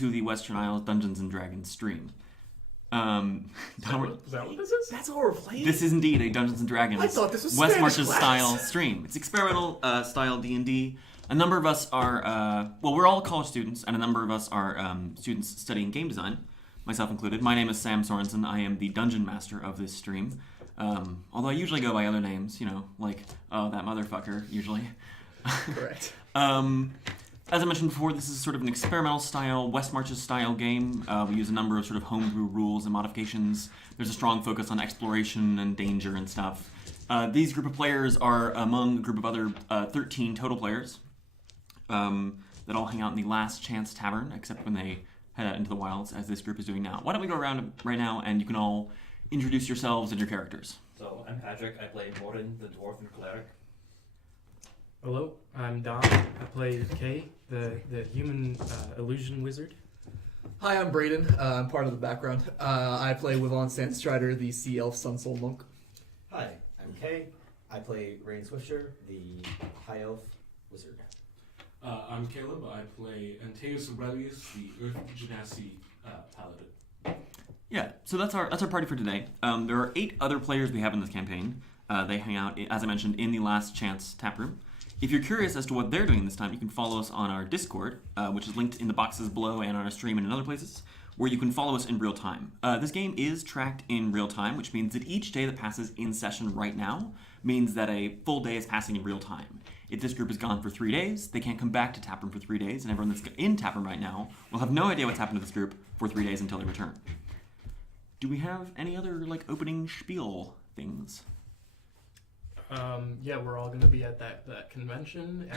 to the Western Isles Dungeons and Dragons stream. Is that what this is? That's what we're playing? This is indeed a Dungeons and Dragons I thought this was West Spanish Marches class. style stream. It's experimental style D&D. A number of us are, we're all college students, and a number of us are students studying game design, myself included. My name is Sam Sorensen. I am the dungeon master of this stream. Although I usually go by other names, like, that motherfucker, usually. Correct. As I mentioned before, this is sort of an experimental style, West Marches style game. We use a number of sort of homebrew rules and modifications. There's a strong focus on exploration and danger and stuff. These group of players are among a group of other 13 total players that all hang out in the Last Chance Tavern, except when they head out into the wilds, as this group is doing now. Why don't we go around right now, and you can all introduce yourselves and your characters. So, I'm Patrick. I play Moryn, the dwarf and cleric. Hello, I'm Dom. I play Kay, the human illusion wizard. Hi, I'm Brayden. I'm part of the background. I play Wivaun Sandstrider, the Sea Elf Sun Soul Monk. Hi, I'm Kay. I play Rayne Swifter, the High Elf Wizard. I'm Caleb. I play Antaeus, the Earth Genasi Paladin. Yeah, so that's our party for today. There are 8 other players we have in this campaign. They hang out, as I mentioned, in the Last Chance Taproom. If you're curious as to what they're doing this time, you can follow us on our Discord, which is linked in the boxes below and on our stream and in other places, where you can follow us in real time. This game is tracked in real time, which means that each day that passes in session right now means that a full day is passing in real time. If this group is gone for 3 days, they can't come back to Taproom for 3 days, and everyone that's in Taproom right now will have no idea what's happened to this group for 3 days until they return. Do we have any other, opening spiel things? Yeah, we're all going to be at that convention.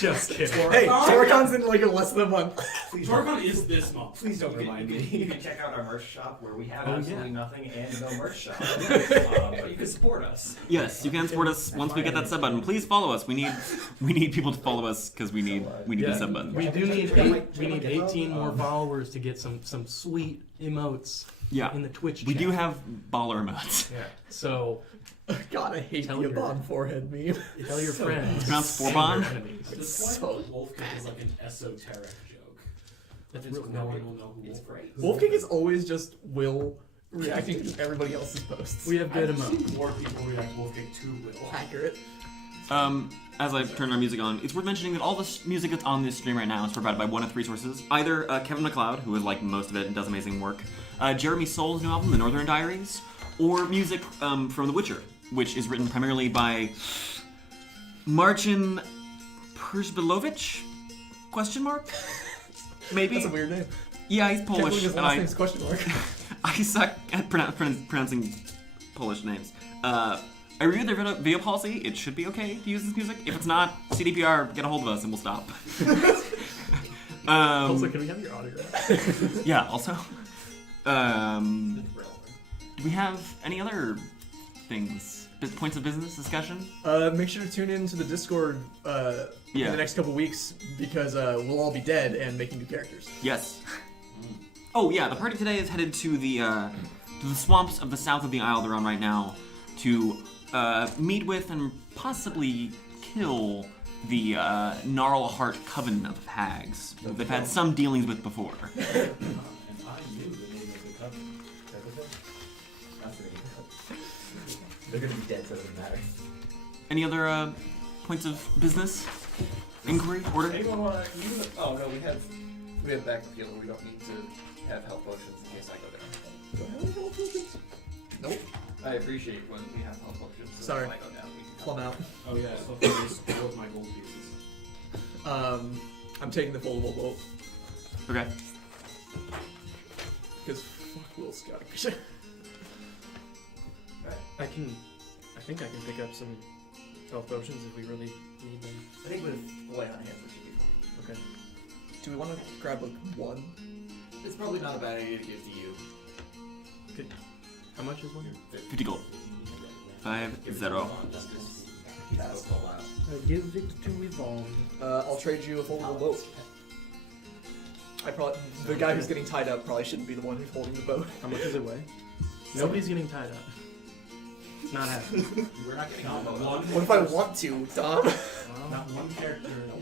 Just kidding. Hey, Torcon's in a less than a month. Torcon is this month. Please don't remind me. You can check out our merch shop where we have Oh, absolutely yeah. nothing and no merch shop. But you can support us. Yes, you can support us once we get that sub button. Please follow us. We need people to follow us because we need the sub button. We do need 18 more followers to get some sweet emotes in the Twitch chat. We do have baller emotes. Yeah. So God, I hate Tell the your- Bond forehead meme. tell your friends. It's pronounced and Forbon? your enemies. This So- point, Wolf Kick is like an esoteric joke. That's It's real. no one will know who It's Wolf great. is. Wolf King is always just Will reacting to everybody else's posts. We have good I've emotes. seen more people react Wolf Kick to Will. Accurate. As I've turned our music on, it's worth mentioning that all the music that's on this stream right now is provided by one of 3 sources. Either Kevin MacLeod, who is like most of it and does amazing work, Jeremy Soul's new album, The Northern Diaries, or music from The Witcher, which is written primarily by Marcin Przbilovich? Question mark? Maybe? That's a weird name. Yeah, he's Can't believe Polish, his and last name's question mark. I suck at pronouncing Polish names. I reviewed their video policy. It should be okay to use this music. If it's not, CDPR, get a hold of us and we'll stop. Also, can we have your autograph? Yeah, also. Do we have any other things? Points of business discussion? Make sure to tune in to the Discord in the next couple weeks because we'll all be dead and making new characters. Yes. Oh yeah, the party today is headed to the swamps of the south of the Isle they're on right now to meet with and possibly kill the Gnarlheart Coven of hags, who they've had some dealings with before. And I knew the name of the coven. That's the name. They're gonna be dead, so it doesn't matter. Any other points of business? Inquiry? Order? Anyone want to? Oh no, we have backup healer. We don't need to have health potions in case I go down. Do I have all potions? Nope. I appreciate when we have health potions. So Sorry. If I go down, we can Plum out. Oh yeah, so I just all of my gold pieces. I'm taking the foldable boat Okay. because fuck Will Scott. I think I can pick up some health potions if we really need them. I think with light on hand, we should be fine. Okay. Do we want to grab one? It's probably not a bad idea to give to you. Good. How much is one? 50 gold. 5-0. Just 'cause he's supposed to allow. Give it to Wivaun. I'll trade you a foldable boat. The guy who's getting tied up probably shouldn't be the one who's holding the boat. How much does it weigh? Nobody's getting tied up. Not happening. We're not getting on the One. What if I want to, Dom? Not one character. I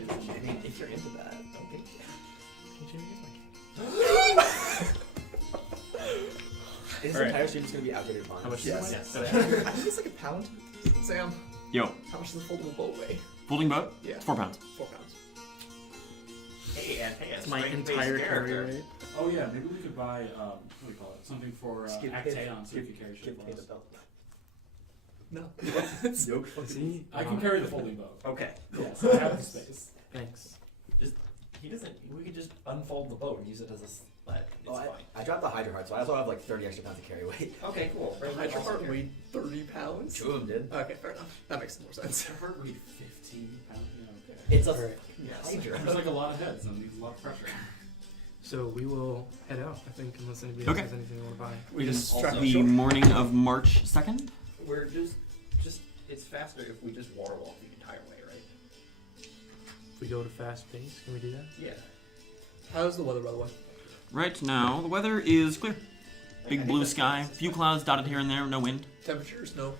mean, if you're into that, okay. you get my cake? Is All the right. entire stream just gonna be outdated How mine? much Yes. is it? Yes. I think it's like a pound. Sam, Yo, how much does a foldable boat weigh? folding boat? Yeah. It's 4 pounds. 4 pounds. Hey, Antaeus. It's my strength-based entire character. carry weight. Oh yeah, maybe we could buy what do we call it? Something for Antaeus signification. Give Kate plus. the belt. No. Nope. See? I can carry the folding boat. Okay. Yes, I have the space. Thanks. He doesn't. We could just unfold the boat and use it as a sled. It's Oh, fine. I dropped the Hydra Heart, so I also have like 30 extra pounds to carry weight. Okay, cool. Rayne Hydra also Heart here. weighed 30 pounds. Two of them did. Okay, fair enough. That makes more sense. I heard we 15 pounds. Yeah, okay. It's a Alright. Yes. Hydra. There's like a lot of heads and needs a lot of pressure. So we will head out, I think, unless anybody Okay. else has anything they want to buy. We just Also- strap it The short. morning of March 2nd? We're just. It's faster if we just water walk the entire way, right? If we go to fast pace, can we do that? Yeah. How's the weather, by the way? Right now, the weather is clear. I Big think blue that's- sky, few clouds dotted here and there, no wind. Temperatures? No.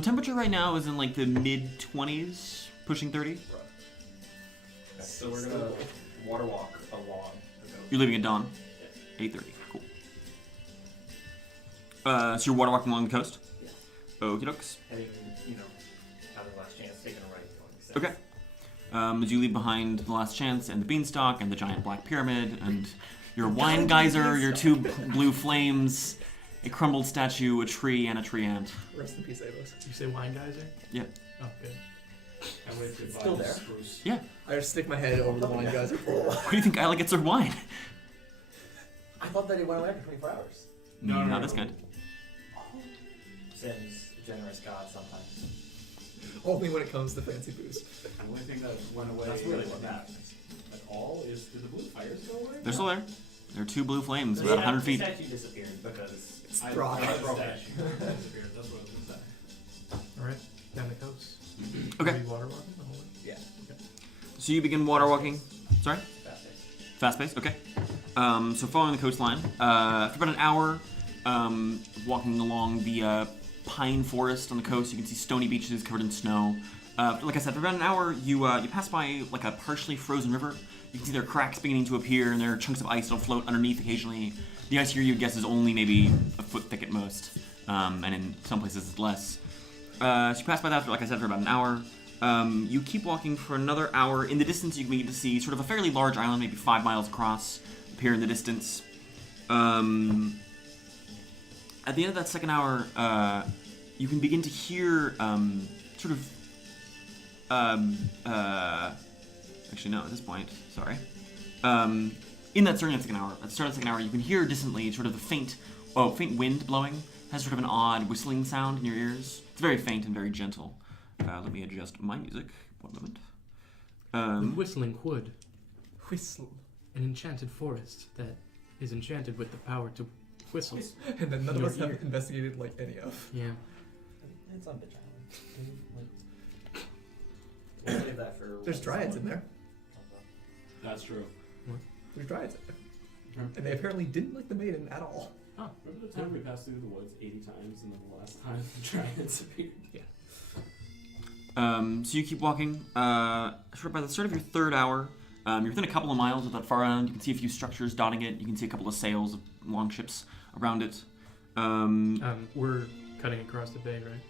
Temperature right now is in like the mid 20s, pushing 30. Okay, so we're gonna water walk along the coast. You're leaving at dawn. 8:30. Cool. So you're water walking along the coast? Yeah. Okie dokes. Heading, out of the last chance, taking a right, going Okay. As you leave behind the last chance and the beanstalk and the giant black pyramid and your wine geyser, your two blue flames, a crumbled statue, a tree, and a tree ant. Rest in peace, Avos. You say wine geyser? Yeah. Oh, good. I wait to buy Still the there? spruce. I just stick my head over the wine geyser for a while. What do you think Isla gets her wine? I thought that it went away after 24 hours. Not this kind. Sin's a generous god sometimes. Only when it comes to fancy booze. The only thing that went away That's really what at all is did the blue fires go away? They're still there. There are two blue flames, The about 100 feet. statue disappeared because It's I dry. I broke that. Disappeared. That's what I was gonna say. Alright, down the coast. Okay. Are we water walking the whole way? yeah. So you begin water walking. Sorry? Fast Fast pace, okay. So following the coastline, for about an hour, walking along the pine forest on the coast, you can see stony beaches covered in snow. Like I said, for about an hour, you pass by like a partially frozen river. You can see there are cracks beginning to appear, and there are chunks of ice that'll float underneath occasionally. The ice here, you'd guess, is only maybe a foot thick at most, and in some places it's less. So you pass by that, for, like I said, for about an hour. You keep walking for another hour. In the distance, you can begin to see sort of a fairly large island, maybe 5 miles across, appear in the distance. At the end of that second hour, you can begin to hear sort of... actually, no, at this point, sorry. In that starting second hour, at the start of the second hour, you can hear distantly sort of the faint wind blowing. Has sort of an odd whistling sound in your ears. It's very faint and very gentle. Let me adjust my music. 1 moment. The whistling wood, Whistle. an enchanted forest that is enchanted with the power to whistle. And then none of Your us have ear. investigated like any of. Yeah. It's on Bitch Island. We'll save that for. There's dryads in there. That's true. There's dryads in there. And they apparently didn't like the maiden at all. Huh, remember the time we passed through the woods 80 times and then the last time the dragons appeared? So you keep walking. Sort of by the start of your third hour, you're within a couple of miles of that far island. You can see a few structures dotting it. You can see a couple of sails of longships around it. We're cutting across the bay, right?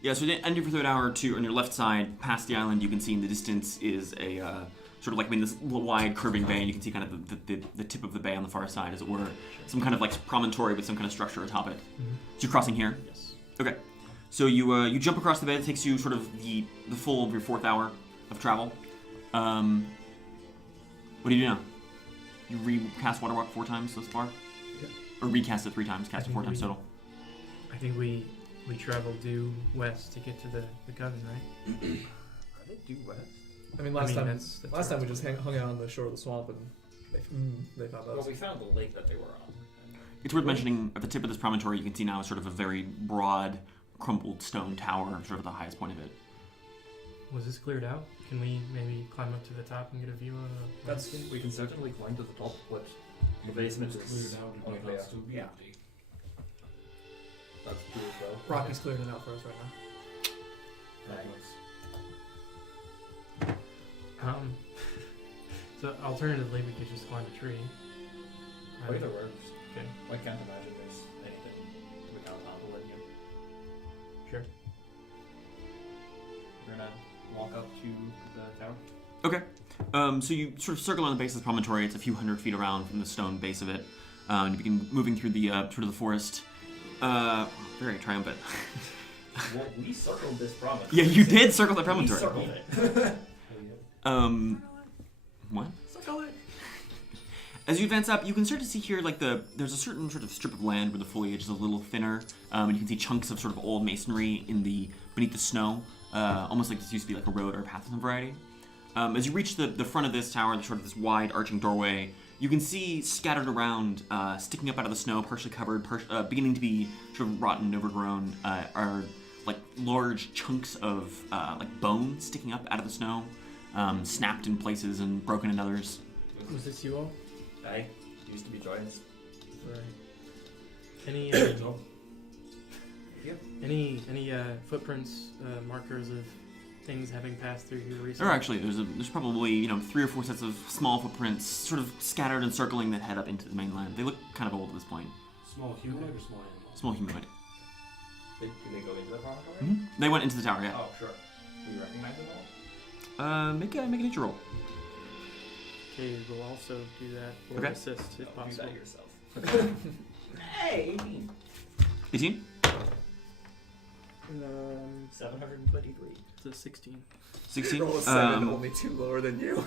Yeah, so at the end of your third hour, too, on your left side, past the island, you can see in the distance is a sort of like this wide curving bay, and you can see kind of the tip of the bay on the far side, as it were. Some kind of like promontory with some kind of structure atop it. Mm-hmm. So you're crossing here? Yes. Okay. So you jump across the bay. It takes you sort of the full of your fourth hour of travel. What do you do now? You recast Waterwalk 4 times thus far? Yeah. Or recast it 3 times, cast it think 4 times we- total. I think we travel due west to get to the coven, right? Are they due west? I mean, last time that's we just hung out on the shore of the swamp and they found Well, us. we found the lake that they were on. It's worth mentioning, at the tip of this promontory, you can see now sort of a very broad, crumpled stone tower, sort of at the highest point of it. Was this cleared out? Can we maybe climb up to the top and get a view of the That's- landscape? We can certainly climb to the top, but the basement It was is cleared out and only it there. has to be Yeah. empty. That's true as well. Rocky's clearing it out for us right now. That was- So alternatively, we could just climb a tree. Either works. Okay. I can't imagine there's anything we can't handle in here. Sure. We're gonna walk up to the tower. Okay. So you sort of circle on the base of the promontory. It's a few hundred feet around from the stone base of it. You begin moving through the sort of the forest. Very triumphant. Well, we circled this province. Yeah, you did circle the We promontory. circled it. What? Circle it. As you advance up, you can start to see here, like, there's a certain sort of strip of land where the foliage is a little thinner, and you can see chunks of sort of old masonry beneath the snow, almost like this used to be like a road or a path of some variety. As you reach the front of this tower, sort of this wide arching doorway, you can see scattered around, sticking up out of the snow, partially covered, beginning to be sort of rotten and overgrown, are like large chunks of like bone sticking up out of the snow, snapped in places and broken in others. Was this you all? Aye. Used to be giants. Right. Any No. any footprints, markers of things having passed through here recently? There are actually, there's probably 3 or 4 sets of small footprints, sort of scattered and circling that head up into the mainland. They look kind of old at this point. Small humanoid or small animal? Small humanoid. Did they go into the promontory? Mm-hmm. They went into the tower, yeah. Oh, sure. Do you recognize them all? Make a nature roll. Okay, we'll also do that or Okay. assist if Do possible. that yourself. Hey, 18. 18? 723. It's a 16. 16? Roll a 7, only 2 lower than you.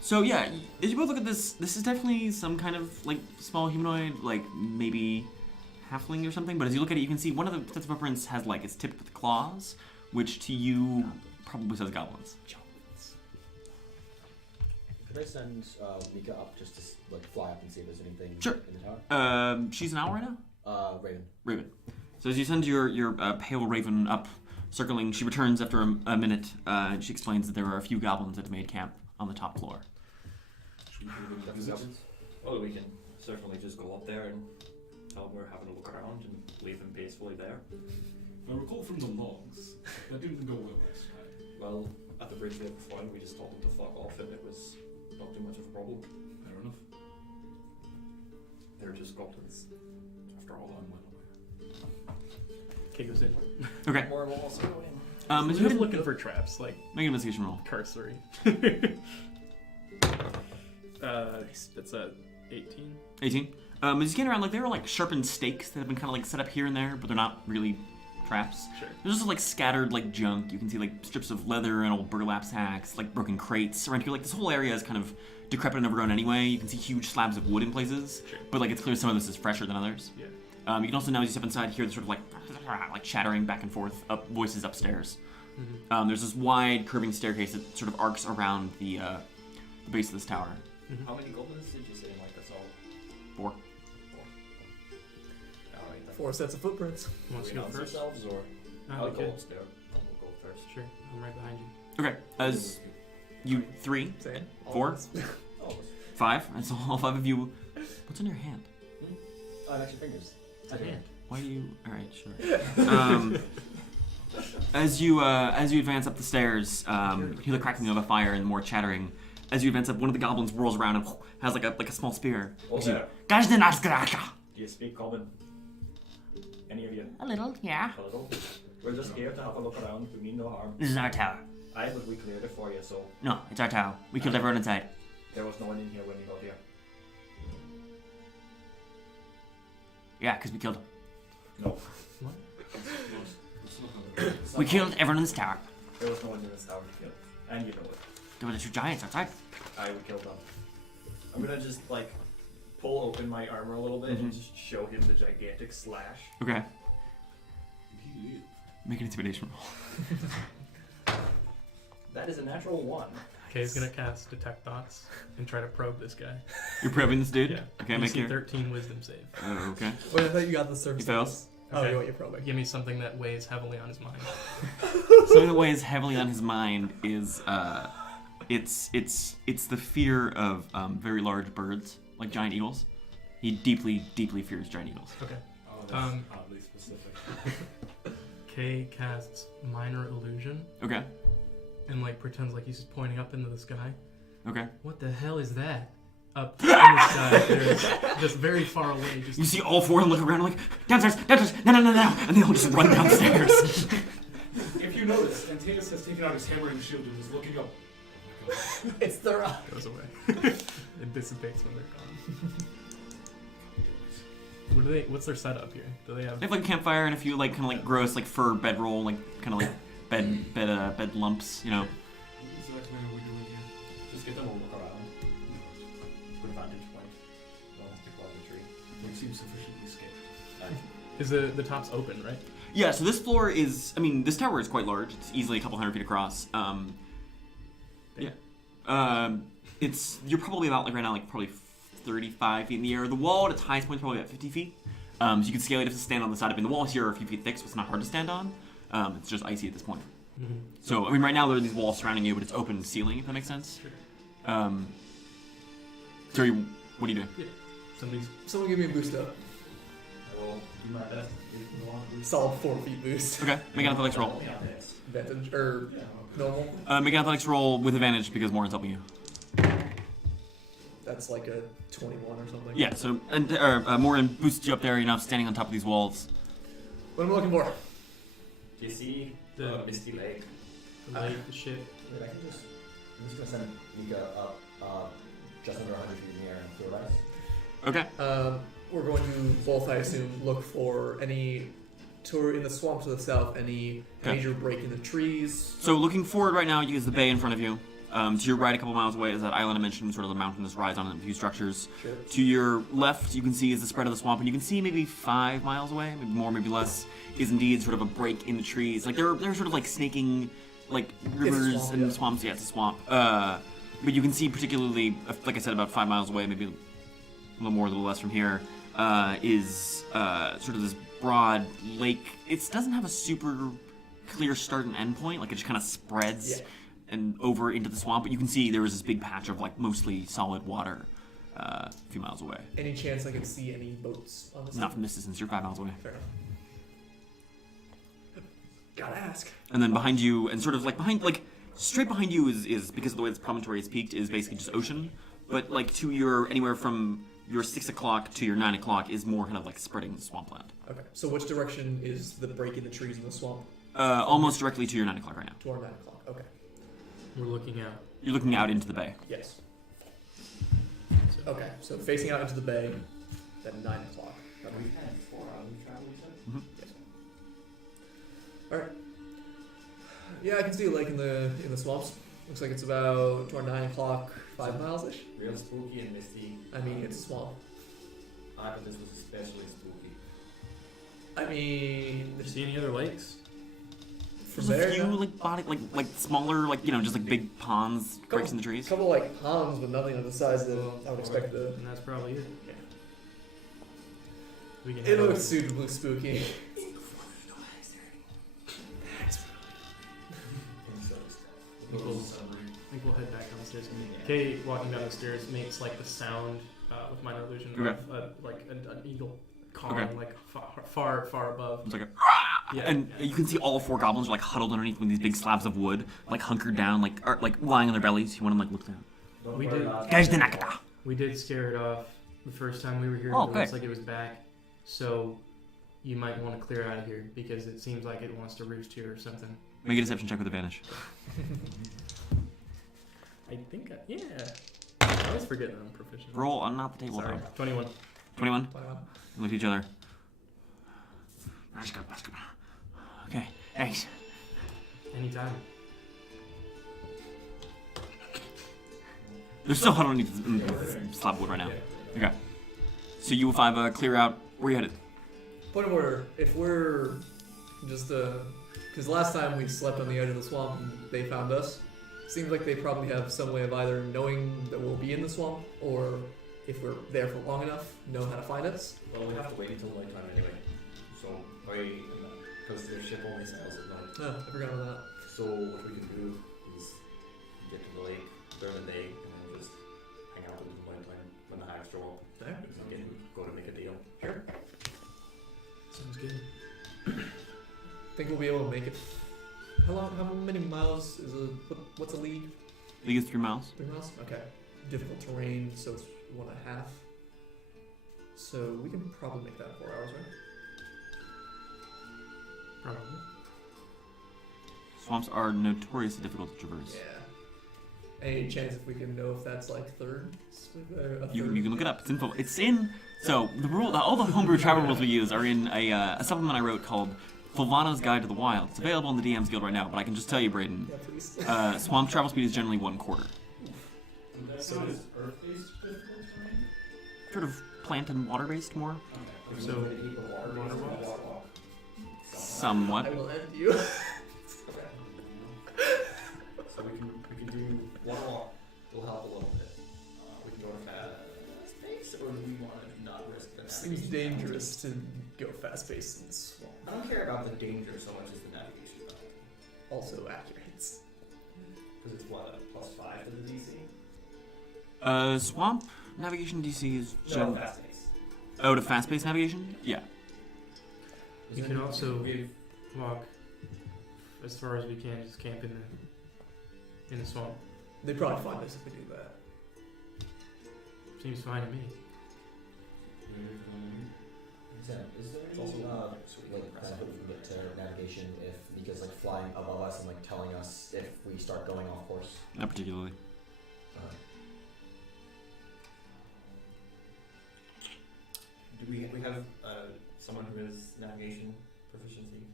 So yeah, as you both look at this is definitely some kind of like small humanoid, like maybe halfling or something. But as you look at it, you can see one of the sets of footprints has like it's tipped with claws, which to you probably says goblins. Could I send Mika up just to like fly up and see if there's anything Sure. in the tower? She's an owl right now. Raven. Raven. So as you send your pale raven up, circling, she returns after a minute. And she explains that there are a few goblins that have made camp on the top floor. Should we give them a That's visit? goblins. Well, we can certainly just go up there and tell them we're having a look around and leave them peacefully there. If I recall from the logs, that didn't go well last time. Well, at the bridge we had before, we just told them to fuck off and it was not too much of a problem. Fair enough. They're just goblins. After all, I'm well aware. Okay, goes in. Okay. More will also go in. As I'm you just head, looking for traps, like make an investigation roll. cursory. That's a 18. 18. As you scan around, like there are like sharpened stakes that have been kind of like set up here and there, but they're not really traps. Sure. There's just like scattered like junk. You can see like strips of leather and old burlap sacks, like broken crates around here. Like this whole area is kind of decrepit and overgrown anyway. You can see huge slabs of wood in places, Sure. but like it's clear some of this is fresher than others. Yeah. You can also now, as you step inside, hear the sort of like chattering back and forth, voices upstairs. Mm-hmm. There's this wide curving staircase that sort of arcs around the base of this tower. How many goblins did you say like that's all? 4. Alright, then. 4 sets of footprints. Wants Do to we go announce first? ourselves or? Oh, I'll go okay. upstairs. I'll go first. Sure, I'm right behind you. Okay, as you 3, Same. 4, Oh, 5, and so all 5 of you. What's in your hand? Oh, that's your fingers. It's a hand. Why do you? All right, sure. As you advance up the stairs, you hear the crackling of a fire and more chattering. As you advance up, one of the goblins whirls around and has like a small spear. Oh, there. Do you speak common? Any of you? A little, yeah. A little. We're just here to have a look around. We mean no harm. This is our tower. Aye, but we cleared it for you, so No, it's our tower. We killed everyone inside. there was no one in here when you got here. Yeah, because we killed them. No. We killed everyone in this tower. There was no one in this tower to kill. And you know it. There were the 2 giants outside. I would kill them. I'm gonna just like pull open my armor a little bit and just show him the gigantic slash. Okay, Did he live? make an intimidation roll. That is a natural 1. Kay's gonna cast Detect Thoughts and try to probe this guy. You're probing this dude. Yeah. Okay, make DC your. 13 Wisdom save. Oh, okay. Wait, I thought you got the surface. He fails. Oh, Okay. you want your probing. Give me something that weighs heavily on his mind. Something that weighs heavily on his mind is it's the fear of very large birds, like giant eagles. He deeply fears giant eagles. Okay. Oh, that's Um, oddly specific. Kay casts Minor Illusion Okay. and like pretends like he's just pointing up into the sky, Okay. What the hell is that? Up on the side, there's just very far away. Just You see all four and look around like, downstairs, no, and they all just run downstairs. If you notice, Antaeus has taken out his hammer and shield and is looking up. It's the rock. goes away. It dissipates when they're gone. What's their setup here? Do they have? They have like a campfire and a few like kind of like gross like fur bedroll, like kind of like bed lumps, you know. Exactly what we're doing here. Just get them a look around. Good vantage point. Don't have to climb the tree. We seem sufficiently scared. Is the top's open, right? Yeah, so this floor is, I mean, this tower is quite large. It's easily a couple hundred feet across. It's, you're probably about, like right now, like probably 35 feet in the air. The wall at its highest point is probably about 50 feet. So you can scale it if to stand on the side of it. And the walls here are a few feet thick, so it's not hard to stand on. It's just icy at this point. Mm-hmm. So, I mean, right now there are these walls surrounding you, but it's open ceiling, if that makes sense. Sure. Sorry, what do you do? Yeah. Someone give me a boost up. I will do my best. Solid 4 feet boost. Okay, make an athletics roll. Advantage or normal. Make an athletics roll with advantage because Moryn's helping you. That's like a 21 or something. Yeah, so Moryn boosts you up there, you're now standing on top of these walls. What am I looking for? Do you see The- misty lake? The lake, the ship. Wait, I'm just gonna send Mika up just under 100 feet in the air and throw dice. Okay. We're going to both, I assume, look for any tour in the swamp to the south, any Okay. major break in the trees. So looking forward right now, you use the bay in front of you. To your right, a couple miles away, is that island I mentioned, sort of the mountainous rise on a few structures. Sure. To your left, you can see is the spread of the swamp, and you can see maybe 5 miles away, maybe more, maybe less, is indeed sort of a break in the trees. Like they're sort of like snaking, like rivers swamp, and yeah. swamps. Yeah, it's a swamp. But you can see particularly, like I said, about 5 miles away, maybe a little more, a little less from here, is sort of this broad lake. It doesn't have a super clear start and end point. Like it just kind of spreads. Yeah. And over into the swamp, but you can see there was this big patch of like mostly solid water a few miles away. Any chance I can see any boats on this? Not from this distance, you're 5 miles away. Fair enough. Gotta ask. And then behind you, and sort of like behind, like straight behind you is because of the way this promontory is peaked, is basically just ocean. But like to your, anywhere from your 6 o'clock to your 9 o'clock is more kind of like spreading swampland. Okay. So which direction is the break in the trees in the swamp? Almost directly to your 9 o'clock right now. To our 9 o'clock. Okay. We're looking out. You're looking out into the bay. Yes. Okay. So facing out into the bay, then 9 o'clock. Okay. We've had 4 hours of travel, you said? Mhm. All right. Yeah, I can see a lake in the swamps. Looks like it's about to our 9 o'clock, 5 miles ish. Real spooky and misty. I mean, it's a swamp. I thought this was especially spooky. I mean, Do you see any other lakes? from There's a there, few no? like body, like smaller, like, you know, just like big ponds, breaks in the A trees. couple like ponds, but nothing of the size that I would expect to. And that's probably it. Yeah. We can It head looks over. suitably spooky. I think we'll head back downstairs. Kay, walking down the stairs, makes like the sound with minor illusion Okay. of like an eagle calling Okay. like far above. It's like a, Yeah. and you can see all 4 goblins are like huddled underneath one of these big slabs of wood, like hunkered down, like lying on their bellies. You want to like look down. We did. Guys, the Nakata. We did scare it off the first time we were here. Oh, It looks good. like it was back. So you might want to clear out of here because it seems like it wants to roost here or something. Make a deception check with advantage. I think, yeah. I always forget that I'm proficient. Roll on not the table Sorry. though. 21. 21. Wow. Look at each other. Okay, thanks. Anytime. They're still huddled underneath the slab of wood right now. Okay. So you 5 clear out. Where are you headed? Point of order. If we're just because last time we slept on the edge of the swamp and they found us, seems like they probably have some way of either knowing that we'll be in the swamp or if we're there for long enough, know how to find us. Well, we have to wait until nighttime anyway. So, because their ship only sails at night. Oh, I forgot about that. So, what we can do is get to the lake during the day and then just hang out until nighttime when the hags show up. There. We can go to make a deal. Sure. Sounds good. Think we'll be able to make it. How many miles is what's a league? I think it's 3 miles. 3 miles? Okay. Difficult terrain, so it's 1.5. So we can probably make that in 4 hours, right? Probably. Swamps are notoriously difficult to traverse. Yeah. Any chance if we can know if that's like third? You can look it up. It's info. It's in. So the rule, all the homebrew travel rules we use are in a supplement I wrote called Fulvano's Guide to the Wild. It's available in the DM's Guild right now, but I can just tell you, Braden, Yeah, please. swamp travel speed is generally 1/4. So is earth-based difficult terrain? Sort of plant and water-based more. Okay. So, water walk? Somewhat. I will end you. So we can do water walk. Will help a little bit. We can go to fast pace, or do we want to not risk the Seems navigation? dangerous to go fast paced in the swamp. I don't care about the danger so much as the navigation about it. Also accurate. Because it's what, a +5 to the DC? Swamp navigation DC is No, fast pace. Oh, to fast-paced navigation? Yeah. We can also walk as far as we can, just camp in the swamp. They'd probably find us if we do that. Seems fine to me. Is there any like benefit we can get to navigation if Mika's like flying above us and like telling us if we start going off course? Not particularly. Do we have someone who has navigation proficiency?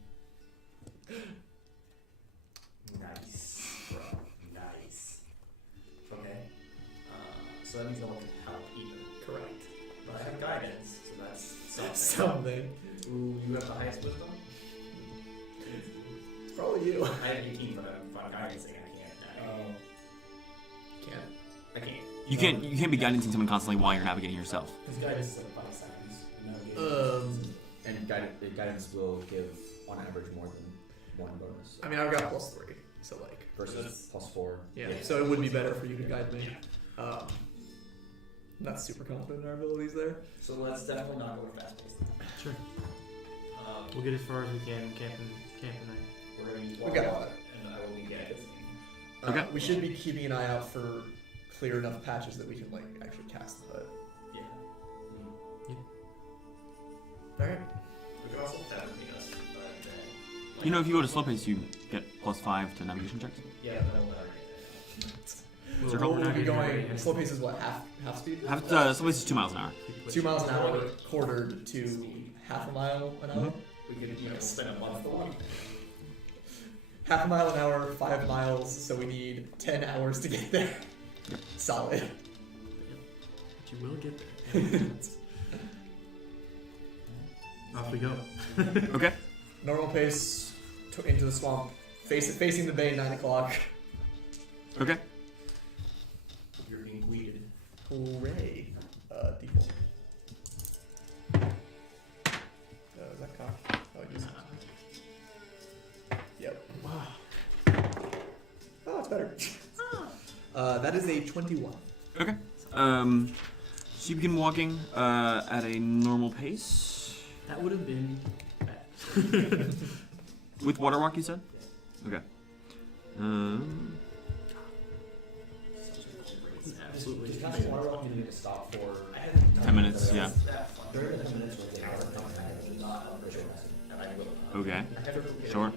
Nice, bro. Nice. Okay. So that means no one can help either. Correct. But I have guidance, so that's something. Something. Ooh, you have the highest wisdom? It's probably you. I have 18, but I'm guidance saying I can't. Can't. I can't. You can't be guidancing someone constantly while you're navigating yourself. Because guidance is like 5 seconds. Navigation. And guidance will give on average more than 1 bonus. I mean, I've got +3, so like. Versus +4. Yeah. So it would be better for you to guide me. Not super confident in our abilities there. So let's definitely not go with fast paced. Sure. We'll get as far as we can camping night. We're going to We got it. and I will be guided. Okay. We should be keeping an eye out for clear enough patches that we can like actually cast the hut. Yeah. Alright. We can also fabricate us, but You know, if you go to slow pace, you get +5 to navigation checks. yeah, but that will Sure. We'll be Navigation going. rate. Slow pace is what, half speed? Slow pace is 2 miles an hour. 2 miles an hour quartered to half a mile an hour. we could, spend a month on. Half a mile an hour, 5 miles, so we need 10 hours to get there. Solid. But you will get there. Off we go. Okay. Normal pace into the swamp, facing the bay, 9 o'clock. Okay. You're being weeded. Hooray. Default. Is that cock? Oh, it is. Yep. Oh, it's better. That is a 21. Okay. So you begin walking at a normal pace. That would have been bad. With water walk, you said? Okay. Absolutely. Just kind of water walk, you need to stop for 10 minutes, yeah. during the 10 minutes when they are not visual resting. Okay. Sure.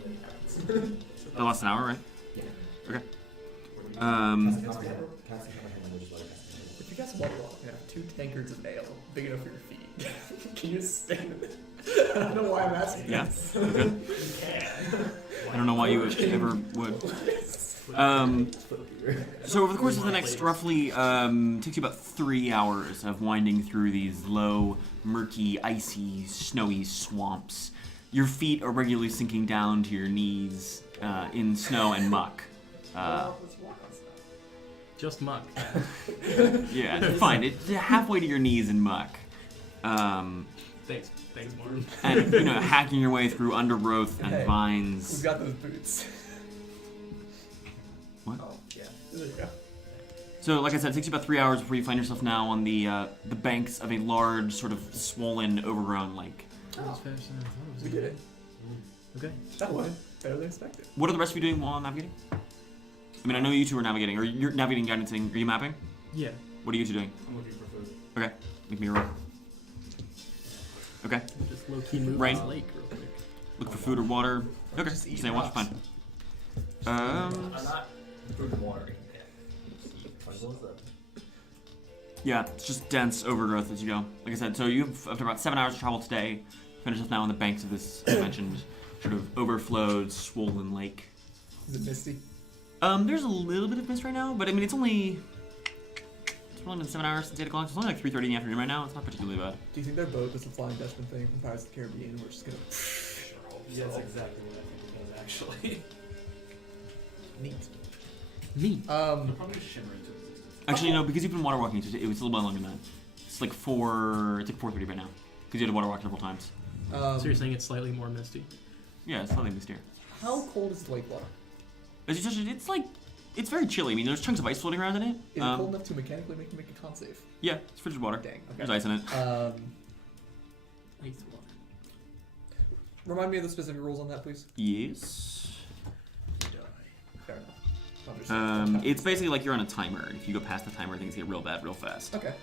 That lasts an hour, right? Yeah. Okay. If you guys water walk, you have 2 tankards of ale, big enough for your feet. Can you just stand it? I don't know why I'm asking. Yeah. this. Okay. I don't know why you ever would. So over the course of the next roughly takes you about 3 hours of winding through these low, murky, icy, snowy swamps. Your feet are regularly sinking down to your knees in snow and muck. Just muck. Yeah, fine. It's halfway to your knees in muck. Thanks, Moryn. And hacking your way through undergrowth and Hey, vines. Who's got those boots? What? Oh, yeah. There you go. So, like I said, it takes you about 3 hours before you find yourself now on the banks of a large, sort of swollen, overgrown lake. That was faster than I thought it was. We did it. Okay. That went better than expected. What are the rest of you doing while navigating? I mean, I know you two are navigating, or you're navigating, guidancing. Are you mapping? Yeah. What are you two doing? I'm looking for food. Okay, make me a roll. Okay, Just low key move Rayne? this lake real quick. look for food or water. Okay, Just eat stay watch, rocks. fine. I'm not food and water. Yeah, it's just dense overgrowth as you go. Like I said, so you have after about 7 hours of travel today, finish us now on the banks of this as I mentioned sort of overflowed, swollen lake. Is it misty? There's a little bit of mist right now, but I mean it's only been 7 hours since 8 o'clock. So it's only like 3:30 in the afternoon right now. It's not particularly bad. Do you think their boat was the Flying Dutchman thing from Pirates of the Caribbean? And we're just gonna Yeah, that's exactly what I think it does, actually. neat. Neat. They're probably shimmering to existence. Actually, no, because you've been water walking, it was a little bit longer than that. It's like 4:30 right now because you had to water walk several times. So you're saying it's slightly more misty? Yeah, it's slightly mistier. How cold is the lake water? As you touch it, it's like it's very chilly. I mean, there's chunks of ice floating around in it. Is it cold enough to mechanically make you make a con save? Yeah, it's frigid water. Dang. Okay. There's ice in it. Ice water. Remind me of the specific rules on that, please. Yes. Fair enough. Understood. It's basically like you're on a timer. If you go past the timer, things get real bad real fast. Okay.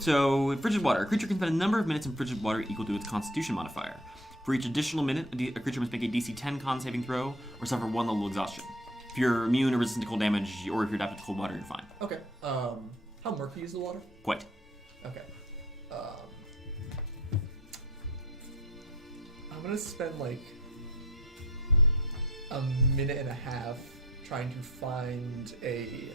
So, frigid water. A creature can spend a number of minutes in frigid water equal to its constitution modifier. For each additional minute, a creature must make a DC 10 con saving throw or suffer 1 level exhaustion. If you're immune or resistant to cold damage, or if you're adapted to cold water, you're fine. Okay. How murky is the water? Quite. Okay. I'm gonna spend like a minute and a half trying to find any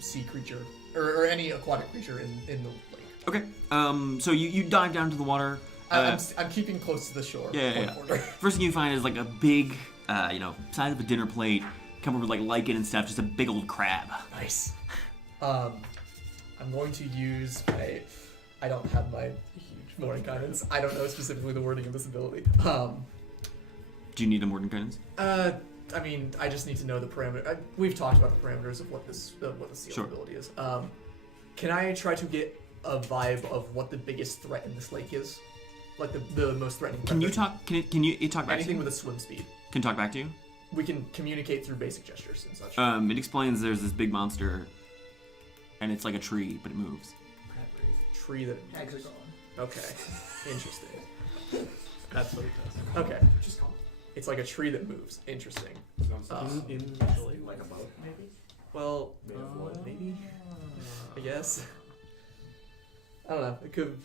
sea creature or any aquatic creature in the lake. Okay. So you dive down to the water. I'm keeping close to the shore. Yeah. Quarter. First thing you find is like a big, size of a dinner plate, covered with like lichen and stuff, just a big old crab. Nice. I'm going to use my. I don't have my huge Moryn guidance. I don't know specifically the wording of this ability. Do you need a Moryn guidance? I mean, I just need to know the parameter. We've talked about the parameters of what the seal Sure. ability is. Can I try to get a vibe of what the biggest threat in this lake is? Like the most threatening. Can you predator? talk? Can you talk back Anything to you? with a swim speed. Can talk back to you? We can communicate through basic gestures and such. It explains there's this big monster, and it's like a tree, but it moves. Tree that. Hags are gone. Okay. Interesting. That's what it does. Okay. Just call It's like a tree that moves. Interesting. In Like a boat, maybe? Well, Made of wood? maybe. I guess. I don't know. It could.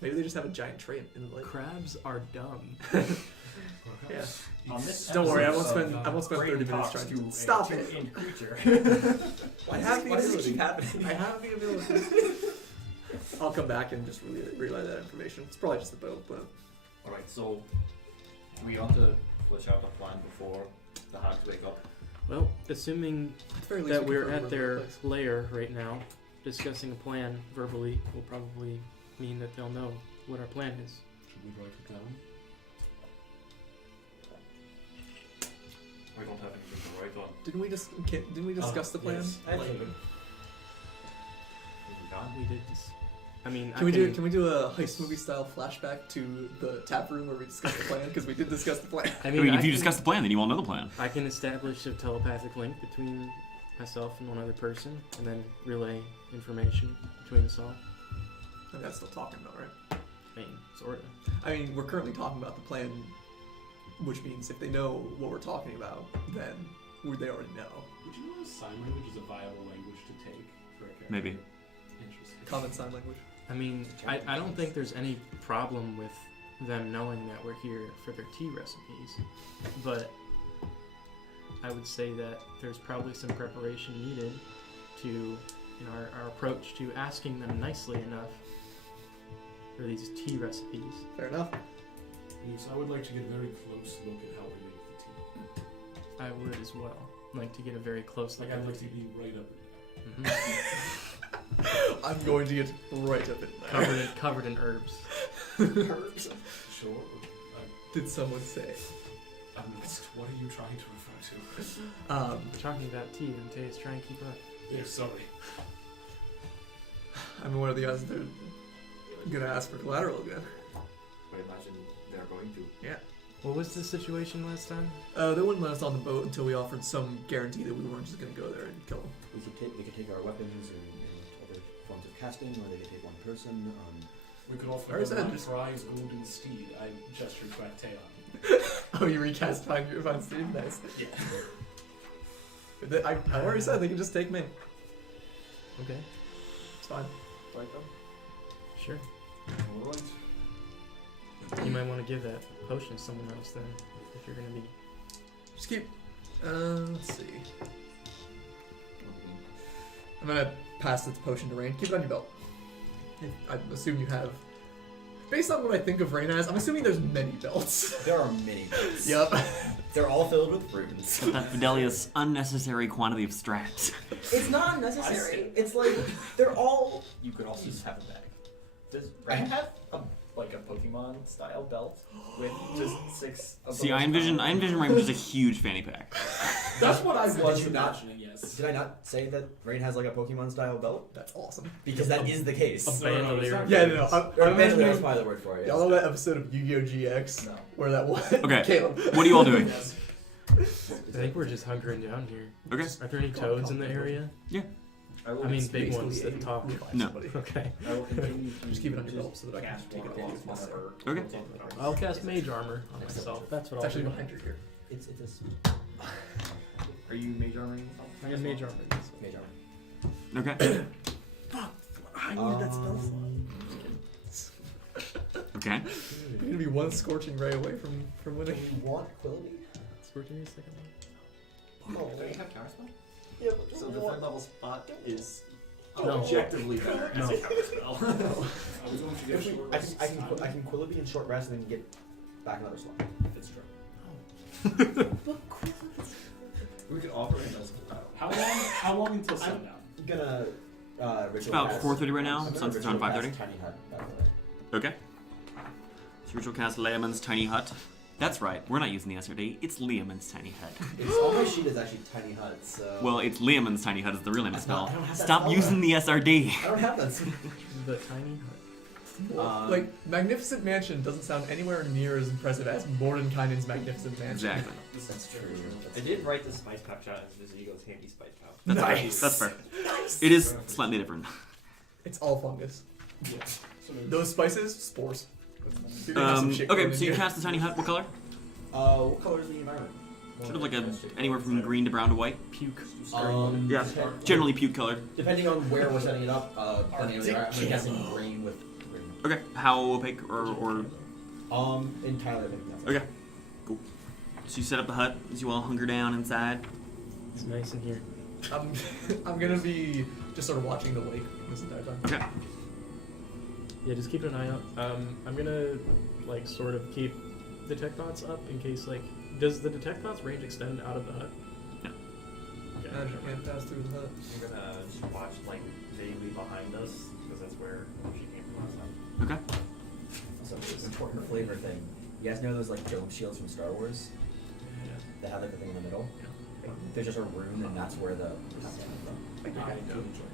Maybe they just have a giant tree in the lake. crabs are dumb. Yeah. On this Don't worry. I episode won't spend 30 Rayne minutes talks trying to to a stop it. two-inch creature. I have the Why does it ability. keep happening? I have the ability. I'll come back and just relay that information. It's probably just the boat, but Alright, so we want to flesh out a plan before the hags wake up. Well, assuming at the very least that we we're can at further their the place. lair right now, discussing a plan verbally will probably mean that they'll know what our plan is. Should we write it down? We don't have anything to write on. Didn't we discuss the plan? Yes. I think We did this. I mean, Can we do a heist movie style flashback to the tap room where we discussed the plan? Because we did discuss the plan. I I mean, mean, if you can- discuss the plan, then you all know the plan. I can establish a telepathic link between myself and one other person, and then relay information between us all. And that's still talking about, right? I mean, sorta. I mean, we're currently talking about the plan, which means if they know what we're talking about, then they already know. Would you know if sign language is a viable language to take for a character? Maybe. Interesting. Common sign language. I mean, I don't think there's any problem with them knowing that we're here for their tea recipes, but I would say that there's probably some preparation needed to, in our approach to asking them nicely enough for these tea recipes. Fair enough. Yes, I would like to get a very close look at how we make the tea. I would as well like to get a very close look Like, at I'd the like to tea. be right up in I'm going to get right up in there. Covered in herbs. Herbs. Sure. Did someone say? What are you trying to refer to? We're talking about tea, and Antaeus, try and keep up. Yeah, sorry. I mean, what are the odds they're gonna ask for collateral again? I imagine they're going to. Yeah. What was the situation last time? They wouldn't let us on the boat until we offered some guarantee that we weren't just going to go there and kill them. They could take our weapons and other forms of casting, or they could take one person. We could offer Where is the that? prize golden steed. I gestured to Antaeus. Oh, you recast Fine Steve? Nice. Yeah. I already said they can just take me. Okay. It's fine. Like them? Sure. Alright. You might want to give that potion to someone else then, if you're gonna be. Just keep. Let's see. I'm gonna pass this potion to Rayne. Keep it on your belt. I assume you have. Based on what I think of Rayne as, I'm assuming there's many belts. There are many belts. Yep. They're all filled with runes. That Fidelius unnecessary quantity of straps. It's not unnecessary. It's like they're all. You could also just have a bag. Does Rayne have a Pokemon style belt with just 6 of See, those I envision Rayne with just a huge fanny pack. That's what I was Did you not- imagining, yes. Did I not say that Rayne has like a Pokemon style belt? That's awesome. Because that is the case. A bandolier. Yeah, no. Or I'm bandolier, that's imagining. probably the word for it. Y'all know that episode of Yu-Gi-Oh! GX No. where that one? Okay. Caleb. What are you all doing? Yes. I think we're just hunkering down here. Okay. Are there any toads in the area? I will I mean, continue- big ones that talk. No. Okay. I will continue to Just keep it on your belt so that I can cast take one it off if necessary. whenever. Okay. I'll cast mage armor on myself. That's what It's I'll actually do. behind your ear. It's Are you mage armoring? I got mage armor. mage armor. Okay. I need that spell slot. Okay. You're gonna be one scorching ray away from winning. You want Quillity? Scorching me a second one. Oh, Don't you have counterspell? yeah, but So the third level spot is No. objectively better as a No. counterspell. I was going to get a short I rest. can Quillity in short rest and then get back another slot. It's true. We could offer him as How long until sundown? I'm gonna ritual About cast. 4:30 right now. I'm gonna Sunset's ritual around cast 5:30. Tiny hut, by the way. Okay. So ritual cast Leomund's tiny hut. That's right. We're not using the SRD. It's Leomund's tiny hut. It's on my sheet is actually tiny hut, so. Well, it's Leomund's tiny hut is the real name of the I don't spell. have that Stop spell using the SRD. I don't have that. The tiny hut. Like, Magnificent Mansion doesn't sound anywhere near as impressive as Mordenkainen's Magnificent Mansion. Exactly. That's true. I did write the spice pouch out as Vizigo's handy spice pouch. That's Nice. fair. That's fair. It is slightly different. It's all fungus. Yeah. So Those spices, spores. You're gonna have some shit Okay, growing in so you here. cast the tiny hut. What color? What color is the environment? Sort of like anywhere from green to brown to white. Puke. Yeah. Generally puke colored. Depending on where we're setting it up, depending on the environment, I'm guessing green with green. Okay. How opaque or Entirely opaque. That's okay. Cool. So you set up the hut as you all hunker down inside. It's nice in here. I'm gonna be just sort of watching the lake this entire time. Okay. Yeah, just keep an eye out. I'm gonna like sort of keep detect thoughts up in case like does the detect thoughts range extend out of the hut? No. Okay. Magic can't pass through the hut. I'm gonna just watch like vaguely behind us because that's where she came from last time. Okay. Also, it's an important flavor thing. You guys know those like dome shields from Star Wars? Yeah. That have like the thing in the middle? There's just a rune and that's where the that's coming from. I do enjoy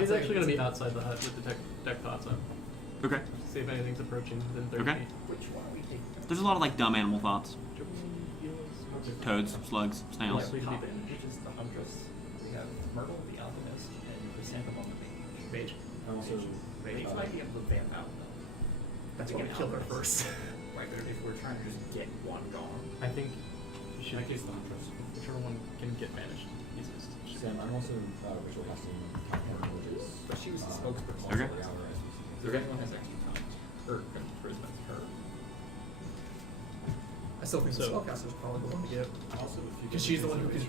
He's actually gonna be outside the hut with detect thoughts up. Okay. See if anything's approaching within 30 Okay. feet. Which one are we taking? There's a lot of like dumb animal thoughts. Eels. Toads, slugs, snails. Likely to be Common, which is the Huntress. We have Myrtle, the Alchemist, and Chrysanthemum, the Mage. Mage. And also, Mage might be able to vamp out though. That's why we killed her first. Right, but if we're trying to just get one gone. I think you In should that case, the Huntress. whichever one can get banished easiest. Sam, I'm also ritual casting Counter, which is. But she was the spokesperson. Okay. So if anyone has extra time, or charisma, it's her. I still think the So- spellcaster's probably the one to get. Also, if you Because she's the one who can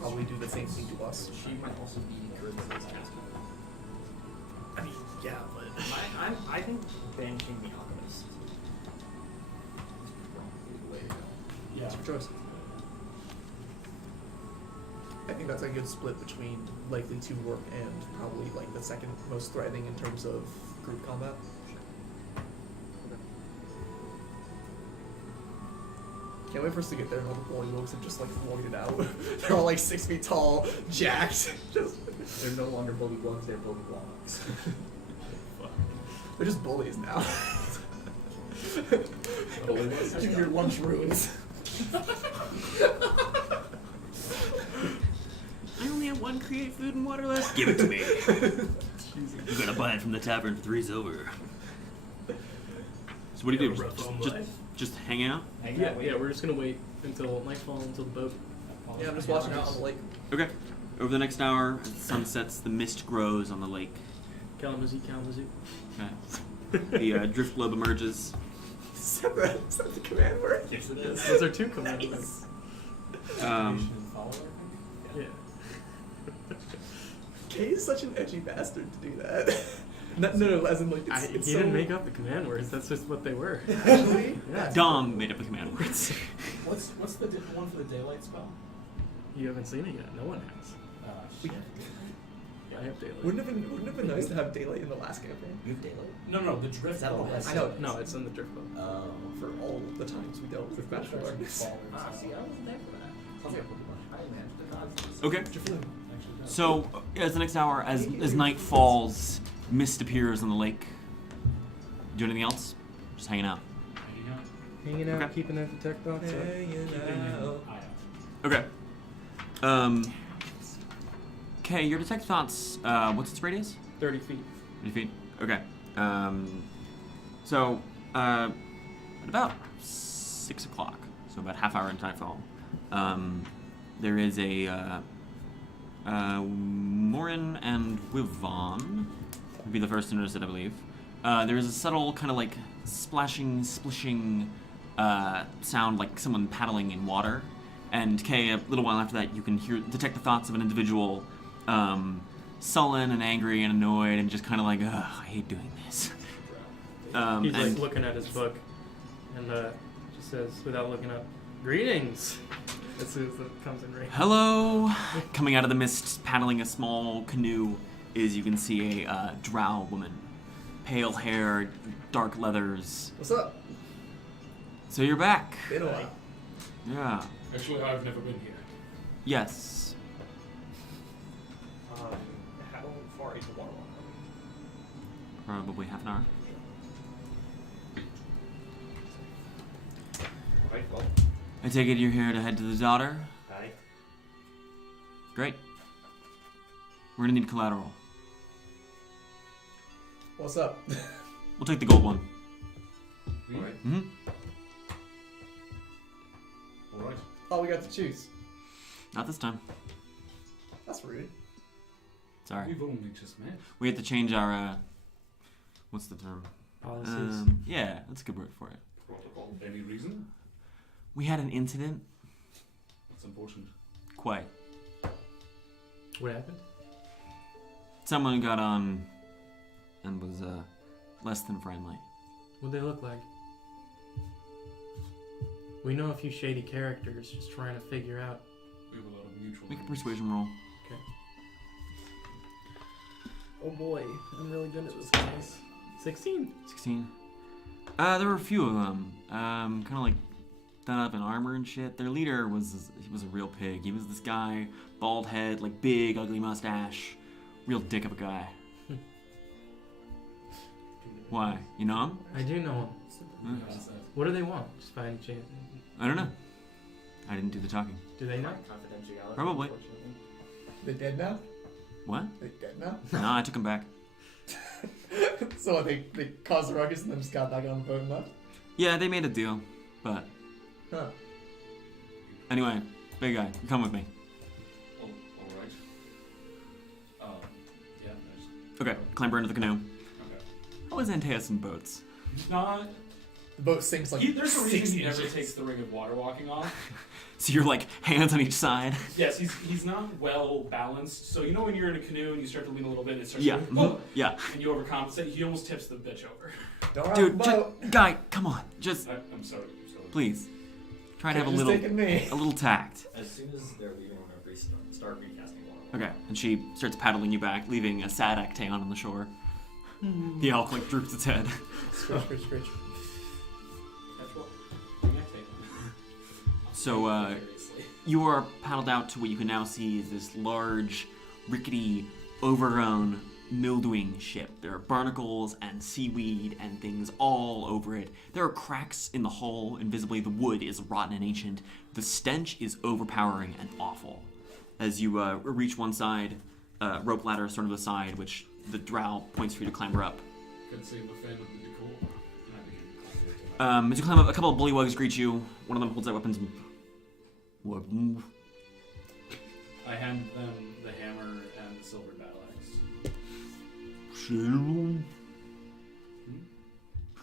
probably do the same thing to us. She might also be charisma based casting. I mean, yeah, but. I think banishing the Alchemist is probably the way to go. Yeah. It's your choice. I think that's a good split between likely to work and probably like the second most threatening in terms of group combat. Can't wait for us to get there and all the bullywugs have just like voided out. They're all like 6 feet tall, jacked. Just They're no longer bullywugs, they're bullywugs. they're just bullies now. Your lunch ruins. I only have one create food and water left. Give it to me. You're gonna buy it from the tavern for 3 silver. So what do you do? Just hang out? Yeah, we're just gonna wait until nightfall, until the boat. Yeah, I'm just watching out on the lake. Okay. Over the next hour, as the sun sets, the mist grows on the lake. Kalamazoo. Okay. The drift globe emerges. Is that the command word? Yes, it is. Those are 2 command words. And follow, I think? Yeah. Kay is such an edgy bastard to do that. No, as in like it's He so... didn't make up the command words. That's just what they were. Actually, Yeah. Dom made up the command words. What's the one for the daylight spell? You haven't seen it yet. No one has. Shit. I have daylight. wouldn't have been nice to have daylight in the last campaign. You have daylight? No, the drift Is that ball all has I know. No, it's in the drift boat. For all the times we dealt with magical darkness. See, I wasn't there for that. Sounds like a Pokemon. I managed to dodge this. Okay. Drifloon. So, as the next hour, as night falls, mist appears on the lake. Do anything else? Just hanging out. Hanging out. Hanging out, Okay. keeping that detect thoughts up. Eye out. Okay. Okay, your detect thoughts, what's its radius? 30 feet. 30 feet? Okay. So, at about 6 o'clock, so about half hour into nightfall, there is a, Moryn and Wivaun would be the first to notice it, I believe. There is a subtle kind of like splashing, splishing sound like someone paddling in water. And Kay, a little while after that, you can detect the thoughts of an individual sullen and angry and annoyed and just kind of like, ugh, I hate doing this. He's like and looking at his book and just says, without looking up, "Greetings." As soon as it comes in range. hello! Coming out of the mist, paddling a small canoe, is you can see a drow woman. Pale hair, dark leathers. What's up? So you're back. Been a while. Yeah. Actually, I've never been here. Yes. How far is the water walk? Probably half an hour. Right, well, I take it you're here to head to the daughter? aye. Great. We're gonna need collateral. What's up? We'll take the gold one. Alright. Mm-hmm. Alright. Oh, we got to choose. Not this time. That's rude. Sorry. We've only just met. We have to change our, what's the term? Policies. Yeah, that's a good word for it. Protocol. Any reason? We had an incident. That's unfortunate. Quite. What happened? Someone got on and was, less than friendly. What'd they look like? We know a few shady characters, just trying to figure out. We have a lot of mutual. Make a persuasion roll. Oh boy, I'm really good at this, guys. 16. 16. There were a few of them. Kind of like done up in armor and shit. Their leader was a real pig. He was this guy, bald head, like big, ugly mustache, real dick of a guy. Why? You know him? I do know them. Huh? How's that? What do they want? Just by any chance? I don't know. I didn't do the talking. Do they know? Confidentiality. Probably. unfortunately. They dead now? What? They dead now? No, I took him back. So what, they caused a ruckus and then just got back on the boat and left? Yeah, they made a deal, but Huh. anyway, big guy, you come with me. Oh, alright. Yeah, nice. Okay, clamber into the canoe. Okay. How is Antaeus in boats? Not. The boat sinks like There's a 6 reason he never inches. takes the ring of water walking off. So you're like hands on each side. Yes, he's not well balanced. So you know when you're in a canoe and you start to lean a little bit and it starts Yeah, to mhm, yeah. and you overcompensate, he almost tips the bitch over. Don't rock Dude, the just, boat. guy, come on, just I'm sorry. I'm sorry. please try to have Could've just taken me. a little tact. As soon as they're leaving, we're going to start recasting water. Okay, and she starts paddling you back, leaving a sad Antaeus on the shore. The elk like droops its head. Scritch, scritch, scritch. That's what. I take. So Seriously. you are paddled out to what you can now see is this large, rickety, overgrown mildewing ship. There are barnacles and seaweed and things all over it. There are cracks in the hull. Invisibly, the wood is rotten and ancient. The stench is overpowering and awful. As you reach one side, rope ladder sort of the side, which the drow points for you to clamber up. Could see the fan would be cool. As you climb up, a couple of bullywugs greet you. One of them holds out weapons. I hand them the hammer and the silver battle axe.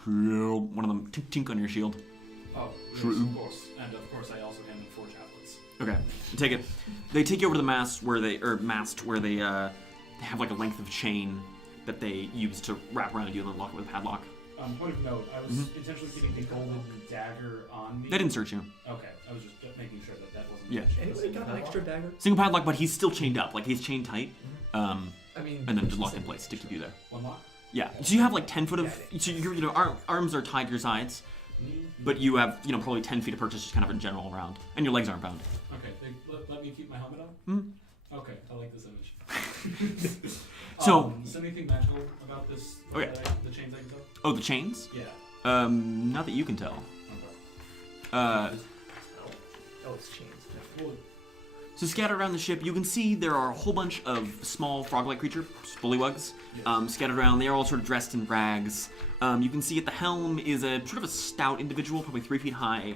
One of them tink on your shield. Oh, yes, of course. And of course, I also hand them 4 chaplets. Okay, take it. They take you over to the mast where they have like a length of chain that they use to wrap around you and then lock it with a padlock. Point of note, I was intentionally keeping the golden dagger on me. They didn't search you. Okay, I was just making sure that wasn't Yeah. an issue. Anybody got an extra dagger? Single padlock, but he's still chained up. Like he's chained tight. I mean, And then just locked in place to keep you there. One lock? Yeah. So you have like 10 foot of. So your arms are tied to your sides, but you have probably 10 feet of purchase just kind of in general around, and your legs aren't bound. Okay, let me keep my helmet on? Okay, I like this image. So. Is there anything magical about this? Okay. The chains I can tell? Oh, the chains? Yeah. Not that you can tell. Okay. oh, it's changed. Well, So scattered around the ship, you can see there are a whole bunch of small frog-like creatures, bullywugs, scattered around. They are all sort of dressed in rags. You can see at the helm is a sort of a stout individual, probably 3 feet high,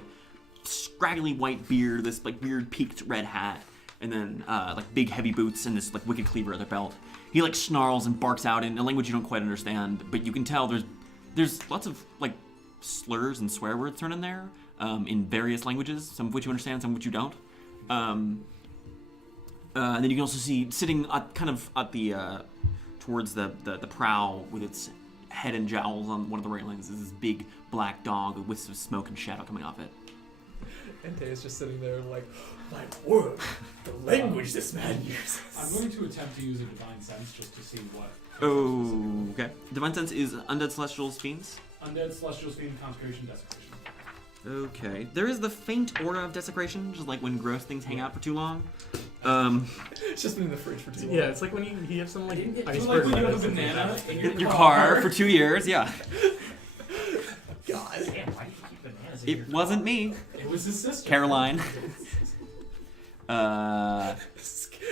scraggly white beard, this like weird peaked red hat, and then like big heavy boots and this like wicked cleaver at their belt. He like snarls and barks out in a language you don't quite understand, but you can tell there's lots of like slurs and swear words thrown in there in various languages, some of which you understand, some of which you don't. And then you can also see sitting kind of at the towards the prow with its head and jowls on one of the railings is this big black dog with wisps of smoke and shadow coming off it. Antaeus just sitting there like, my word, the language this man uses. I'm going to attempt to use a divine sense just to see what. Oh, okay. Divine sense is undead celestials, fiends. Undead, celestials, fiend, consecration, desecration. Okay. There is the faint aura of desecration, just like when gross things hang out for too long. It's just been in the fridge for too long. Yeah, it's like when you have some like It's iceberg like when you have lettuce a and things banana like that. in Your car for 2 years, yeah. God. Damn, why do you keep bananas in your It wasn't me. It was his sister. Caroline.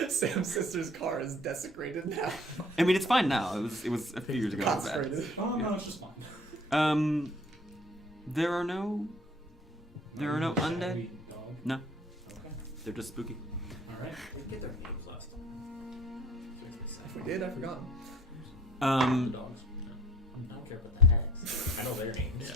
Sam's sister's car is desecrated now. I mean, it's fine now. It was a few years ago. It was bad. Concentrated. Oh, no, it's just fine. There are no undead. Shadowy dog. No, Okay. they're just spooky. Alright. We didn't get their names last time. If we did, I forgot. The dogs. I don't care about the hags. I know their names.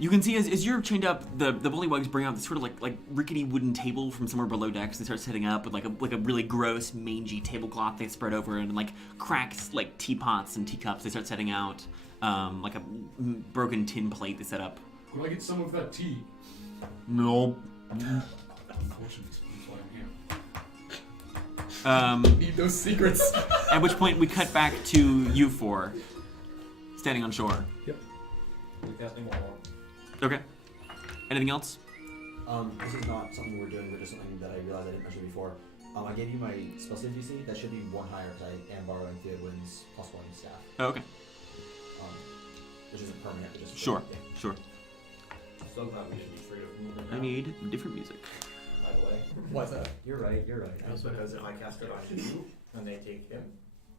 You can see as you're chained up, the bullywugs bring out this sort of like rickety wooden table from somewhere below decks. They start setting up with like a really gross mangy tablecloth they spread over it, and like cracked like teapots and teacups they start setting out. Like a broken tin plate they set up. Could I get some of that tea? No. Unfortunately, that's why I'm here. Need those secrets. At which point we cut back to you four, standing on shore. We got them all. Okay. Anything else? This is not something we're doing, but just something that I realized I didn't mention before. I gave you my spell save DC. That should be 1 higher because I am borrowing Theodwin's +1 staff. Oh, okay. Which isn't permanent, but just Sure. yeah. Sure. So glad we should be free of movement I now, need different music. by the way. What's that? You're right. Also, because if I cast it on you and they take him,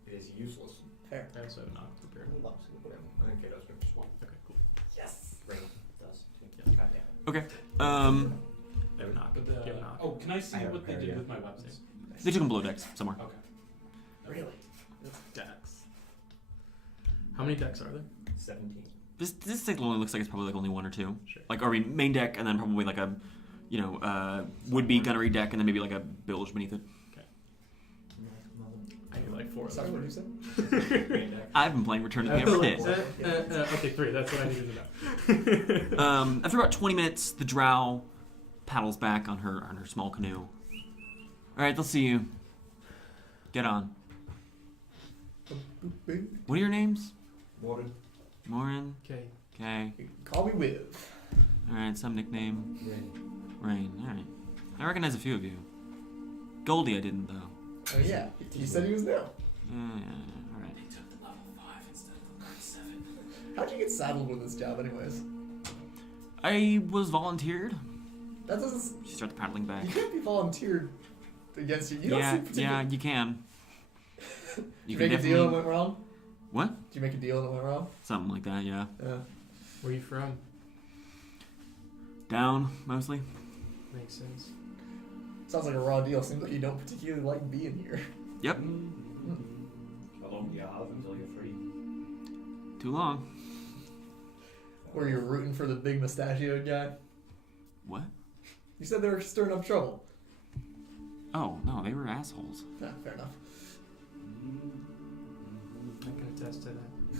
it is useless. Fair. I also have not prepared. Okay, that's good. Just one. Okay, cool. Yes. Rayne does. Yeah. God damn it. Okay. I have not. But You have not. oh, can I see I have what they prepared, did yeah. with my weapons? They took them below decks somewhere. Okay. Really? Decks. How many decks are there? 17. This deck only looks like it's probably like only 1 or 2. Sure. Like, or I mean, main deck, and then probably like a, would-be gunnery deck, and then maybe like a bilge beneath it. I need like 4 of Sorry, those. what did you say? I've been playing Return to the Hammer Pit. Okay, 3. That's what I needed to know. After about 20 minutes, the drow paddles back on her small canoe. All right, they'll see you. Get on. What are your names? Moryn. Moryn. Okay. Okay. Call me Wiv. All right, some nickname. Rayne. All right. I recognize a few of you. Goldie, I didn't though. Oh yeah, he said he was new. All right. They took the level 5 instead of the level 7. How'd you get saddled with this job, anyways? I was volunteered. That doesn't. She starts paddling back. You can't be volunteered against you. You don't Yeah, seem particularly. yeah, you can. Did you can make a deal and went wrong? What? Did you make a deal and it went wrong? Something like that, yeah. Yeah. Where you from? Down, mostly. Makes sense. Sounds like a raw deal. Seems like you don't particularly like being here. Yep. How long do you have until you're free? Too long. Where you're rooting for the big mustachioed guy. What? You said they were stirring up trouble. Oh, no, they were assholes. Yeah, fair enough. I can attest to that.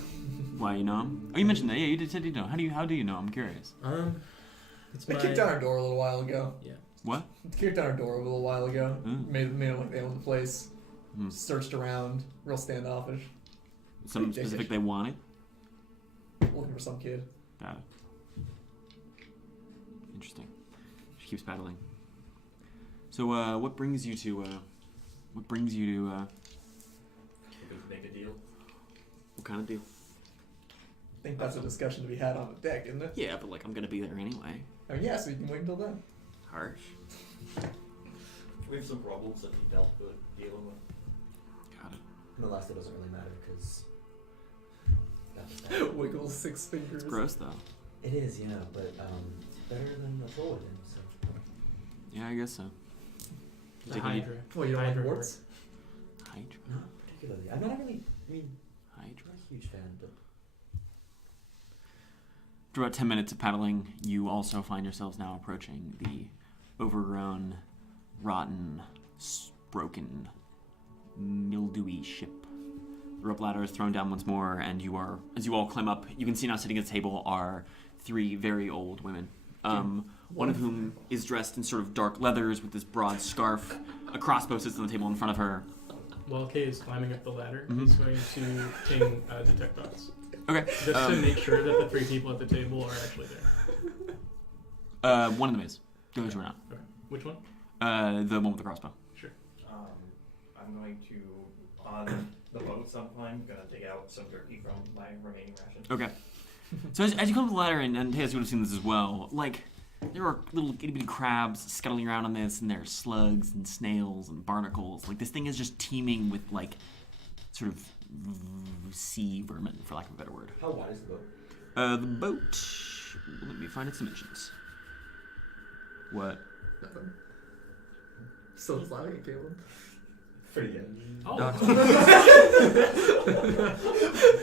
Why, you know him? Oh, you mentioned that. Yeah, you said you know. How do you know? I'm curious. It's They my... kicked down our door a little while ago. Yeah. What? They kicked down our door a little while ago. Mm. Made it like they owned the place. Hmm. Searched around. Real standoffish. Something Pretty specific dickish. they wanted? Looking for some kid. Got it. Interesting. She keeps paddling. So, what brings you to, We could make a deal. what kind of deal? I think that's a discussion to be had on the deck, isn't it? Yeah, but, like, I'm gonna be there anyway. Oh yeah, so you can wait until then. Harsh. We have some problems that need help with dealing with. Got it. And the last day doesn't really matter because. Wiggle 6 fingers. It's gross, though. It is, yeah, but it's better than a troll again. So. Yeah, I guess so. The Take a lead. Hydra. Well, you don't like Hydra warts? Hydra. Not particularly. I'm not really. I mean, Hydra. I'm not a huge fan, but. After about 10 minutes of paddling, you also find yourselves now approaching the overgrown, rotten, broken, mildewy ship. The rope ladder is thrown down once more, and as you all climb up, you can see now sitting at the table are 3 very old women. One of whom is dressed in sort of dark leathers with this broad scarf. A crossbow sits on the table in front of her. While Kay is climbing up the ladder, Mhm. he's going to ting detect thoughts. Okay. Just to make sure that the 3 people at the table are actually there. One of them is. The others were not. Okay. Which one? The one with the crossbow. Sure. I'm going to, on the boat sometime, gonna dig out some turkey from my remaining ration. Okay. So as you come up the ladder, and Antaeus, you would have seen this as well, like, there are little itty-bitty crabs scuttling around on this, and there are slugs and snails and barnacles. Like, this thing is just teeming with, like, sort of sea vermin, for lack of a better word. How wide is the boat? The boat... Let me find its dimensions. What? Nothing. Still just laughing at Caleb. Pretty good. Oh,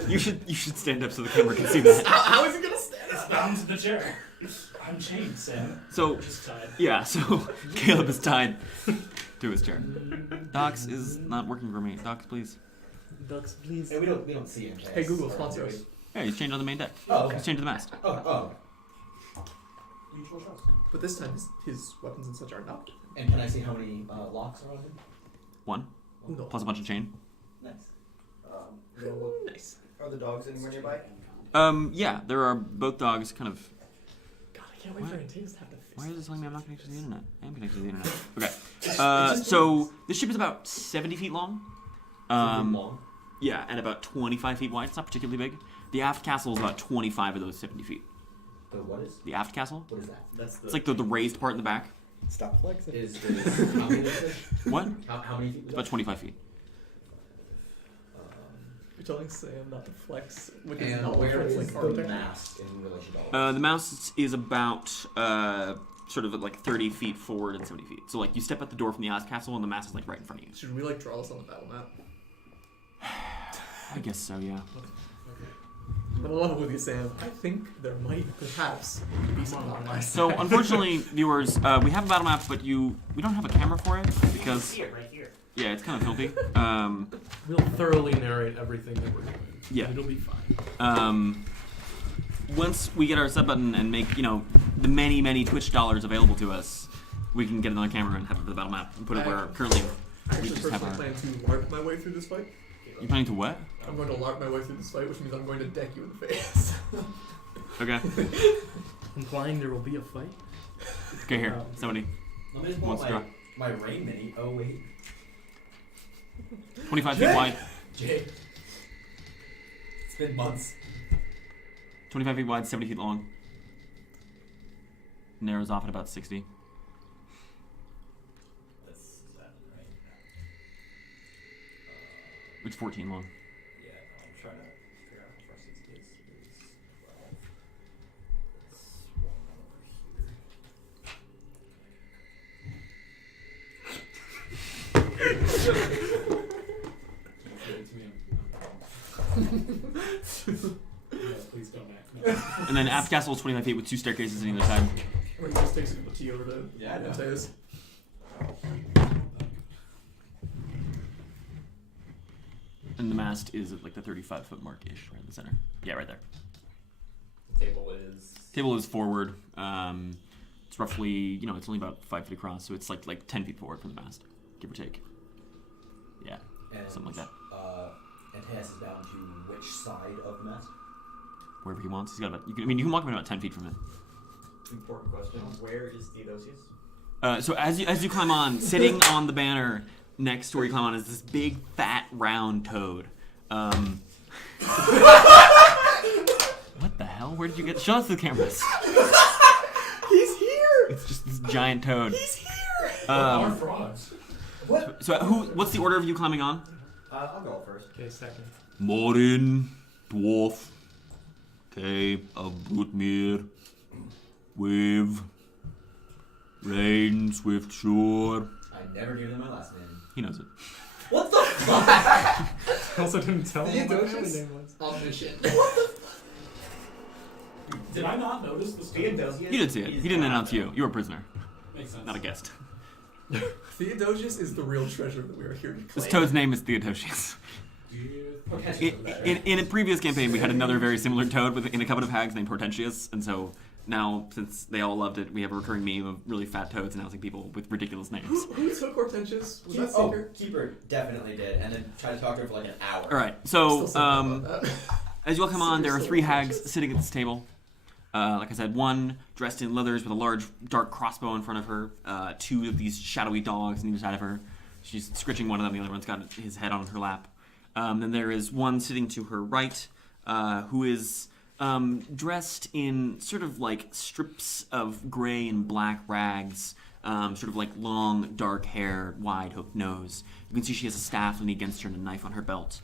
You should stand up so the camera can see that. How is he gonna stand it's up? bound to the chair. I'm chained, Sam. So, Just tied. yeah, so Caleb is tied to his chair. Docs is not working for me. Docs, please. Ducks, please. Hey, we don't see him. Hey Google, sponsor us. Yeah, he's chained on the main deck. Oh, okay. He's chained to the mast. Oh. Mutual trust. But this time his weapons and such are not. And can I see how many locks are on him? 1, No. plus a bunch of chain. Nice. Nice. Are the dogs anywhere nearby? Yeah, there are both dogs kind of... God, I can't wait for Antaeus to have to fix Why is it telling me I'm not connected to the internet? I am connected to the internet. Okay. just So the ship is about 70 feet long. Long. Yeah, and about 25 feet wide. It's not particularly big. The aft castle is about 25 of those 70 feet. The what is? The aft castle? What is that? That's the. It's like the raised part in the back. Stop flexing. Is how many is it? What? How many feet? It's about 25 feet. You're telling Sam not to flex with his And knowledge where of, is like, the architecture? mast in relation to all The mouse is about sort of like 30 feet forward and 70 feet. So like you step at the door from the aft castle and the mast is like right in front of you. Should we like draw this on the battle map? I guess so, yeah. I'm gonna level with you, Sam. I think there might perhaps be some compromise. So unfortunately, viewers, we have a battle map, but we don't have a camera for it because See it right here. yeah, it's kind of filthy. We'll thoroughly narrate everything that we're doing. Yeah. It'll be fine. Once we get our sub button and make the many Twitch dollars available to us, we can get it on camera and have it for the battle map and put it where currently I we actually just have personally our. plan to larp my way through this fight. You planning to what? I'm going to larp my way through this fight, which means I'm going to deck you in the face. Okay. Implying there will be a fight? Okay, here. Somebody. Let me just pull Wants out to draw. my Rayne mini. Oh wait. 25 feet wide. Jay. It's been months. 25 feet wide, 70 feet long. Narrows off at about 60. That's 7, right? It's 14 long. Yeah, no, I'm trying to figure out how far 60 is. It is 12. That's one Yeah, please don't act. No. And then Aft Castle is 25 feet with 2 staircases on either side. We're just taking the tea over to Yeah, I know. Antaeus. And the mast is at like the 35-foot mark-ish, right in the center. Yeah, right there. The table is. Table is forward. It's roughly, it's only about 5 feet across, so it's like 10 feet forward from the mast, give or take. Yeah, And, something like that. Antaeus is bound to which side of the mast? Wherever he wants. He's got about. You can walk him about 10 feet from it. Important question. Where is Theodosius? So as you climb on, sitting on the banner next to where you climb on is this big, fat, round toad. What the hell? Where did you get? Show us the cameras. He's here! It's just this giant toad. He's here! Our frogs. What? So what's the order of you climbing on? I'll go first. Okay, second. Moryn, dwarf. Okay, Abutmir. Wiv. Rayne, Swift Shore. I never gave them my last name. He knows it. What the fuck? I also didn't tell him what my Theodosius? name was. Omniscient. Did I not notice the story? Theodosius. You did see it. He didn't announce you. You were a prisoner, Makes sense. not a guest. Theodosius is the real treasure that we are here to claim. This toad's name is Theodosius. In a previous campaign, we had another very similar toad in a coven of hags named Hortensius, and so now, since they all loved it, we have a recurring meme of really fat toads announcing people with ridiculous names. Who took Hortensius? Was that Oh, Seeker? Keeper definitely did, and then tried to talk to her for like an hour. All right, Still so something about that. as you all come on, there are Seeker's 3 so hags Hortensius. sitting at this table. Like I said, one dressed in leathers with a large dark crossbow in front of her. 2 of these shadowy dogs on either side of her. She's scritching one of them. The other one's got his head on her lap. Then there is one sitting to her right, who is dressed in sort of like strips of gray and black rags, sort of like long, dark hair, wide hooked nose. You can see she has a staff leaning against her and a knife on her belt.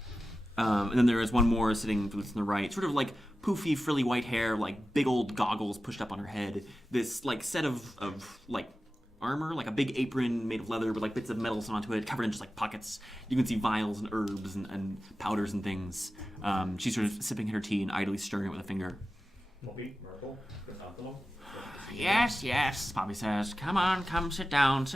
And then there is one more sitting to the right, sort of like poofy, frilly white hair, like big old goggles pushed up on her head. This like set of like armor, like a big apron made of leather with like bits of metal sewn onto it, covered in just like pockets. You can see vials and herbs and powders and things. She's sort of sipping her tea and idly stirring it with a finger. Poppy, Myrtle, Chrysanthemum. Yes, Poppy says. Come, sit down.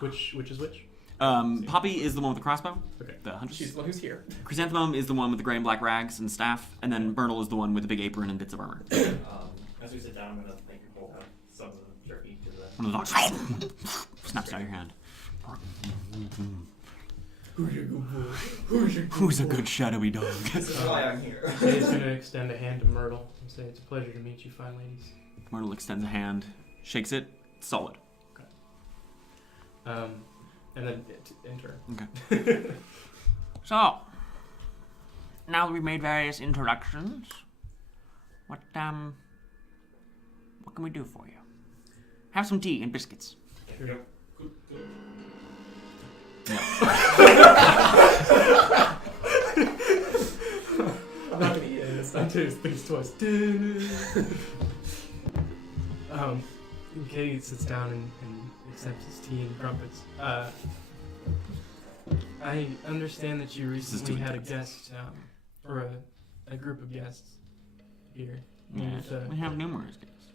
Which is which? Poppy is the one with the crossbow. Okay. The huntress. She's the one who's here. Chrysanthemum is the one with the gray and black rags and staff, and then Myrtle is the one with the big apron and bits of armor. As we sit down, I'm gonna pull out some of the jerky to the. One of the dogs snaps out of your hand. Who's a good shadowy dog? This is why I'm here. He's gonna extend a hand to Myrtle and say, "It's a pleasure to meet you, fine ladies." Myrtle extends a hand, shakes it, solid. And then enter. Okay. So, now that we've made various introductions, what can we do for you? Have some tea and biscuits. Sure. I'm not gonna eat it. It's not too. It's twice. Katie sits down and accepts his tea and crumpets. I understand that you recently had a guest, or a group of guests here. Yes, with, we have numerous guests.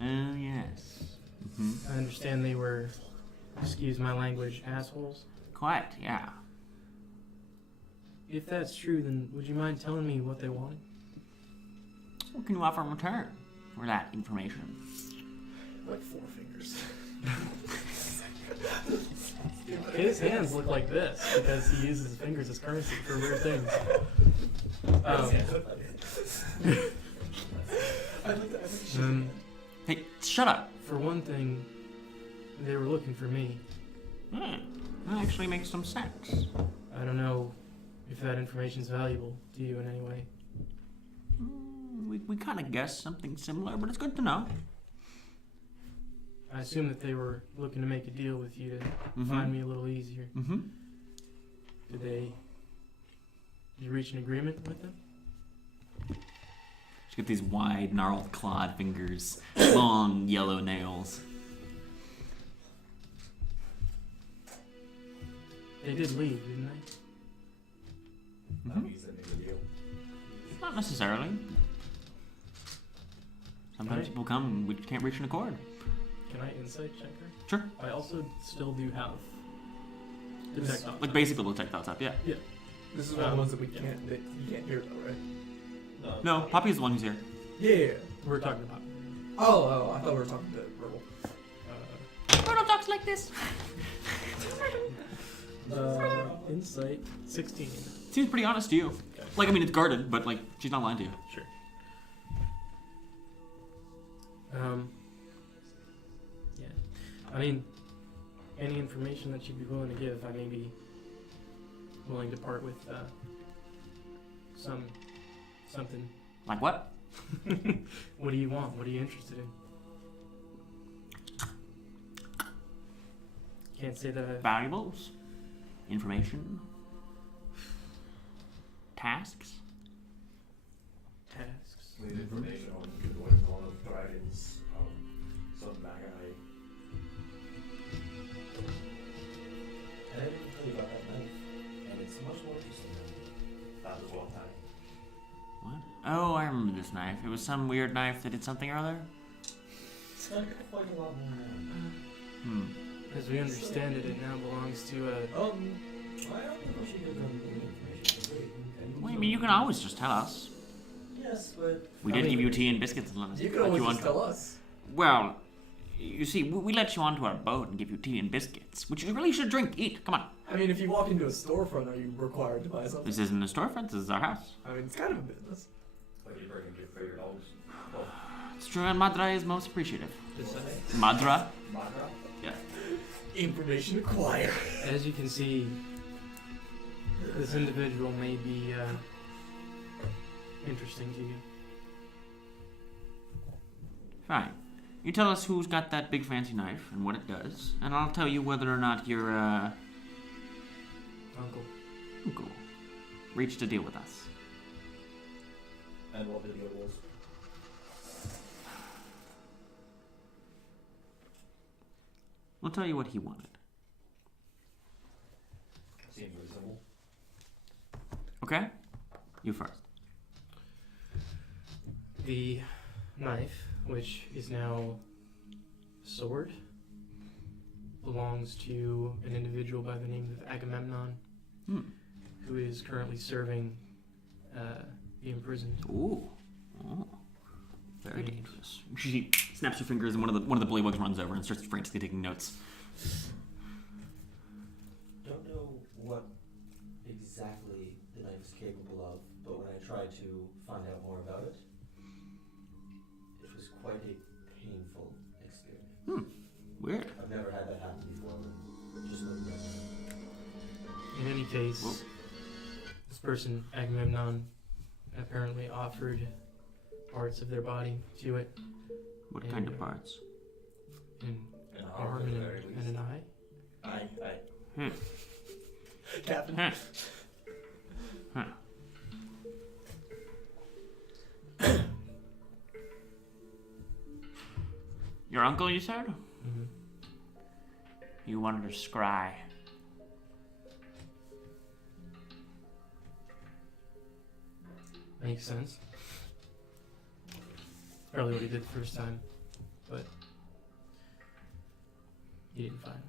Oh, yes. Mm-hmm. I understand they were, excuse my language, assholes. Quite, yeah. If that's true, then would you mind telling me what they wanted? What can you offer in return for that information? Like 4 fingers. His hands look like this because he uses his fingers as currency for weird things. Hey, shut up. For one thing, they were looking for me. That actually makes some sense. I don't know if that information's valuable to you in any way. We kind of guessed something similar, but it's good to know. I assume that they were looking to make a deal with you to find me a little easier. Mm-hmm. Did you reach an agreement with them? She's got these wide, gnarled, clawed fingers, long yellow nails. They did leave, didn't they? That means they made a deal. Not necessarily. Sometimes Right. people come and we can't reach an accord. Can I insight check her? Sure. I also still do have detect thoughts. Like basically we'll check thoughts up, yeah. This is one of the ones that that you can't hear though, right? No, Poppy's the one who's here. Yeah. We're talking about. Oh, I thought we were talking to Verbal. Bruno talks like this. Insight 16. Seems pretty honest to you. Like, I mean, it's guarded, but like, she's not lying to you. Sure. Yeah. I mean, any information that you'd be willing to give, I may be willing to part with something. Like what? What do you want? What are you interested in? Can't say that I've... Valuables? Information? Tasks? tasks. We need information on what is one of dragons, some Nagai. And I didn't tell you about that knife, and it's much more interesting than That was well timed. What? Oh, I remember this knife. It was some weird knife that did something or other. it's got quite a lot more now. As we understand it, it now belongs to I don't think we should give them any information. Well, I mean, you can always just tell us. Yes, but We I did mean, give you tea and biscuits and let You can let always you just on. tell us. Well, you see, we let you onto our boat and give you tea and biscuits, which you really should drink. Eat. Come on. I mean, if you walk into a storefront, are you required to buy something? This isn't a storefront. This is our house. I mean, it's kind of a business. Like you bring in your favorite dogs. Well, It's true, and Madra is most appreciative. this. Madra? Madra? Yeah. Information acquired. As you can see, this individual may be interesting to you. Fine. You tell us who's got that big fancy knife and what it does, and I'll tell you whether or not your Uncle. uncle reached a deal with us. And what the deal was. We'll tell you what he wanted. Seems reasonable. Okay? You first. The knife, which is now a sword, belongs to an individual by the name of Agamemnon, who is currently serving the imprisoned. Ooh. Oh. Very dangerous. She snaps her fingers, and one of the bullywugs runs over and starts frantically taking notes. don't know what exactly the knife is capable of, but when I tried to find out more about it, it was quite a painful experience. Weird. I've never had that happen before, but just looking at it. In any case, Whoa. this person, Agamemnon, apparently offered parts of their body to it, What kind of parts? an An arm at the and very least. an eye. Aye. Captain. Huh. Your uncle, you said? Mm-hmm. You wanted to scry. Makes sense. Probably what he did the first time, but he didn't find me.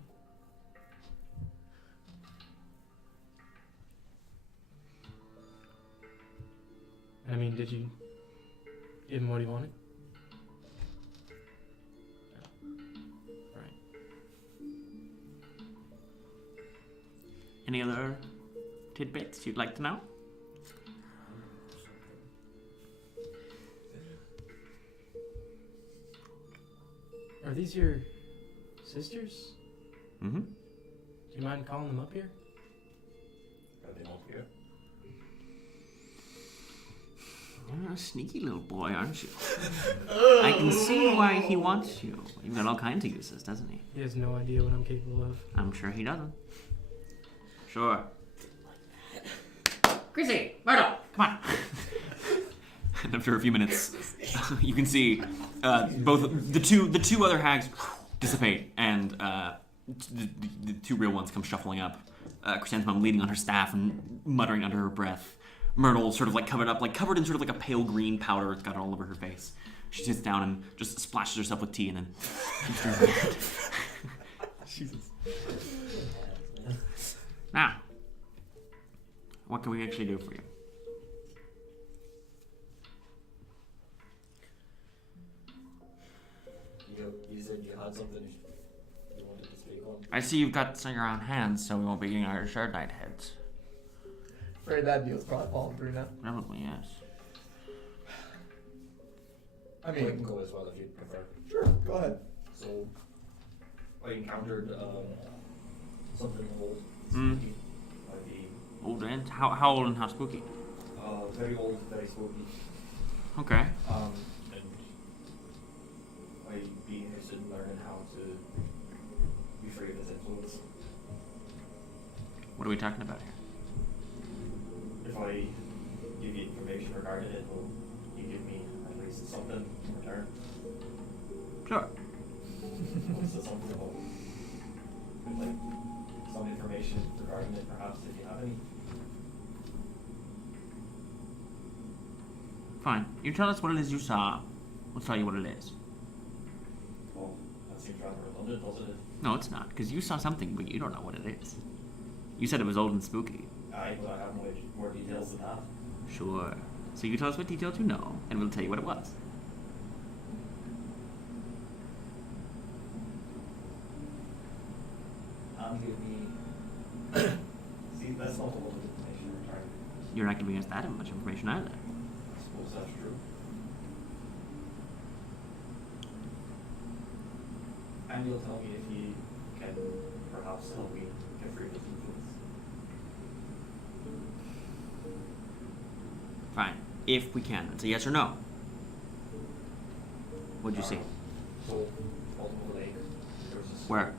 I mean, did you give him what he wanted? No. Right. Any other tidbits you'd like to know? Are these your sisters? Mm-hmm. Do you mind calling them up here? Are they not here? You're a sneaky little boy, aren't you? I can see why he wants you. You've got all kinds of uses, doesn't he? He has no idea what I'm capable of. I'm sure he doesn't. Sure. Chrissy, Myrtle, come on. And after a few minutes, you can see both the two other hags dissipate, and the two real ones come shuffling up. Chrysanthemum leaning on her staff and muttering under her breath. Myrtle sort of like covered in sort of like a pale green powder. It's got it all over her face. She sits down and just splashes herself with tea and then keeps drinking. Jesus. Now, what can we actually do for you? You said you had something you wanted to speak on. I see you've got some around hands, so we won't be getting our shard knight heads. Afraid that deal's probably falling through now. Probably, yes. I mean, I can go as well if you prefer. Sure, go ahead. So, I encountered something old. Mm. Spooky. Might be Old and how old and how spooky? very old, very spooky. Okay. And I'd be interested in learning how to be free of this influence. What are we talking about here? If I give you information regarding it, will you give me at least something in return? Sure. What's the something about? Like, some information regarding it, perhaps, if you have any. Fine. You tell us what it is you saw. We'll tell you what it is. Well, that seems rather redundant, doesn't it? No, it's not, because you saw something, but you don't know what it is. You said it was old and spooky. Aye, but I have more details than that. Sure. So you tell us what details you know, and we'll tell you what it was. And give me... See, that's not a lot of information in return. You're not giving us that much information either. I suppose that's true. And you'll tell me if you can perhaps help me get free of this influence. Fine. If we can. It's a yes or no. What'd you see? So, ultimately, there was this... Where?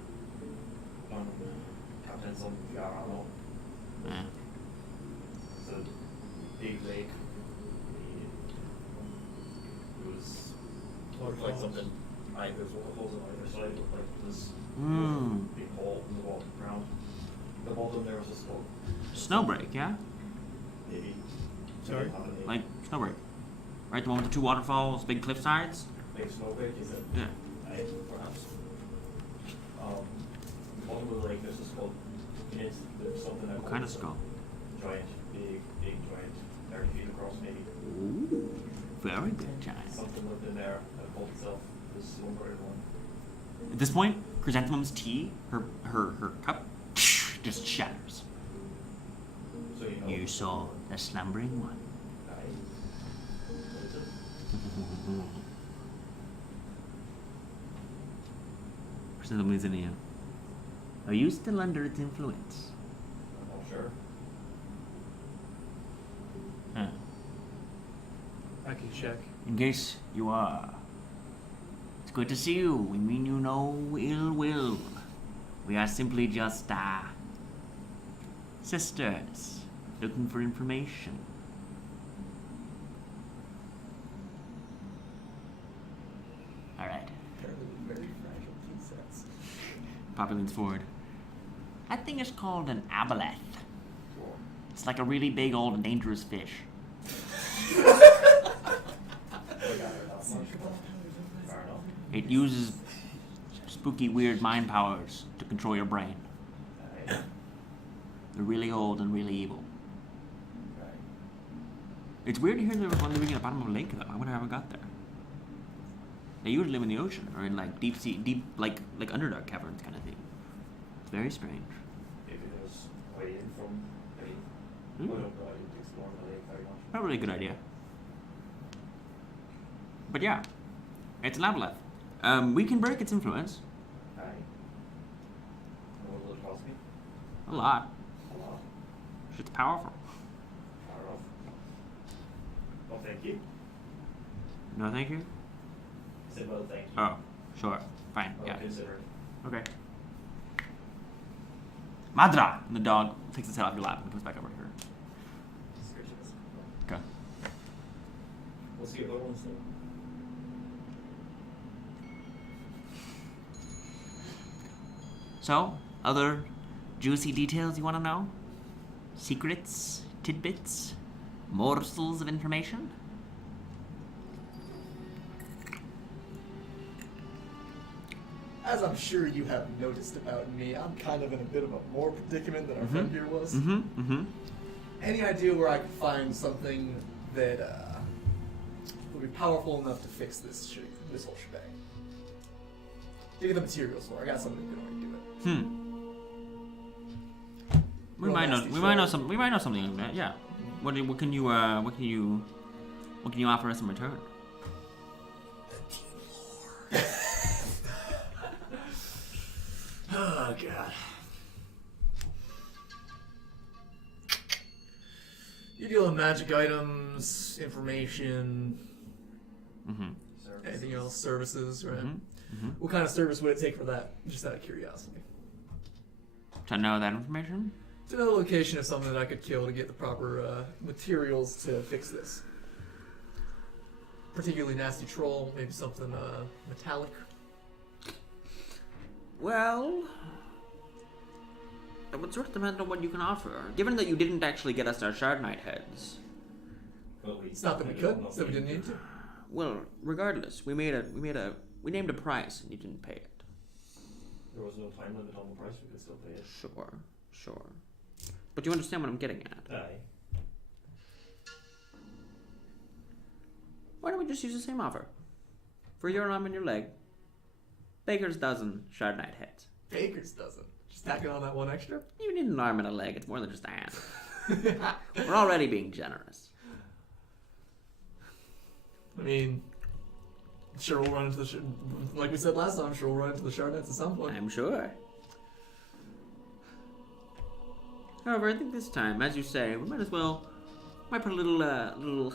Captain some Fiorano. Yeah. It's a big lake. It was looked like something. There's waterfalls on either side. It looked like this big hole in the bottom ground. The bottom there was a skull. Snowbreak, yeah? Maybe. Sorry? Like Snowbreak. Right, the one with the two waterfalls, big cliff sides? Big snowbreak, is it? Yeah. Perhaps. Bottom of the lake, there's a skull. In it, there's something that What kind of skull? giant, big giant, 30 feet across maybe. Ooh. Very good, giant. Something lived in there that called itself the Snowbird one. At this point, Chrysanthemum's tea, her cup, just shatters. So you know. You saw the slumbering one. Aye. What is it? Chrysanthemum is in you. Are you still under its influence? I'm not sure. Huh. I can check. In case you are. It's good to see you. We mean you no ill will. We are simply just, sisters, looking for information. Alright. Very fragile tea sets. Poppy leans forward. That thing is called an aboleth. It's like a really big old and dangerous fish. It uses spooky, weird mind powers to control your brain. They're really old and really evil. It's weird to hear there was one living at the bottom of a lake, though. I wonder how it got there. They usually live in the ocean or in like deep sea, like Underdark caverns kind of thing. It's very strange. Maybe there's a way in from maybe. I don't know, I didn't explore the lake very much. Probably a good idea. But yeah, it's an aboleth. We can break its influence. Aye. What will it cost me? A lot. A lot. Shit's powerful. Far off. Well, thank you. No, thank you. I said, well, thank you. Oh, sure. Fine. I'll Yeah. consider it. Okay. Madra! And the dog takes its head off your lap and comes back over to her. Suspicious. Okay. What's the other one's name? So, other juicy details you want to know? Secrets? Tidbits? Morsels of information? As I'm sure you have noticed about me, I'm kind of in a bit of a more predicament than our friend here was. Mm-hmm. Any idea where I could find something that would be powerful enough to fix this whole shebang? Give me the materials for it. I got something that can already do it. We Real might know. nasty We might know troll. some. We might know something like that. Yeah. What can you offer us in return? Oh god. You deal with magic items, information, Mm-hmm. anything else, services, right? Mm-hmm. What kind of service would it take for that? Just out of curiosity. To know that information? To know the location of something that I could kill to get the proper materials to fix this. Particularly nasty troll, maybe something metallic. Well, it would sort of depend on what you can offer. Given that you didn't actually get us our Shard Knight heads. Well, It's not that we could, it's that we didn't need to. Well, regardless, we named a price and you didn't pay it. There was no time limit on the price, we could still pay it. Sure. But you understand what I'm getting at. Aye. Why don't we just use the same offer? For your arm and your leg, baker's dozen Shard Knight heads. Baker's dozen. Just tacking on that one extra? You need an arm and a leg, it's more than just a hand. We're already being generous. I mean, sure we'll run into the like we said last time, sure we'll run into the Shard Knights at some point. I'm sure. However, I think this time, as you say, we might put a little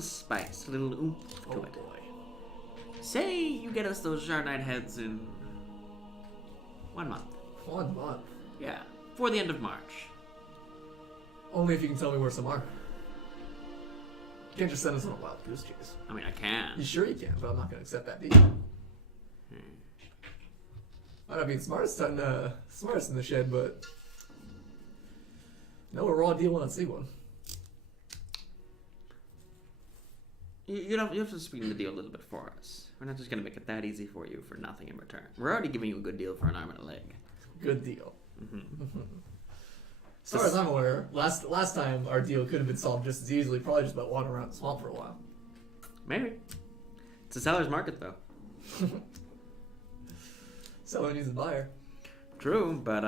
spice, a little oomph to Oh it. boy. Say you get us those Shard Knight heads in 1 month. 1 month. Yeah, before the end of March. Only if you can tell me where some are. You can't just send us on a wild goose chase. I mean, I can. You sure you can, but I'm not going to accept that deal. Might not be the smartest in the shed, but no, a raw deal when I see one. You have to sweeten the deal a little bit for us. We're not just going to make it that easy for you for nothing in return. We're already giving you a good deal for an arm and a leg. Good deal. Mm-hmm. As far as I'm aware, last time our deal could have been solved just as easily, probably just about wandering around the swamp for a while. Maybe. It's a seller's market, though. Someone needs a buyer. True, but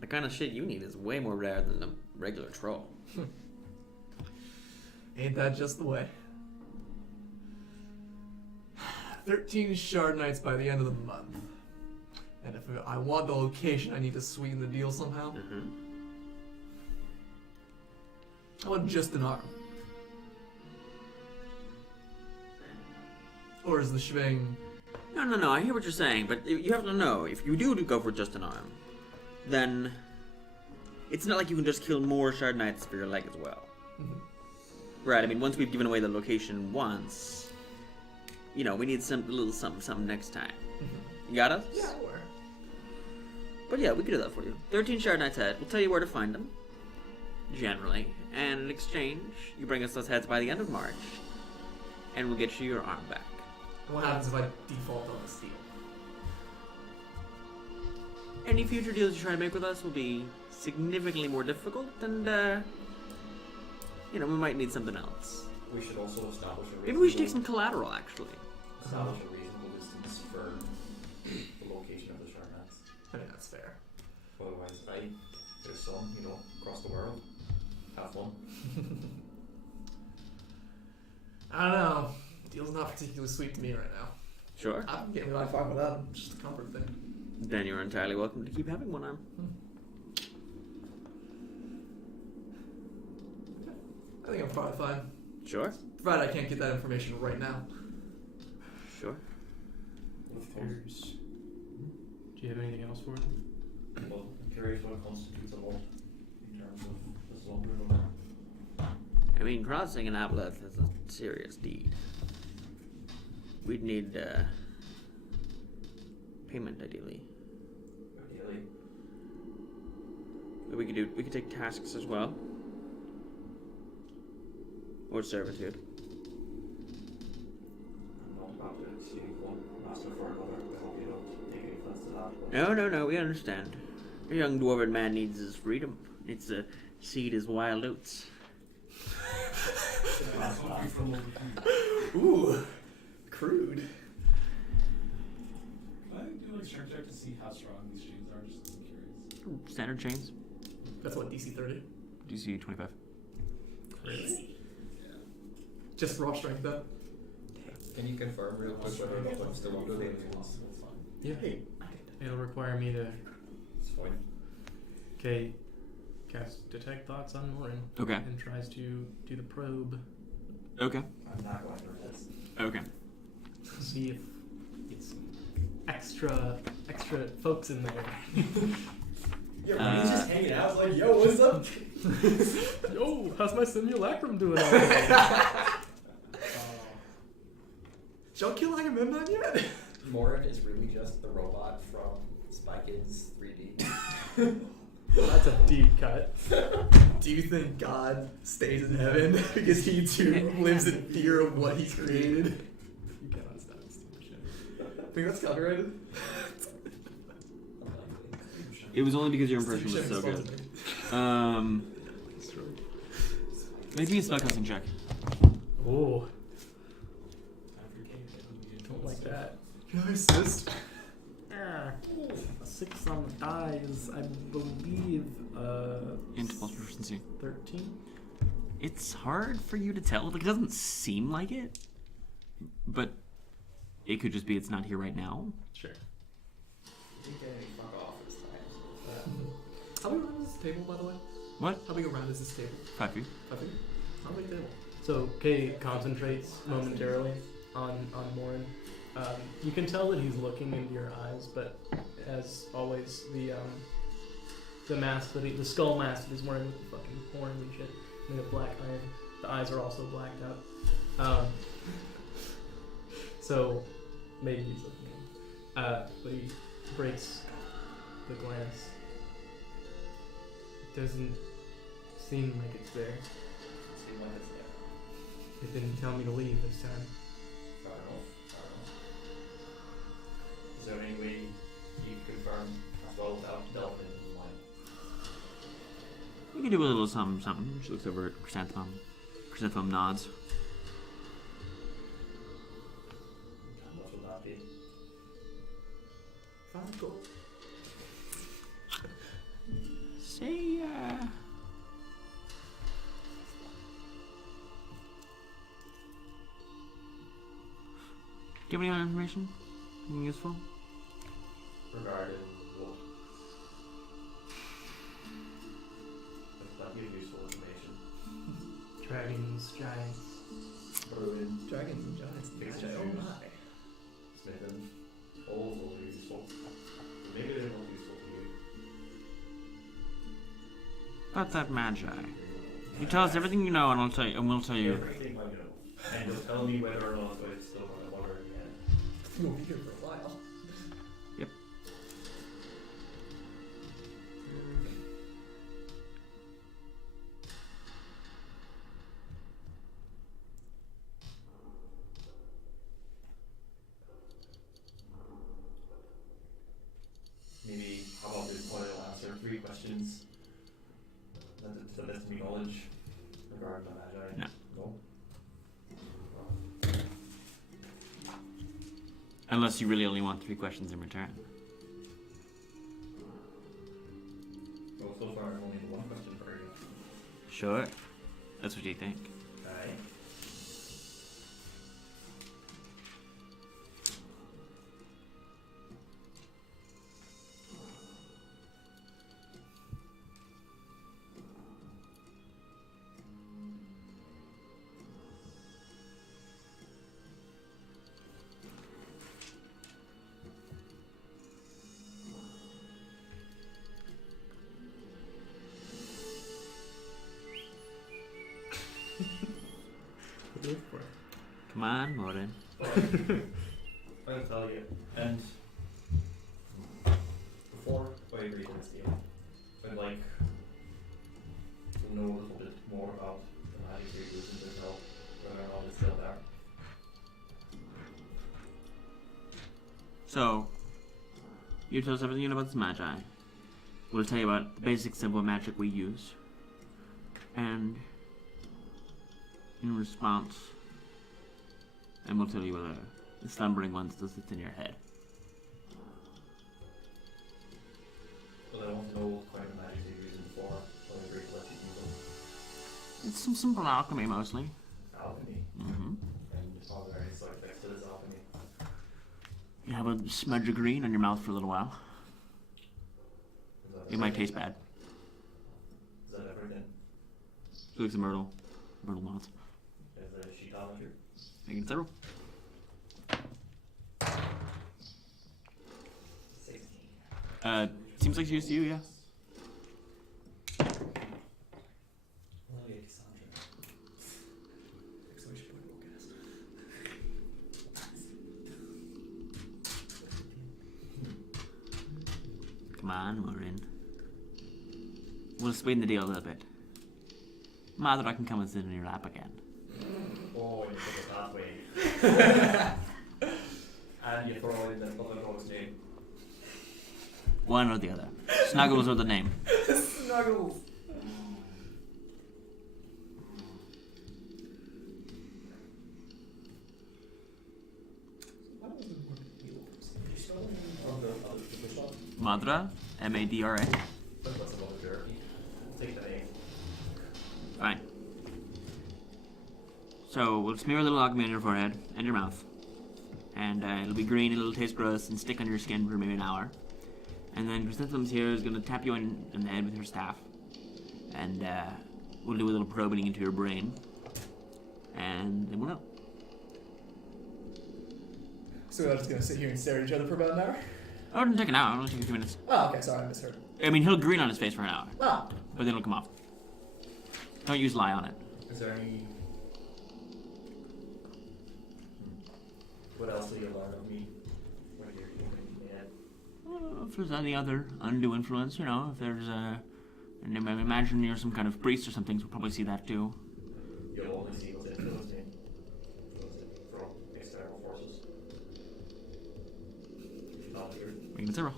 the kind of shit you need is way more rare than the regular troll. Ain't that just the way? 13 Shard Knights by the end of the month. And if I want the location, I need to sweeten the deal somehow. Mm-hmm. I want just an arm. Or is the shebang... No, I hear what you're saying, but you have to know, if you do go for just an arm, then it's not like you can just kill more Shard Knights for your leg as well. Mhm. Right, I mean, once we've given away the location once, we need a little something next time. You got us? Yeah, where? But yeah, we could do that for you. 13 Shard Knights head. We'll tell you where to find them, generally, and in exchange, you bring us those heads by the end of March, and we'll get you your arm back. What happens if I default on this deal? Any future deals you try to make with us will be significantly more difficult, and, we might need something else. We should also establish a Maybe we should take some collateral, actually. establish a reasonable distance for the location of the Shard Knights. I mean, that's fair. Otherwise, there's some, across the world. Have fun. I don't know. Deal's not particularly sweet to me right now. Sure. I'm getting my fine without him. It's just a comfort thing. Then you're entirely welcome to keep having one arm. I think I'm probably fine. Sure. Provided I can't get that information right now. Sure. There's... Do you have anything else for him? Well, I'm curious what constitutes a vault in terms of the slumber room. I mean, crossing an aboleth is a serious deed. We'd need payment, ideally. Ideally. But we could take tasks as well. Or servitude. I'm not about to exchange one master for another. I hope you don't take any offense to that. But No, we understand. A young dwarven man needs his freedom. Needs to seed his wild oats. Ooh, crude. Can I do like strength check to see how strong these chains are? Just curious. Standard chains. That's what, DC 30? DC 25. Really? Just raw strength though? Can you confirm real quick whether or not I'm still under the influence? Yeah. It'll require me to... It's fine. Okay. Cast Detect Thoughts on Moryn. Okay. And tries to do the probe. Okay. I'm not going to resist. Okay. See if it's extra folks in there. Yeah, he's just hanging out like, yo, what's up? Yo, how's my simulacrum doing all day? Did y'all kill Agamemnon yet? Moryn is really just the robot from Spy Kids 3D. That's a deep cut. Do you think God stays in heaven because he too lives in fear of what he created? You cannot stop this shit. Think that's copyrighted? It was only because your impression was so good. Make me a spellcasting check. Oh. Don't like that. Can I assist? A 6 on the die is, I believe, Int plus proficiency. 13. It's hard for you to tell. Like, it doesn't seem like it, but it could just be it's not here right now. Sure. Fuck off this time. How big around is this table, by the way? What? How big around is this table? 5 feet. 5 feet? How big table? So Kay concentrates momentarily on Moryn. You can tell that he's looking into your eyes, but as always, the mask the skull mask that he's wearing with the fucking horns and shit, made of black iron. The eyes are also blacked out. So maybe he's looking at him. But he breaks the glance. It doesn't seem like it's there. Seem like it's there. It didn't tell me to leave this time. Fair enough. Is there any way you can confirm as well without delving into mine? You can do a little something. She looks over at Chrysanthemum. Chrysanthemum nods. How much would that be? 5 gold. Say, do you have any other information? Anything useful? Regarding what? There's plenty of useful information. Dragons, giants. Brewing, Dragons and giants. Fixed Oh shoes. my. smithing, all of those are useful. Maybe they're not useful to you. About that magi. You tell us everything you know, and we'll tell you. Everything I know. And you'll tell me whether or not it's still on the water again. We'll be here for a while. Yep. Maybe, how about this point I'll answer 3 questions to the best of my knowledge regarding the magi? No. No? Unless you really only want 3 questions in return. Well, so far I've only had 1 question for you. Sure. That's what you think. Aye. Look for it. Come on, Moryn. I'll tell you. And before I agree to this deal, I'd like to know a little bit more about the magic you're using to help whether or not it's still there. So, you tell us everything you know about this magi. We'll tell you about the basic simple magic we use. And in response, and we'll tell you whether the slumbering one still sits in your head. But I want to know what kind of magic you're using for when I agree to let you use them. It's some simple alchemy mostly. Alchemy. Mm-hmm. And are there any side effects to this alchemy? You have a smudge of green on your mouth for a little while. It might taste bad. Is that everything? It looks like myrtle moths. Is there a sheet on here? Making several. 16. Seems like she used to you, yeah. Come on, Moryn. We'll sweeten the deal a little bit. Mother, I can come and sit in your lap again. Oh, you put it that way. And you throw in the other dog's name. One or the other. Snuggles or the name. Snuggles. Madra, M-A-D-R-A. That's about the jerky. Take the name. Fine. So we'll smear a little alchemy on your forehead and your mouth. And it'll be green, it'll taste gross, and stick on your skin for maybe an hour. And then Chrysanthemum's here is going to tap you in the head with her staff. And we'll do a little probing into your brain. And then we'll know. So we're just gonna sit here and stare at each other for about an hour? Oh, it didn't take an hour, it'll take a few minutes. Oh, okay, sorry, I misheard. I mean, he'll green on his face for an hour. Ah. But then it'll come off. Don't use lye on it. Is there any... What else do you learn of me when you're human head? If there's any other undue influence, you know, if there's a... And I imagine you're some kind of priest or something, so we'll probably see that too. You'll only see what's influencing from external forces. Not here. Making it zero.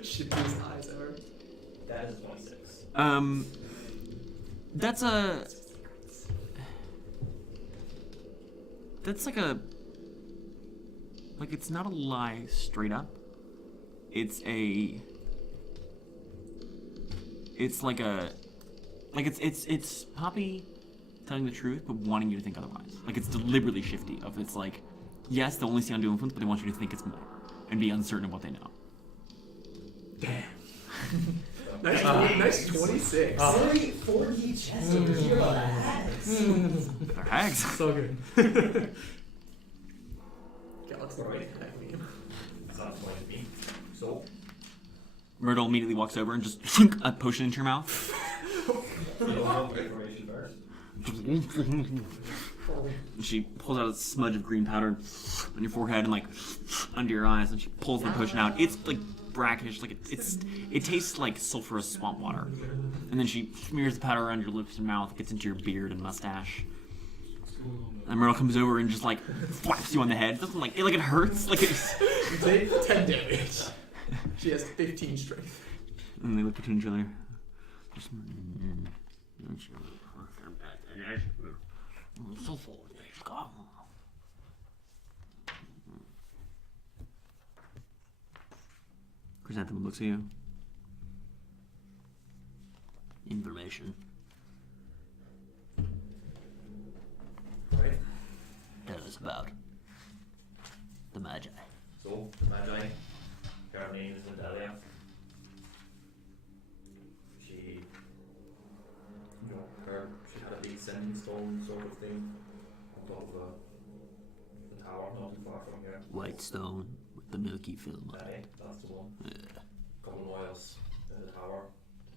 Shittiest eyes ever. That is 26. That's a... That's like a... Like, it's not a lie straight up. It's a... It's like a... Like, it's Poppy telling the truth, but wanting you to think otherwise. Like, it's deliberately shifty. Of it's like, yes, they'll only see undue influence, but they want you to think it's more. And be uncertain of what they know. Damn. Nice 26. 40 chests over here on the hags. They're hags. So good. Galaxy Hag meme. Sounds like me. So? Myrtle immediately walks over and just a potion into your mouth. Information first. She pulls out a smudge of green powder on your forehead and like under your eyes, and she pulls the potion out. It's like brackish, like it tastes like sulfurous swamp water. And then she smears the powder around your lips and mouth, gets into your beard and mustache. And Myrtle comes over and just like flaps you on the head. It doesn't like it hurts. Like it's. You take 10 damage. She has 15 strength. And they look at each other. Just, so full. Chrysanthemum looks at you. Information. Right? Tell us about the Magi. So, the Magi, her name is Antaeus. She had a big sending stone sort of thing on top of the tower, not too far from here. White stone with the milky film on it. That's the one. Yeah. Couple of miles in the tower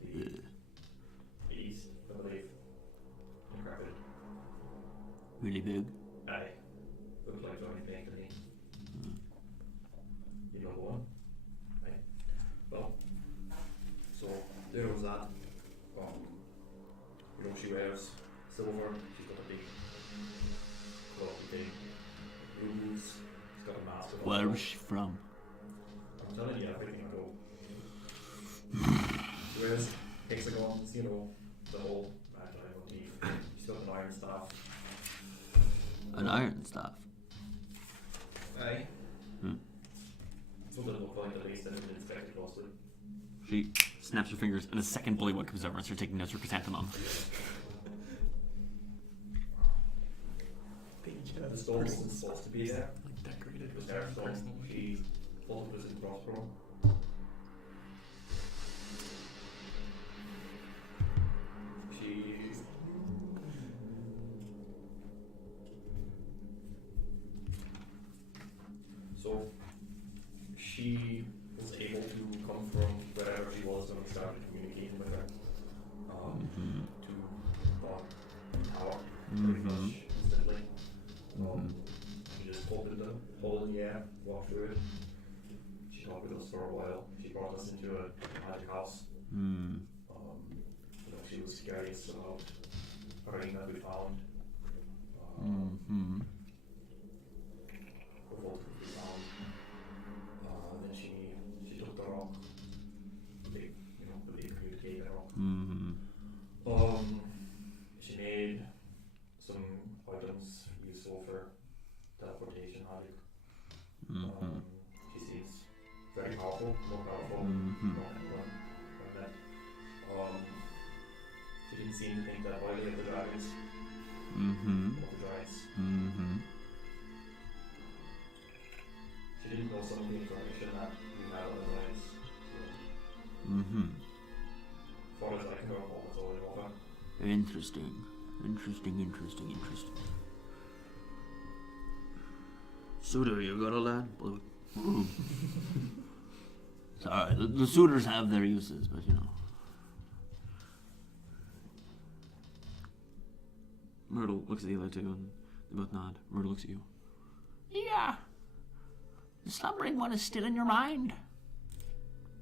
to the east, I believe. Decrepit. Really big. Aye. Looks like only paying to me. You know the one? Aye. Well, so there was that. You know, she wears silver, she's got a big rules, she's got a mask. Where's she from? I'm telling you, everything I go. She wears hexagons, you know, the whole magi motif. She's got an iron staff. An iron staff. Aye. Hmm. Something that looked like at least, and it's inspected closely. She snaps her fingers, and a second bullywug comes over and starts taking notes for chrysanthemum. The stone wasn't supposed to be there. Like decorated It was with there, so personal she thought it was in crossbow. She was able to come from wherever she was and started communicating with her to the tower pretty much instantly. She just opened the hole in the air, walked through it. She talked with us for a while. She brought us into a magic house. You know, she was curious about a ring that we found. The vault that we found. Then she took the rock, the big communicator rock. She made some items useful for teleportation magic. She seems very powerful, more powerful than anyone I've met. She didn't seem to think that highly of the dragons. Of the giants. She didn't know some of the information that we had otherwise. As far as I can go, almost all over. Interesting. Suitor, you got all that? Sorry, the suitors have their uses, but you know. Myrtle looks at the other two, and they both nod. Myrtle looks at you. Yeah. The slumbering one is still in your mind.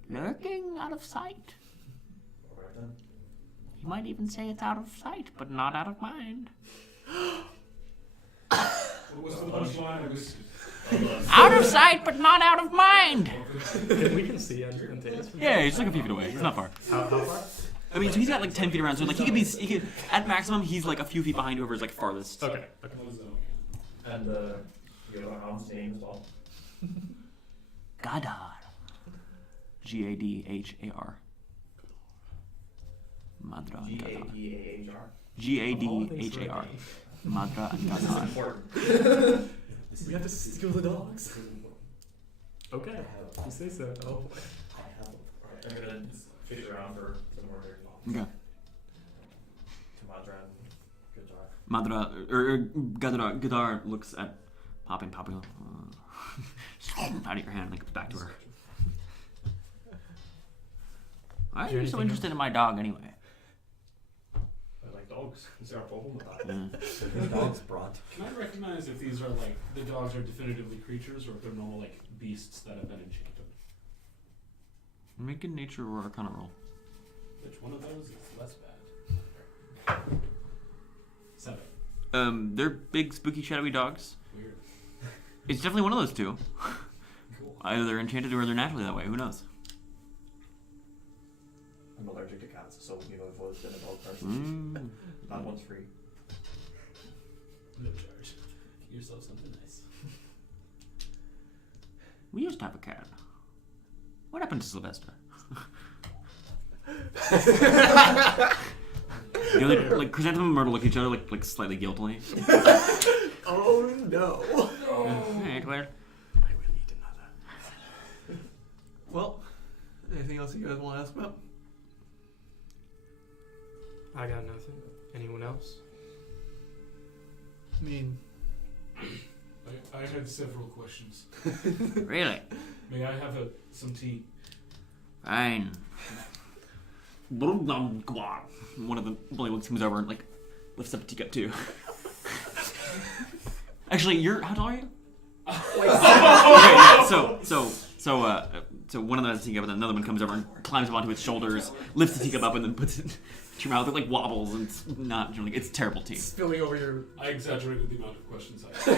Lurking out of sight. Alright then. You might even say it's out of sight, but not out of mind. What was the punchline? I was... Out of sight, but not out of mind! We can see Antaeus. Yeah, he's like a few feet away. He's not far. How far? I mean, so he's got like 10 feet around, so like he could at maximum, he's like a few feet behind whoever's like farthest. Okay. And the other hound's name as well. Gadar. Gadhar. Madra and Gadar. Gadar. Gadhar. Madra and This is Gadar. important. We have to steal the dogs. Okay. You say so. Oh boy. Alright, I'm gonna fish around for some more dirt. Okay. To Madra and Gadar. Madra, or Gadar looks at Poppy. Out of your hand, like back to her. Why are you so interested in my dog anyway? I like dogs. Is there a problem with that? The dog's brought. Can I recognize if these are like, the dogs are definitively creatures or if they're normal like beasts that have been enchanted? Make a nature or arcana roll. Which one of those is less bad? 7. They're big, spooky, shadowy dogs. Weird. It's definitely one of those two. Cool. Either they're enchanted or they're naturally that way. Who knows? I'm allergic to cats, so you know if I was been a dog person, that one's free. No charge. Get yourself something nice. We used to have a cat. What happened to Sylvester? You know, like Chrysanthemum and Myrtle look at each other like slightly guiltily. Oh no. Alright, well. I really need to know that. Well, anything else you guys want to ask about? I got nothing. Anyone else? I mean, I had several questions. Really? May I have some tea? Fine. One of the bullywugs comes over and like lifts up a teacup too. Actually, you're how tall are you? Like, Okay, yeah. So one of them has a teacup, and then another one comes over and climbs up onto its shoulders, lifts the teacup up, and then puts it to your mouth. It like wobbles, and it's not generally. It's terrible tea. spilling over your. I exaggerated the amount of questions I asked.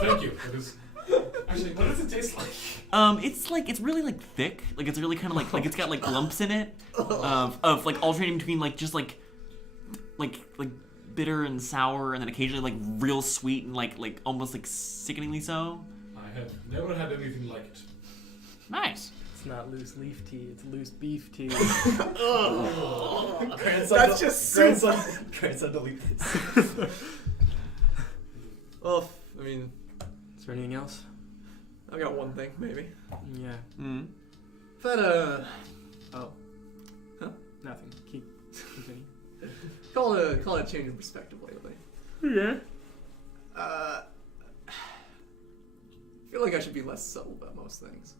Thank you. That is... Actually, what does it taste like? It's really like thick. Like it's really kind of like it's got like lumps in it of like alternating between like just like bitter and sour, and then occasionally like real sweet and like almost like sickeningly so. I have never had anything like it. Nice. It's not loose leaf tea, it's loose beef tea. Grandson, That's just soup. Grandson, delete this. Well, I mean, Is there anything else? I got one thing, maybe. Yeah, Mm. If I had oh, nothing. Continue. call it a change in perspective lately. Yeah. I feel like I should be less subtle about most things.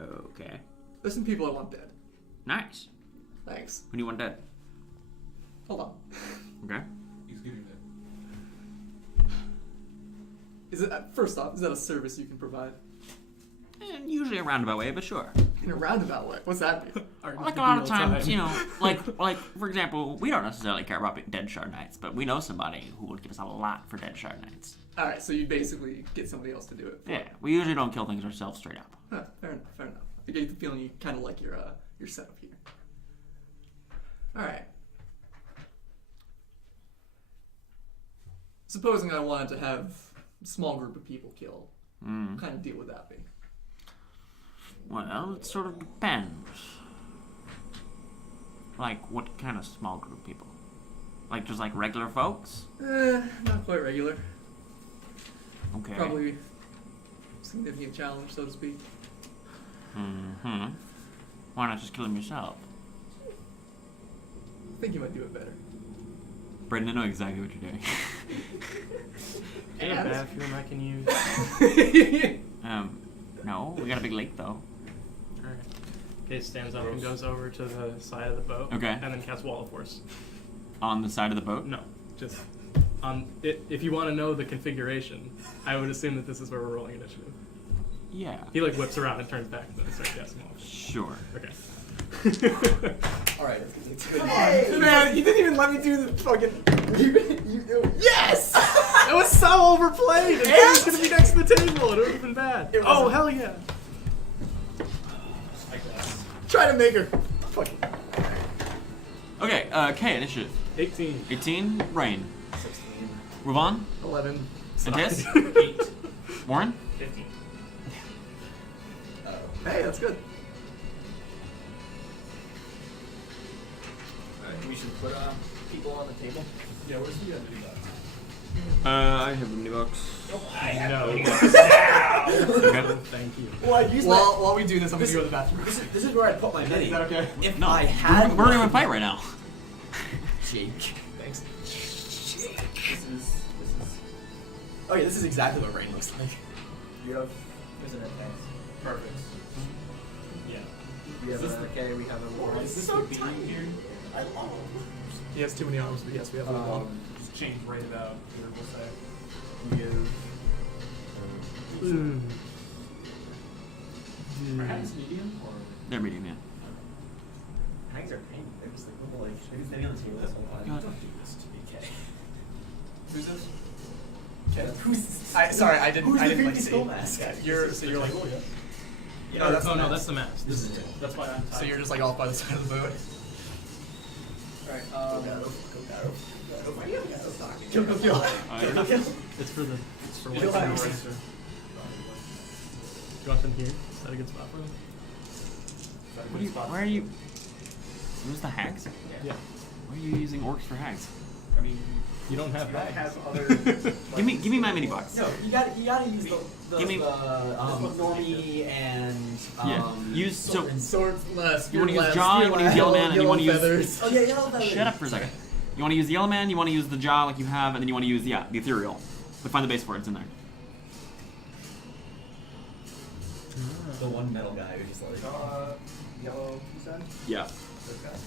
Okay. There's some people I want dead. Nice. Thanks. Who do you want dead? Hold on. Okay. He's getting that. Is it first off? Is that a service you can provide Usually a roundabout way, but sure. in a roundabout way? What's that mean? Like a lot of times, you know, like for example, we don't necessarily care about dead shard knights, but we know somebody who would give us a lot for dead shard knights. All right, so you basically get somebody else to do it. Yeah, we usually don't kill things ourselves straight up. Huh, fair enough. Fair enough. I get the feeling you kind of like your setup here. All right. Supposing I wanted to have a small group of people killed, what kind of deal would that be? Well, it sort of depends. Like, what kind of small group of people? Like, just like regular folks? Not quite regular. Okay. Probably significant challenge, so to speak. Mm-hmm. Why not just kill him yourself? I think you might do it better. Brendan, I know exactly what you're doing. Do you have a bathroom I can use? No, we got a big lake though. Alright. Okay, stands up and goes over to the side of the boat. Okay. And then casts Wall of Force. On the side of the boat? No, just on it. If you want to know the configuration, I would assume that this is where we're rolling initiative. Yeah. He like whips around and turns back and then starts casting Wall of Force. Sure. Okay. Alright, it's good. Hey, man, you didn't even let me do the fucking. Yes! It was so overplayed. It was gonna be next to the table. It would have been bad. Oh hell yeah! Try to make her. Fucking. Okay, K, initiative. 18. 18, Rayne. 16. Wivaun? 11. Antaeus? 8. Moryn? 15. Hey, that's good. We should put people on the table. Yeah, where's the mini box? I have the mini box. No. Okay. Thank you. Well, I'd use While we do this, I'm gonna go to the bathroom. this is where I put my mini. Is that okay? If No, I had we're gonna fight right now. Jake. Thanks. This is. Oh yeah, this is exactly what Rayne looks like. You have, isn't it? Thanks. Perfect. Yeah. We have an okay, we have a Moryn. Is this so tiny here? I love him. He has too many arms, but yes, we have one. Just change right about here, we'll say. We have Are hags medium or? They're medium, yeah. hags are pink. They're just like little like sitting on the table this whole time. God. Don't do this to me, Kay. Who's this? Okay. Who's Sorry, I didn't. Who's I the didn't like creepy see. skull mask? Yeah, you're so you're like. Oh yeah. Yeah, no, that's oh the no, mask. that's the mask. This is it. That's why I'm tied. So you're just like off by the side of the boat. Alright, Go Why do you have guys talking? Kill. I don't know. It's for the. It's for You'll one have thing. yours. Do you want them here? Is that a good spot for them? Why are you... Who's the hags? Yeah. Why are you using orcs for hags? I mean, You don't have you don't hags. have other. Give me my mini box. No, you gotta use the Give me- normie and Yeah. Use so. Swords less. You want to use jaw, you want to use yellow man, and you want to use. feathers. Oh yeah, yellow feathers. Shut up for a second. You want to use the yellow man, you want to use the jaw like you have, and then you want to use the ethereal. But find the base for it, it's in there. The one metal guy who just like Yellow, you said? Yeah. Those guys?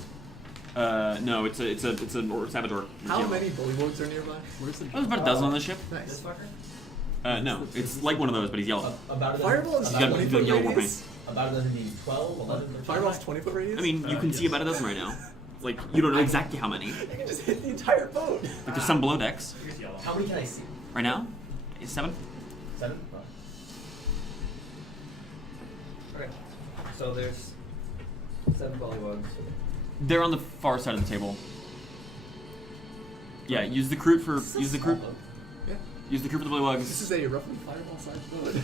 No, it's a Sabador. How many bullywugs are nearby? Where's the There's about a dozen on the ship. Nice. This fucker? No, it's like one of those, but he's yellow. About a dozen. Fireball is He's got 20 the foot yellow war paint. radius. About a dozen means 12, 11, 13. Fireball's 20 foot radius. I mean, you can see about a dozen right now. Like, you don't know exactly how many. you can just hit the entire boat. Like, there's some below decks. Here's yellow. How many can I see? Right now, 7. 7? Okay. So there's 7 bullywugs. They're on the far side of the table. Yeah, use the crew for use the crew. Yeah. Use the crew for the This bullywugs. is a roughly fireball sized boat.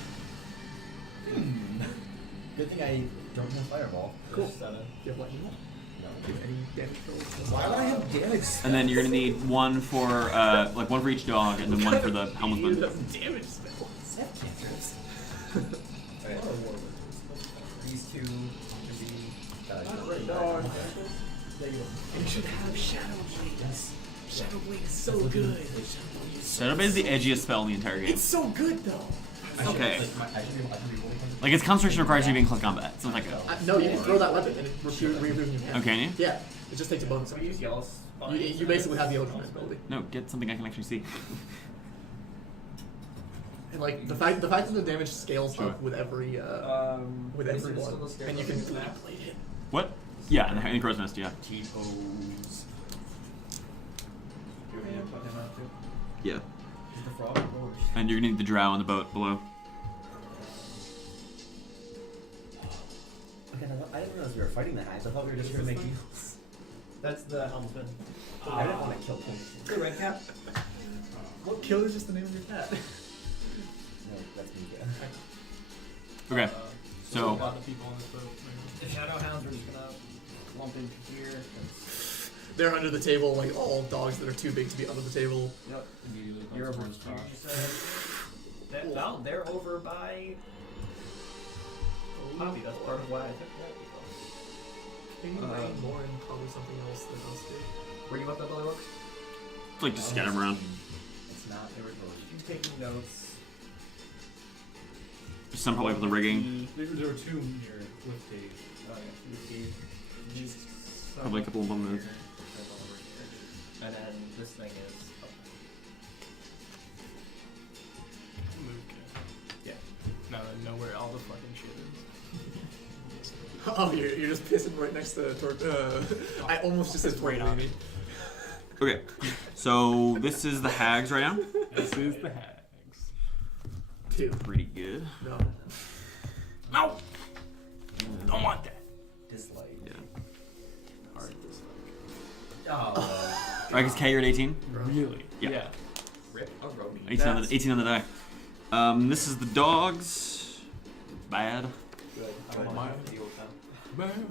Good thing I don't have fireball. Cool. 7. Do you have lightning? No. Do you have any damage rolls? Why would I have damage? And then you're gonna need one for like one for each dog, and then one for the helmsman. Damage spell. Set cantrips. Okay. These two can be. No. You should have Shadow Blade. Yes. Shadow Blade is so good. Shadowbane is the edgiest spell in the entire game. It's so good though. Okay. I should be rolling. Like its concentration requires you being close combat. It's not like No, you can throw that weapon and it removes your hand. oh, can you? Yeah, it just takes a bonus. We use yellow spines. You basically have the element ability. No, get something I can actually see. And like the fact that the damage scales Sure. up with every with is it every still one, the scare and you can bonus? blade it. What? Yeah, in the crow's nest. Yeah. T-O's. Do we need to put him out too? Yeah. Is the frog or And you're gonna need the drow on the boat below. Okay, I didn't realize we were fighting the hags. I thought we were just here to make deals. That's the helmsman. I didn't want to kill him. The red cap. Well, kill is just the name of your cat. No, that's me. Okay. So So a lot of people on this boat. The shadow hounds are just gonna lump into here. They're under the table, like all dogs that are too big to be under the table. Yep. Immediately You're over. towards Josh. Well, they're over by Poppy. That's part of why I took that. Maybe Rayne, Moryn, probably something else than us do. Were you up that bullywug? like just scatter them around. It's not. They were You taking notes? Some probably with the rigging. There were 2 here with Dave. Probably a couple of them. And then this thing is. Yeah. Now I know where all the fucking shit is. Oh, you're just pissing right next to I almost just said Right on me. Okay, so this is the hags right now. This is the hags. 2. Pretty good. No. No! Don't want that. dislike. Yeah. Hard dislike. Oh. Alright, is K, you're at 18? Really? Yeah. Rip a roadie. 18 on the die. This is the dogs. Bad. Good. I don't want to deal with them.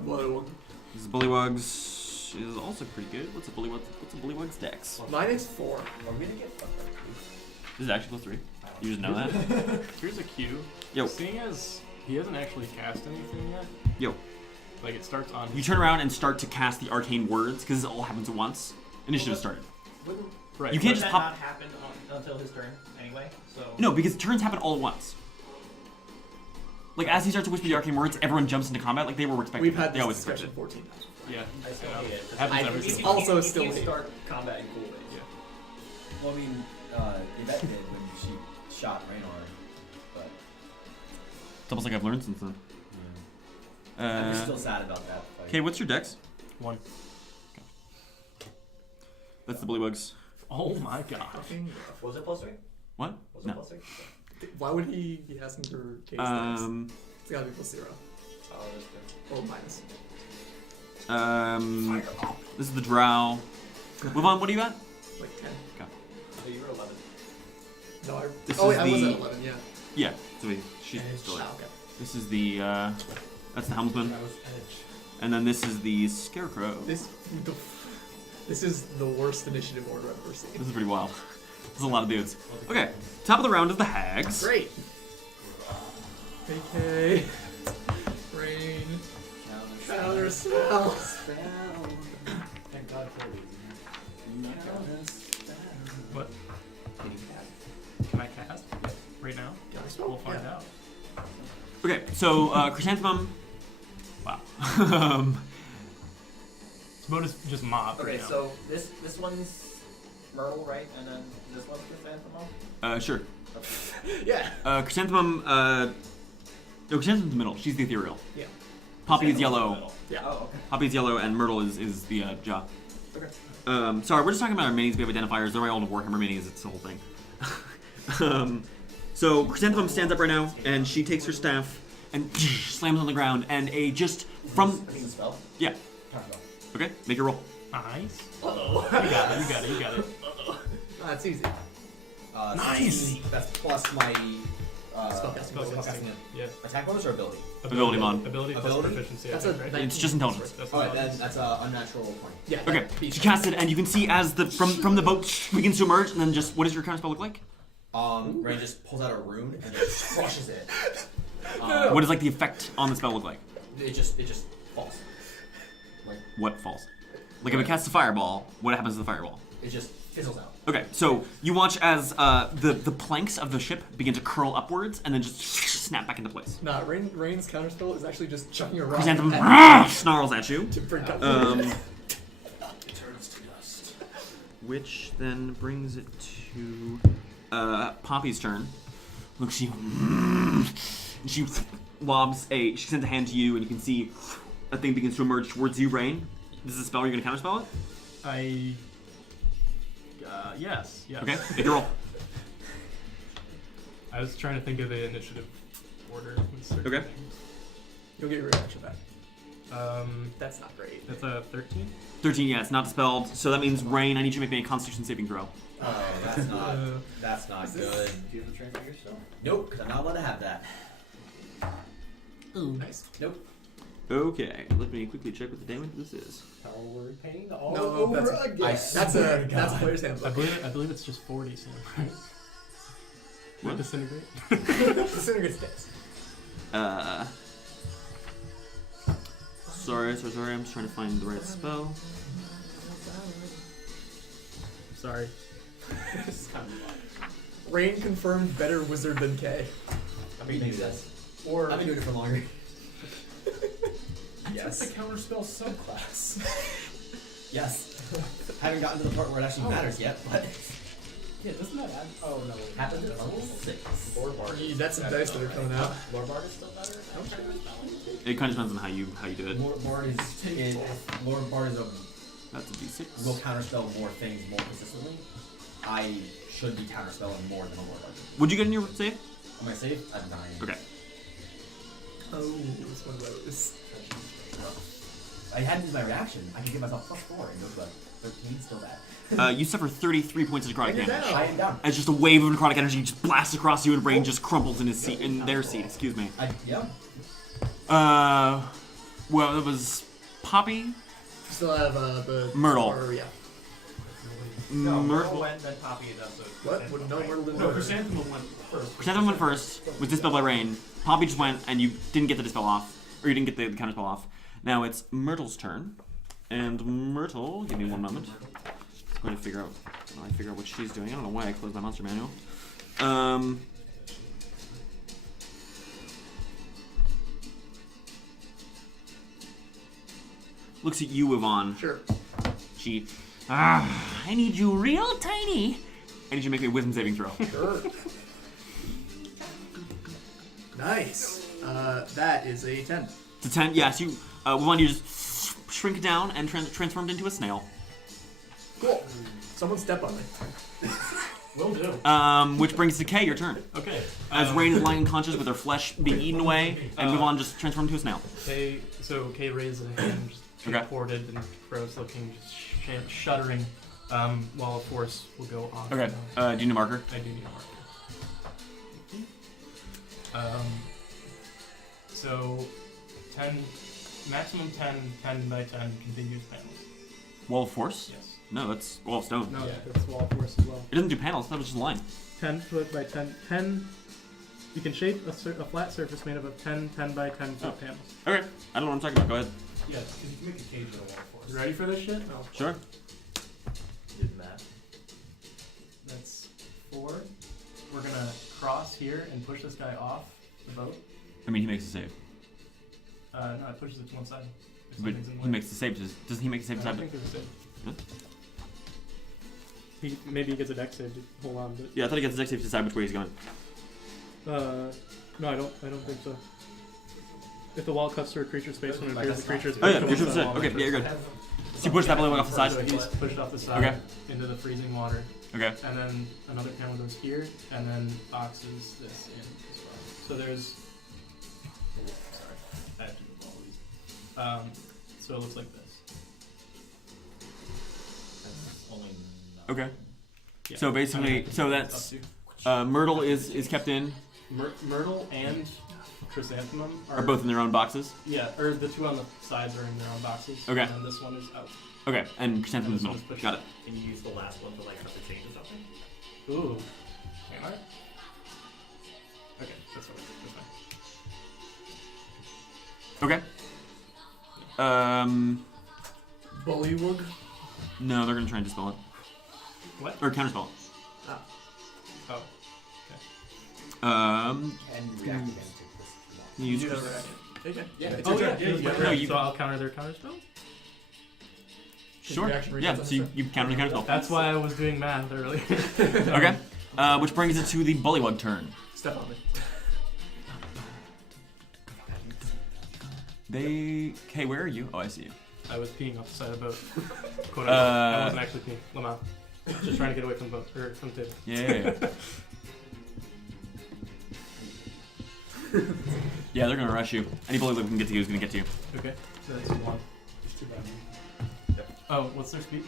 What? This is bullywugs. Is also pretty good. What's a bullywug's dex? Mine is 4. Are we gonna get fucked up? This is actually +3. You just know that? Here's a cue. Yo. Seeing as he hasn't actually cast anything yet, Yo. like it starts on. You turn around and start to cast the arcane words because this all happens at once. Initiative started. Right. You can't Would just that pop. not happen until his turn anyway? So. No, because turns happen all at once. Like as he starts to whisper the arcane words, everyone jumps into combat like they were expecting. We've had They this always discussion expected. 14 times. Yeah. I still hate it. Happens I- every it's single also you still can't hate. start combat in cool ways. Yeah. Well, I mean, Yvette did when she shot Rayne, but It's almost like I've learned since then. I'm still sad about that. Fight. Okay, what's your dex? 1. That's the bullywugs. Oh my god. Fucking Was it +3? What? Was it No. +3? Why would he be asking for case It's gotta be +0. Oh, that's good. Or minus. This is the drow. Wivaun, what are you at? Like 10. So you were 11. No, This oh, is wait, I was the- at 11, yeah. Yeah, so she's still there. Oh, okay. This is the, that's the helmsman. That was edge. And then this is the scarecrow. This is the worst initiative order I've ever seen. This is pretty wild. There's a lot of dudes. Okay, top of the round is the hags. Great. AK. Rain. Counter spell. Thank God for it. What? Can I cast? Right now? Counter spell? We'll find Yeah. out. Okay, so chrysanthemum. Wow. This boat is just mobbed Okay, right now. so this one's Myrtle, right? And then this one's Chrysanthemum? Sure. Yeah. Chrysanthemum, no, Chrysanthemum's in the middle. She's the ethereal. Yeah. Poppy is Chrysanthemum's in the yellow. middle. Yeah. Oh, okay. Poppy is yellow, and Myrtle is the jaw. Okay. Sorry, we're just talking about our minis. We have identifiers. They're my old Warhammer minis. It's the whole thing. So Chrysanthemum stands up right now, and she takes her staff and slams on the ground, and a just from I think the spell? yeah. Counterspell. Okay, make your roll. Nice. Uh-oh. You got it. That's easy. Nice. 16, that's plus my Spellcasting bonus. spellcasting Yeah. attack bonus or ability? Ability mod. Ability plus Ability? proficiency. That's I think, a right? 19. It's just intelligence. That's Alright, intelligence. then that's a unnatural 20. Yeah. Okay, that'd be she casts it, and you can see as the from the boat begins to emerge, and then just what does your counterspell look like? Rayne just pulls out a rune and just crushes it. What does like the effect on the spell look like? It just falls. Like What falls? Like if it casts a fireball, what happens to the fireball? it just fizzles out. Okay, so you watch as the planks of the ship begin to curl upwards and then just snap back into place. Nah, Rayne's counterspell is actually just chucking a rock Chrysanthemum at snarls at you, to bring up Turns to dust. which then brings it to Poppy's turn. Look, she lobs she sends a hand to you, and you can see a thing begins to emerge towards you, Rayne. This is a spell. You're gonna counterspell it. Yes. Okay, make your roll. I was trying to think of the initiative order. With certain Okay. things. You'll get your reaction back. That's not great. That's a 13. 13, yeah, it's not dispelled. So that means Rayne, I need you to make me a Constitution saving throw. Oh, that's not good. Do you have the transfer yourself? Nope, because I'm not allowed to have that. Ooh, nice. Nope. Okay, let me quickly check what the damage this is. Power pain all No, over that's- again. That's a player's I handbook. believe it's just 40. So. What? Disintegrate. Disintegrate stats. Sorry, I'm just trying to find the right spell. Sorry. Rayne confirmed better wizard than K. I've been doing this. Or I've been doing it for longer. yes. The counterspell subclass. Yes. Haven't gotten to the part where it actually matters yet, but Yeah, doesn't that add? Oh no. Wait. happened at level 6. Lord Bard. That's some dice that are coming out. Lord Bard is still better. It kind of depends on how you do it. Lord Bard is Lord Bard is a That's a d6. will counterspell more things more consistently. I should be counterspelling more than a Lord Bard. What'd you get in your save? Am I safe? A 9. Okay. Oh, it's one of those. I hadn't used my reaction. I could give myself +4 and go to a 13. Still bad. You suffer 33 points of necrotic And you're damage. down. I am down. As just a wave of necrotic energy just blasts across you, and Rayne just crumples in his seat, in their seat. Excuse me. Yeah. Well, it was Poppy. Still have the Myrtle. Or, yeah. Myrtle. went, then Poppy does the. What? Would no Myrtle didn't No, work. Chrysanthemum went first. Chrysanthemum went first, was dispelled by Rayne. Poppy just went, and you didn't get the dispel off, or you didn't get the counterspell off. Now it's Myrtle's turn, and Myrtle, give me one moment. I'm going to figure out. While I figure out what she's doing. I don't know why I closed my monster manual. Looks at you, Wivaun. Sure. She. I need you real tiny. I need you to make me a wisdom saving throw. Sure. Nice. That is a 10. It's a 10. Yes, you. Wivaun, you just shrink down and transformed into a snail. Cool. Someone step on me. Will do. Which brings to Kay, your turn. Okay. As Rayne is lying unconscious with her flesh being eaten away, and Wivaun just transformed into a snail. Kay raises a hand, just Okay. transported and gross looking, just shuddering, while a force will go off. Okay. Do you need a marker? I do need a marker. So 10, maximum 10 by 10 continuous panels. Wall of force? Yes. No, that's wall of stone. No, Yeah. that's wall force as well. It doesn't do panels. That was just a line. 10 foot by 10. 10. You can shape a flat surface made up of 10 by 10 foot panels. Okay. I don't know what I'm talking about. Go ahead. Yeah, because you can make a cage out of wall force. You ready for this shit? No. Sure. Did that. That's 4. We're gonna cross here and push this guy off the boat. I mean, he makes a save. No, it pushes it to one side. But Something's in he way. makes the save. Doesn't he make the save I decide? think there's a save. Huh? Maybe he gets a dex save to hold on, but Yeah, I thought he gets the dex save to decide which way he's going. no, I don't think so. If the wall cuts through a creature's space when it Like appears, the that's creature's Oh yeah, space you're goes sure on the okay, wall. yeah, you're good. So you push that bullywug off the side. So he's pushed off the side Okay. into the freezing water, Okay. and then another panel goes here, and then boxes this in as well. So there's. Sorry, I have to move all these. So it looks like this. That's only Okay. Yeah. So basically, I mean, so it's that's up to. Myrtle is kept in, Myrtle and Chrysanthemum are both in their own boxes. Yeah, or the two on the sides are in their own boxes. Okay. And then this one is out. Okay, and Chrysanthemum's And this middle. one's pushed Got it. Can you use the last one to like cut the chain or something? Ooh. Can I? Okay, that's fine. That's fine. Okay. Bullywug. No, they're gonna try and dispel it. What? Or counterspell it. Oh. And you react again to this. You use You Chrys- never react. Okay. Yeah, it's Oh your yeah, turn. No, you- so I'll counter their counter spell? Sure. Reaction Yeah, reflex so you counter the counterspell. That's why I was doing math earlier. Okay. Which brings it to the bullywug turn. Step on me. Okay, where are you? Oh, I see you. I was peeing off the side of the boat. Quote unquote. I wasn't actually peeing. Lamau. Just trying to get away from the boat, or from the table. Yeah. Yeah, they're gonna rush you. Any bullywug we can get to you is gonna get to you. Okay, so that's one. It's too bad. Oh, what's their speed?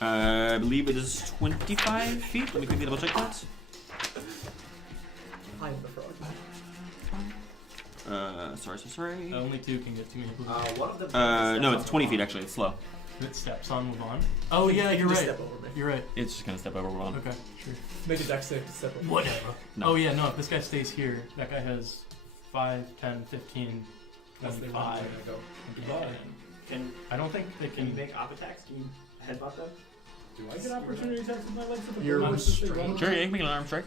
I believe it is 25 feet. Let me quickly double check that. Hide the frog. Sorry. Only two can get to me. One of them. No, it's 20 feet actually. It's slow. It steps on Wivaun. Oh yeah, you're Just right. step over me. You're right. It's just gonna step over one. Okay, sure. Make a dex save to step over. Whatever. No. Oh yeah, no, if this guy stays here, that guy has 5, 10, 15, That's the 25. one way to go. Goodbye. Can I don't think they can you can. make op attacks? Can you headbutt them? Do I get opportunity attacks with my legs at the You're bottom? restrained. Sure, yeah, you can make an arm strike.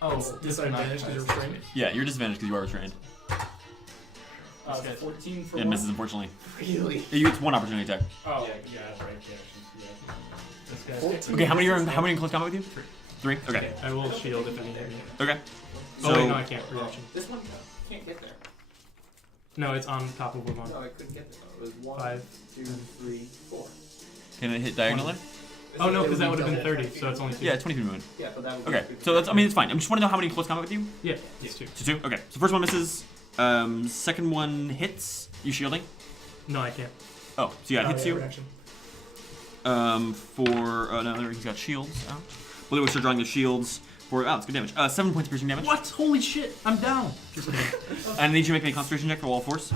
Oh, Disadvantage because you're restrained. Yeah, you're disadvantaged because you are restrained. This guy's 14 for It one? misses, unfortunately. Really? You get one opportunity attack. Oh, yeah, that's right. Yeah, This guy's 14. Okay, how many are in close combat with you? 3. Okay. I will shield if anything. Okay. Oh wait, no, So I can't. Reaction. This one can't get there. No, it's on top of Wivaun. No, it couldn't get there. It was 1, 5. 2, 3, 4. can it hit diagonally? Oh no, It because would that be would have been double. 30, so it's only 2. Yeah, 20 feet movement. Yeah, but that would Okay, be so that's it's fine. I just want to know how many close combat with you. Yeah, it's 2. So 2. Okay. So first one misses. Second one hits. You shielding? No, I can't. Oh, so yeah, it hits you. Reaction. No, he's got shields out. Bullywug start drawing the shields for it's good damage. 7 points of piercing damage. What? Holy shit! I'm down. And I need you to make me a concentration check for wall force.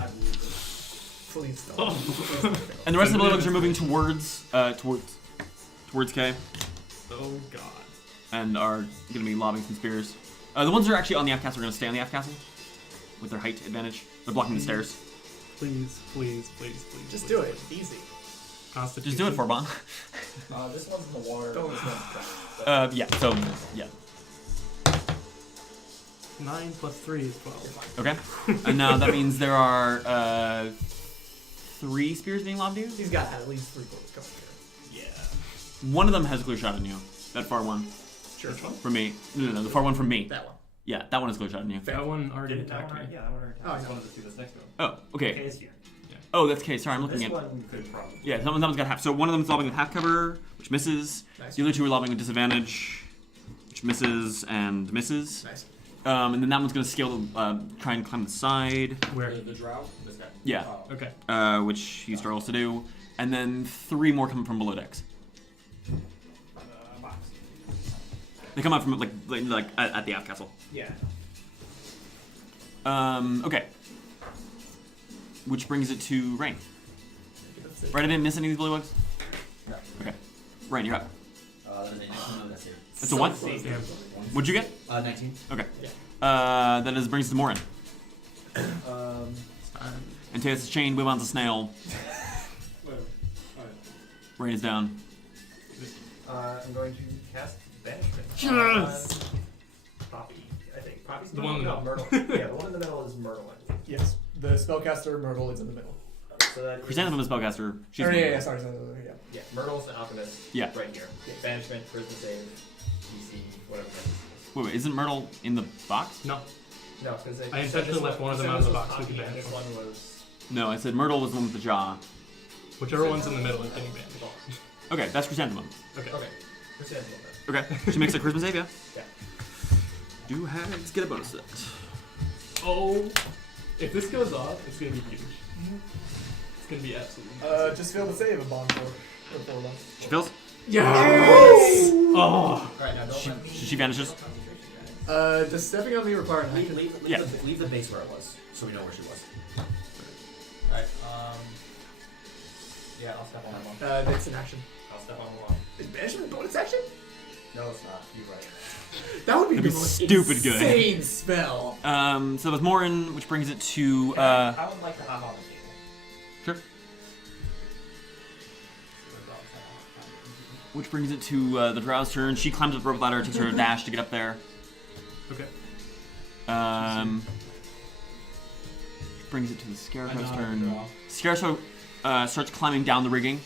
Please don't. And the rest of the bullywugs are moving towards K, Oh god. and are gonna be lobbing some spears. The ones that are actually on the aft castle are gonna stay on the aft castle with their height advantage. They're blocking the stairs. Please, please, please, please. Just please, do it. please. Easy. Constitution. Just do it, Forbon. This one's in the water. Don't This listen. one's Yeah. So yeah. 9 plus 3 is 12. Okay. And now that means there are 3 spears being lobbed at you. He's got at least 3 bullets coming here. Yeah. One of them has a clear shot on you. That far one Sure. from me. No, the far one from me. That one. Yeah, that one has a clear shot on you. That one already Did that attacked one? me. Yeah, that one already Oh, attacked. yeah. One of the two that's next to him. Oh, okay. Okay, is here. Oh, that's K. Sorry, I'm looking This at. one could probably. Yeah, that one's got half. So one of them's lobbing with half cover, which misses. Nice. The other 2 are lobbing with disadvantage, which misses and misses. Nice. And then that one's gonna scale, try and climb the side. Where? The drow? This guy. Yeah. Oh. Okay. Which he struggles to do. And then 3 more come from below decks. Box. They come out from like at the aft castle. Yeah. Okay. Which brings it to Rayne. Right, I didn't miss any of these bullywugs? No. Okay. Rayne, you're up. That's it. That's a what? Damn. What'd you get? 19. Okay. Yeah. That brings us to Moryn. It's time. Antaeus is chained, Wivaun's a snail. Wait, alright. Rayne is down. I'm going to cast Banishment. Yes! Poppy, I think. Poppy's The one in the no, middle. Myrtle. Yeah, the one in the middle is Myrtle, I believe. Yes. The spellcaster Myrtle is in the middle. So that is- Chrysanthemum is spellcaster. She's Yeah, sorry, yeah. Yeah, Myrtle's the alchemist. Yeah. Right here. Banishment, charisma save, DC, whatever that is. Wait, isn't Myrtle in the box? No. No, because I intentionally left one of them out of the box. We could banish This one. one was. No, I said Myrtle was the one with the jaw. Whichever one's in the middle is getting banished. Okay, that's Chrysanthemum. Okay. Okay. Chrysanthemum then. Okay, she makes a charisma save, yeah? Yeah. Do hags get a bonus to that? Oh, if this goes off, it's gonna be huge. It's gonna be absolutely. Massive. Just failed to save a bond for them. She fails? Yes! Oh. Alright, now don't let me. She vanishes? Does stepping on me require an action? Yeah. Leave the base where it was, so we know where she was. Alright, yeah, I'll step on that one. That's an action. I'll step on the wall. Is banishment a bonus action? No, it's not. You're right. That would be That'd the be most stupid good. insane spell. So with Moryn, which brings it to, I would like to hop on the table. Sure. Which brings it to the Drow's turn. She climbs up the rope ladder, takes her dash to get up there. Okay. Brings it to the Scarecrow's I know, turn. draw. Scarecrow starts climbing down the rigging.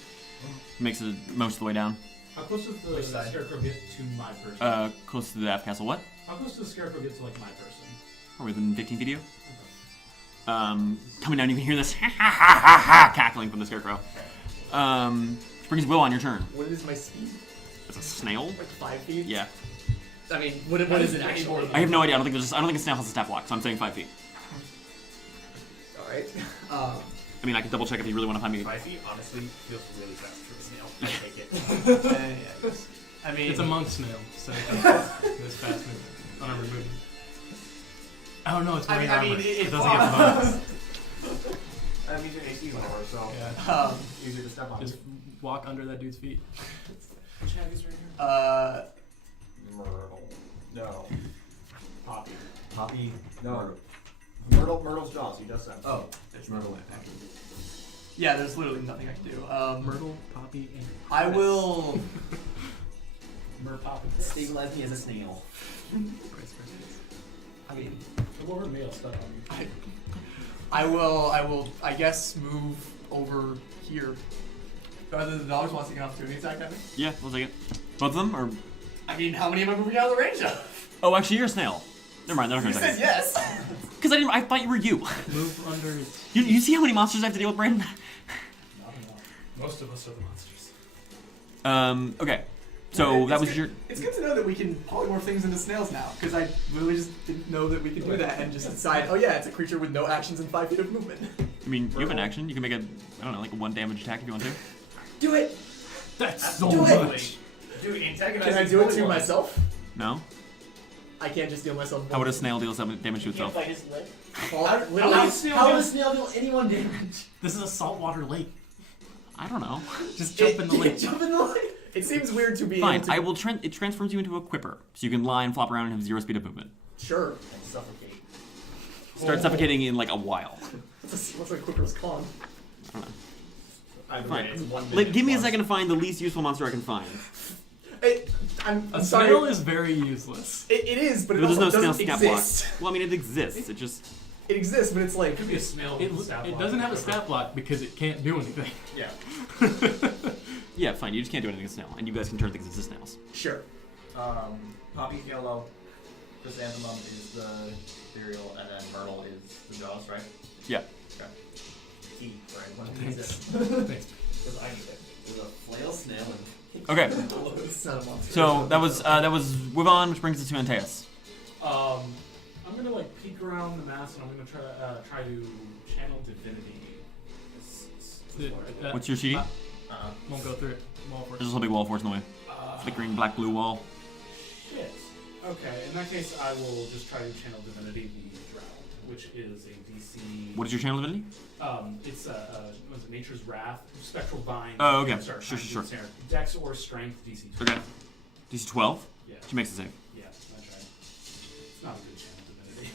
Makes it most of the way down. How close does the Which side? scarecrow get to my person? Close to the F castle. What? How close does the scarecrow get to like my person? Probably within 15 feet of you. Coming down, you can hear this cackling from the Scarecrow. Which brings Will on your turn. What is my speed? It's a snail. Like 5 feet? Yeah. I mean, what is it actually? I have no idea. I don't think a snail has a stat block, so I'm saying 5 feet. Alright. I mean, I can double check if you really want to find me. 5 feet, honestly, feels really fast for a snail. I take it. I mean, It's a monk snail, so it's fast moving. Unarmored movement. Oh no, it's wearing armor. It doesn't get the bonus. That means your AC is lower, so Yeah. easier to step on. Just walk under that dude's feet. Which hag is right here? Myrtle. No. Poppy. Poppy. No. Myrtle's jaws, you just said. Oh, it's Myrtle. yeah, there's literally nothing I can do. Myrtle, Poppy, and I will. Merpop. Stabilize me as a snail. I mean, The Lord may have stepped on you. I will. I guess move over here. Rather than the dogs wants to get an opportunity attack at me. Yeah, we'll take it. Both of them, or I mean, how many am I moving out of the range of? oh, actually, you're a snail. Never mind, they're not You gonna said take yes. Because I thought you were you. move under his. You see how many monsters I have to deal with, Brandon? Not enough. Most of us are the monsters. Okay. So that was good. your. It's good to know that we can polymorph things into snails now, because I really just didn't know that we could do that and just decide, oh yeah, it's a creature with no actions and 5 feet of movement. I mean, you have an action. You can make a, I don't know, like a 1 damage attack if you want to. Do it. That's so Do it. much. Dude, antagonize. Can I do it to myself? No. I can't just deal myself. How would a snail deal 7 damage to You can't itself? fight his leg. Literally, How would a snail deal anyone damage? This is a saltwater lake. I don't know. Just jump in the lake. Jump in the lake. It seems weird to be. Fine. able to- I will. It transforms you into a quipper, so you can lie and flop around and have 0 speed of movement. Sure. And suffocate. Start suffocating in like a while. What's a quipper's con? I don't know. Either Fine. way, it's 1 Like, minute give me a plus. second to find the least useful monster I can find. I'm A sorry. snail is very useless. It is, but it There's also no snail doesn't stat block. exist. Well, I mean, it exists. It just. It exists, but it's like. It could be a snail. It, with a stat it block doesn't or have a whatever. stat block because it can't do anything. Yeah. Yeah, fine. You just can't do anything with snail, and you guys can turn things into snails. Sure. Poppy's yellow. Chrysanthemum is the ethereal, and then Myrtle is the jaws, right? Yeah. Okay. Key, right? One Thanks. Thanks. Because I need it. There's a flail snail and Okay. It's not a monster. So that was Wivaun, which brings us to Antaeus. I'm gonna like peek around the mass and I'm gonna try to channel divinity. What's your CD? Won't go through it. Wall force. There's just a big wall force in the way. Flickering black blue wall. Shit. Okay, in that case, I will just try to channel divinity the Drow, which is a DC. What is your channel divinity? It's what is it, Nature's Wrath, Spectral Vine. Oh, okay. Sorry, Sure. Dex or Strength, DC 12. Okay. DC 12? Yeah. She makes a save. Yeah, that's right. It's not a good channel divinity.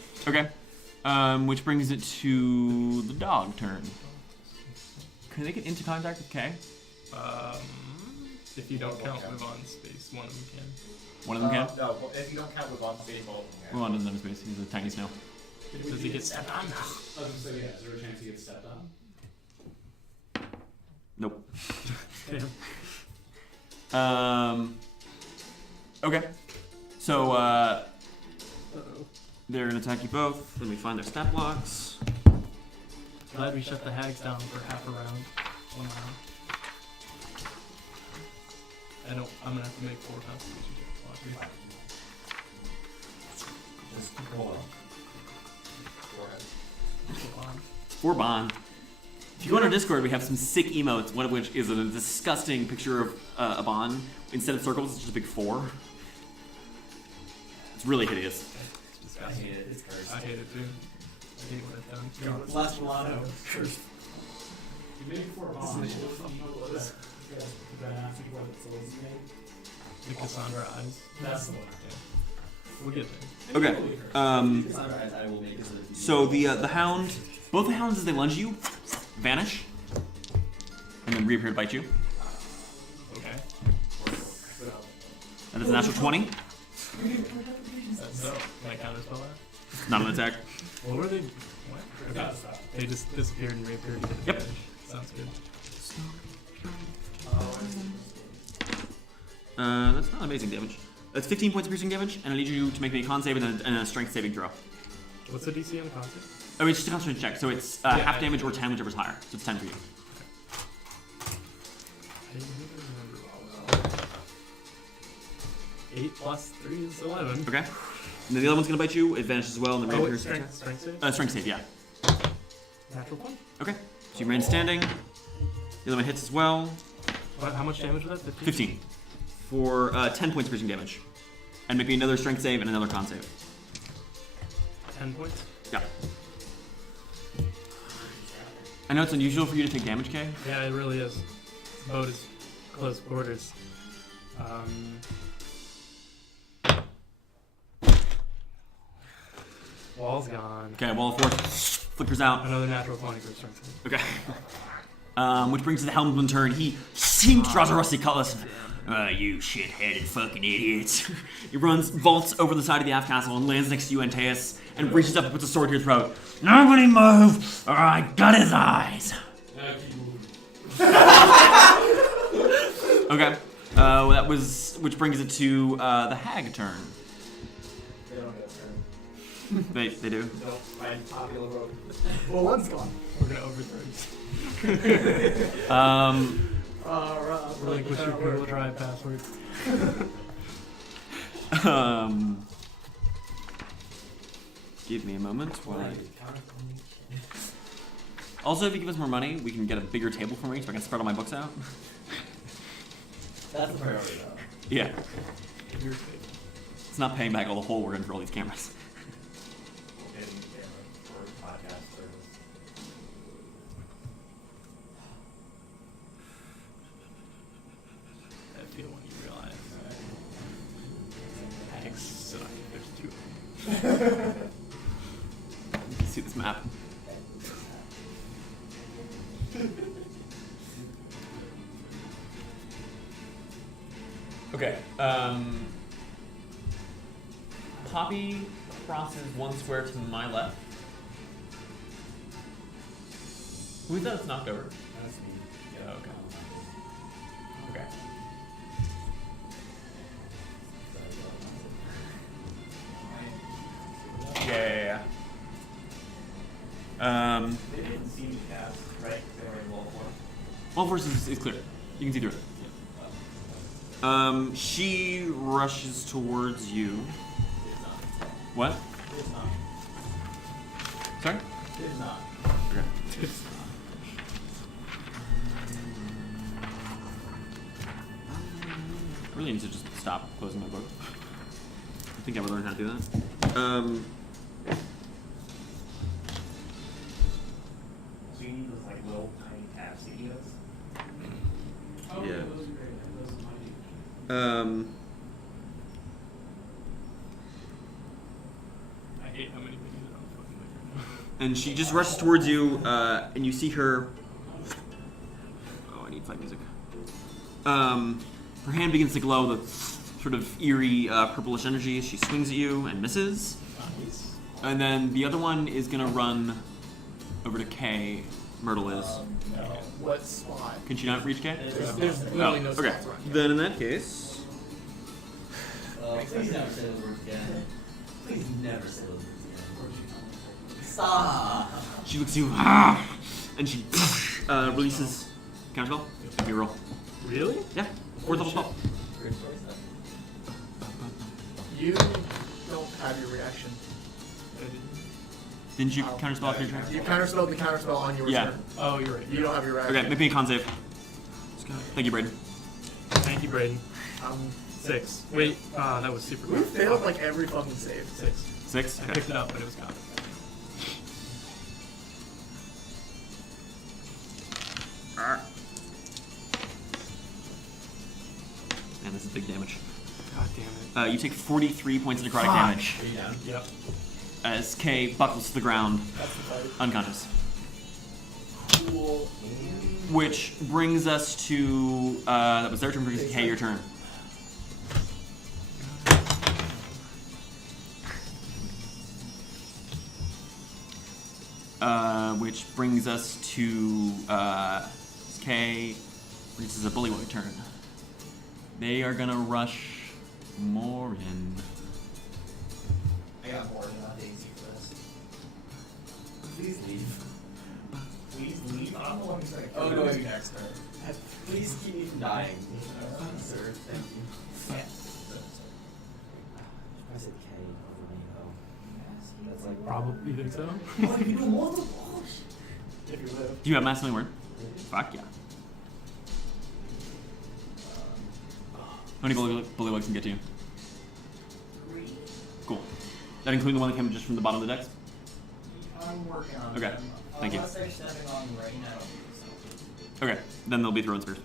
Okay. Which brings it to the dog turn. Can they get into contact with Kay? If you don't count Wivaun's space, one of them can. One of them can? No, well, if you don't count Wivaun space, all of them can. Wivaun doesn't have space. He's a tiny snail. Does he get stepped on? I was gonna say, yeah, is there a chance he gets stepped on? Nope. Damn. Okay. So, they're gonna attack you both. Let me find their stat blocks. Glad we shut the hags down for half a round. 1 round. I'm gonna have to make 4 constitution checks. Just hold on. Forehead. 4 bond. If you go on our Discord, we have some sick emotes, one of which is a disgusting picture of a bond. Instead of circles, it's just a big 4. It's really hideous. It's I disgusting. hate it. It's cursed. I hate it too. I hate what I've done. Last Milano. Cursed. You made 4 bombs. What was the massive one that Souls made? The Cassandra eyes. That's the one. We'll get there. Okay. I will make it so that you So the hound, both the hounds as they lunge you, vanish, and then reappear to bite you. Okay. That is a natural 20. So, can I counter spell that? Not an attack. What were they? What? Okay. They just disappeared and reappeared. Yep. Sounds good. That's not amazing damage. That's 15 points of piercing damage, and I need you to make me a con save and a strength saving throw. What's the DC on the concept? Oh, it's just a concentration check, so it's half damage or 10, whichever's higher. So it's 10 for you. I don't even remember. 8 plus 3 is 11. Okay. And then the other one's gonna bite you. It vanishes as well, and then reappears. Strength save? Strength save, yeah. Natural 1. Okay. So you remain standing. The other one hits as well. What, how much damage was that? 15. For 10 points of piercing damage. And maybe another strength save and another con save. 10 points? Yeah. I know it's unusual for you to take damage, Kay. Yeah, it really is. This boat is close quarters. Wall's gone. Okay, wall of force flickers out. Another natural 20 for strength. Okay. Which brings to the helmsman turn. He draws a rusty cutlass. You shit-headed fucking idiots. He runs, vaults over the side of the aft castle and lands next to you, Antaeus, and reaches up and puts a sword to your throat. Nobody move, or I got his eyes. Okay. Which brings it to the hag turn. They don't get a turn. They do. Nope, by popular vote. Well, one's gone. We're gonna overthrow you. Relinquish your Google Drive password. Give me a moment while I... Also, if you give us more money, we can get a bigger table for me so I can spread all my books out. That's the priority, though. Yeah. It's not paying back all the hole we're in for all these cameras. For podcast service. I feel when you realize hags suck. There's 2 of them. You can see this map. Okay. Poppy crosses 1 square to my left. Who's that? It's knocked over. That's me. Yeah. Okay. Okay. Yeah. They didn't see me cast, right? They were in wall form. Wall force is clear. You can see through it. She rushes towards you. What? It is not. Sorry? It is not. Okay. I really need to just stop closing my book. I think I would learn how to do that. So you need those like little tiny tabs that he does. Oh, Yeah. those are great. Those are mighty. I hate how many we use it on fucking microphone. And she just rushes towards you, and you see her. Oh, I need fight music. Her hand begins to glow with sort of eerie purplish energy as she swings at you and misses. Nice. And then the other one is gonna run over to Kay Myrtle is. What spot? Can she not reach K? There's literally no okay. spots around. Then in that case, Please never say those words again. Please never say those words again. Stop. she looks at you, and she releases counterspell. Give me a roll. Really? Yeah, 4th level spell. You don't have your reaction. Didn't you counterspell off your turn? You counterspelled the counterspell on your Yeah. turn. Oh, you're right. You don't have your reaction. Okay, make me a con save. Thank you, Braden. Thank you, Braden. 6. Wait, that was super We quick. failed like every fucking save. 6. 6? I Okay. picked it up, but it was gone. Man, this is big damage. God damn it. You take 43 points of necrotic damage Are you down? Yep. as K buckles to the ground, unconscious. Cool. Which brings us to, that was their turn, brings us to K, your turn. Which brings us to K, reaches a bullywug turn. They are gonna rush Moryn. I got more than not Daisy for this. Please leave. Please leave. I'm the one who's like, Oh, no, you you next turn. Please keep me from dying. Sir, thank you. I said K over me, though. That's like Probably, you think so? What if you do multiple? If you live. Do you have mass healing word? Fuck yeah. How many bullywugs can get to you? 3. Cool. That including the one that came just from the bottom of the decks? I'm working on Okay, them. thank you. Unless they're stepping on Rayne, I don't think so. Okay, then they'll be throwing spears.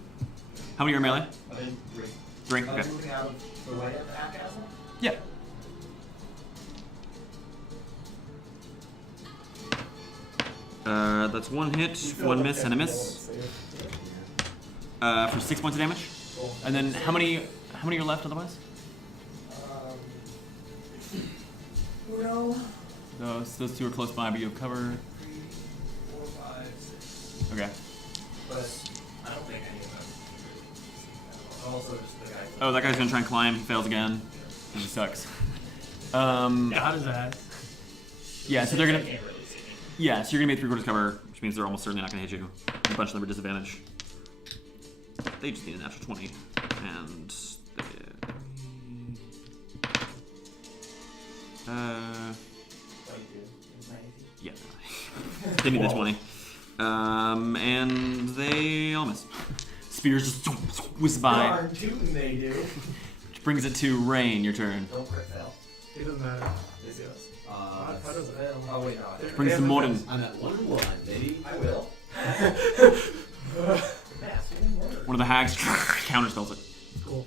How many are melee? I'm in 3. 3? I'm Okay. moving out of the way of the half castle. Yeah. That's 1 hit, 1 miss, and a miss. For 6 points of damage. And then how many are left otherwise? Uno, Those 2 are close by, but you have cover. 3, 4, 5, 6. Okay. But I don't think any of them. Also, just the guy. Oh, that guy's gonna try and climb. He fails again. He sucks. Got his ass. Yeah, so they're gonna. I can't really see me. Yeah, so you're gonna be 3/4 cover, which means they're almost certainly not gonna hit you. A bunch of them are disadvantaged. They just need a natural 20, and yeah, they need the 20. And they all miss. Spears just whiz by, Darn tootin' they do. which brings it to Rayne. Your turn. Don't crit fail. It doesn't matter. This goes. How does it fail? Oh wait, no. Which brings to Moryn. I'm at 1-1, baby. I will. One of the hags counterspells it. Cool.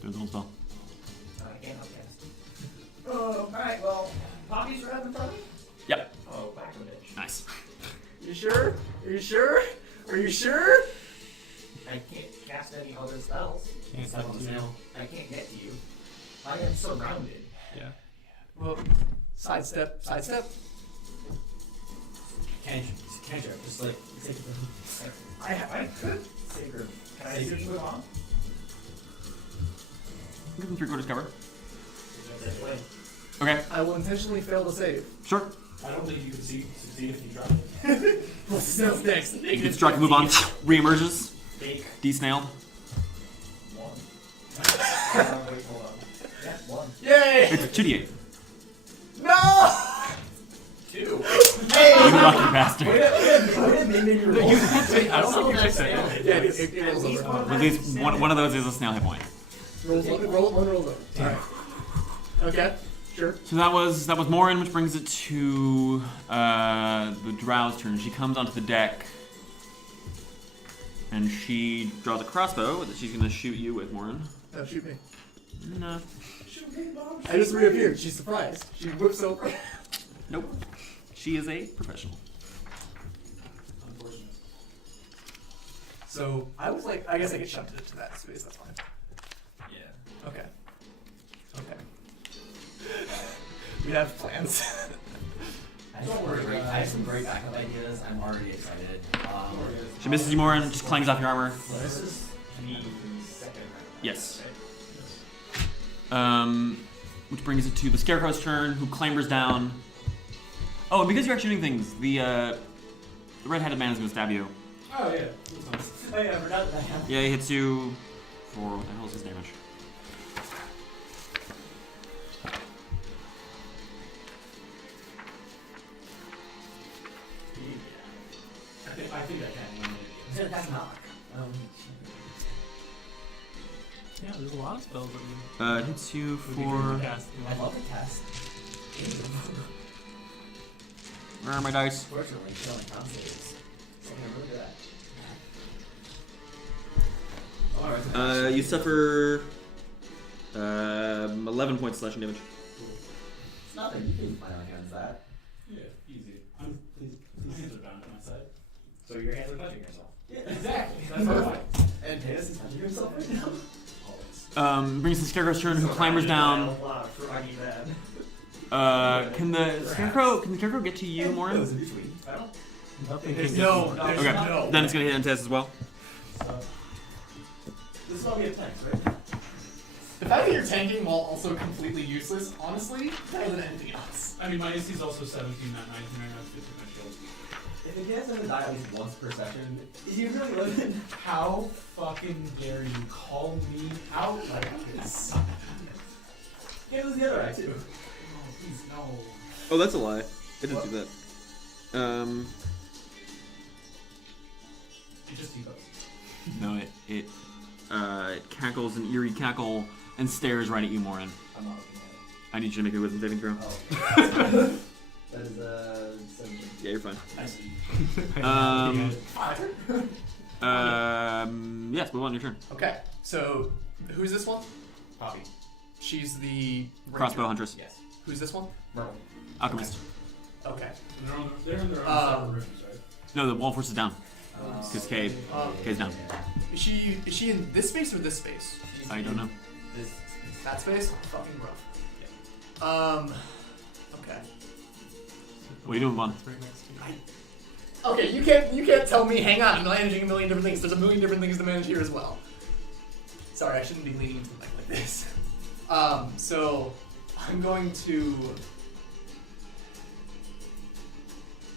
Doing the whole spell. I can't outcast. Alright, well, Poppy's right in front of me? Yep. Oh, back of a bitch. Nice. You sure? Are you sure? Are you sure? I can't cast any other spells. Can't Step on the snail. I can't get to you. I am surrounded. Yeah. Well, sidestep, sidestep. Cantrip, just like take it from I could save her. Can I just move on? Give them 3/4 cover. This way. Okay. I will intentionally fail to save. Sure. I don't think you could succeed if you tried. Well, snail's next. You can strike, move on, reemerges, Fake. desnailed. 1. Wait, hold on. Yeah, 1. Yay! It's 2d8. No! 2. You lucky bastard. Wait a minute. I don't think you fixed it. Yeah, it rolls over. At least one of those is a snail hit point. Rolls over. One rolls over. Alright. Okay, sure. So that was Moryn, which brings it to the Drow's turn. She comes onto the deck, and she draws a crossbow that she's gonna shoot you with, Moryn. Oh, shoot me. No. I just reappeared. She's surprised. She whips over. Nope. She is a professional. Unfortunate. So I was like, I guess I get shoved into that space. That's fine. Yeah. Okay. Okay. We have plans. I have some great backup ideas. I'm already excited. She misses you more and just clangs off your armor. This is the second round. Yes. Which brings it to the Scarecrow's turn, who clambers down. Oh, and because you're actually doing things, the red-headed man is going to stab you. Oh yeah. Oh yeah, I forgot that. Yeah, he hits you for what the hell is his damage? I think I can. That's knock. Yeah, there's a lot of spells that you It hits you would be for. good to cast. I love the cast. Where are my dice? Fortunately, killing con saves. So I'm really good at. Alright. You suffer 11 points slashing damage. It's nothing. You can find on hands that. Yeah, easy. My hands are bound to my side. So your hands are touching yourself. Yeah, exactly. That's perfect. And Antaeus is touching himself right now. Brings the Scarecrow's turn, who clambers down. Can the Scarecrow get to you, Moryn? Nothing There's can no. get There's Okay, no. then it's gonna hit Antaeus as well. This is why we have tanks, right? The fact that you're tanking while also completely useless, honestly, better than anything else. I mean, my AC is also 17, not 19 right now. It's 50 my shield. If it gets him to die at least once per session, is he really living? How fucking dare you call me out like this? Yeah, there's the other eye too. Oh, please, no. Oh, that's a lie. It didn't do that. It just debuffs. No, it cackles an eerie cackle and stares right at you, Moryn. I'm not looking at I need you to make a wisdom saving throw. it. Oh. That is 17. Yeah, you're fine. I see. Yes, move on your turn. Okay, so who's this one? Poppy. She's the Crossbow ranger. huntress. Yes. Who's this one? Merle. Alchemist. Okay. They're in their own separate rooms, right? No, the wall force is down. Because Kay's down. Is she in this space or this space? I don't know. This. That space? Fucking rough. Okay. What are you doing, Vaughn? It's right next to you. Okay, you can't tell me. Hang on, I'm managing a million different things. There's a million different things to manage here as well. Sorry, I shouldn't be leading into the mic like this. So I'm going to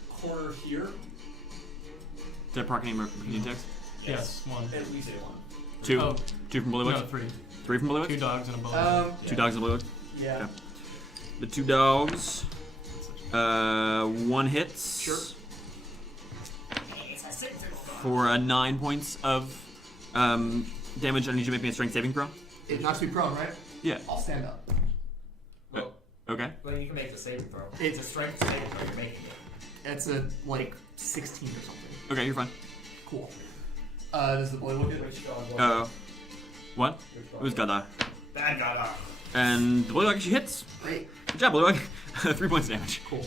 corner here. Did I proc any attacks? Yes, one. At least one. Two. Oh, Two from Bullywugs? no, three. Three from Bullywugs? 2 dogs and a bullet. Two dogs and Bullywugs? Yeah. Okay. The 2 dogs. 1 hits. Sure. For 9 points of damage. I need you to make me a strength saving throw. It knocks me prone, right? Yeah. I'll stand up. Well, Okay. well, you can make the saving throw. It's a strength saving throw. You're making it. It's a like 16 or something. Okay, you're fine. Cool. Does the boy look good? Which dog? What? Which dog? Who's got that? Bad God. And the Bullywug actually hits. Great. Good job, Bullywug. 3 points damage. Cool.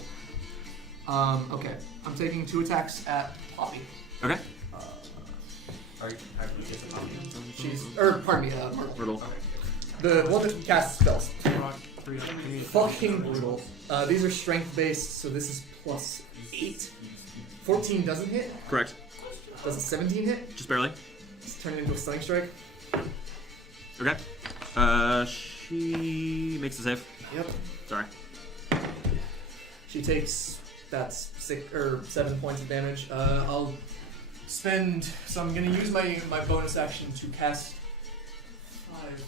Okay. I'm taking 2 attacks at Poppy. Okay. Are you get the Poppy? She's pardon me, Myrtle. Myrtle. The one that casts spells. Rock, 3, Fucking brutal. These are strength based, so this is plus 8. 14 doesn't hit. Correct. Does a 17 hit? Just barely. Let's turn it into a stunning strike. Okay. She makes a save. Yep. Sorry. She takes that's 7 points of damage. I'll spend. So I'm gonna use my bonus action to cast 5.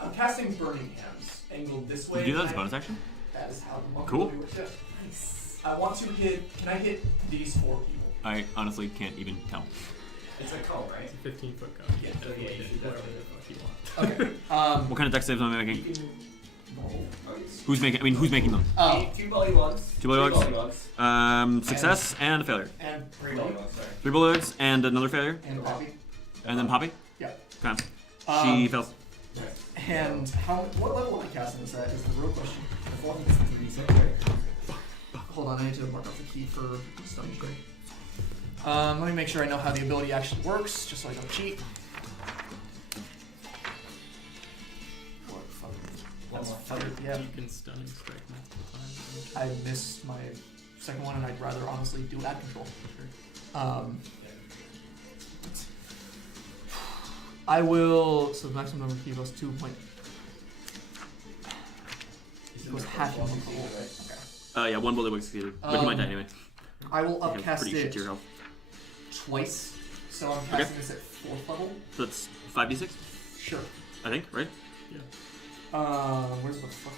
I'm casting Burning Hands, angled this way. Did you do that as a bonus action? That is how the monk Cool. will do it. Yeah. Nice. I want to hit. Can I hit these 4 people? I honestly can't even tell. It's a cone, right? 15-foot cone. Yeah, so yeah, you should Whatever definitely- the fuck you want. Okay. What kind of dex saves am I You making? can roll. Who's making them? Oh, 2 bullywugs. 2 bullywugs? 3 bullywugs. Success and a failure. and 3 bullywugs, sorry. 3 bullywugs and another failure. and Poppy. And then Poppy? Yeah. Okay. She fails. And what level am I casting this at is the real question. Before I get to 3, hold on, I need to mark off the key for stunning strike. Let me make sure I know how the ability actually works, just so I don't cheat. That's Yeah, You can stunning strike multiple times. I missed my second one, and I'd rather honestly do ad control. I will. So maximum number of key goes 2 point. Goes half your movement pool. Yeah, one bullet was succeeded, but you might die anyway. I will You have upcast pretty shit it to your health. twice. So I'm casting this at 4th level. So that's 5d6, Sure. I think, right? Where's the fuck?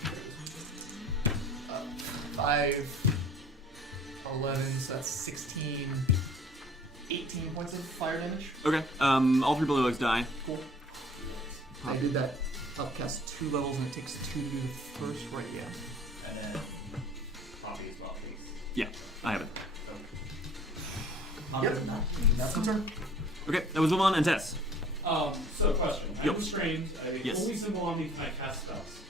5, 11, so that's 16, 18 points of fire damage. Okay. All 3 bullet die. Cool. I did that upcast 2 levels, and it takes 2 to do the first, right? Yeah. And then Poppy as well, please. Yeah, I have it. Yep. That's my turn. Okay, that was Wivaun and Tess. So question. I Yep. am restrained. I have a Yes. holy symbol on me. Can I cast spells?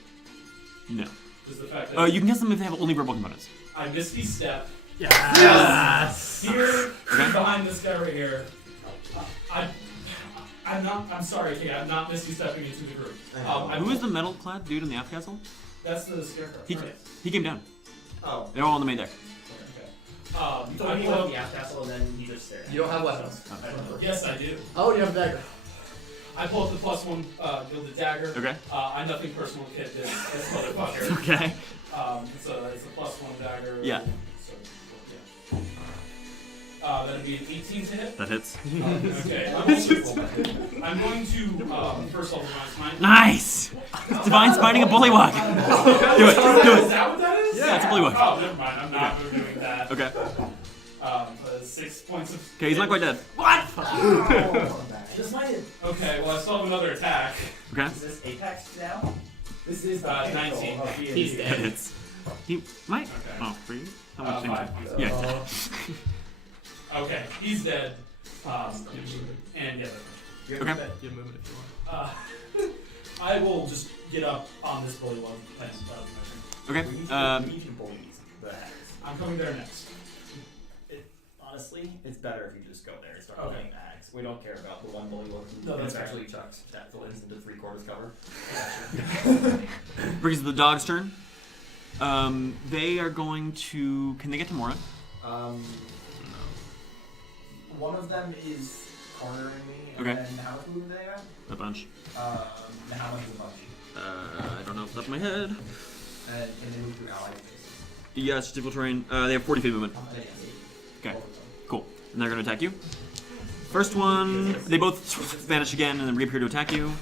No. Just the fact that You can cast them if they have only verbal components. I Misty Step. Yes! Here, Okay. behind this guy right here. I'm sorry, Kate. I'm not Misty stepping into the group. Who is the metal-clad dude in the aft castle? That's the scarecrow. He came down. Oh. They're all on the main deck. Okay. You told me he left the aft castle and then he just stared. You don't have weapons. Yes, I do. Oh, you have a dagger. I pull up the +1 gilded dagger. Okay. I nothing personal kid this motherfucker. Okay. So it's a +1 dagger. Yeah. So, yeah. That'd be an 18 to hit. That hits. Okay. I'm going to first level Divine Smite. Nice! Divine Smiting a bullywug. Do it. Do Is it. that what that is? Yeah, it's a bullywug. Oh, never mind. I'm not doing that. Okay. 6 points of. Okay, he's not quite dead. What? Just mine. Okay. Well, I still have another attack. Okay. Is this Apex now? This is the 19. He's That dead. hits. He might. Okay. Oh, for you? How much damage? 5. Yeah. Okay, he's dead. And yeah. Okay. You move it if you want. I will just get up on this bully one. Thanks. That'll be my turn. Okay. We need to bullies the hags. I'm coming there next. Honestly, it's better if you just go there and start Okay. playing the hags. We don't care about the one bully one. No, that's fair. actually chucks that villains into 3/4 cover. Brings the dog's turn. They are going to. Can they get to Moryn? One of them is cornering me. Okay. And how much movement do they have? A bunch. How much is a bunch? I don't know off the top of my head. And can they move through allied spaces? Yes, difficult terrain. They have 40 feet movement. Okay. Cool. And they're going to attack you. First one, they both vanish again and then reappear to attack you.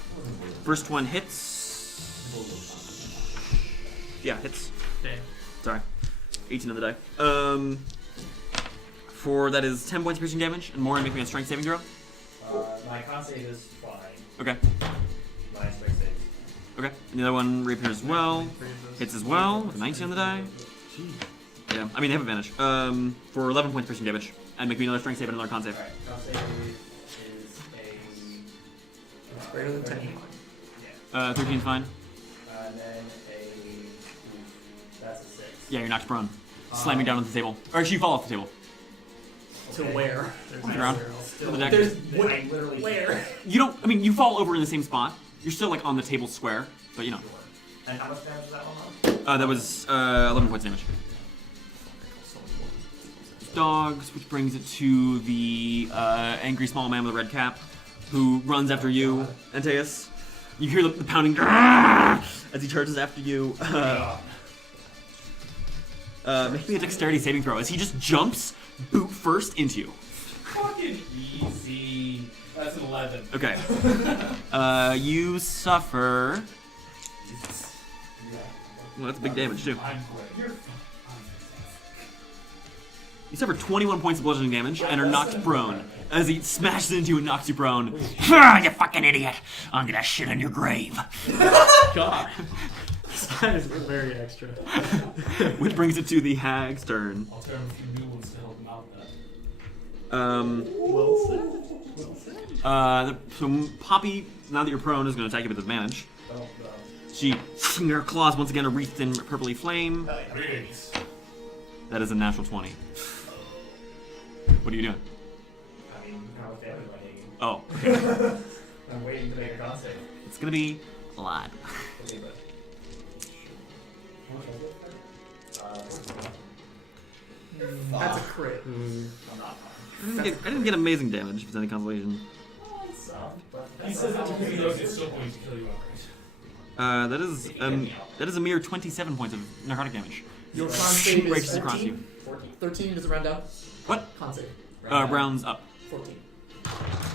First one hits. Yeah, hits. Damn. Sorry. 18 on the die. For that is 10 points of piercing damage, and Moryn, make me a strength saving throw. My con save is fine. Okay. My strength save is Okay. And the other one reappears as well. Hits as well with a 19 on the die. Yeah, I mean they have advantage. For 11 points of piercing damage, and make me another strength save and another con save. Alright, con save is a... It's greater than 10. Yeah. 13 is fine. And then that's a 6. Yeah, you're knocked prone. Slamming down on the table. Or actually, you fall off the table. To where? On the ground. On the deck. There's I literally... where? You don't. I mean, you fall over in the same spot. You're still like on the table square, but you know. And how much damage was that one on? That was 11 points damage. Dogs, which brings it to the angry small man with a red cap, who runs after you, Antaeus. You hear the pounding as he charges after you. Make me a dexterity saving throw as he just jumps boot first into you. Fucking easy. That's an 11. Okay. You suffer. Well, that's big damage too. I'm great. You suffer 21 points of bludgeoning damage and are knocked prone. As he smashes into you and knocks you prone. You fucking idiot! I'm gonna shit on your grave. God. That is very extra. Which brings it to the hag's turn. I'll turn a few new ones to help him out with that. Well said. So Poppy, now that you're prone, is going to attack you with advantage. Oh, no. She, her claws once again are wreathed in purpley flame. Greetings. That is a natural 20. What are you doing? I mean, how much damage am I taking? Oh, okay. I'm waiting to make a con save. It's going to be a lot. That's a crit. I didn't get amazing damage, if it's any consolation. He says it to me like it's still going to kill you outright. That is a mere 27 points of narcotic damage. Your con save is Breaks across you. 13, does it round down? What? Con save. Rounds up, 14. I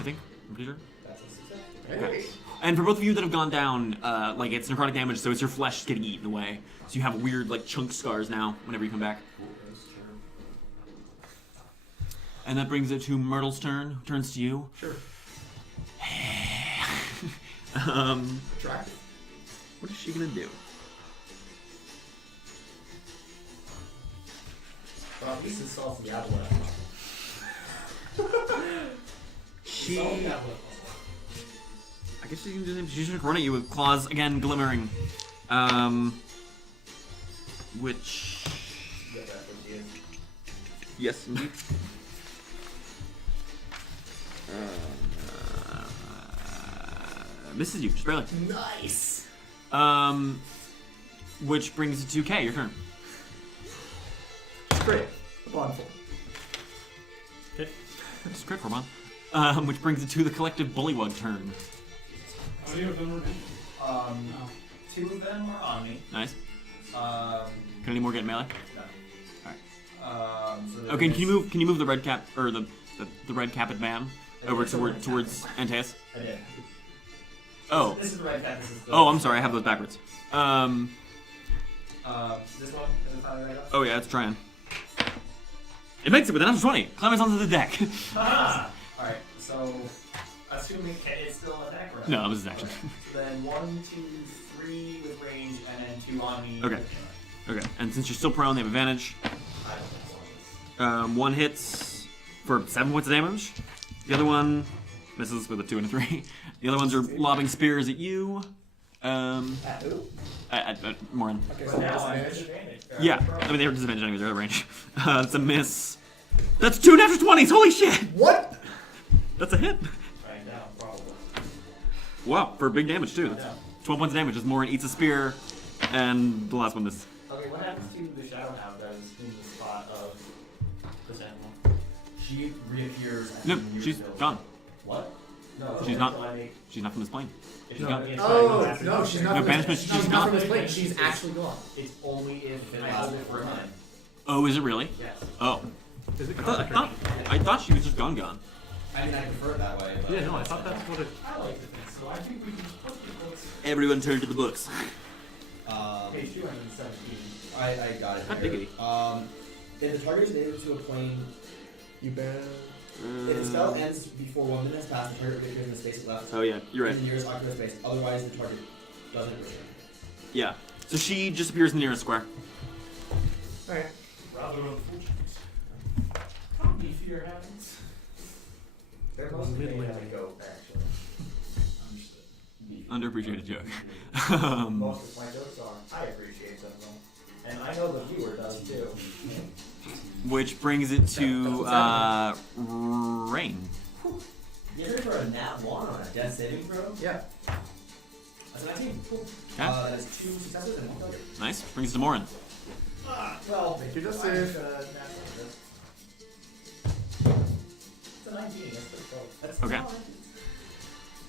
think. I'm pretty sure. That's a success. Okay. And for both of you that have gone down, like it's necrotic damage, so it's your flesh getting eaten away. So you have weird like chunk scars now whenever you come back. And that brings it to Myrtle's turn. Turns to you. Sure. Track. What is she gonna do? Well, at least it solves the apple. She. I guess she can do. She's gonna run at you with claws again, glimmering. Which. Yes, indeed. Misses you, just barely. Nice! Which brings it to K, your turn. Crit. Upon full. Just crit for one. Which brings it to the collective bullywug turn. How many of them remain? Two of them are on me. Nice. Um, Can any more get melee? no. Alright. So Okay, can you move the red cap or the red capped van over towards Antaeus? I did. Oh. This is the right cap. This is the Oh, I'm sorry, I have those backwards. this one is it finally right up? Oh yeah, it's trying. It makes it with an natural 20. Climbs onto the deck. Alright, so assuming it's still an attack round. No, it was his action. So then 1, 2, 3 with range, and then 2 on me. Okay. Okay, and since you're still prone, they have advantage. One hits for 7 points of damage. The other one misses with a 2 and a 3. The other ones are lobbing spears at you. At who? At Moryn. Okay, so disadvantage. Yeah, I mean they were disadvantaged anyways, they're out of range. That's a miss. That's 2 natural 20s, holy shit! What? That's a hit. Right now, probably. Wow, for big damage too. That's 12 points of damage as Moryn eats a spear, and the last one misses. Okay, what happens to the Shadow Hound that is in the spot of this animal? She reappears. No, she's gone. What? No, She's not- until I make- She's not from this plane. It's She's not gone. me, it's Oh, fine. no, she's not No, from banishment, this, she's she's not gone. from this plane. She's actually gone. It's only if It I lasts hold it for a for a time. Oh, is it really? Yes. Oh. Is it I thought she was just gone. I mean, I prefer it that way. But Yeah, no, I thought that's what it. I like the thing, so I think we can just put the books. Everyone turn to the books. Page 217. I got it. Hot here. diggity. If the target is native to a plane, You ban. if the spell ends before 1 minute has passed, the target reappears in the space left. Oh yeah, you're right. In the nearest occupied space. Otherwise, the target doesn't return. Yeah. So she just appears in the nearest square. Alright. Rather unfortunate. How beefier happens? They're mostly made out of goat, actually. Underappreciated joke. Most of my jokes are. I appreciate them, though. And I know the viewer does, too. Which brings it to Rayne. You ever for a nat 1 on a death saving throw? Yeah. That's what I mean. Cool. Okay. That is 2 successes and 1 failure. Nice. Brings it to Moryn. Well, Make your death save. It's a 19. That's pretty close. That's Okay. fine.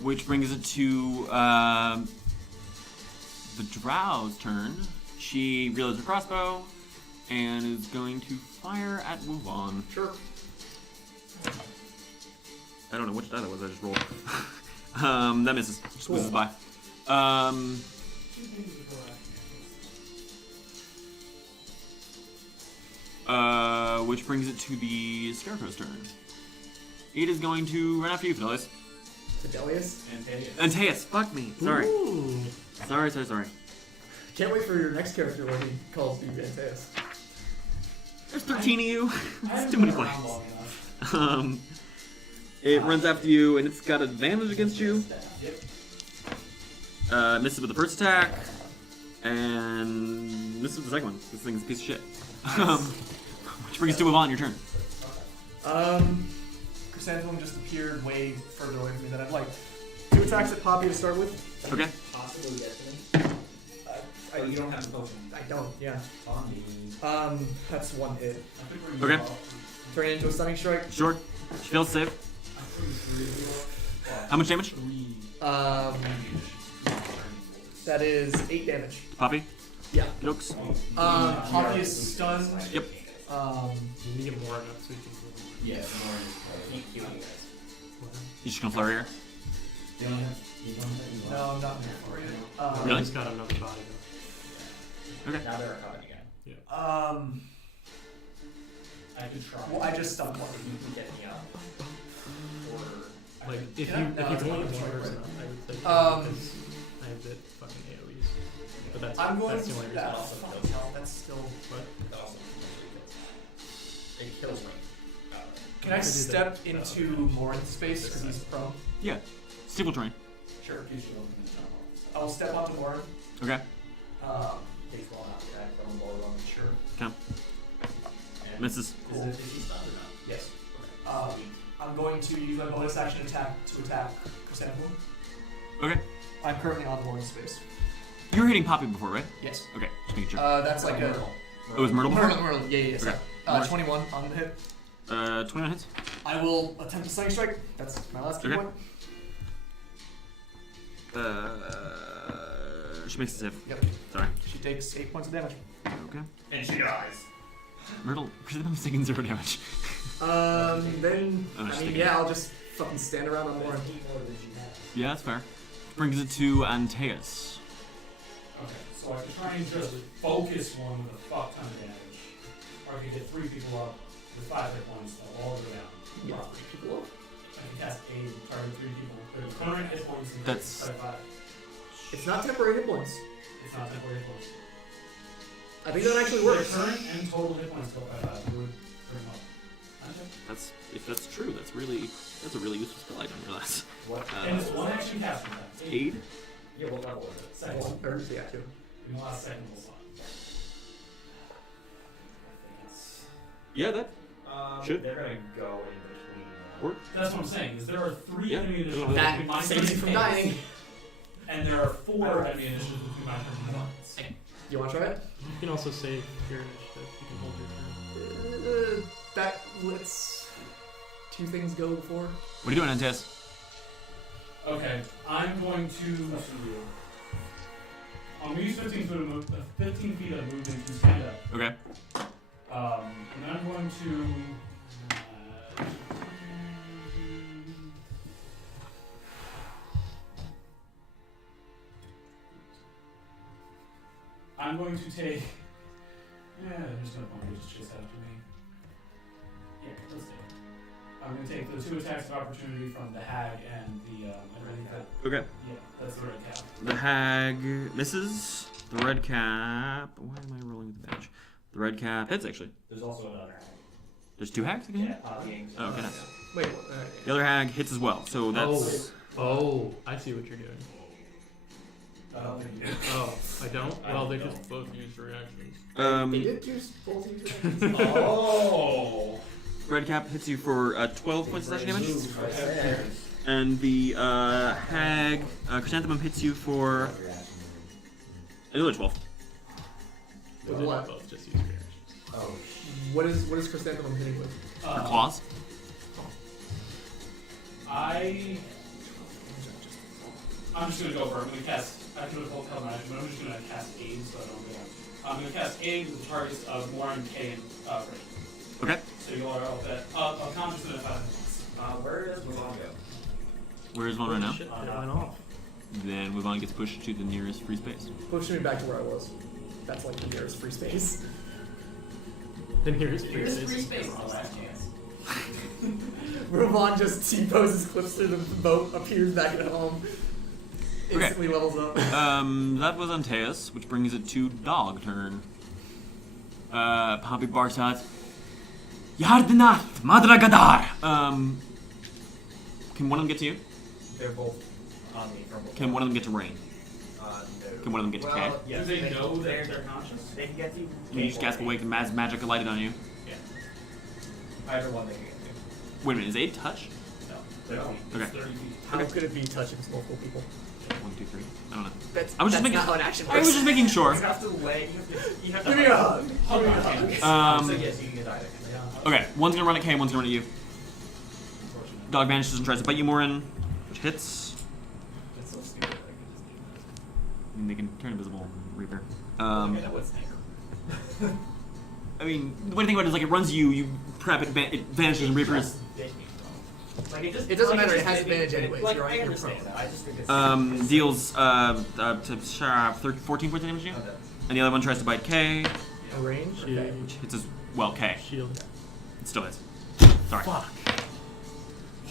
Which brings it to the Drow's turn. She reloads her crossbow and is going to fire at Wivaun. Sure. I don't know which die that was. I just rolled. That misses. Just whizzes by. Which brings it to the Scarecrow's turn. It is going to run after you, Fidelis. Fidelius. Antaeus, fuck me. Sorry. Ooh. Sorry. Can't wait for your next character when he calls you Antaeus. There's 13 of you. It's too many players. It runs after you, and it's got advantage against you. Misses with the first attack, and misses with the second one. This thing's a piece of shit. Which brings us to Wivaun, your turn. Chrysanthemum just appeared way further away from me than I'd like. 2 attacks at Poppy to start with. Okay. Possibly get to me. Oh, you don't have the potion. I don't. Yeah. On me. That's one hit. I think we're Okay. Turn it into a stunning strike. Sure. She fails save. How much damage? That is 8 damage. Poppy? Yeah. Looks. Poppy is stunned. Yep. You need more enough so you can. Yeah, more healing guys. You just gonna flurry her? You don't have. No, I'm not for it. Really? He's got another body though. Okay. Now they're a coven again. I could try. Well, I just stunned one. You can get me up. Or Like if you No, it's want not to right. person, I would say because I have the fucking AoEs. But that's I'm going that's the to only reason. that. also Fuck kills hell, that's still. But that also kills. It kills me. Can I I could do step that. into Moryn's space because he's prone? Yeah. Steeple terrain. Sure, please should open the tunnel. I will step onto Moryn. Okay. Takes one out back from the ball on. Sure. Come. And Misses. Is he stunned or not? Yes. Okay. I'm going to use my bonus action attack to attack Chrysanthemum. Okay. I'm currently on Moryn's space. You were hitting Poppy before, right? Yes. Okay. Just making sure. That's like a. It was Myrtle before? Myrtle, yeah. Okay. Sorry. 21 on the hit. 21 hits. I will attempt a stunning strike. That's my last key Okay. point. She makes a save. Yep. Sorry. She takes 8 points of damage. Okay. And she dies. Myrtle, Chrysanthemum's taking 0 damage. Then Oh, she's I mean, taking yeah, I'll just fucking stand around on Moryn. Yeah, that's fair. Brings it to Antaeus. Okay, so I could try and just focus one with a fuck ton of damage. Or I could get 3 people up with 5 hit points that all go down. Yeah. People up. I can cast aid, target 3 people. Their current hit points and That's- 5. It's not temporary hit points. It's not temporary hit points. I think that actually works. Their current and total hit points go by 5. You would bring them up. Okay. That's if that's true. That's a really useful spell. I didn't realize. What? And it's one action casting time. Aid. Yeah, what level is it? Second. Or, yeah, two. In the last second we'll slot. Yeah, that Should. They're gonna go in between. work. That's what I'm saying, is there are 3 Yeah. enemy initiatives That between my saves you turn from and dying. his, and there are 4 enemy initiatives between my turn and his. You want to try it? You can also save your initiative. You can hold your turn. That lets 2 things go before. What are you doing, Antaeus? Okay, I'm going to use 15 feet of movement to stand up. Okay. And I'm going to take. Yeah, I'm just gonna point just chase after me. Yeah, let's do it. I'm gonna take the 2 attacks of opportunity from the hag and the red cap. Okay. Yeah, that's the red cap. The hag misses. The red cap. Why am I rolling with advantage? The red cap hits actually. There's also another hag. There's 2 hags again. Yeah, Poppy. Oh, okay. Nice. Wait, what? The other hag hits as well. So that's. Oh, I see what you're doing. I don't think you do. Oh, I don't? I Well, don't they know. just both use reactions. They did use both use it. Oh! Red cap hits you for 12 points of slashing damage. Right there. And the hag chrysanthemum hits you for another 12. They did What? both just use reactions. Oh, What is Chrysanthemum hitting with? Her claws. I'm just gonna go for it. I'm gonna cast. I could have held my action, but I'm just gonna cast aid so I don't go down. I'm gonna cast aid with the targets of Moryn, Kay, and Rayne. Okay. So you'll are all that. I'll conjure them if I have Where does Wivaun go? Where is one right now? Shit, it went off. Then Wivaun gets pushed to the nearest free space. Push me back to where I was. That's like the nearest free space. Then here's free Here's space. free space. Oh, last chance. Ravon just T-poses, clips through the boat, appears back at home. Instantly levels up. That was Antaeus, which brings it to dog turn. Poppy barks out, Yardinath, Madragadar! Can one of them get to you? They're both on me from before. Can one of them get to Rayne? No. Can one of them get to Kay? Well, yes, Do they know that they're conscious? They can get to you. Can you just cast Awake and magic alighted on you? Either one they can get to. Wait a minute, is 8 touch? No. 30 feet. Okay. 30 feet. How could it be touch if it's multiple people? 1, 2, 3. I don't know. That's, I was just that's making. not how an action I works. was just making sure. You have to lay. You have to. Give me a hug. Hug Give me a on hug. hands. Um, So yes, you can get either. Okay, one's gonna run at K, one's gonna run at you. Unfortunately. Dog vanishes and tries to bite you, Moryn, which hits. It's so stupid. I could I mean, they can turn invisible, Reaper. just do it. I know what's there. I mean, the way to think about it is like it runs you prep, it vanishes, and Reaper is. Like It doesn't matter, it just has bit me. advantage anyways, Like, you're right, I you're understand prone. that. I just think it's Deals 14 points of damage to you. Okay. And the other one tries to bite K, A range? Yeah. Okay. which hits as well, K. Shield. It still hits. Sorry. Fuck.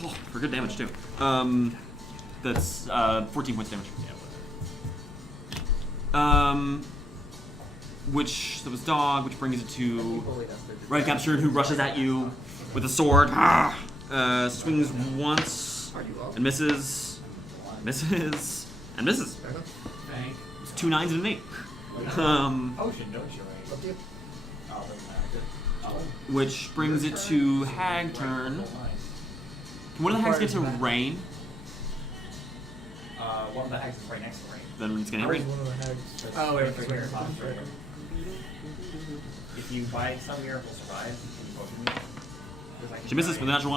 Oh, for good damage too. That's 14 points of damage. Which that was dog, which brings it to right captured, who rushes at you with a sword. Swings once Are you up? and misses, and misses. Fair enough. Thank. It's 2 9s and an 8. Potion, don't you, right? Up to you. Oh, doesn't matter. Oh. Which brings it to hag turn. Can one of the hags get to Rayne? One of the hags is right next to Rayne. Then it's gonna hit Where's Rayne. one of the hags? Oh, wait, right wait, here. wait. If you buy some miracle survive, can you potion me? 'Cause I can She misses try with a natural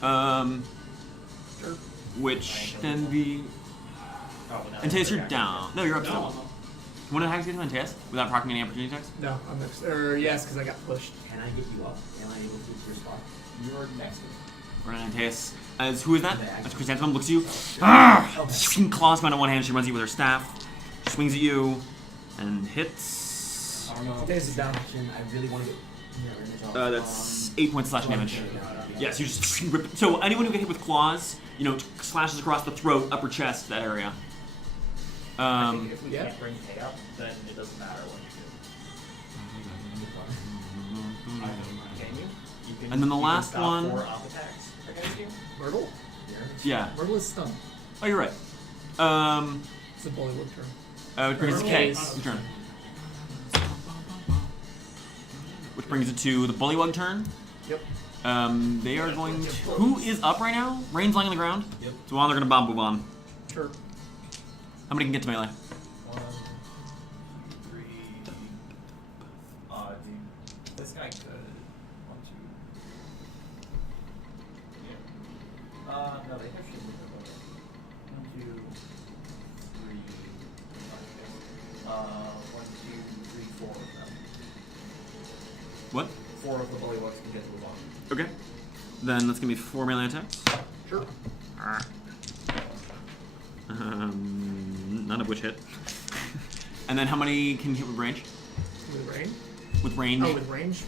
1. Sure. Which then the Oh, well, now Antaeus, you're it's down. No, you're up No, still. no. Can one of the hags get to Antaeus without proccing any opportunity attacks? No, I'm next. Or yes, because I got pushed. Can I get you up? Am I able to keep your spot? You're next to me. We're on Antaeus. As who is that? The hag. That's Chrysanthemum. Looks at you. Claws come out of one hand. She runs you with her staff. She swings at you and hits. I don't know. This is down. I really want to get mirror image off. That's 8 points slashing damage. Yeah. Yes, you just rip. So anyone who get hit with claws, slashes across the throat, upper chest, that area. I think if we yeah. can't bring K up, then it doesn't matter what you do. Can you? You can. And then the you can last stop one- 4 off attacks against you. Myrtle? Yeah. Myrtle is stunned. Oh, you're right. It's a Bollywood term. Which brings it to K. Your turn. Which brings it to the Bullywug turn. Yep. They are going to. Who is up right now? Rayne's lying on the ground. Yep. So they're gonna bomb Wivaun. Sure. How many can get to melee? 1, 3. Dude, this guy could. 1, 2. Yeah. No, they have shield. 1, 2, 3. 1, 2, 3, 4 of them. What? 4 of the bullywugs can get to move on. Okay. Then let's give me 4 melee attacks. Sure. None of which hit. And then how many can hit with range? With range? With range? Oh, with range?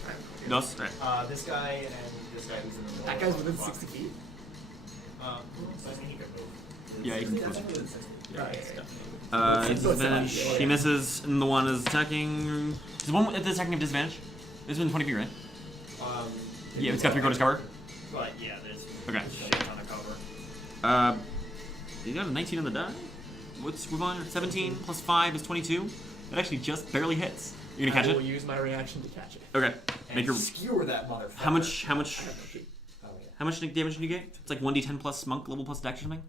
Dos? Right. This guy and this guy who's in the middle. That guy's within 60 feet. So I think he could move. Yeah, he can That's close. within 60. It's disadvantage. He misses, and the one is attacking. Is the one at the attacking have disadvantage? It's within 20 feet, right? Yeah, it's got 3 quarters cover. But yeah, there's Okay. a shit ton of cover. You got a 19 on the die. What's Wivaun? 17 plus 5 is 22. That actually just barely hits. You're gonna catch I will it? use my reaction to catch it. Okay. And Make your. skewer that motherfucker. How much? I have no key. Oh, yeah. How much damage did you get? It's like 1d10 plus monk level plus dex or something.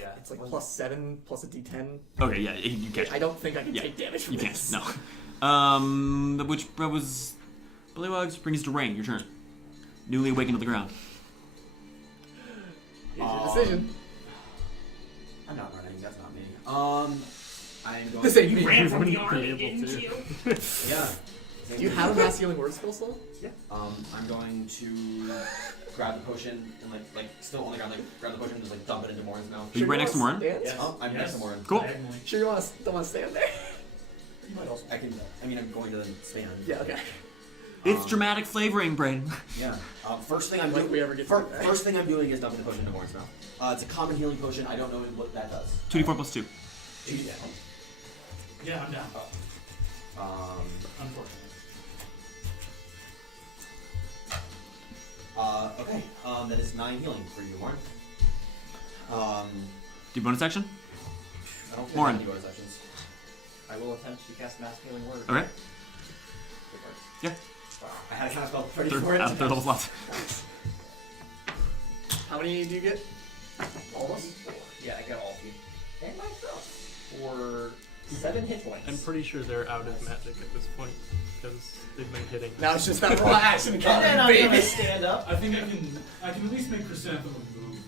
Yeah. It's like +7 plus a d10. Okay, yeah, you catch it. I don't think I can Yeah, take damage from You can't. this. No. Which was Bullywugs brings us to Rayne. Your turn. Newly awakened to the ground. Here's your decision. I'm not running. That's not me. I'm going. This ain't me. Ran from the Be army able into to. you. Yeah. Do you have a mass healing word skill still? I'm going to grab the potion and like still on the ground, like grab the potion and just like dump it into Moryn's mouth. Are you right next to Moryn? Yes. Oh, I'm next to Moryn. Cool. Diagonally. Sure you don't want to stand there? You might also. I'm going to span. Yeah, okay. It's dramatic flavoring, Brain. Yeah. First thing I'm Like doing. we ever get to that. First thing I'm doing is dumping the potion into Moryn's mouth. It's a common healing potion. I don't know what that does. 2d4 plus 2. Yeah. Yeah, I'm down. Unfortunately. Okay. That is 9 healing for you, Moryn. Do bonus action? I don't think Moryn. I have any bonus actions. I will attempt to cast Mass Healing Word. Okay. Yeah. I had a cast spell Third, 34 third level slots. How many do you get? All of us? Yeah, I got all of you. And myself. For 7 hit points. I'm pretty sure they're out of magic at this point because they've been hitting. Now it's just that raw action And then I'm baby. gonna stand up. I think I can at least make Chrysanthemum move,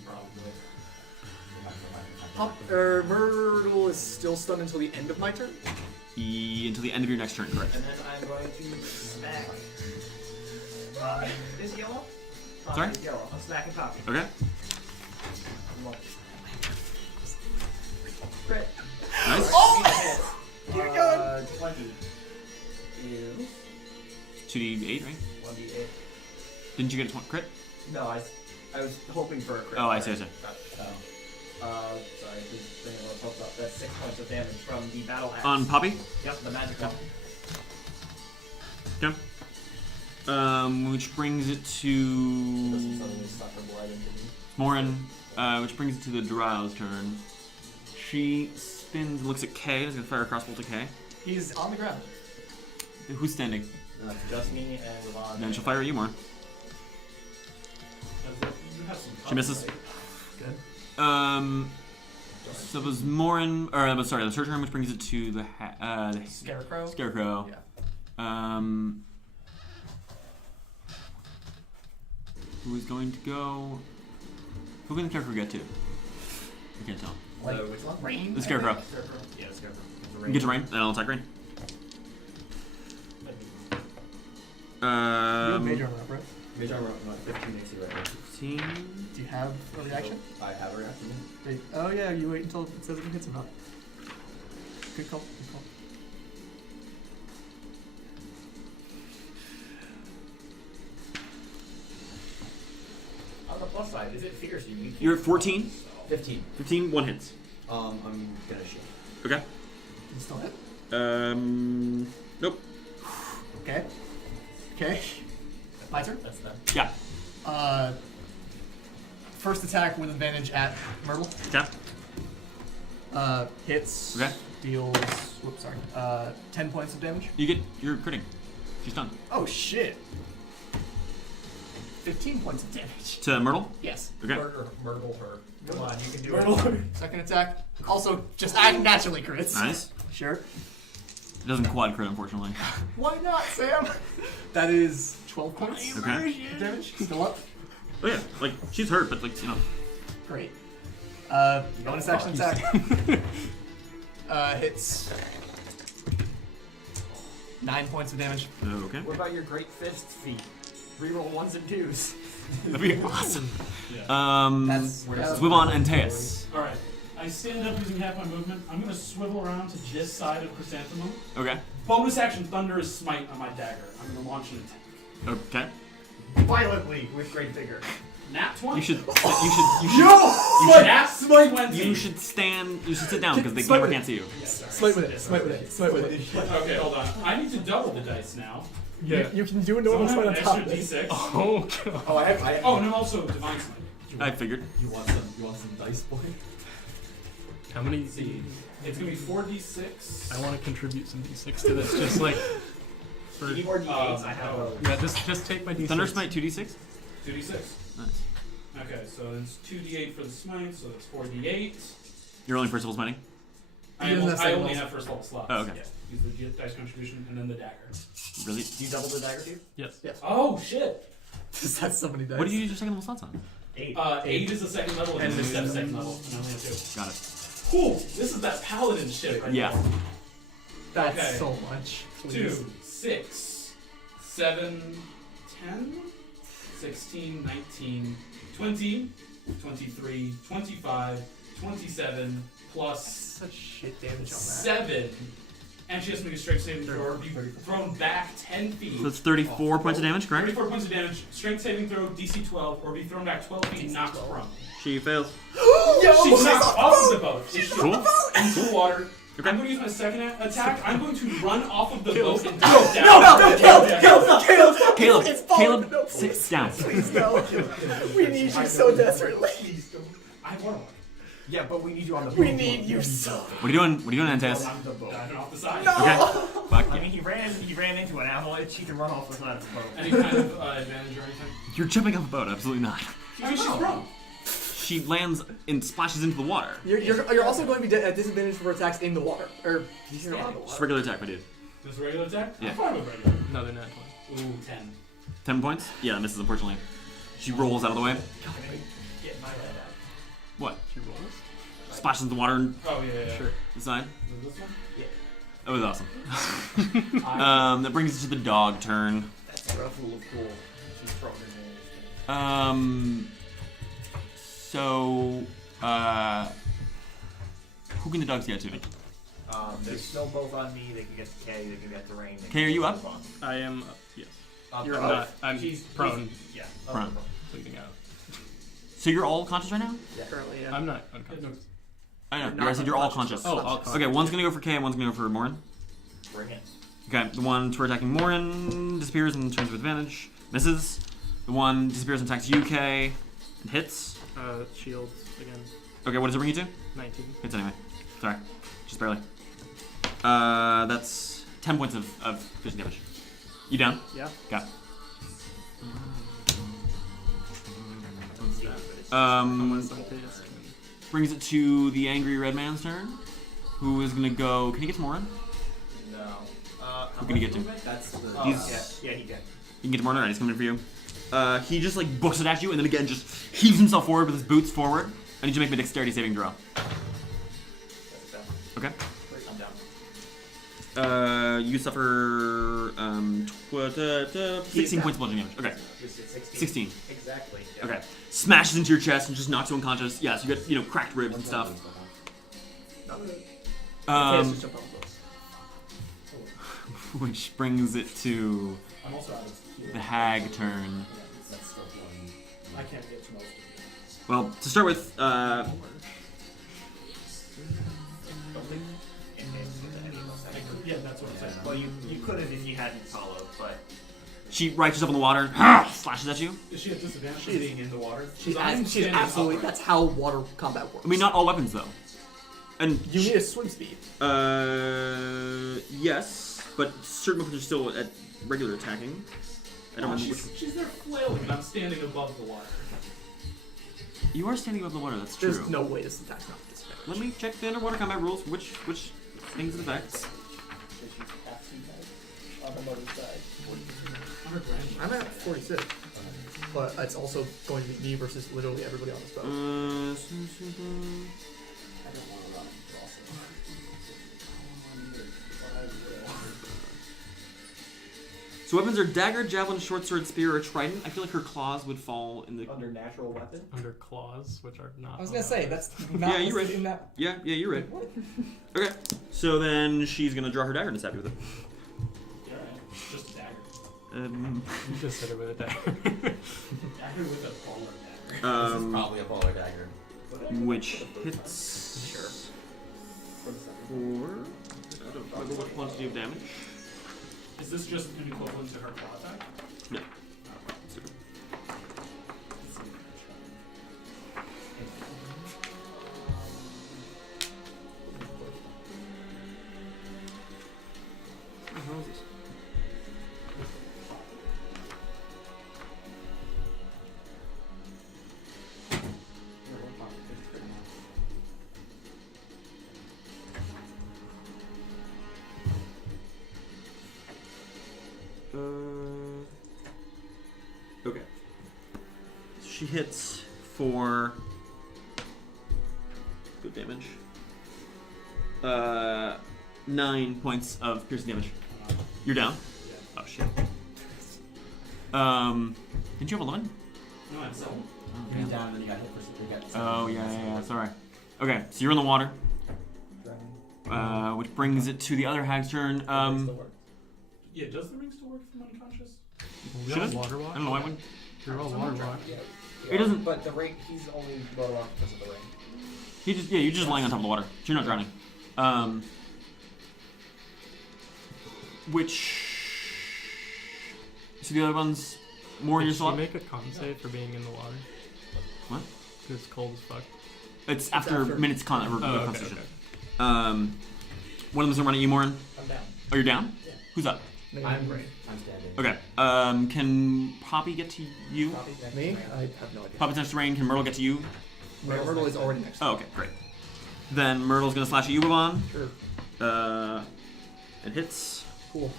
probably. Myrtle is still stunned until the end of my turn. Until the end of your next turn, correct? And then I'm going to smack. Is yellow? Sorry? Is yellow. I'm smacking Poppy. Okay. Crit. Nice. Keep it going. 20 is 2d8, right? 1d8. Didn't you get a crit? No, I was hoping for a crit. Oh, I see. Sorry, just bring a little up. That's 6 points of damage from the battle axe. On Poppy? Yep, the magic one. Okay. Which brings it to Doesn't suddenly suck her blood into me. Moryn, which brings it to the Drow's turn. She spins and looks at Kay. Is gonna fire a crossbow to Kay. He's on the ground. Who's standing? Just me and Wivaun. Then she'll fire at you, Moryn. You have some She misses. Good. So it was Moryn, or sorry, the her turn, which brings it to the Scarecrow. Scarecrow. Yeah. Who is going to go? Who can the Scarecrow get to? I can't tell. Like, which one? Rayne. The Scarecrow. Yeah, the Scarecrow. You get to Rayne, and I'll attack Rayne. You have mage armor up, right? Mage armor up, not 15 AC right now. 15. Do you have a reaction? I have a reaction. Oh yeah, you wait until it says if it hits or not. Good call. Good call. On the plus side, is it fierce? You're at 14. 15. 15, one hits. I'm gonna shoot. Okay. Can you still hit? Nope. Okay. Okay. My turn? That's done. Yeah. First attack with advantage at Myrtle. Okay. Hits. Okay. Deals. Whoops, sorry. 10 points of damage. You're critting. She's done. Oh shit. 15 points of damage. To Myrtle? Yes. Okay. Myrtle her. Come on, you can do Myrtle. it. Second attack. Also, just act naturally crits. Nice. Sure. It doesn't quad crit, unfortunately. Why not, Sam? That is 12 points. Okay. Damage. Still up. Oh yeah, like she's hurt, but like Great. Bonus action attack. Hits. 9 points of damage. Okay. What about your great fist feat? Reroll 1s and 2s. That'd be awesome. Yeah. That's Wivaun and Antaeus. Alright. I stand up using half my movement. I'm going to swivel around to this side of Chrysanthemum. Okay. Bonus action Thunderous Smite on my dagger. I'm going to launch an attack. Okay. Violently with great vigor. Nat 20. You should Nat Smite 20. You should stand. You should sit down because the camera can't see you. Smite with it. Smite with it. Smite with it. Okay, hold on. I need to double the dice now. Yeah. You can do a So normal I have smite an on top extra of it. D6. Oh god. Oh, I have. Oh, and I'm also Divine Smite. I figured. You want some dice, boy? How many? Let's see. It's going to be 4d6. I want to contribute some d6 to this, just like. For, You need more d8s. I have a. yeah, just take my d6. Thunder Smite 2d6. 2d6. Nice. Okay, so it's 2d8 for the smite, so that's 4d8. You're only first level smiting. I He doesn't have second only level. have first level slots. Oh, okay. Yeah. Use the dice contribution and then the dagger. Really? Do you double the dagger too? Yes. Oh shit! That's so many dice. What do you use your second level slots on? 8. 8 is the second level, and And then the step seven. second level, and I only have 2. Got it. Cool. This is that paladin shit right Yeah. there. That's Okay. so much. 2, 6, 7, 10, 16, 19, 20, 23, 25, 27, plus Such shit damage on that. 7. And she has to make a strength saving throw or be thrown back 10 feet. So that's 34 points of damage, correct? 34 points of damage, strength saving throw, DC 12, or be thrown back 12 feet, knocked prone. She fails. She's knocked off of the boat. She's Cool. into the water. Okay. I'm going to use my second attack. I'm going to run off of the boat and No, dive down. Caleb, no, sit please. down. Please no. We need you so desperately. I have water. Yeah, but we need you on the boat. We need you so. What are you doing? What are you doing, Antaeus? On the boat. Diving off the side. Okay. Fuck. I mean, he ran into an avalanche. He can run off the side of the boat. Any kind of advantage or anything? You're jumping off a boat. Absolutely not. I mean, she's prone. she lands and splashes into the water. You're also going to be at disadvantage for attacks in the water. Or you're on the Just water. regular attack, my dude. Just regular attack? Yeah. I'm fine with regular. No, they're not 20. Ooh, 10. 10 points? Yeah, that misses, unfortunately. She rolls out of the way. Get my head out. What? She rolls? Splashes into the water and Oh, yeah. Sure. the side. Is this one? Yeah. That was awesome. That brings us to the dog turn. That's a rough rule of cool. She's throwing her nails. So, who can the dogs get to? They're still both on me. They can get to Kay. They can get to Rayne. Kay, are you up? I am up, yes. You're I'm up. not. I'm prone, Yeah. Prone. bleeding out. So you're all conscious right now? Currently, yeah. I'm not unconscious. I know. You're I said you're all unconscious. conscious. Oh, all conscious. Okay, one's gonna go for Kay and one's gonna go for Moryn. Bring it. Okay, the one for attacking Moryn disappears and turns with advantage. Misses. The one disappears and attacks UK and hits. Shields again. Okay, what does it bring you to? 19. Hits anyway. Sorry. Just barely. That's 10 points of piercing damage. You down? Yeah. Okay. Unless Antaeus can. Brings it to the angry red man's turn, who is gonna go. Can he get to Moryn? No. Who can he get to? That's the. He's- Yeah, he can. You can get to Moryn. Alright, he's coming for you. He just like books it at you, and then again just heaves himself forward with his boots forward. I need you to make me a dexterity saving throw. That's down. Okay. I'm down. You suffer 16 points of bludgeoning damage. Okay. This is 16. 16. Exactly. Yeah. Okay. Smashes into your chest and just knocks you unconscious. Yeah, so you got cracked ribs and stuff. Antaeus just jumped on close. Which brings it to I'm also out of healing. the hag turn. That's still one. I can't get to most of it. Well, to start with, Don't think in case any of us had Yeah, that's what I'm saying. Well, you could have if you hadn't followed, but she rights herself in the water, slashes at you. Is she at disadvantage for being in the water? She's I'm standing absolutely. upright. That's how water combat works. I mean, not all weapons though. And You need a swim speed. yes, but certain weapons are still at regular attacking. I don't remember which. She's there flailing, and I'm standing above the water. You are standing above the water. That's true. There's no way this attack's not disadvantage. Let me check the underwater combat rules. Which things it affects. On the mother's side. I'm at 46, but it's also going to be me versus literally everybody on this boat. I don't want to run also. So weapons are dagger, javelin, short sword, spear, or trident. I feel like her claws would fall in the. under natural weapon. Under claws, which are not. I was gonna say that's not Yeah, you're listed right. in that. Yeah, you're right. Okay, so then she's gonna draw her dagger and stab you with it. Yeah, right. Just a dagger. You just hit her with a dagger. Dagger with a polar dagger. This is probably a polar dagger. Which hits. Sure. For. I don't remember what quantity of damage. Is this just an equivalent to her claw attack? No. How is this? Okay. She hits for good damage. 9 points of piercing damage. You're down? Yeah. Oh shit. Didn't you have 11? No, I'm so. You're down, then you got hit for you got Oh yeah. Sorry. Okay, so you're in the water. Which brings it to the other hag's turn. Yeah, does the ring still work if I'm unconscious? Should it? Water walk? I don't know why would. You're all water walk. It doesn't. But the ring, he's only lower off because of the ring. You're just lying on top of the water. So you're not drowning. Which. So the other ones, more in Did your she slot. make a con save for being in the water? What? Because it's cold as fuck. It's after minutes con Oh, constitution. Oh, One of them's gonna run at you, Moryn. I'm down. Oh, you're down. Yeah. Who's up? I'm right. I'm standing. Okay. Can Poppy get to you? Me? I have no idea. Poppy touched Rayne. Can Myrtle get to you? Myrtle is already next to Oh, okay, great. Then Myrtle's gonna slash at you, Wivaun. Sure. It hits. Cool.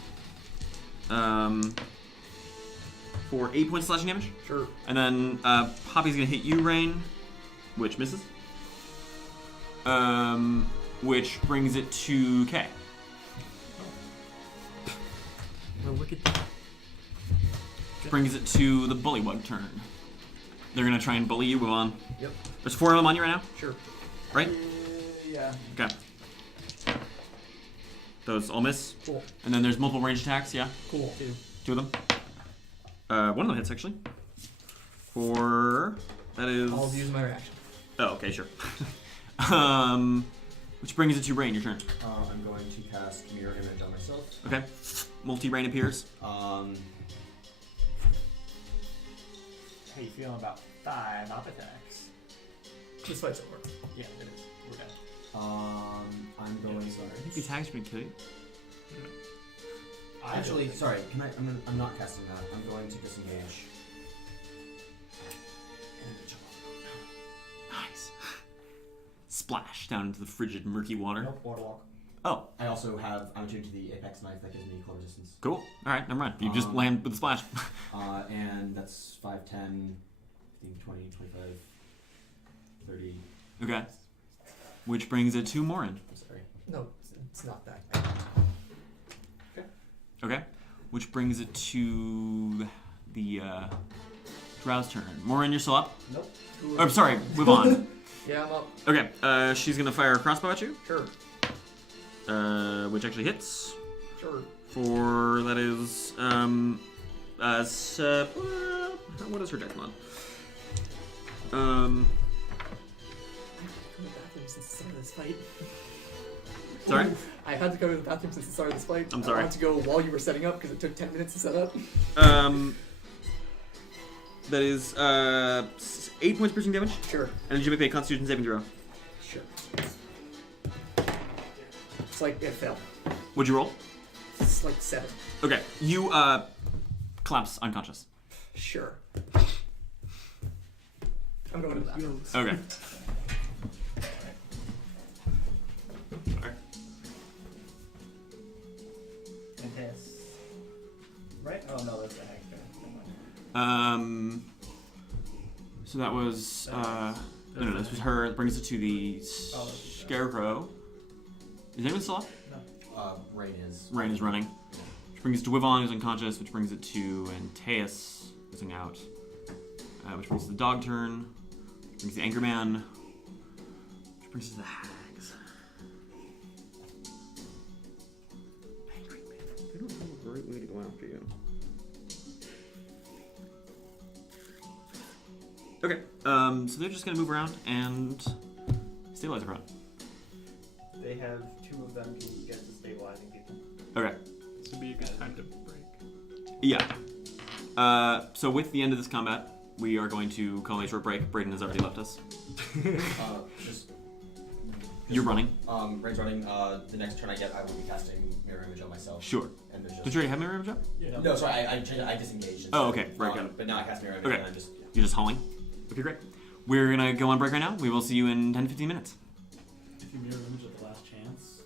For 8 points of slashing damage. Sure. And then Poppy's gonna hit you, Rayne, which misses. Which brings it to K. Well, look at that. Which brings it to the Bullywug turn. They're gonna try and bully you, Wivaun. Yep. There's 4 of them on you right now, Sure. right? Yeah. Okay. Those all miss. Cool. And then there's multiple range attacks, yeah? Cool. 2 of them. One of them hits, actually. That is... I'll use my reaction. Oh, okay, sure. Which brings it to Rayne, your turn. I'm going to cast Mirror Image on myself. Okay. Multi-Rayne appears. How you feeling about 5 op attacks? This fight's over. Yeah, it is. We're done. I'm going. I think the attacks are gonna kill you. Actually, sorry. I'm not casting that. I'm going to disengage. Nice. Splash down into the frigid, murky water. Nope, water walk. Oh, I also have. I'm attuned to the Apex Knife that gives me equal resistance. cool. All right, never mind. You just land with the splash. And that's 5, 10, 15, 20, 25, 30. Okay. Which brings it to Moryn. I'm sorry. No, it's not that bad. Okay. Which brings it to the Drow's turn. Moryn, you're still up? Nope. Oh, I'm sorry, Wivaun. Yeah, I'm up. Okay, she's gonna fire a crossbow at you. Sure. Which actually hits. Sure. For that is what is her dex mod? I'm in the bathroom since the start of this fight. Sorry? I had to go to the bathroom since the start of this fight. I'm sorry. I wanted to go while you were setting up because it took 10 minutes to set up. That is 8 points piercing damage. Sure. And then you make a Constitution saving throw. Sure. It's like it fell. What'd you roll? It's like 7. Okay, you collapse unconscious. Sure. I'm going to the bathroom. Okay. Antaeus. Right? Oh no, that's a hag. So that was no, this was her. It brings it to the Scarecrow. Is anyone still up? Rayne is. Rayne is running. Which brings it to Wivaun, who's unconscious. Which brings it to Antaeus, who's out. Which brings it to the dog turn. Which brings the Angry Man. Which brings it to the hags. Angry Man. They don't have a great way to go after you. Okay, so they're just gonna move around and stabilize everyone. They have 2 of them to get to stabilizing people. Okay. This would be a good time to break. Yeah. So with the end of this combat, we are going to call a short break. Brayden has already left us. Just. You're running. Rayne's running. The next turn I get, I will be casting Mirror Image on myself. Sure. And there's just. Did you already have Mirror Image up? Yeah. No, sorry, I disengaged. Oh, okay. Right, got it. But now I cast Mirror Image Okay. and I'm just. Yeah. You're just hauling? Okay, great. We're gonna go on break right now. We will see you in 10 to 15 minutes. If you mirror image at the last chance.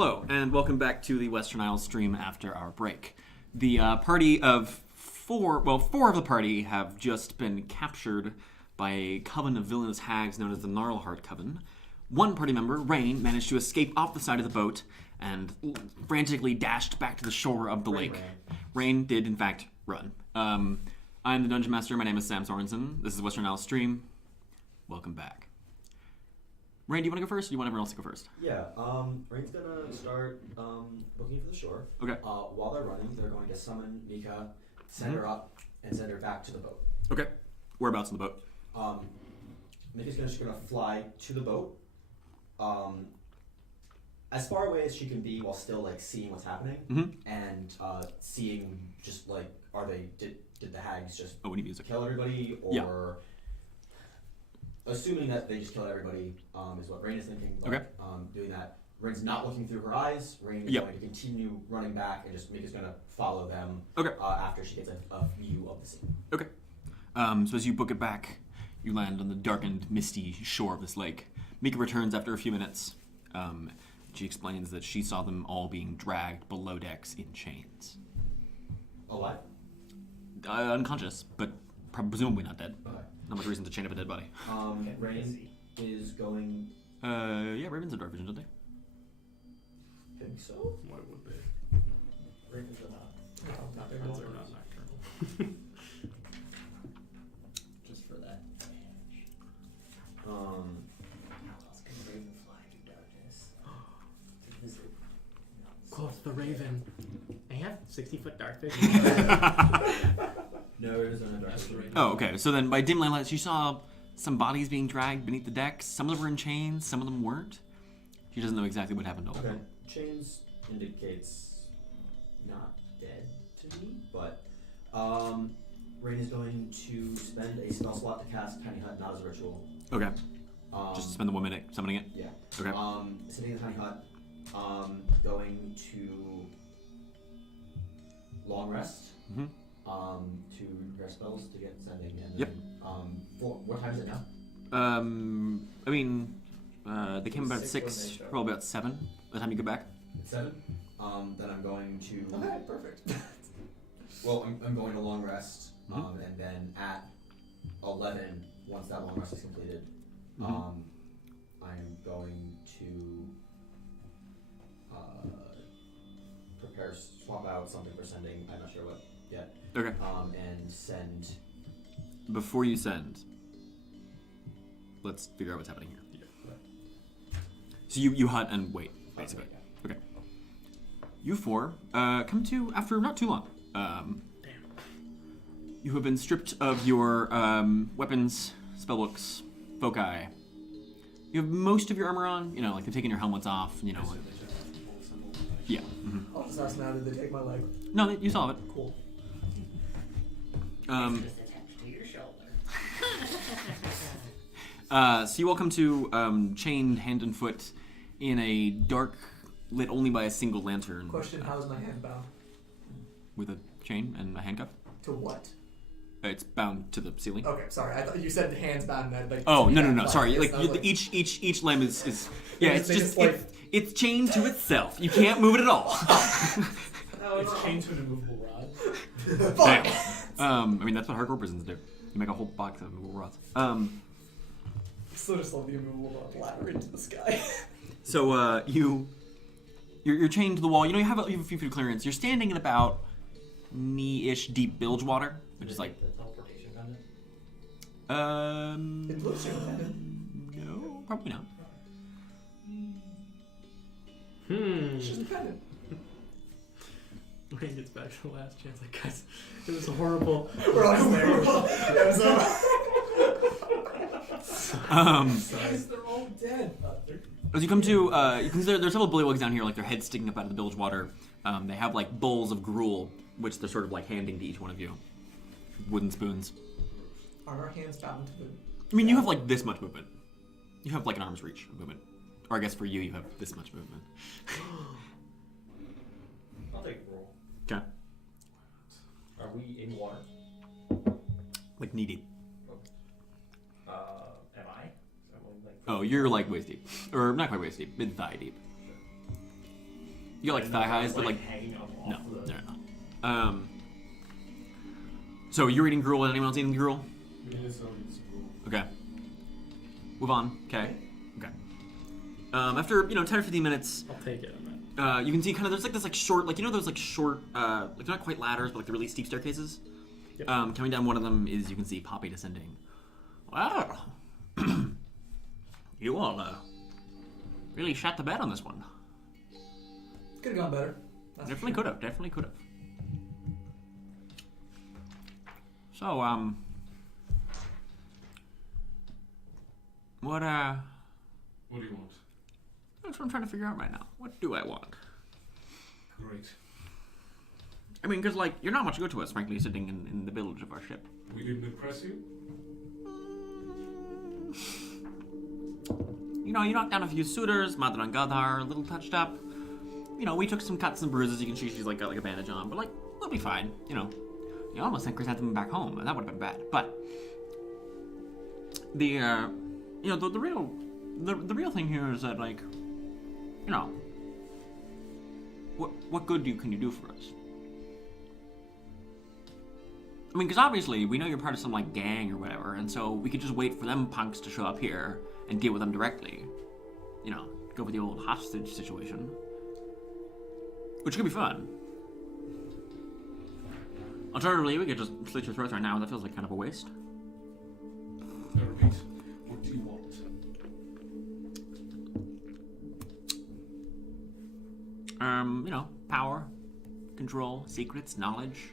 Hello, and welcome back to the Western Isles stream after our break. The party of four of the party have just been captured by a coven of villainous hags known as the Gnarlheart Coven. One party member, Rayne, managed to escape off the side of the boat and frantically dashed back to the shore of the lake. Rayne did, in fact, run. I'm the Dungeon Master. My name is Sam Sorensen. This is Western Isles stream. Welcome back. Rayne, do you want to go first, or do you want everyone else to go first? Yeah, Rayne's gonna start looking for the shore. Okay. While they're running, they're going to summon Mika, send her up, and send her back to the boat. Okay. Whereabouts in the boat? Mika's just gonna fly to the boat, as far away as she can be while still like seeing what's happening, and seeing just like did the hags just kill everybody, or assuming that they just killed everybody is what Rayne is thinking. But, okay. Doing that, Rayne's not looking through her eyes. Rayne is going to continue running back, and just Mika's going to follow them. Okay. After she gets a view of the scene. Okay. So as you book it back, you land on the darkened, misty shore of this lake. Mika returns after a few minutes. She explains that she saw them all being dragged below decks in chains. Alive? Unconscious, but presumably not dead. Okay. Not much reason to chain up a dead body. Rayne is going... yeah, ravens have dark vision, don't they? Think so? Why would they? Ravens are not. No, not ravens are not nocturnal. Just for that. It's gonna raven fly through darkness to visit. Close the raven. They have 60-foot dark vision. No, it isn't a dark vision. Oh, okay. So then by dim light, you saw some bodies being dragged beneath the decks. Some of them were in chains, some of them weren't. She doesn't know exactly what happened to all of them. Chains indicates not dead to me, but Rayne is going to spend a spell slot to cast Tiny Hut, not as a ritual. Okay. Just spend the 1 minute summoning it? Yeah. Okay. Sitting in the Tiny Hut, going to long rest. To rest spells to get sending. And yep. What time is it now? I mean, they came about 6, probably about 7 by the time you get back. 7? Then I'm going to... Okay, perfect. Well, I'm going to long rest, and then at 11, once that long rest is completed, I'm going to swap out something for sending. I'm not sure what yet. Okay. And send. Before you send, let's figure out what's happening here. Yeah. So you hut and wait, basically. Okay. You four come to after not too long. You have been stripped of your weapons, spellbooks, foci. You have most of your armor on. You know, like they've taken your helmets off. You know. Yeah. I'll just ask now, did they take my leg? No, you saw it. Cool. It's just attached to your shoulder. So you all come to chained hand and foot in a dark, lit only by a single lantern. Question, how is my hand bound? With a chain and a handcuff? To what? It's bound to the ceiling. Okay, sorry. I thought you said the hands bound. And like. Oh no! Sorry, like each limb is yeah. It's just it's chained to itself. You can't move it at all. It's chained to an immovable rod. Damn. I mean that's what hardcore prisons do. You make a whole box of immovable rods. So just love the immovable rod ladder into the sky. So you're chained to the wall. You know you have a few feet of clearance. You're standing in about knee-ish deep bilge water, which is like. The teleportation pendant? It looks independent. No, probably not. It's just independent. Rayne gets back to the last chance. Like, guys, it was horrible. We're all horrible. Guys, they're all dead. As you come to, you can see there's several bullywugs down here, like their heads sticking up out of the bilge water. They have like bowls of gruel, which they're sort of like handing to each one of you. Wooden spoons. Are our hands bound to the... I mean, you have like this much movement. You have like an arm's reach of movement. Or I guess for you have this much movement. I'll take a roll. Okay. Are we in water? Like knee deep. Am I? Oh, you're like waist deep. Or not quite waist deep, mid-thigh deep. You got like thigh highs, but like hanging up off no, the... they're not. So you're eating gruel. Is anyone else eating gruel? It is cool. Okay. Wivaun. Okay. Okay. After 10 or 15 minutes, I'll take it on that. you can see kind of there's like this like short those like short like they're not quite ladders but like the really steep staircases. Yep. Coming down one of them is you can see Poppy descending. Wow. You all really shot the bed on this one. Could have gone better. That's Definitely for could have. Definitely could have. So what What do you want? that's what I'm trying to figure out right now. What do I want? Great. I mean, because, like, you're not much good to us, frankly, sitting in the bilge of our ship. We didn't impress you? You knocked down a few suitors, Mother and Gadhar, a little touched up. We took some cuts and bruises. You can see she's, like, got, like, a bandage on. But, like, we'll be fine, You almost sent Chrysanthemum back home, and that would have been bad. But the real thing here is that, like, what good can you do for us? I mean, because obviously we know you're part of some like gang or whatever, and so we could just wait for them punks to show up here and deal with them directly. Go with the old hostage situation, which could be fun. Alternatively, we could just slit your throats right now. That feels like kind of a waste. I repeat, what do you want? Power, control, secrets, knowledge.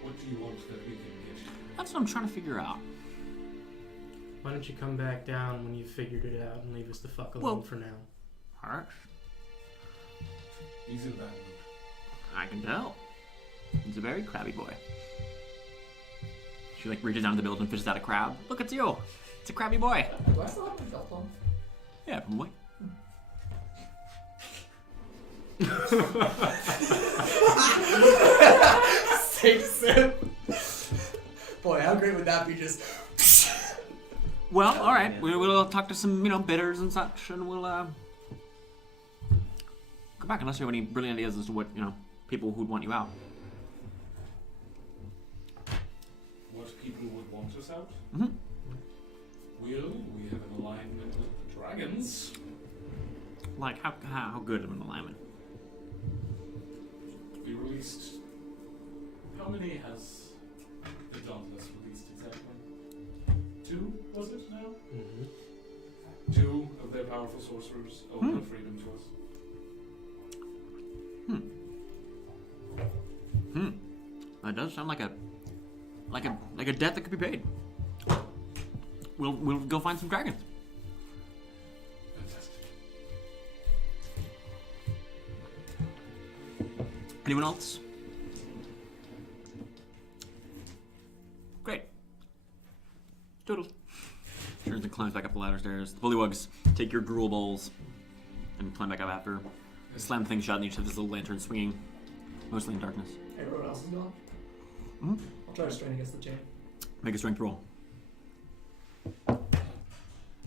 What do you want that we can get you? That's what I'm trying to figure out. Why don't you come back down when you've figured it out and leave us the fuck alone for now? Alright. He's in that mood. I can tell. He's a very crabby boy. She like reaches down to the bilge and fishes out a crab. Look, it's you. It's a crabby boy. Do I still have my belt on? Yeah, probably. Take a sip. Boy, how great would that be? Just. Well, all right. We'll talk to some, bidders and such, and we'll go back unless you have any brilliant ideas as to what people who'd want you out. What people would want us out? Mm-hmm. Well, we have an alignment with the dragons. Like how good of an alignment? We released... How many has the Dauntless released exactly? 2, was it now? Mm-hmm. 2 of their powerful sorcerers owe their freedom to us. That does sound like a debt that could be paid. We'll go find some dragons. Fantastic. Anyone else? Great. Toodles. Turns and climbs back up the ladder stairs. The bullywugs take your gruel bowls and climb back up after. Slam the thing shut and you just have this little lantern swinging, mostly in darkness. Hey, everyone else is gone? Mm-hmm. I'll try to strain against the chain. Make a strength roll.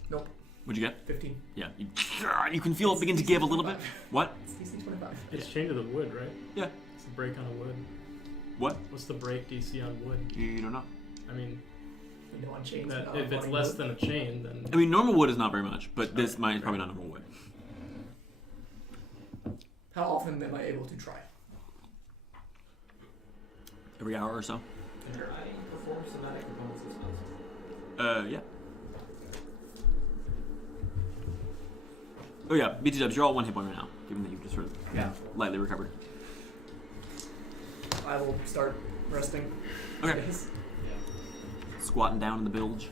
Nope. What'd you get? 15. Yeah. You can feel it begin to give a little bit. What? It's DC 25. It's chained to the wood, right? Yeah. It's the break on a wood. What? What's the break DC on wood? You don't know. I mean, You know, on chains. that, not if it's on less wood. than a chain, then I mean, normal wood is not very much, but this mine is probably not normal wood. How often am I able to try? Every hour or so. Can I perform somatic components of spells? Yeah. Oh yeah, BT dubs, you're all 1 hit point right now, given that you've just sort of lightly recovered. I will start resting. Okay. Space. Squatting down in the bilge.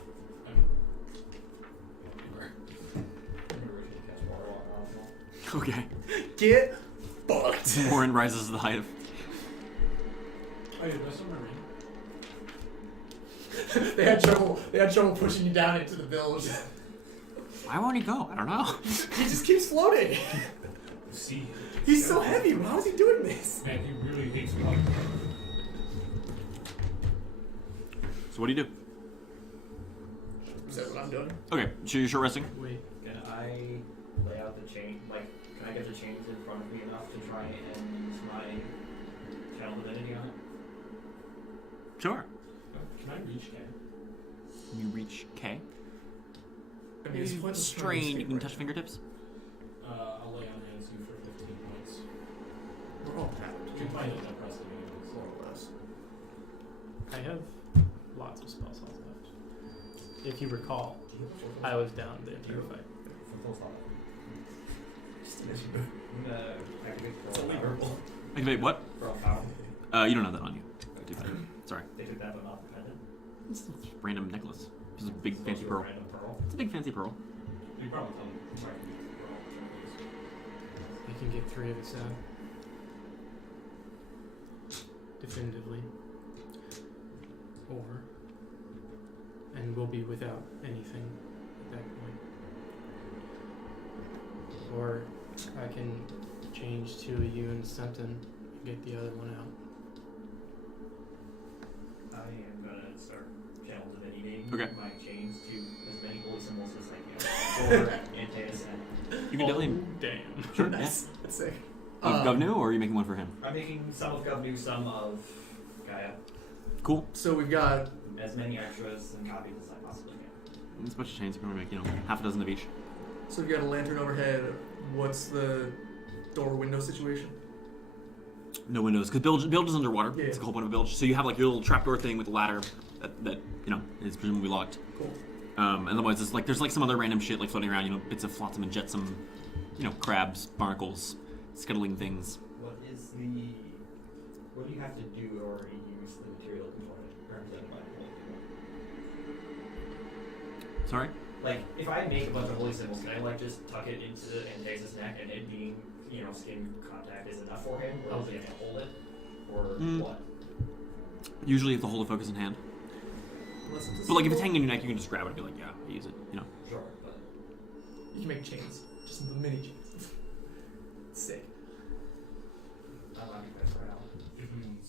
Okay. Get fucked. Moryn rises to the height of. Oh, you missed him, Rayne? They had trouble pushing you down into the bilge. Why won't he go? I don't know. He just keeps floating. See, He's so heavy. How is he doing this? man, he really hates me. So what do you do? Is that what I'm doing? Okay, so you're short resting. Wait. Can I lay out the chain? Like, can I get the chains in front of me enough to try and use my channel divinity on it? Sure. Can I reach K? You reach K. I mean, it's pointless trying to Strain. escape You can right touch now. fingertips. I'll lay on hands you for 15 points. We're all tapped. You can find it depressed anyways. More or less. I have lots of spell slots left. If you recall, I was down the entire fight. I'm gonna activate It's only power. verbal. Activate what? For all power. You don't have that on you. Too bad. Sorry. They took that but not dependent. It's a random necklace. It's a big fancy pearl. Random pearl. It's a big fancy pearl. You probably tell them where I can use the pearl, which I can get 3 of us out. Definitively. Over. And we'll be without anything at that point. Or I can change to a you and something and get the other one out. I am gonna start channel divinating Okay. my chains to as many holy symbols as I can for Antaeus and You can definitely. Damn. Sure. Nice. That's sick. Of Govnu, or are you making one for him? I'm making some of Govnu, some of Gaia. Cool. So we've got As many extras and copies as I possibly can. It's a bunch of chains. You can probably make, half a dozen of each. we've got a lantern overhead. What's the door window situation? No windows, because bilge is underwater. Yeah. It's the whole point of a bilge. So you have like your little trapdoor thing with a ladder that is presumably locked. Cool. And otherwise, it's like there's like some other random shit like floating around. Bits of flotsam and jetsam. Crabs, barnacles, scuttling things. What do you have to do in order to use the material component represented by the holy symbol? Sorry. Like, if I make a bunch of holy symbols, can I like just tuck it into Antaeus' neck and it being, skin contact is enough for him? Or does he have to hold it? Or what? Usually, you have to hold a focus in hand. Unless it's a But like if it's symbol, hanging in your neck, you can just grab it and be like, yeah, I use it. Sure, but you can make chains. Just the mini chains. Sick. I'm not even for now. if we want to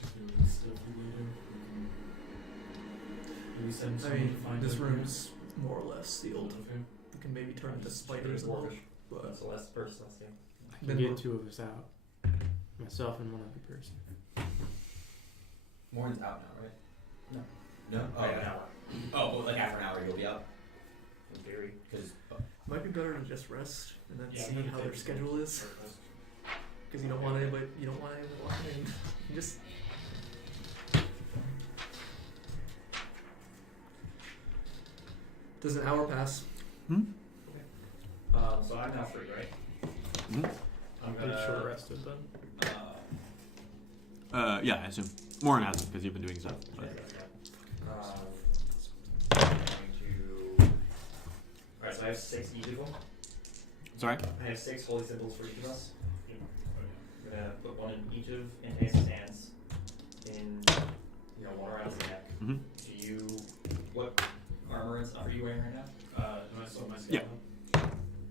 particularly skillful later, we can maybe send I someone mean, to find this it. room's more or less sealed. Okay. We can maybe turn into spiders and all, Dwarfish. but That's the last person I'll see. I can Then get we're- 2 of us out. Myself and one other person. Morn's out now, right? No. No? Oh, yeah, now Oh, but like after an hour you'll be out? in theory. Because might be better to just rest and then Yeah, see I'm gonna how take their the schedule is. short rest. Because you don't want anybody walking in. You just does an hour pass? So I'm now free, right? Mhm. I'm Pretty gonna short rested then. Yeah, I assume. Moryn hasn't because you've been doing stuff. But. I'm going to. Alright, so I have 6 each of them. Sorry. I have 6 holy symbols for each of us. Yeah. Oh, yeah. I'm gonna put one in each of Antaeus' hands. In, one around his neck. Mhm. Do you. What armor and stuff are you wearing right now? Am I still my Yeah. scale?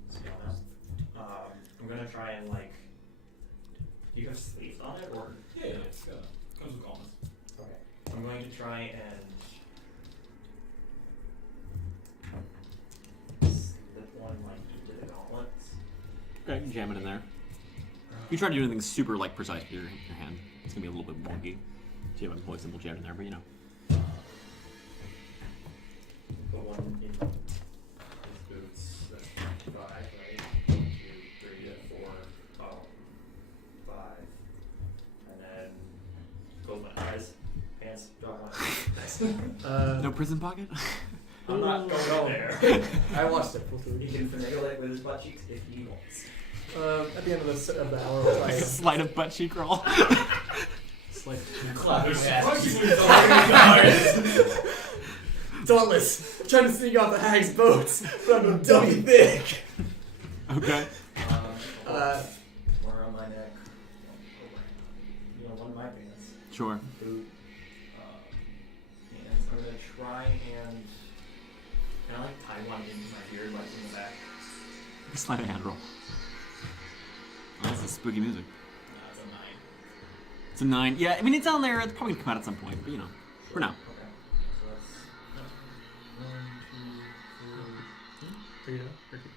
Scale now. I'm gonna try and do you have sleeves on it or? Yeah, it's comes with gauntlets. Okay. I'm going to try and slip one into the gauntlets. Okay, you can jam it in there. You try to do anything super precise with your hand. It's gonna be a little bit wonky. So you have a holy symbol jammed in there, but Put one in his boots. That's 5, right? 1, 2, 3, 4, 5. And then close my eyes, pants, drop one. no prison pocket. I'm not going there. I watched it full through. He can finagle it with his butt cheeks if he wants. At the end of the hour, I'll try again. Sleight of butt cheek roll. It's like Dauntless. I'm trying to sneak off the hag's boats, but I'm dummy thick. Okay. More on my neck. One of my pants. Sure. Boot. And I'm gonna try and can I tie one into my beard, in the back? Sleight of hand roll. Oh, this is spooky music. It's a 9. It's a 9. Yeah, I mean it's down there. It's probably gonna come out at some point, but for now. Okay. So that's 1, 2, Or you know, or keep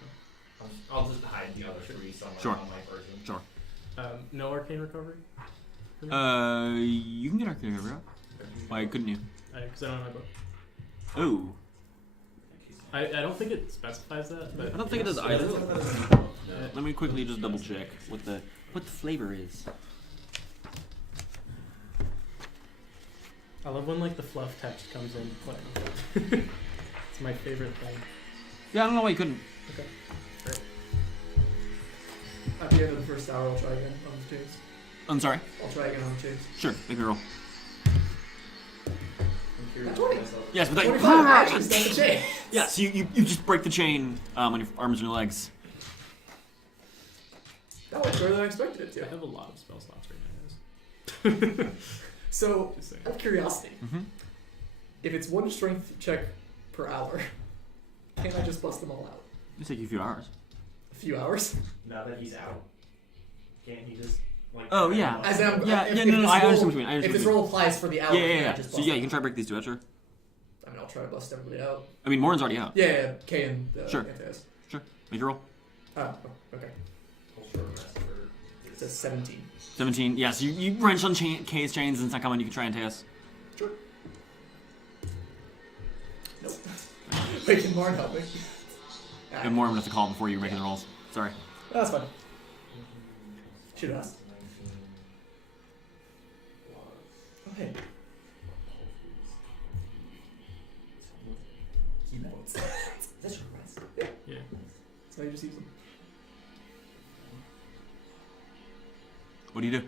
I'll just hide the other three somewhere Sure. on my version. Sure. going. No arcane recovery? You can get Arcane Recovery out. Why couldn't you? Because I don't have my book. Oh. I don't think it specifies that, but I don't think it does either. Yeah. Let me quickly just double check what the flavor is. I love when like the fluff text comes in play. It's my favorite thing. Yeah, I don't know why you couldn't. Okay. Great. At the end of the first hour, I'll try again on the chains. I'm sorry. I'll try again on the chains. Sure, make me roll. I'm curious 20. about myself. Yes, but 25 actually stuck the chain. yeah, so you just break the chain on your arms and your legs. That went further than I expected it I to. have a lot of spell slots right now, guys. So, Just saying. out of curiosity, Mm-hmm. if it's one strength check per hour, can't I just bust them all out? It'll take you a few hours. A few hours? Now that he's out, can't he just like? Oh, yeah. As in, Yeah, if, yeah, if no, this I roll- understand what you mean. I If understand this what you roll applies for the hour, mean. Yeah, can't yeah, I yeah. just So bust yeah, them you can try to break these two out, sure. I mean, I'll try to bust everybody out. I mean, Moryn's already out. Yeah, Kay and Sure. Antaeus. Sure. Make your roll. Oh, okay. It's a 17. 17. Yeah, so you wrench on K's chains and it's not coming. You can try Antaeus. Sure. Nope. Wait, can Moryn help me? And Moryn would have to call before you were making the rolls. Sorry. That's fine. Should have asked. Oh, hey. Emotes. That's right. Yeah. Yeah. So you just use them. What do you do?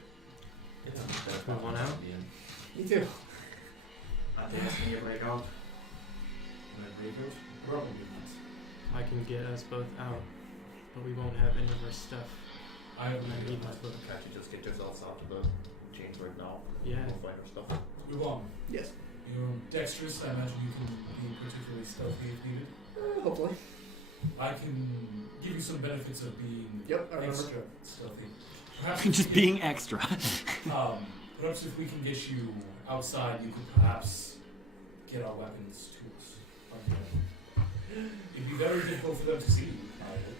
Move on out. Me too. I think it's gonna get right out. I can get us both out, but we won't have any of our stuff. I have And I need my book. Can't you just get yourselves out of the chains right now? Yeah. We'll find our stuff. Wivaun, Yes. you're dexterous. I imagine you can be particularly stealthy if needed. Hopefully. I can give you some benefits of being Yep, I remember. extra stealthy. Perhaps Just being extra. Perhaps if we can get you outside, you could perhaps get our weapons to us. It'd be very difficult for them to see you.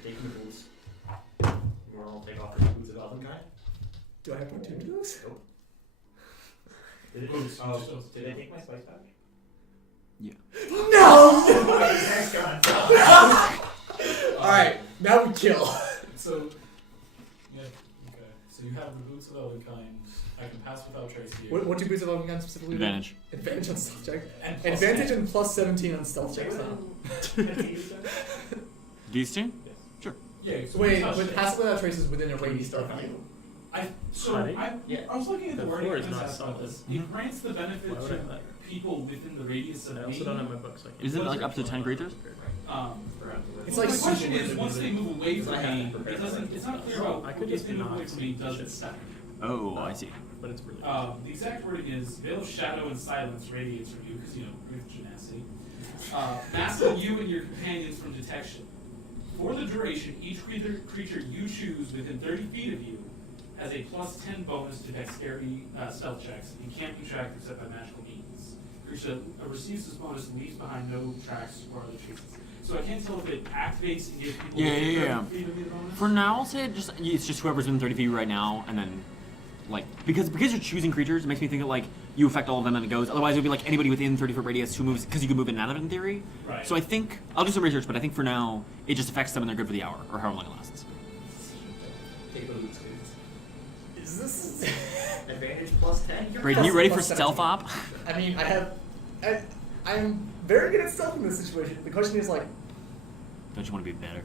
Take the boots. You want to take off the boots of Elvenkind? Do I have one to do this? Did it? Boots, Oh, just- did they take my spice pouch? No! Thanks, God. Alright, now we kill. So, yeah, okay. So you have the boots of Elvenkind. I can pass without trace here. What do boots of Elvenkind specifically do? Advantage. Advantage on stealth check. And plus Advantage 10. and plus 17 on stealth checks now. These two? Yeah, so Wait, touch but it. pass without traces within a radius of you. I was looking at the The wording floor and is not asked about solid. this. It grants the benefit Why would I to let? people within the radius of I me. also don't have my books. So I can't Isn't it like up to 10 creatures? It's Well, like the question super is, once they move away from I have me, to prepare it doesn't. It's not clear about I could if just they move away not from me, see does shit. it stack? Oh, I see. But it's really. The exact wording is veil of shadow and silence radiates from you because with genacity, masking you and your companions from detection. For the duration, each creature you choose within 30 feet of you has a plus 10 bonus to dexterity stealth checks and can't be tracked except by magical means. Creature that receives this bonus leaves behind no tracks or other traces. So I can't tell if it activates and gives people Yeah, within yeah, 30 yeah. feet of me the bonus. For now, I'll say it's just whoever's within 30 feet right now, and then, like, because you're choosing creatures, it makes me think that, like, you affect all of them and it goes. Otherwise, it would be like anybody within 30-foot radius who moves, because you can move in and out of it in theory. Right. So I think, I'll do some research, but I think for now, it just affects them and they're good for the hour, or however long it lasts. Take the boots, kids. Is this? Advantage plus 10? You're Brayden, you ready for Plus stealth 17. op? I mean, I'm very good at stealth in this situation. The question is like, Don't you want to be better?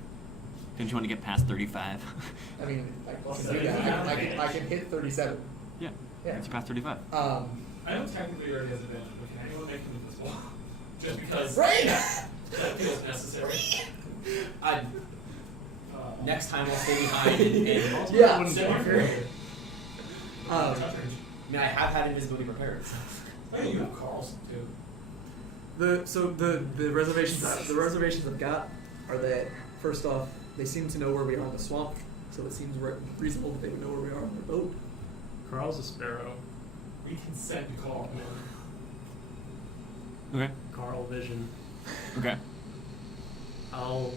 Don't you want to get past 35? I mean, I can do that. I can hit 37. Yeah. Yeah. Once you pass 35. I know technically already has advantage, but can anyone make him invisible? Just because Rayne! that feels necessary. Next time I'll stay behind and Yeah. Wouldn't Step be on fair. I mean, I have had invisibility prepared. Hey, you have Carlson too. The reservations I've got are that first off, they seem to know where we are in the swamp, so it seems reasonable that they would know where we are on the boat. Carl's a sparrow. We can send Carl. Okay. Carl Vision. Okay. I'll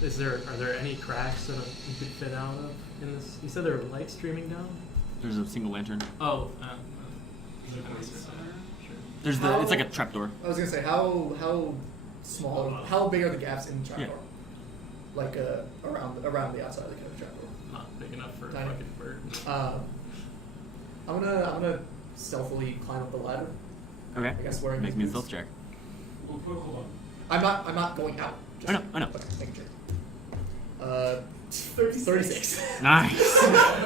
Are there any cracks that you could fit out of in this? You said there were light streaming down. There's a single lantern. Oh. There's the. It's like a trapdoor. I was gonna say how small, how big are the gaps in the trapdoor? Yeah. Like around the outside of the trapdoor. Not big enough for a Tiny. fucking bird. I'm gonna stealthily climb up the ladder. Okay. I guess wearing Make these me a boots. stealth check. Hold on. I'm not going out. Just, I know. Okay, making sure. 36. Nice.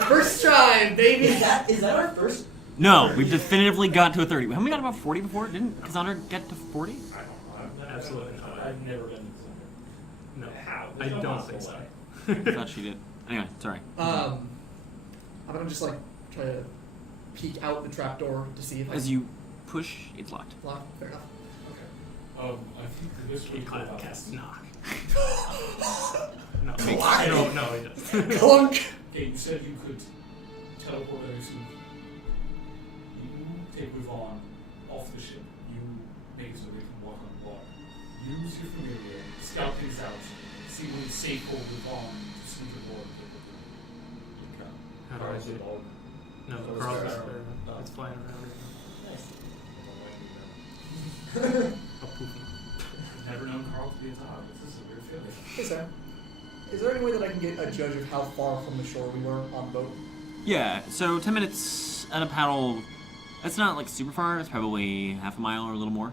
First try, baby. Is that our first? No, we've definitively got to a 30. Haven't we got about 40 before? Didn't Cassandra get to 40? I don't know. Absolutely not. I've never been to No, How? I There's no don't possible think so. way. I thought she did. Anyway, sorry. I'm gonna just like try to peek out the trapdoor to see if I As you push, it's locked. lock. Fair enough. Okay. I think this He would kind of cast knock. No, Make- no, he doesn't. Clunk. Okay, you said you could teleport us. You take Wivaun off the ship. You make it so they can walk on water. Use your familiar, scout things out, see when it's safe for Wivaun to sneak aboard. How do I do it? No, Oh, Carl's it's there. there. It's flying around Nice. right now. A poofy. Never known Carl to be a dog. This is a weird feeling. Hey Sam, is there any way that I can get a judge of how far from the shore we were on the boat? Yeah, so 10 minutes at a paddle. It's not like super far. It's probably half a mile or a little more.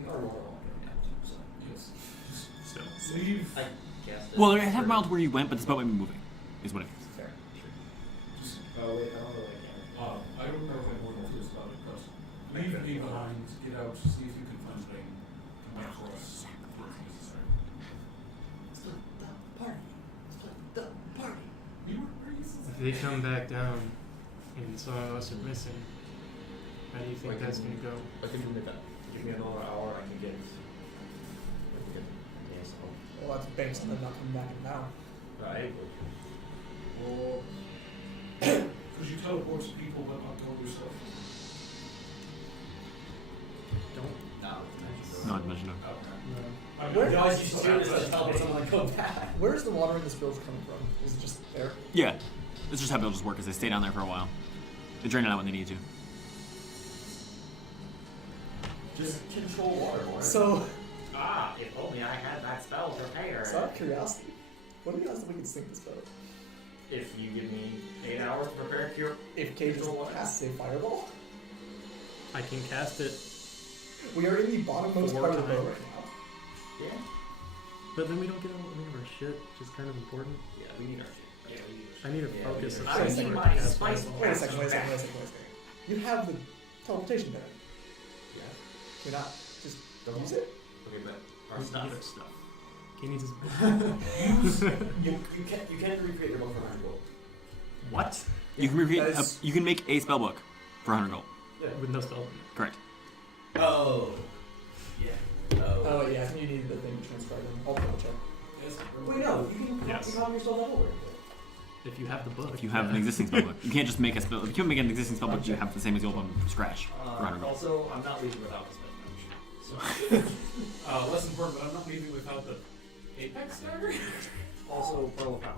We are more walking. Yes. Still. Just leave. I guessed it. Well, there's half a mile to where you went, but this boat might be moving. Is what it is. Fair. Just, Oh, wait, I don't know what I I don't remember if I more confused about it, but leave me behind, get out, see if you can find Rayne. Come back for us. If necessary. The party. We were previously. If they come back down and some of us are missing, how do you think that's gonna go? I think we make that. Give me another hour, I can get. I can get. Yes, Well, that's based on them not coming back now. right. Or could you teleport to people but not tell yourself? Non-dimensional. Where- You always used to do it to teleport someone and go back. Where's the water in this bilge coming from? Is it just there? Yeah, it's just how bilges work. Is they stay down there for a while. They drain it out when they need to. Just control water more. So, If only I had that spell prepared. out of curiosity, what do you guys think we can sink this boat? If you give me 8 hours to prepare cure. If Cage just casts a fireball? I can cast it, We are in the bottommost part of the boat Wartime. right now. Yeah. but then we don't get any of our shit, which is kind of important. Yeah, we need our shit. Yeah, we need our I need a Yeah, focus we of need our some shit. sort I to need my cast spice fireball. Wait a second, wait a second, wait a second, wait a second. You have the teleportation gun. Yeah. You're not just Don't use it? Okay, but our We stuff. need our stuff. He needs his. You can't recreate your book for 100 gold. What? You can recreate. that is- You can make a spell book for 100 gold. With no spell. Correct. Oh. Yeah. Oh, yeah, I think you need the thing to transcribe them. I'll double check. Wait, no, you can Yes. calm yourself everywhere. If you have the book. If you have an existing spell book, you can't just make a spell. If you can't make an existing spell book, you have the same as the old one from scratch for 100 gold. Also, I'm not leaving without the spell. So. Less important, but I'm not leaving without the Apex dagger. Also, Pearl of Power.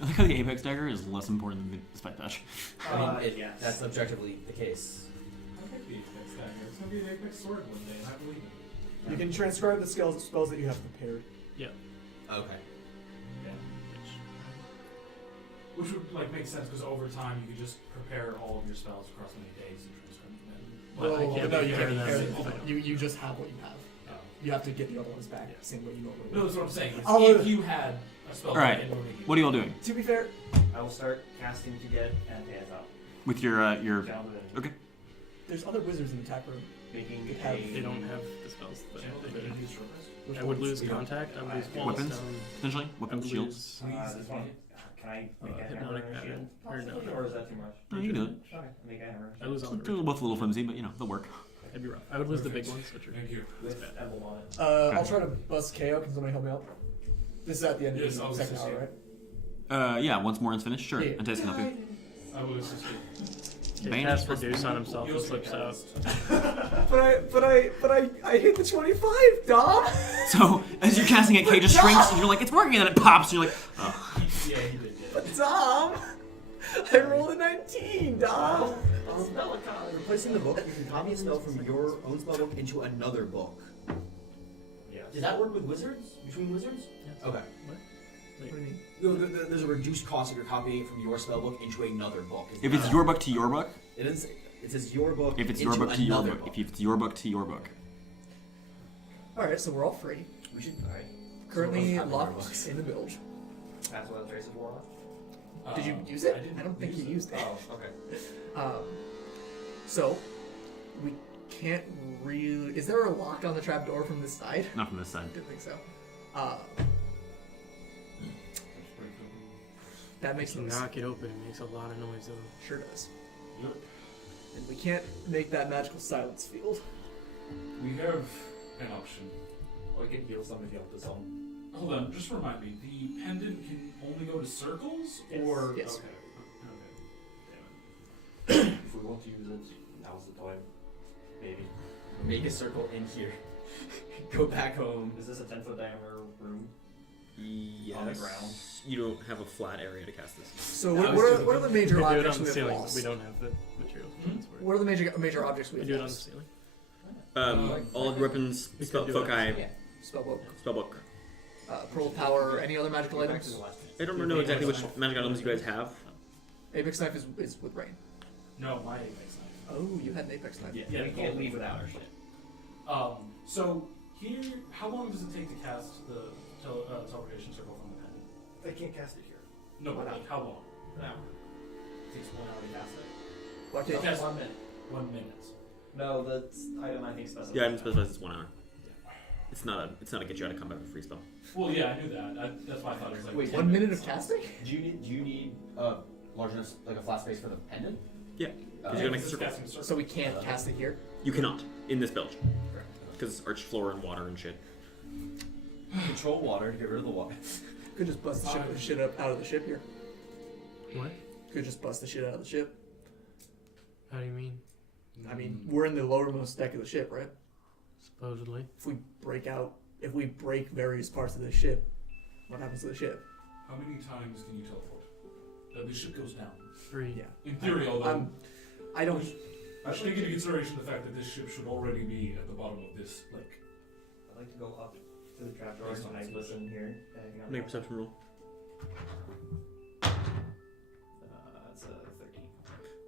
I like how the Apex dagger is less important than the spike dash. Yes. That's objectively the case. I'll get the Apex dagger. It's gonna be an Apex sword one day, and I believe it. You can transcribe the spells that you have prepared. Okay. Which would like make sense because over time you could just prepare all of your spells across many days and transcribe them. But I can't no, you prepare can't them prepare if I them. don't. You just have what you have. You have to get the other ones back the same way you normally No, would. that's what I'm saying. It's I'll- if you had a spell, Alright, it would make it- What are you all doing To be fair, I will start casting to get Antaeus out. with your Down to the Okay. there's other wizards in the tap room. making Could have- They a. don't have the spells that Channel they the need. energy short rest. Which I would ones? lose contact. I would lose wall Weapons? stone. Potentially I weapons, would shields. lose This one. Can I make a hammer hypnotic and a shield? pattern. Or no, Possibly, no. or is that too much? No, you can do it. Okay, make a hammer. I lose all They're the both a little flimsy, but you know they'll work. That'd be rough. I would lose the big ones, which are. Thank you. With emblem on it. I'll try to bust KO. Can somebody help me out? This is at the end Yes, of I'll the second assist hour, you. right? Yeah. Once Moryn's finished, sure. Yeah. Antaeus can help you. I will assist you. Bane Cast plus reduce on one. himself and slips out. But I hit the 25, Dom. So as you're casting it, K just shrinks, and you're like, it's working, and then it pops, and you're like, oh. Yeah, he did. Yeah. But Dom, I rolled a 19, Dom. Replacing the book, you can copy a spell from your own spellbook into another book. Yeah. Does that work with wizards? Between wizards? Yes. Okay. What do you mean? There's a reduced cost if you're copying it from your spellbook into another book. If it's your book to your book, It is. It says your book. if it's into your book to your another book, if it's your book to your book. All right, so we're all free. We should. Alright. Currently So we'll locked books. in the bilge. That's what the trace of war on. Did you use it? didn't I don't think use you used it. Oh, okay. So we can't really. Is there a lock on the trapdoor from this side? Not from this side. I didn't think so. That If makes you noise. knock it open, it makes a lot of noise though. Sure does. And we can't make that magical silence field. We have an option. Or you can heal some if you have the zone. Hold on, just remind me. The pendant can only go to circles, Yes. or Yes. okay. Damn it. If we want to use it, now's the time. Maybe. Make a circle in here. Go back home. Is this a 10-foot diameter room? Yes. On the ground. You don't have a flat area to cast this. So I was what are the major We do it objects on the we have ceiling. lost? We don't have the materials. for it. What are the major objects we We have do it on the lost? ceiling. All of your weapons, We spell, could do it. foci, Yeah. Spellbook, spellbook. Pearl of Power, any other magical Back to items? the last I don't know exactly which magic items you guys have. Apex Knife is with Rayne. No, my apex knife. Oh, you had an Apex Knife. Yeah, we can't leave without our shit. So here, how long does it take to cast the teleportation circle from the pendant? I can't cast it here. No, but Wow. like how long? An hour. It takes 1 hour to cast it. What Okay. did- Yes. 1 minute. 1 minute. No, the item I think specifies. Yeah, item specifies it's 1 hour. It's not a get you out of combat with free spell. Well, yeah, I knew that. That's why I thought it was like Wait, 10 1 minute minutes. of casting? Do you need large enough, like a flat space for the pendant? Yeah, Uh, because you're Yeah, gonna make a it's circle. casting a circle. So we can't cast it here? You cannot in this bilge because it's arched floor and water and shit. Control water to get rid of the water. Could just bust the shit up out of the ship here. What? Could just bust the shit out of the ship. How do you mean? I mean, we're in the lowermost deck of the ship, right? Supposedly. If we break various parts of the ship, what happens to the ship? How many times can you teleport? The ship goes down. 3. Yeah. In theory, although I don't. I should take into consideration the fact that this ship should already be at the bottom of this lake. I'd like to go up to the trapdoor and I listen here. Make a perception roll. It's a 13.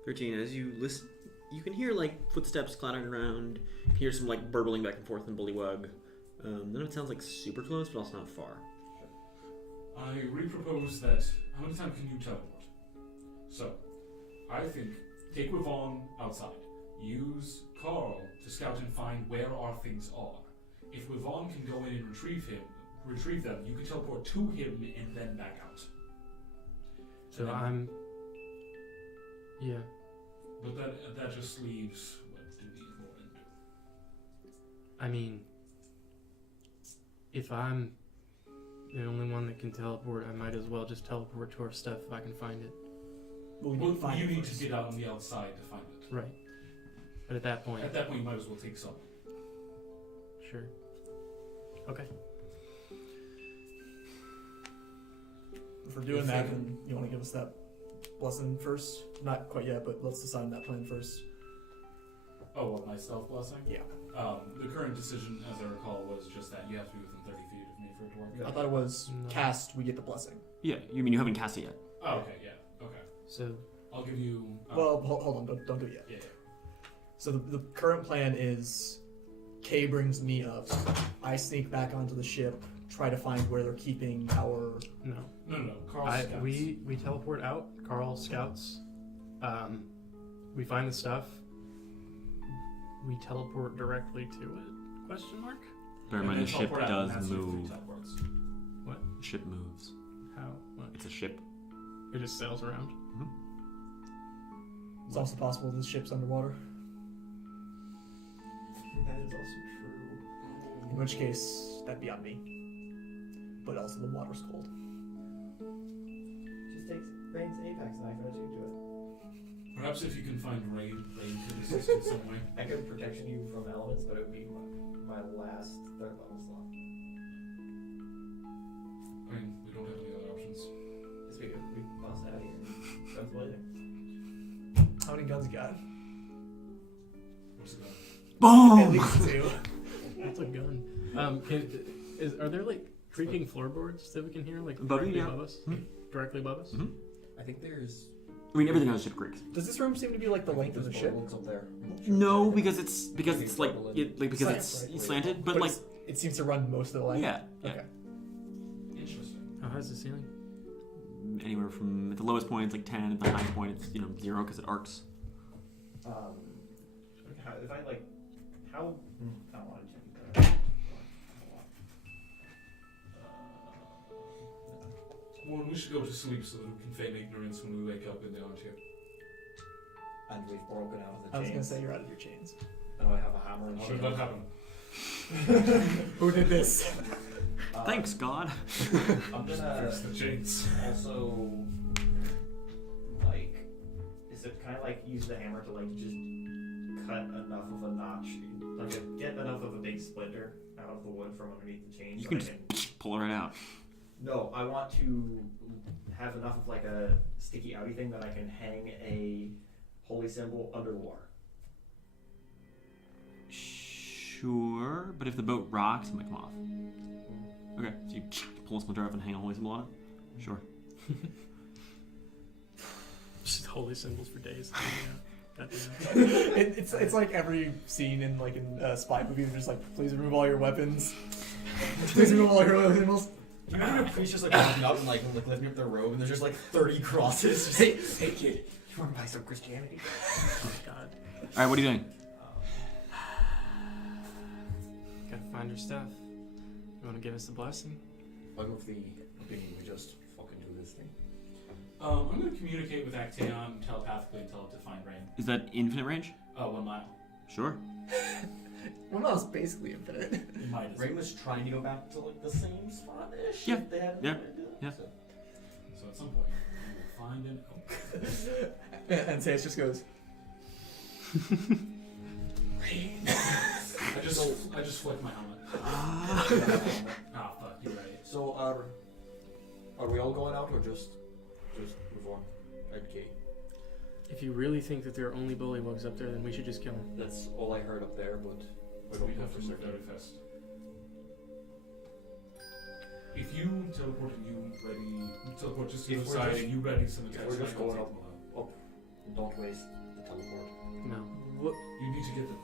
13. As you listen, you can hear like footsteps clattering around. You can hear some like burbling back and forth in Bullywug. None of it sounds like super close, but also not far. I repropose that. How many times can you teleport? So, I think take Wivaun outside. Use Carl to scout and find where our things are. If Wivaun can go in and retrieve them, you can teleport to him and then back out. So And I'm. Yeah. But that just leaves what do we Moryn do? I mean, if I'm the only one that can teleport, I might as well just teleport to our stuff if I can find it. We Well, need to find you it need first. to get out on the outside to find it. Right. But at that point, At that point, you might as well take some. sure. Okay. If we're doing that, then you want to give us that blessing first? Not quite yet, but let's decide on that plan first. Oh, what, my stealth blessing? Yeah. The current decision, as I recall, was just that you have to be within 30 feet of me for it to work. I thought it was No. cast, we get the blessing. Yeah, you mean you haven't cast it yet? Oh, okay, yeah, okay. So I'll give you. Well, hold on, don't do it yet. Yeah. So the current plan is Kay brings me up, I sneak back onto the ship, try to find where they're keeping our... no. No. Carl scouts. We teleport out. Carl scouts. We find the stuff. We teleport directly to it? Question mark. Bear in And mind then the ship teleport out, and does that's your free move. teleports. The ship moves. How? What? It's a ship. It just sails around. It's also possible this ship's underwater. That is also true. In which case, that'd be on me. But also the water's cold. Just takes Rayne's apex knife and I shoot to it. Perhaps if you can find Rayne could assist in some way. I could protection you from elements, but it would be my last third level slot. I mean, we don't have any other options. Yes, we bust out of here. Guns blazing. How many guns you got? What's it got? At Boom! least 2. That's a gun. Are there like creaking floorboards that we can hear like Above you, directly yeah. above us? Mhm. Directly above us? Mhm. I think there's. I mean, everything on the ship creaks. Does this room seem to be like the length of the ship? Up there. No, because it's like because Slant, it's right? slanted, but like it seems to run most of the length. yeah. Okay. Interesting. How high is the ceiling? Anywhere from at the lowest point it's like 10, at the highest point it's 0 because it arcs. If I like, how? I don't want to check that. Well, we should go to sleep so that we can feign ignorance when we wake up in the armchair. And we've broken out of the I was gonna chains. say you're out of your chains. And I have a hammer and How shield. did that happen? Who did this? Thanks, God. I'm gonna Fix the chains. also like, is it kind of like use the hammer to like just cut enough of a notch, like get enough of a big splinter out of the wood from underneath the chain. You so can I just pull it right out. No, I want to have enough of like a sticky outy thing that I can hang a holy symbol under the water. Sure, but if the boat rocks, it might come off. Okay, so you pull a splinter off and hang a holy symbol on it? Sure. Just holy symbols for days. It's like every scene in a spy movie. They're just like, please remove all your weapons. Please remove all your holy symbols. You remember a priest just like walking up and like lifting up their robe and there's just like 30 crosses. Just, hey kid, you want to buy some Christianity? Oh my god. Alright, what are you doing? Gotta find your stuff. You wanna give us the blessing? I'm of the opinion we just fucking do this thing. I'm going to communicate with Actaeon telepathically and tell it to find Rayne. Is that infinite range? 1 mile. Sure. Well, that was basically infinite. It might as Rayne was trying to go back to like the same spot-ish. Yeah. if They had Yeah. Yeah. So at some point, we'll find an oak. And Antaeus just goes, I just flick my helmet. Ah, fuck, you're right. So are we all going out or just Wivaun and Kate? If you really think that there are only bullywugs up there, then we should just kill them. That's all I heard up there, but we We don't know have for to move certain. very fast. If you teleport and you teleport just to If the we're side just- and you ready some if attacks, we're just I will going take up. them Oh, don't waste the teleport. No. You need to get the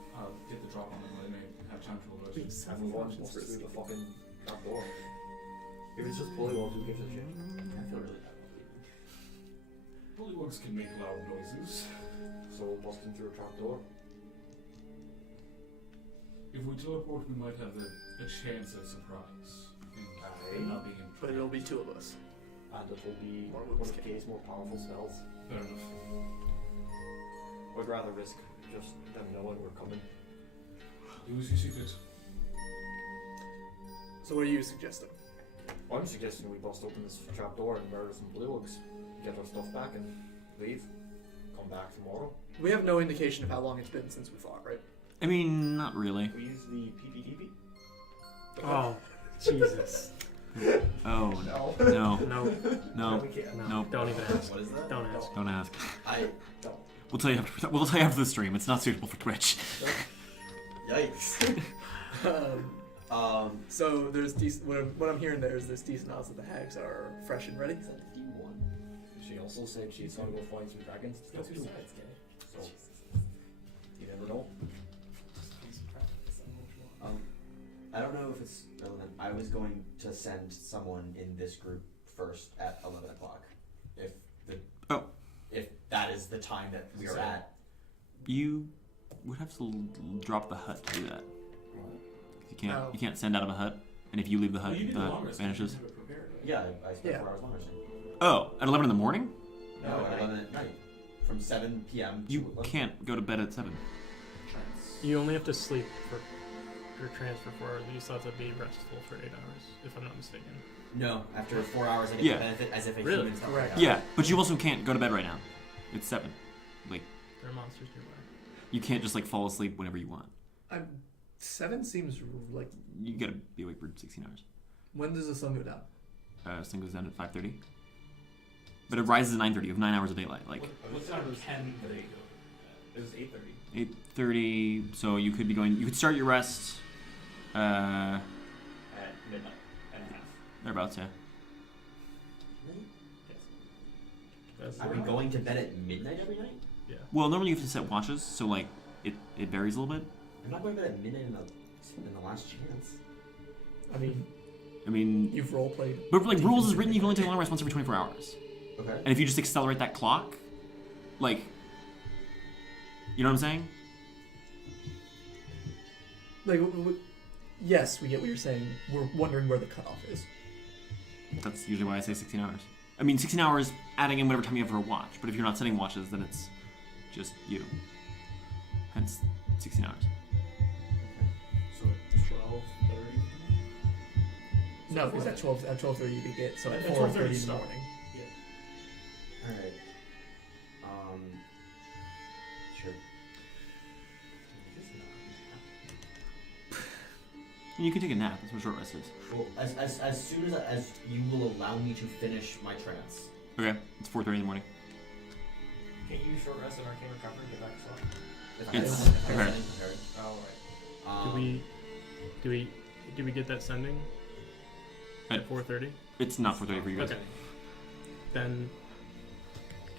drop on them. They may have time to alert. And Wivaun just through the fucking trap door. If it's just Bullywugs, who gives a shit? I feel really bad. Bullywugs can make loud noises. So we'll bust in through a trap door. If we teleport, we might have a chance at surprise. And not being but it'll be 2 of us. And it will be More one moves of Kay's more powerful spells. fair enough. I'd rather risk just them knowing we're coming. Do as you see fit. So what are you suggesting? I'm suggesting we bust open this trap door and murder some Bullywugs. Get our stuff back and leave. Come back tomorrow. We have no indication of how long it's been since we fought, right? I mean, not really. We use the PPTP. Oh, Jesus. Oh, No. no, No, no, we can't. no. Nope. Don't even ask. What is that? Don't ask. don't ask. No. We'll tell you after the stream. It's not suitable for Twitch. Yikes. So there's what I'm hearing there is there's decent odds that the hags are fresh and ready. Is that D1? She also said she's going to go find some dragons. It's got 2 sides, so you never know. I don't know if it's relevant. I was going to send someone in this group first at 11 o'clock. If that is the time that we are at. You would have to drop the hut to do that. You can't send out of a hut, and if you leave the hut, Well, you need the the hut long rest. vanishes. You have it prepared, right? Yeah, I spent Yeah. 4 hours longer. Oh, at 11 in the morning? No, at 11 at night. From 7 p.m. to You 11. can't go to bed at 7. You only have to sleep for your transfer 4 hours, but you still have to be restful for 8 hours, if I'm not mistaken. No, after 4 hours I get Yeah. the benefit as if a Really? human's not Correct. right Yeah, but you also can't go to bed right now. It's 7. Like, There are monsters nearby. you can't just like fall asleep whenever you want. 7 seems like. You gotta be awake for 16 hours. When does the sun go down? Sun goes down at 5:30. But it rises at 9:30. You have 9 hours of daylight. Like What time can they go? It was 8:30. 8:30. So you could be going. You could start your rest. At midnight and a half. Thereabouts, yeah. Yes. Are we going to bed at midnight every night? Yeah. Well, normally you have to set watches, so like it varies a little bit. I'm not going to bed at midnight in the last chance. I mean, you've you've role played. but like rules is written, you can only take a long rest once every 24 hours. Okay. And if you just accelerate that clock, like, you know what I'm saying? Like, yes, we get what you're saying. We're wondering where the cutoff is. That's usually why I say 16 hours. I mean, 16 hours adding in whatever time you have for a watch. But if you're not setting watches, then it's just you. Hence, 16 hours. So at 12:30. No, because at 12:30 you get so at At 4:30 in 12:30 the stop. morning. Alright. Sure. And you can take a nap. That's what short rest is. Well, as soon as you will allow me to finish my trance. Okay, it's 4:30 in the morning. Can't you short rest and arcane recover and get back to slot? If It's if prepared. I'm prepared. Oh, right. Do we get that sending at 4:30? It's not 4:30 for you guys. Okay. Then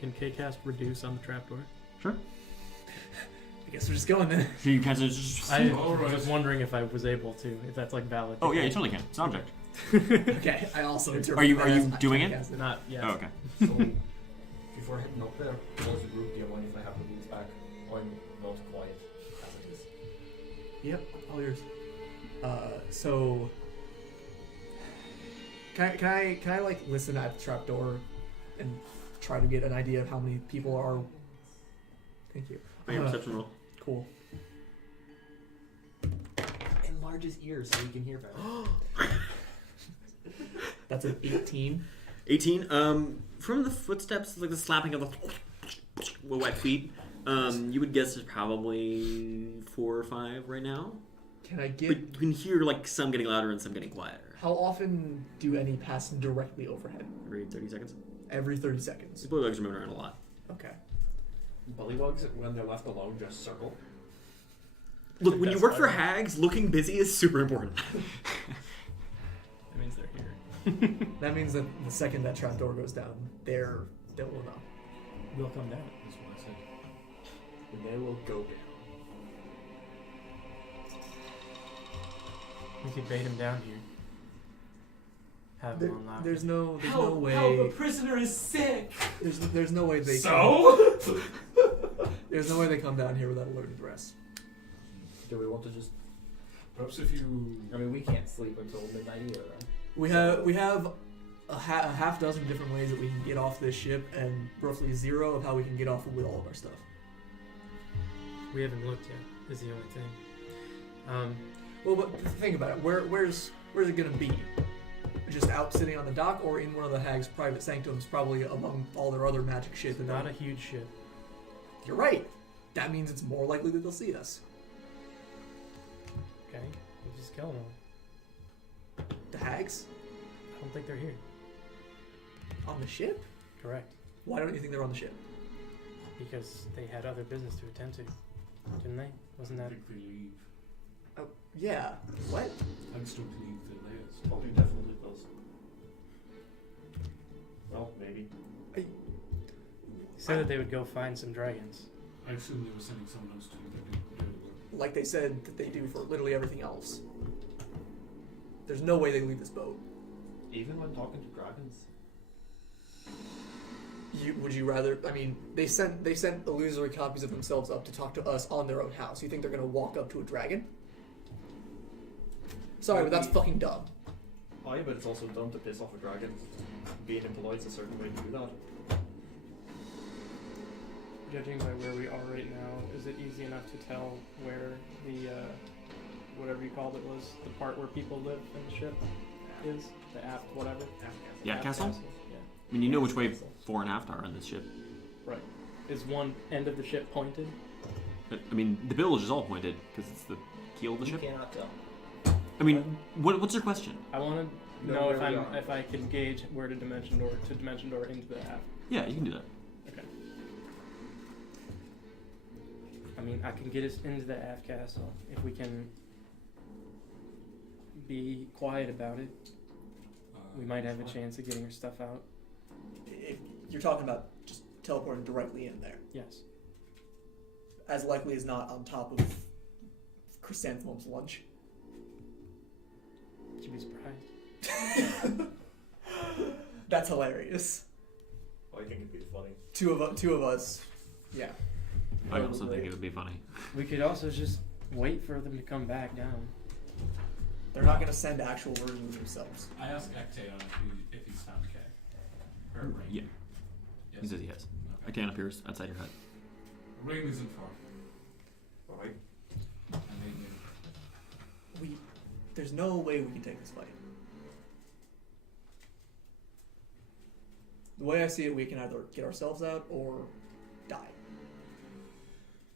can K-Cast reduce on the trapdoor? Sure. I guess we're just going then. So you can just. I Alright. was wondering if I was able to, if that's like valid. Oh yeah, you totally can. It's an object. Okay, I also interpret Are you that as doing it? casted. Not yet. Oh, okay. So, before heading up there, towards the group, do you mind if I have the leads back? I'm not quiet as it is. Yep, all yours. So can I like listen at the trapdoor and try to get an idea of how many people are? Thank you. Make a perception roll. Cool. Enlarge his ears so he can hear better. That's an 18. 18. From the footsteps, like the slapping of the wet feet, you would guess there's probably 4 or 5 right now. Can I But get? you can hear like some getting louder and some getting quieter. How often do any pass directly overhead? Every 30 seconds. Every 30 seconds. These bulldogs are moving around a lot. Okay. Bullywugs, when they're left alone, just circle. Look, when you That's work for fine. hags, looking busy is super important. That means they're here. That means that the second that trapdoor goes down, they will know. We'll come down. That's what I said. And they will go down. We could bait him down here. Have him unlock. There's no Help, way. help, a prisoner is sick! There's no way they. So? There's no way they come down here without alerting the rest. Do we want to just... Perhaps if you... I mean, we can't sleep until midnight either, right? We have a half dozen different ways that we can get off this ship, and roughly 0 of how we can get off with all of our stuff. We haven't looked yet. Is the only thing. Well, but think about it. Where's it gonna be? Just out sitting on the dock, or in one of the hags' private sanctums, probably among all their other magic shit. It's not a huge ship. You're right. That means it's more likely that they'll see us. Okay, we'll just kill them. The hags I don't think they're here. on the ship. Correct. Why don't you think they're on the ship? Because they had other business to attend to, didn't they? Wasn't I that? think they leave. Oh, yeah. What? Hags don't leave their layers. Probably definitely close. Well, maybe. They said that they would go find some dragons. I assume they were sending someone else to do the work. Like they said that they do for literally everything else. There's no way they leave this boat. Even when talking to dragons? Would you rather? I mean, they sent illusory copies of themselves up to talk to us on their own house. You think they're gonna walk up to a dragon? Sorry, but that's fucking dumb. Aye, but it's also dumb to piss off a dragon. Being impolite is a certain way to do that. Judging by where we are right now, is it easy enough to tell where the whatever you called it was, the part where people live in the ship is? The aft whatever? Yeah, Aft castle? Yeah. I mean, you know which way fore and aft are on this ship. Right. Is one end of the ship pointed? I mean, the bilge is all pointed because it's the keel of the You ship. cannot tell. I mean, what's your question? I want to Know know where we are. if I can gauge where to dimension door into the aft. Yeah, you can do that. Okay. I mean, I can get us into the aft castle if we can be quiet about it. We might have a chance of getting our stuff out. If you're talking about just teleporting directly in there, Yes. as likely as not on top of Chrysanthemum's lunch. You'd be surprised. That's hilarious. I think it'd be funny. Two of us. Yeah. I also think it would be funny. We could also just wait for them to come back down. They're not gonna send actual versions of themselves. I asked Antaeus if he's found K. Or Rayne. Yeah, Yes. he says he has. Okay. Arcane appears outside your hut. Rayne is informed. Alright. And they knew. There's no way we can take this fight. The way I see it, we can either get ourselves out or die.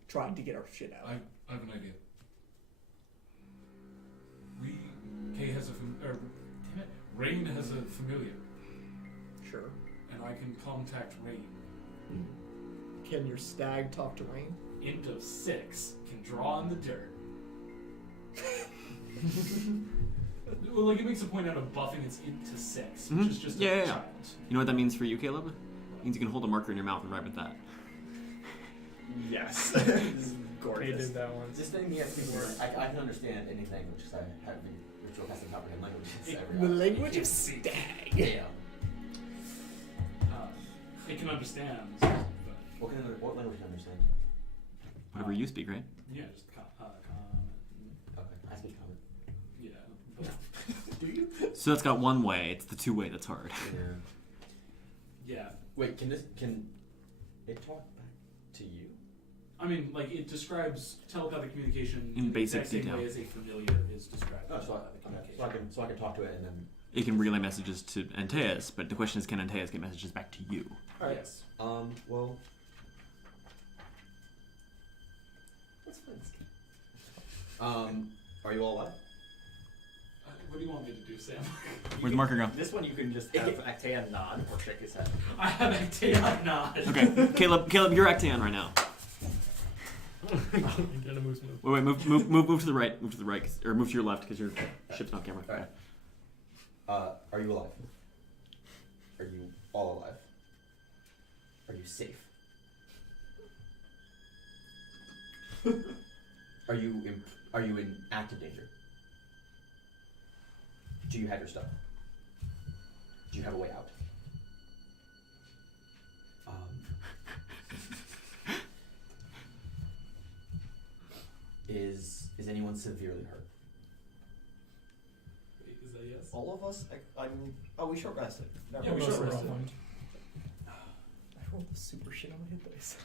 Trying to get our shit out. I have an idea. Kay has Rayne has a familiar, Sure. and I can contact Rayne. Can your stag talk to Rayne? Int of 6 can draw on the dirt. Well, like, it makes a point out of buffing its int to 6, which Mhm. is just Yeah, a yeah, yeah. child. You know what that means for you, Caleb? It means you can hold a marker in your mouth and write with that. Yes. They Gorgeous. did that once. This thing gets me where I can understand any language because I have the ritual casting comprehend languages. The language of stag. Yeah. It can understand, but What language can I understand? Whatever you speak, right? yeah, just Okay, I speak common. yeah. Do you? So that's got one way. It's the two-way that's hard. Yeah. Yeah. Wait, can it talk back to you? I mean, like, it describes telepathic communication In the basic exact same detail. way as a familiar is described. Oh, as so telepathic communication. I can talk to it and then. It can relay messages to Antaeus, but the question is, can Antaeus get messages back to you? Alright. Yes. Well. Let's play this game. Are you all alive? What do you want me to do, Sam? Where'd the marker go? This one you can just have Antaeus nod or shake his head. I have Antaeus nod. Okay, Caleb, you're Actaeon right now. Wait, move to the right. Move to the right, or move to your left because your ship's not camera. Alright. Are you alive? Are you all alive? Are you safe? Are you in active danger? Do you have your stuff? Do you have a way out? Is anyone severely hurt? Wait, is that yes? All of us? We short rested. Yeah, we short rested. I rolled the super shit on my hit dice.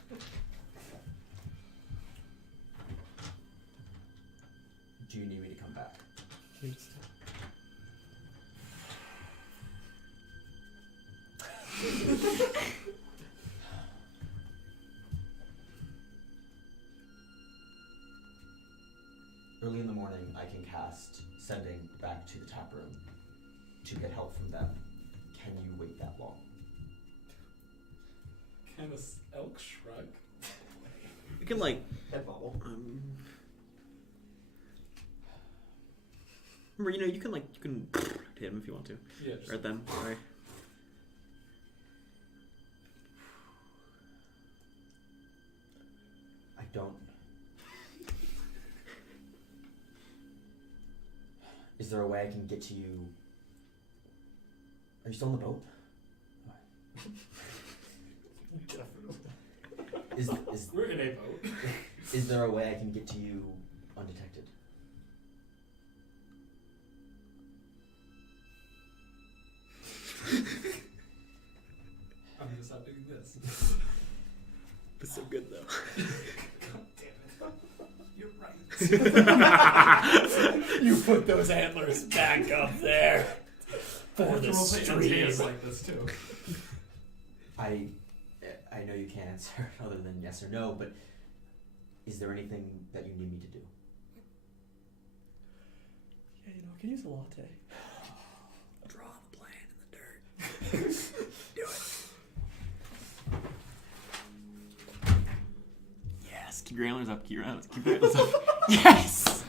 Do you need me to come back? Early in the morning, I can cast sending back to the taproom to get help from them. Can you wait that long? Can a elk shrug? You can like. Head bobble. Remember, you can hit him if you want to, Yeah, or at them. Sorry. I don't. Is there a way I can get to you? Are you still on the boat? Is We're in a boat. is there a way I can get to you undetected? I'm gonna stop doing this. It's so good though. God damn it. You're right. You put those antlers back up there for the stream. Like this too. I know you can't answer other than yes or no, but is there anything that you need me to do? Yeah, I can use a latte. Draw the plan in the dirt. Do it. Yes. Keep your antlers up. Keep your antlers up. Yes.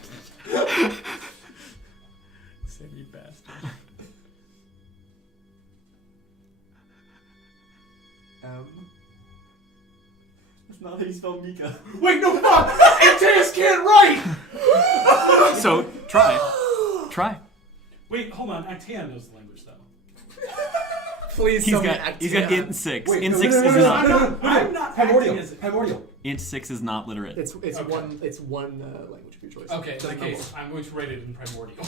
Silly bastard. That's not how you spell Mika. Wait, no, fuck! Antaeus can't write! So try. Try. Wait, hold on. Actaeon knows the language, though. Please He's tell me got Actaeon. int 6. Wait, Int no, 6 no, no, is no, not. no. I'm not Primordial. acting as it. Primordial. Int 6 is not literate. It's Okay. one language of your choice. Okay, in Doesn't that know case, I'm going to write it in primordial.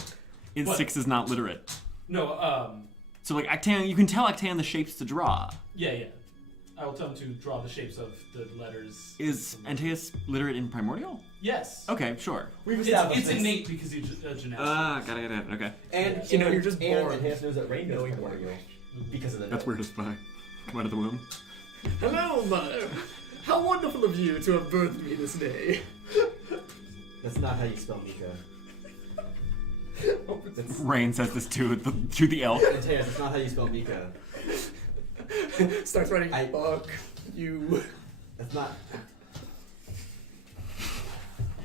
Int What? 6 is not literate. No, So like Actaeon, you can tell Actaeon the shapes to draw. yeah. I will tell him to draw the shapes of the letters. Is Antaeus literate in primordial? Yes. Okay, sure. We've established It's this. innate because he's a genetic. Got it. Okay. And you're just and born Antaeus knows that Rayne knows knowing primordial because of the. That's weird as fuck. Come out of the womb. Hello, mother. How wonderful of you to have birthed me this day. That's not how you spell Mika. That's, Rayne says this to the elf. Antaeus, that's not how you spell Mika. Starts writing, fuck you. That's not.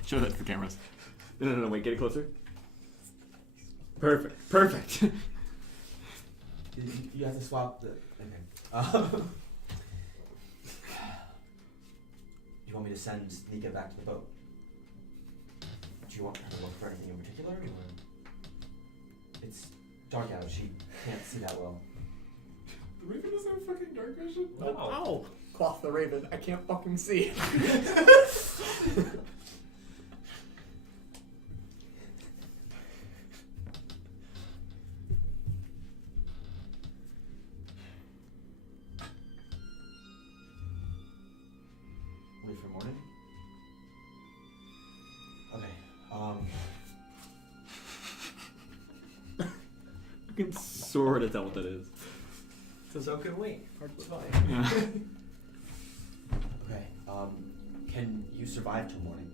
Show that to the cameras. No, wait, get it closer. Perfect. You have to swap the. Okay. You want me to send Mika back to the boat? Do you want her to look for anything in particular, or it's dark out? She can't see that well. The Raven doesn't have fucking dark vision? Oh. Cloth the Raven. I can't fucking see. Wait for morning? Okay, You can sort of tell what that is. So can we. Hard to find. Yeah. okay, can you survive till morning?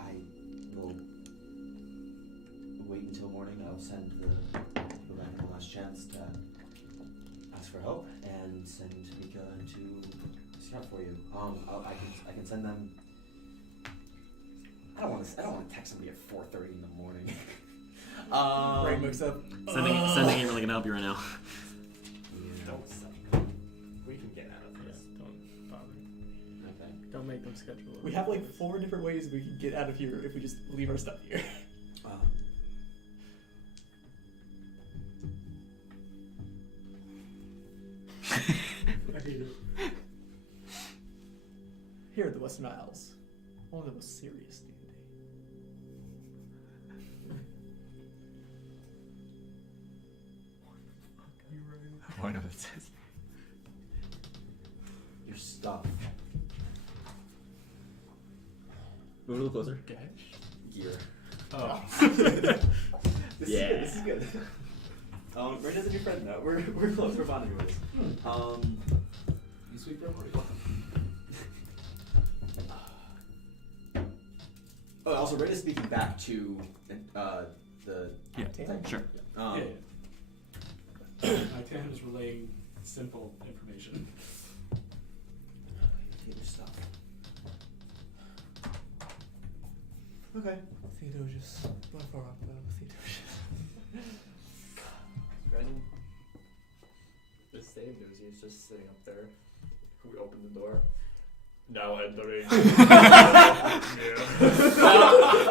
I will wait until morning. I'll send the Wivaun the last chance to ask for help and send Mika to scout for you. I can send them. I don't want to text somebody at 4:30 in the morning. Rayne wakes up. Sending ain't really gonna help you right now. Don't suck. We can get out of this. Don't bother. Okay. Don't make them schedule it. We have like 4 different ways we can get out of here if we just leave our stuff here. I hate it. Here at the Western Isles, one of the most serious D&D. Oh, I know what it says. Your stuff. Move a little closer. Gear. Oh. This is good. Ray is a new friend now. We're close. We're bonding with. You sweet memory. Oh, also Ray is speaking back to the. Yeah, sure. Yeah. Actaeon is relaying simple information. Take your stuff. Okay. Theodosius. What far up Theodosius? Imagine the same news. He's just sitting up there. We open the door. Now entering.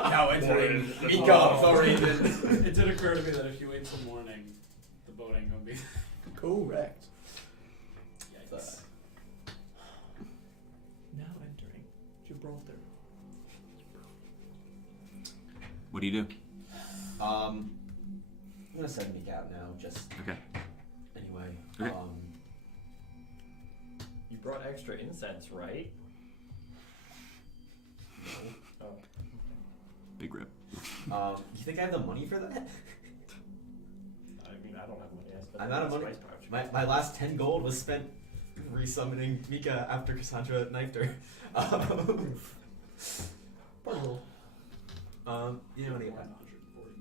Now entering. Mika the Raven. It did occur to me that if you wait till morning, the boat ain't gonna be. Correct. Yikes. Now entering Gibraltar. What do you do? I'm gonna send Mika out now. Just Okay. anyway. Okay. You brought extra incense, right? No. Oh. Big rip. You think I have the money for that? I mean, I don't have money. I spent I'm out of money. spice pouch. My last 10 gold was spent resummoning Mika after Cassandra knifed her. You know what? 140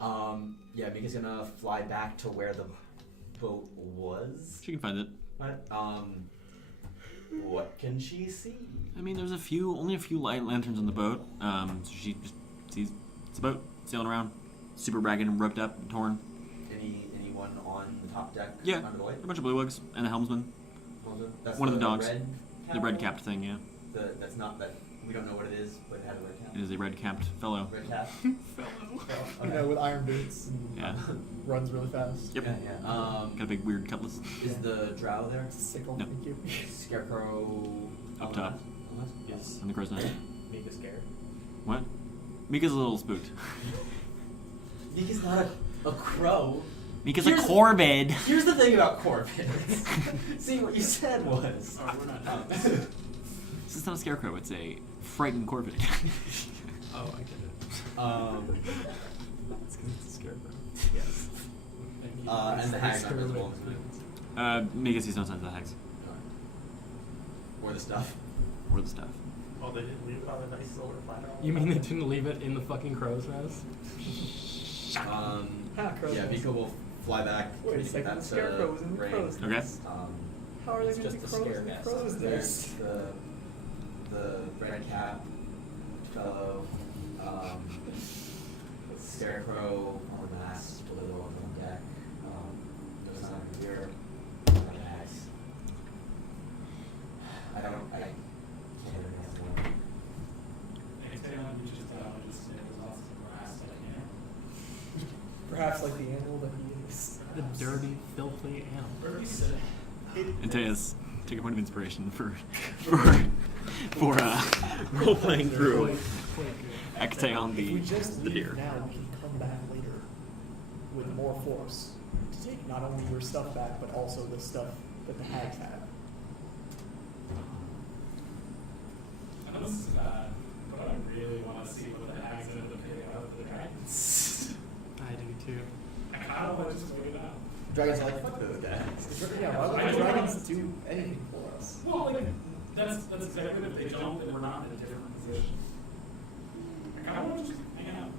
gold. Yeah, Mika's gonna fly back to where the boat was. She can find it. But, what can she see? I mean, there's only a few light lanterns on the boat. So she just sees it's a boat sailing around, super ragged and roped up, and torn. Anyone on the top deck? Yeah, Under the light? a bunch of bluewigs and a helmsman. That's One of the dogs. Red The red-capped thing, yeah. That's not that. We don't know what it is, but it had a red cap. It is a red-capped fellow. Red cap. You know, with iron boots and Yeah. runs really fast. Yep. Yeah. Got a big weird cutlass. Is the drow there? It's a sickle. No. Thank you. Scarecrow Up top. Is On the crow's nest. Mika scared? What? Mika's a little spooked. Mika's not a crow. Mika's a corvid. Here's the thing about corvids. See, what you said was. Alright, we're not done. This is not a scarecrow, it's a frightened corvid. Oh, I get it. It's because it's a scarecrow. Yes. And the hags aren't visible. Mika sees no signs of the hags. Or the stuff. Or the stuff. Oh, they didn't leave it on a nice silver platter? You mean they didn't leave it in the fucking crow's nest? Crow's Yeah, nest. Mika will fly back. Wait a second, the That's, scarecrow was in the Rayne. crow's Okay. nest. How are there It's going to just be the crows scare in the nest. crow's There's nest? the red cap fellow, scarecrow on the mast, below on deck, no sign of here, no hags. I can't remember. Antaeus reaches down and just sniffles off some grass at a hand. Perhaps like the animal that he is. The dirty, filthy animal. Birdie said, Antaeus, take a point of inspiration for role playing through Ecteon If we the just the leave deer. now, we can come back later with more force to take not only your stuff back, but also the stuff that the hags have. I know this is bad, but I really want to see what the hags end up getting out of the dragons. I do too. I kind of want to just wait it out. Dragons are like, fuck those guys. Yeah, why would the dragons do anything for us? Well, like, that's exactly if they don't, then we're not in a different position. I kind of want to just hang out.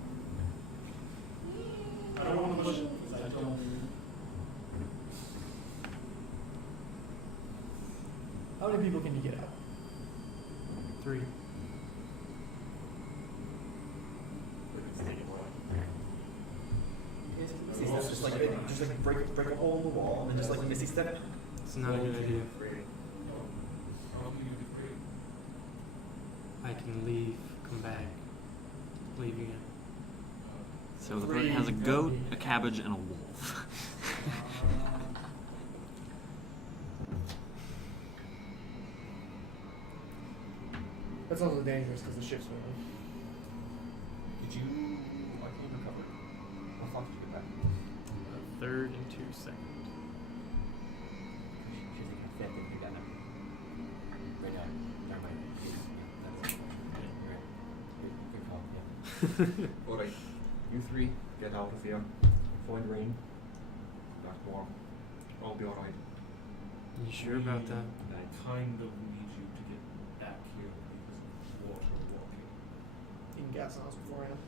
I don't want to push it because I don't. How many people can you get out? 3. Just like break a hole in the wall and then just like missy step. It's not a good idea. How can you be free? I can leave, come back, leave again. So the boat has a goat, a cabbage, and a wolf. That's also dangerous because the ship's moving. Did you? Why can't you recover? How far did you get back? 3rd and 2 seconds. She's like, I can't think you got that. Right now. Never mind. That's you're right. Good call. Yeah. Alright, you three, get out of here. Find Rayne. Back warm. I'll be alright. You sure about that? I kind of need you to get back here because of water walking. You can gas on us beforehand.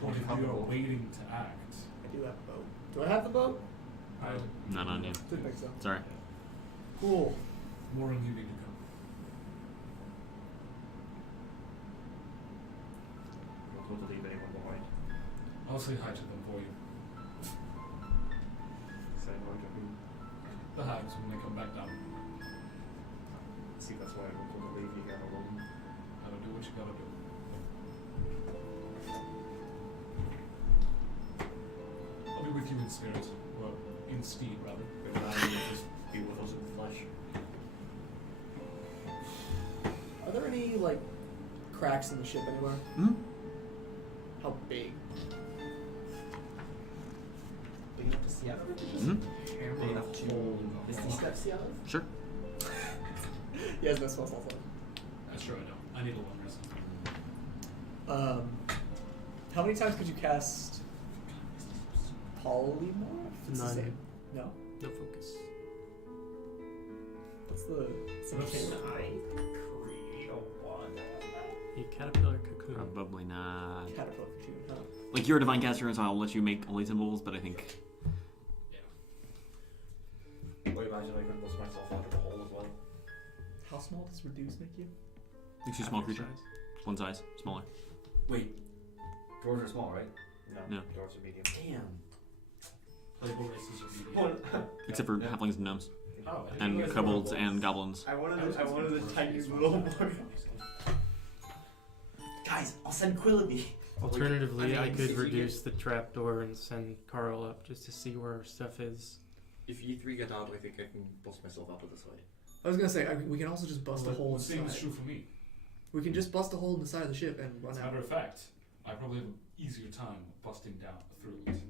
But if you are waiting to act, I do have a boat. Do I have the boat? Not on you. Didn't think so. Sorry. Cool. Moryn, you need to come. Not going to leave anyone behind. I'll say hi to them for you. Say hi to who? The hags when they come back down. See, that's why I'm not going to leave you here alone. Gotta do what you gotta do. I'll be with you in spirit. Well, in steed, rather. But now you just be with us in the flesh. Are there any, like, cracks in the ship anywhere? Hmm? How big? Big enough to see out of it? Hmm? Big enough to misty step see out of? Sure. He has no spell slot. Sure, I don't. I need a long rest. How many times could you cast polymorph? It's the None. same. No. No focus. What's the mechanic? A caterpillar cocoon. Probably not. Caterpillar cocoon, huh? Like, you're a divine caster, so I'll let you make holy symbols, but I think... Wait, imagine I could bust myself out of the hole as well. How small does reduce make you? It's too small creature. One size, smaller. Wait, dwarves are small, right? No. Dwarves are medium. Damn. Playable races are medium. Except for halflings and gnomes. Oh, I didn't And realize kobolds there were and goblins. I wanted the tiny little bug. Guys, I'll send Quillaby. Alternatively, I I mean, could if you reduce the trapdoor and send Carl up just to see where our stuff is. If you three get out, I think I can bust myself out of the side. I was gonna say we can also just bust a hole in The the same is side. true for me. We can just bust a hole in the side of the ship and run As a out. matter of fact, I probably have an easier time busting down through it.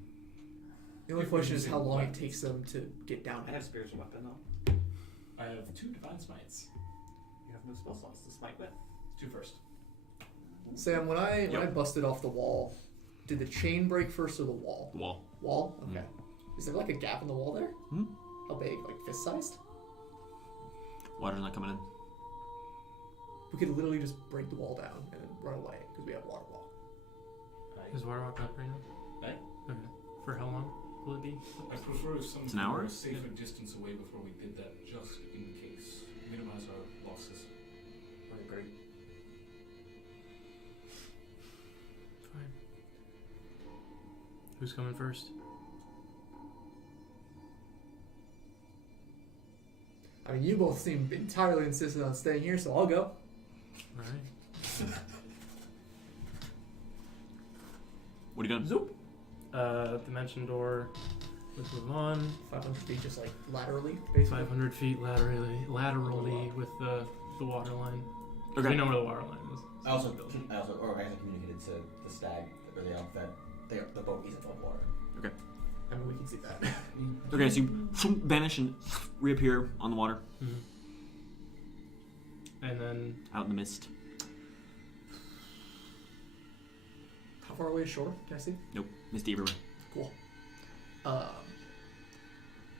The only question is how long it takes them to get down. I have spiritual weapon though. I have 2 divine smites. You have no spell slots to smite with. 2 first. Sam, when I Yep. busted off the wall, did the chain break first or the wall? The wall. Wall? Okay. Is there like a gap in the wall there? Hmm? How big? Like fist sized? Water's not coming in. We could literally just break the wall down and then run away because we have water wall. Is Water Walk up right now? Aye. Okay. For how long will it be? I prefer if some It's an hour? were a safer distance away before we did that, just in case. Minimize our losses. Okay, great. Fine. Who's coming first? I mean, you both seem entirely insistent on staying here, so I'll go. Alright. What are you doing? Dimension door with Wivaun. 500 feet, just like laterally, basically. 500 feet laterally with the water line. Okay. We know where the water line is. I also communicated to the stag early on that the boat isn't above water. I mean, we can see that. Okay, so you vanish and reappear on the water, Mm-hmm. And then out in the mist. How far away is shore? Can I see? Nope, misty everywhere. Cool.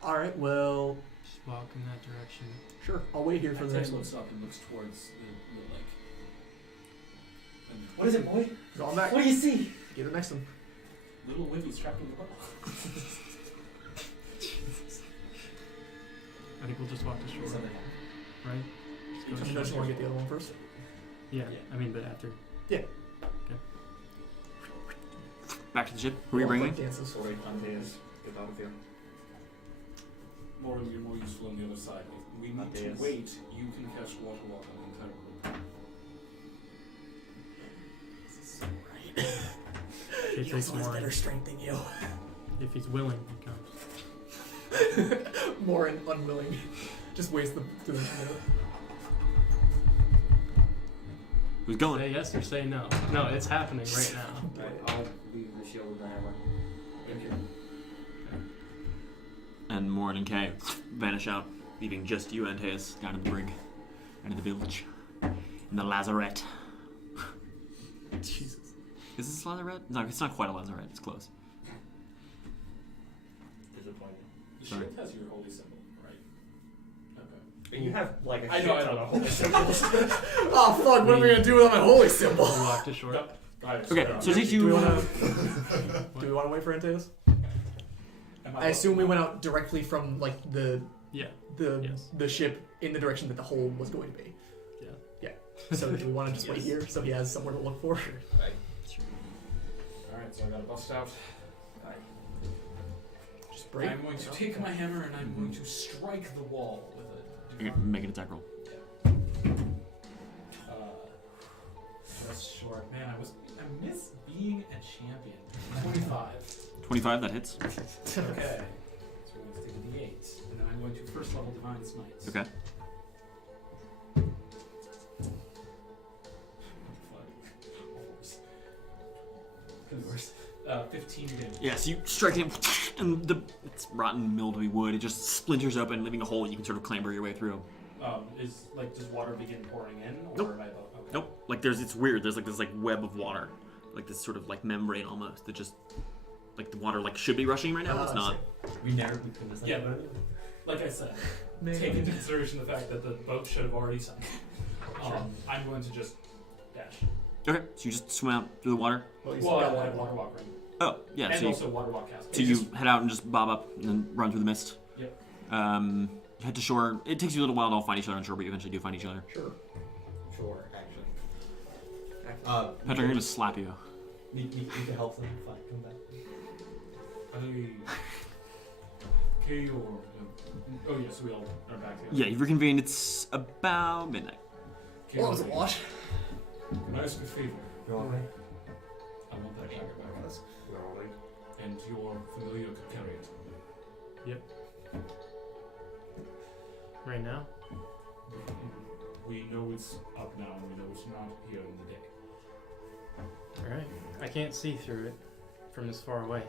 Alright, well, just walk in that direction. sure. I'll wait here for the next one. looks up and looks towards the lake. And What is it, boy? Going back. What do you see? Get the next one. little Wimpy strapped in the bottle. I think we'll just walk to shore, right? You just want to get the other one first? Yeah, I mean, but after. Back to the ship. Who are you bringing? Dances. Sorry, Antaeus. Get out of here. Moryn, you're more useful on the other side. If we need Antaeus. to wait, you can catch water walk on the entire room. This is so right. It He takes also has more. better strength than you. If he's willing, he comes. Moryn unwilling. Just waste the minute. Who's going? Say yes or say no. No, it's happening right now. Right, I'll leave the shield and the hammer. Thank you. And Moryn and Kay vanish out, leaving just you, Antaeus, down in the brig, and in the village, in the lazarette. Jesus. Is this a lazarette? No, it's not quite a lazarette. It's close. Disappointing. The Sorry. shield has your holy symbol, right? Okay. But you have like a I shit know, I ton know. of holy symbols. Oh fuck! What am I gonna do without my holy symbol? We walk to shore. Okay, so it takes Do you. we want to wait for Antaeus? I assume we went out directly from like the Yeah. Yes. ship in the direction that the hole was going to be. Yeah. Yeah. So do we want to just wait Yes. here so he has somewhere to look for? Alright, so I gotta bust out. Just break. I'm going to take my hammer and I'm going to strike the wall with a Okay, make an attack roll. That's short. Man, I miss being a champion. 25. 25, that hits. Okay. So we're going to take a D8. And then I'm going to first level Divine Smites. Okay. Worse. 15 damage. Yeah, so you strike him, and it's rotten, mildewy wood. It just splinters open, leaving a hole you can sort of clamber your way through. Does water begin pouring in? Or Nope. am I okay. Nope, like like it's weird. There's like this like web of water, like this sort of like membrane almost that just like the water like should be rushing right now. It's not. We never become this. Yeah, but like I said, take into consideration the fact that the boat should have already sunk. I'm going to just dash. Okay, so you just swim out through the water. Well, you Well, still I got have one. water walk right. Oh, yeah. And So also water walk cast. you head out and just bob up and then run through the mist. Yep. Head to shore. It takes you a little while to all find each other on shore, but you eventually do find each other. Sure. Sure, actually. Patrick, I'm gonna slap you. We can help them come back. Okay, or oh yeah, so we all are back together. Yeah, you've reconvened. It's about midnight. Okay, Oh, it was a wash. Can I ask a favor? You're all right? I want that dagger back. We're all right. And your familiar could carry it. Right now? We know it's up now, and we know it's not here in the day. Alright. I can't see through it from this far away.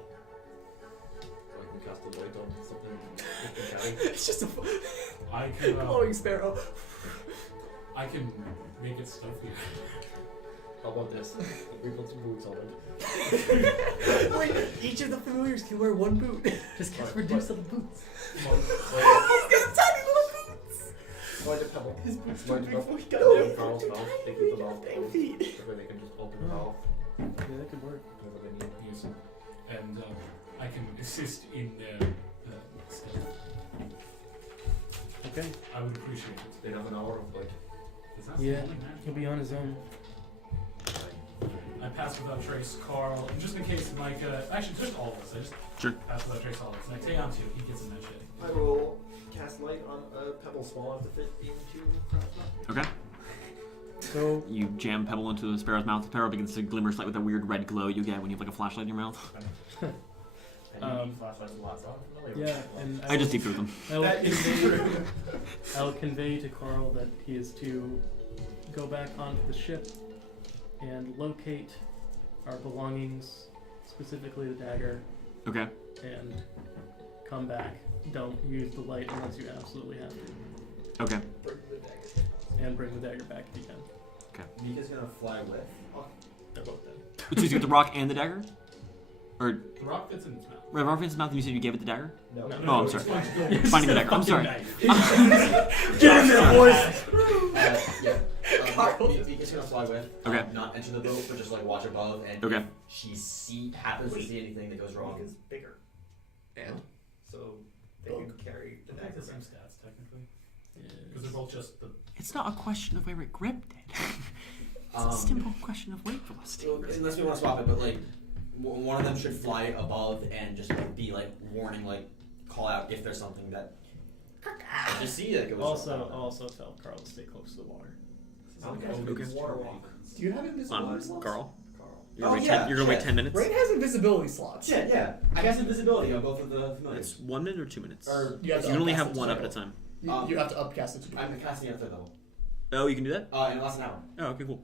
Like we cast a light on something we can carry. It's just a I can, glowing sparrow. I can make it stuffier. How about this? We put some boots on it. Wait, each of the familiars can wear one boot. Just cast reduce on the boots. He's got tiny little boots. Mind a pebble. His boots Mind too enough. big. Goddamn Carl's mouth. They keep the mouth Dang closed. feet. That way they can just open the mouth Yeah, that could work. whenever they need. Yes, and I can assist in their stealth. Okay. I would appreciate it. They have an hour of like. Is that Yeah. something, man? He'll be on his own. I pass without trace, Carl, and just in case Micah, actually just all of us, I just Sure. pass without trace all of us. And Antaeus too, he gets in that shit. I will cast light on a pebble small enough to fit into Crab's mouth. Okay. So, You jam pebble into the sparrow's mouth. The sparrow begins to glimmer slightly with that weird red glow you get when you have like a flashlight in your mouth. And you need flashlights a lot, so I'm familiar yeah, with that. and I just deep through them. I'll convey to Carl that he is to go back onto the ship and locate our belongings, specifically the dagger, Okay. and come back. Don't use the light unless you absolutely have to. Okay. Bring the dagger. And bring the dagger back if you can. Mika's gonna fly with. They're both dead. So you get the rock and the dagger? Or The rock fits in its mouth. right, rock in his mouth and you said you gave it the dagger? No. No, Oh, I'm it's sorry. going to go- Finding the dagger. I'm sorry. Get him there, boys! Mika's gonna fly with. Okay. Not enter the boat, but just like watch above, and Okay. if she happens to see anything that goes wrong. Is bigger, And so they can carry the They have dagger. the same stats, technically. Because they're both just the. It's not a question of where it gripped it. It's a Um, simple question of weight velocity. So, unless we want to swap it, but like one of them should fly above and just like be like warning, like call out if there's something that just see that goes wrong. Also tell Carl to stay close to the water. Okay. Water walk. do you have invisibility On slots? Carl. Carl. You're gonna, Oh, wait, yeah, 10, you're gonna wait shit. 10 minutes? Rayne has invisibility slots. Yeah. I guess invisibility on both of the familiars. It's 1 minute or 2 minutes? Or You have You to can only upcast have it one to up at a zero. time. You have to upcast it to do I'm it. casting at third level. Oh, you can do that? And it lasts an hour. Oh, okay, cool.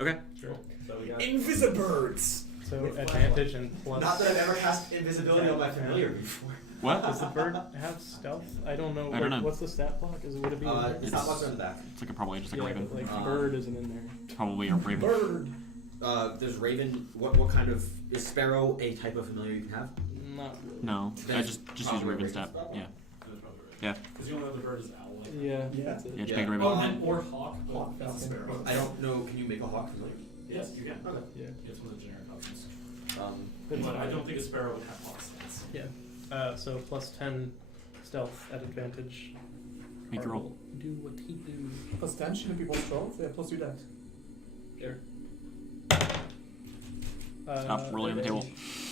Okay. Sure. So we got. Invisibirds! So With advantage and plus. Not that I've ever cast invisibility on my familiar before. What? Does the bird have stealth? I don't know. I don't know. What's the stat block? Would it be? It's not much on the back. It's like probably just like yeah, a raven. but like Um, bird isn't in there. It's probably a raven. Bird! There's raven. What kind of is sparrow a type of familiar you can have? Not really. No, I That's just use probably raven raven stat. stat. Yeah. That's probably right. Yeah. Because the only other bird is owl. Like Yeah. Yeah. That's it. Yeah, just Yeah. make a raven. Oh, and or hawk. Hawk, That's a falcon. sparrow. I don't know. Can you make a hawk familiar? Yes, you can. Okay. Yeah. It's one of the generic options. But I don't think a sparrow would have hawk stats. So plus 10 stealth at advantage. Make your roll. Carl will Do what he do. Plus 10 shouldn't be plus 12? Yeah, plus 2 dice. Stop rolling on the table.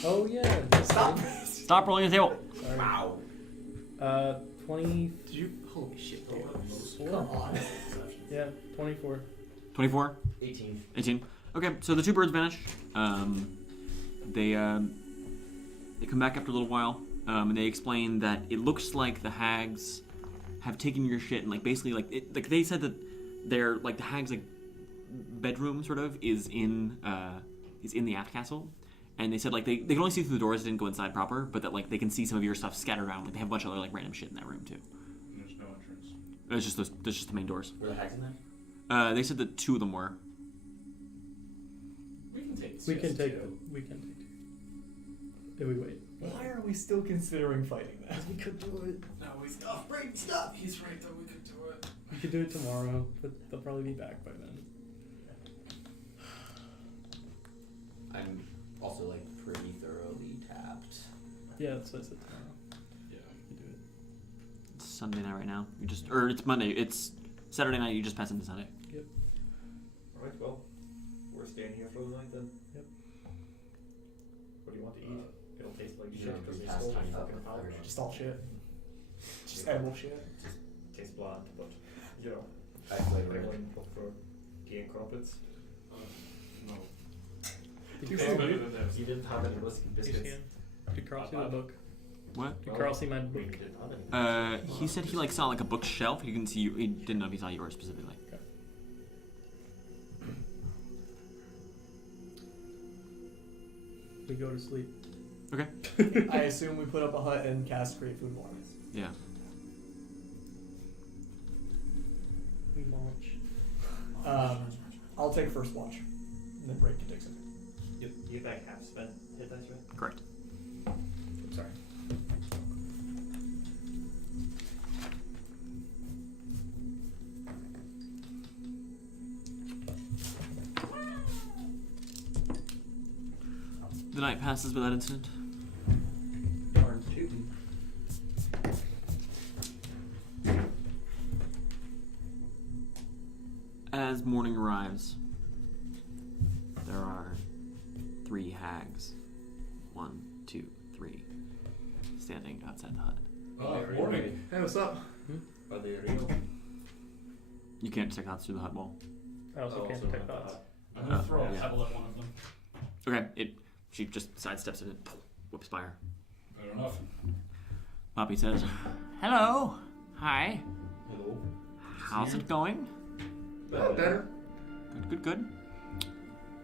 Oh yeah. Stop! Stop rolling the table. Sorry. Wow. 20. Did you? Holy shit, dude. Four? Come on. Yeah, 24. 24? 18. 18. Okay, so the two birds vanish. They come back after a little while, and they explain that it looks like the hags have taken your shit and like basically like they said that they're like the hags like bedroom sort of is in the aft castle, and they said like they can only see through the doors, they didn't go inside proper, but that like they can see some of your stuff scattered around. Like they have a bunch of other like random shit in that room too. There's no entrance. There's just the main doors. Were the hags in there? They said that two of them were. takes. We can just take two. them. We can take 2. If we wait. Why are we still considering fighting that? We could do it. No, we Stop, Rayne, stop! He's right though. We could do it. We could do it tomorrow, but they'll probably be back by then. I'm also like pretty thoroughly tapped. Yeah, that's what I said tomorrow. Yeah. We can do it. It's Sunday night right now. Or it's Monday. It's Saturday night. You just pass into Sunday. Alright, well, we're staying here for the night then. Yep. What do you want to eat? It'll taste like Yeah, shit because they past stole time my up fucking with power. Irish. Just all shit. Just edible shit. Tastes bland, but you know, I flavor it. everyone look for tea and crumpets. No. Did It's Carl, better than theirs. You didn't have any whiskey biscuits. did Carl see the book? What? Did Carl see my We book? didn't have any. He said he like saw like a bookshelf. He didn't see you. He didn't know if he saw yours specifically. We go to sleep. Okay. I assume we put up a hut and cast Create Food More. Yeah. We launch. I'll take first watch. And then Ray can take second. You get back half spent hit dice, right? Correct. I'm sorry. The night passes without incident. Darn tootin'. As morning arrives, there are 3 hags. 1, 2, 3, standing outside the hut. Oh, morning. Hey, what's up? Are they real? You can't detect thoughts through the hut wall. I also Oh, can't also detect not thoughts. I'm gonna throw a yeah. pebble at one of them. Okay. She just sidesteps it and whips by her. Fair enough. Poppy says, "Hello. Hi. Hello. How's it going? Better. Good.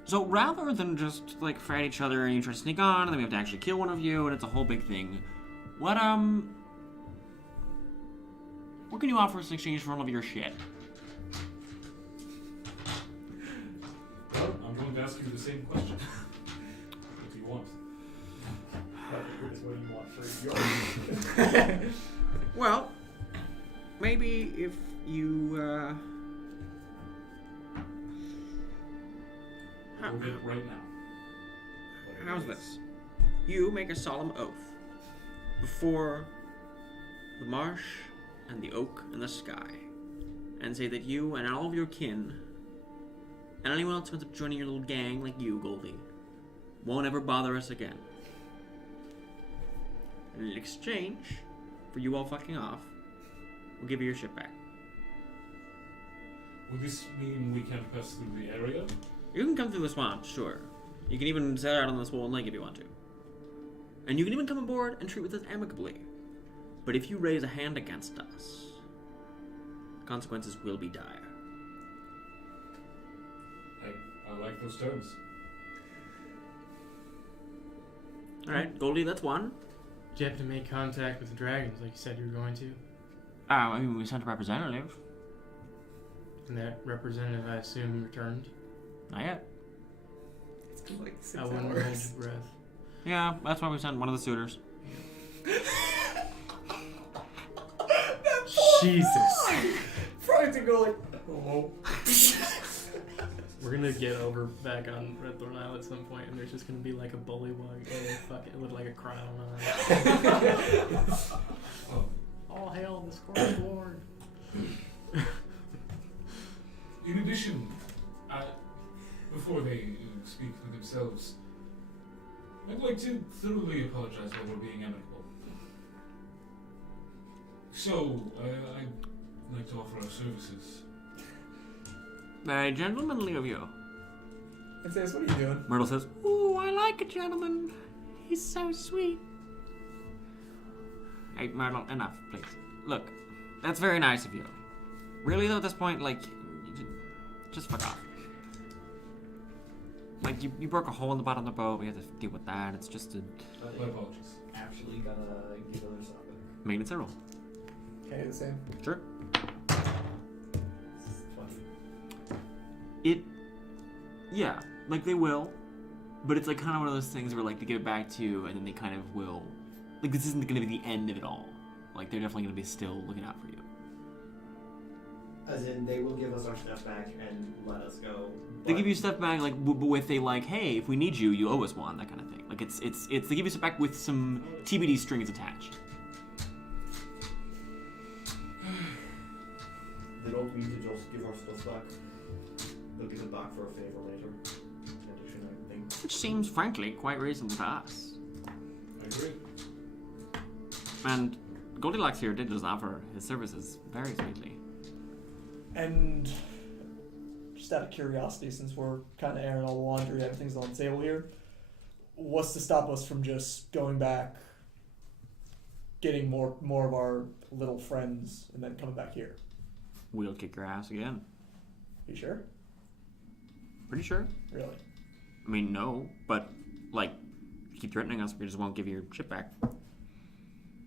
So rather than just like fight each other and you try to sneak on and then we have to actually kill one of you and it's a whole big thing, what can you offer us in exchange for all of your shit?" Well, I'm going to ask you the same question. What do you want? What do you want for yours? Well, maybe if you, We'll get it right now. how's this? You make a solemn oath before the marsh and the oak and the sky, and say that you and all of your kin, and anyone else who ends up joining your little gang like you, Goldie, won't ever bother us again. And in exchange for you all fucking off, we'll give you your shit back. Would this mean we can't pass through the area? You can come through the swamp, sure. You can even set out on the swollen lake if you want to. And you can even come aboard and treat with us amicably. But if you raise a hand against us, the consequences will be dire. I like those terms. Alright, Goldie, that's one. Did you have to make contact with the dragons like you said you were going to? I mean, we sent a representative. And that representative, I assume, returned? Not yet. It's been like 6 I wouldn't hold hours. your breath. Yeah, that's why we sent one of the suitors. Jesus. Probably to go like, oh. We're gonna get over back on Redthorn Isle at some point, and there's just gonna be like a bullywug with like a crown on it. All hail the Scorched Lord. In addition, before they speak for themselves, I'd like to thoroughly apologize while we're being amicable. So, I'd like to offer our services. Very gentlemanly of you. Antaeus, what are you doing? Myrtle says, "Ooh, I like a gentleman. He's so sweet." Hey, Myrtle, enough, please. Look, that's very nice of you. Really, though, at this point, like, just fuck off. Like, you broke a hole in the bottom of the boat. We have to deal with that. It's just a My apologies. Actually gonna give others something. maintenance error. Okay, the same. Sure. 20. Yeah, like they will. But it's like kind of one of those things where like they give it back to you, and then they kind of will. Like this isn't going to be the end of it all. Like they're definitely going to be still looking out for you. As in, they will give us our stuff back and let us go. They give you stuff back like with a like, hey, if we need you, you owe us one, that kind of thing. Like it's they give you stuff back with some TBD strings attached. They don't need to just give our stuff back. They'll give it back for a favor later. In addition, I think. Which seems, frankly, quite reasonable to us. I agree. And Goldilocks here did just offer his services very sweetly. And just out of curiosity, since we're kind of airing all the laundry, everything's on the table here, what's to stop us from just going back, getting more of our little friends, and then coming back here? We'll kick your ass again. You sure? Pretty sure. Really? I mean, no, but like, you keep threatening us, we just won't give your ship back.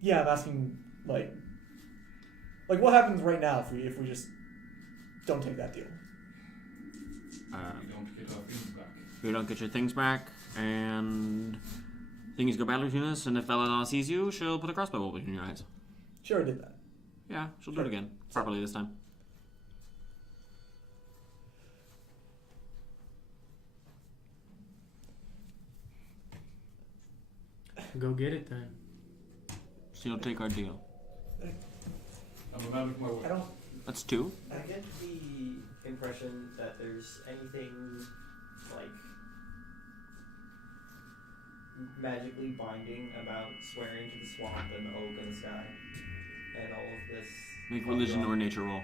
Yeah, I'm asking, like what happens right now if we just don't take that deal? We don't get our things back. You don't get your things back, and things go badly between us, and if Belladonna sees you, she'll put a crossbow bolt between your eyes. She already did that. Yeah, she'll do it again. Properly this time. Go get it then. She'll take our deal. I'm a man of my word. I don't. That's 2. I get the impression that there's anything like magically binding about swearing to the swamp and the oak and the sky and all of this. Make religion or nature roll.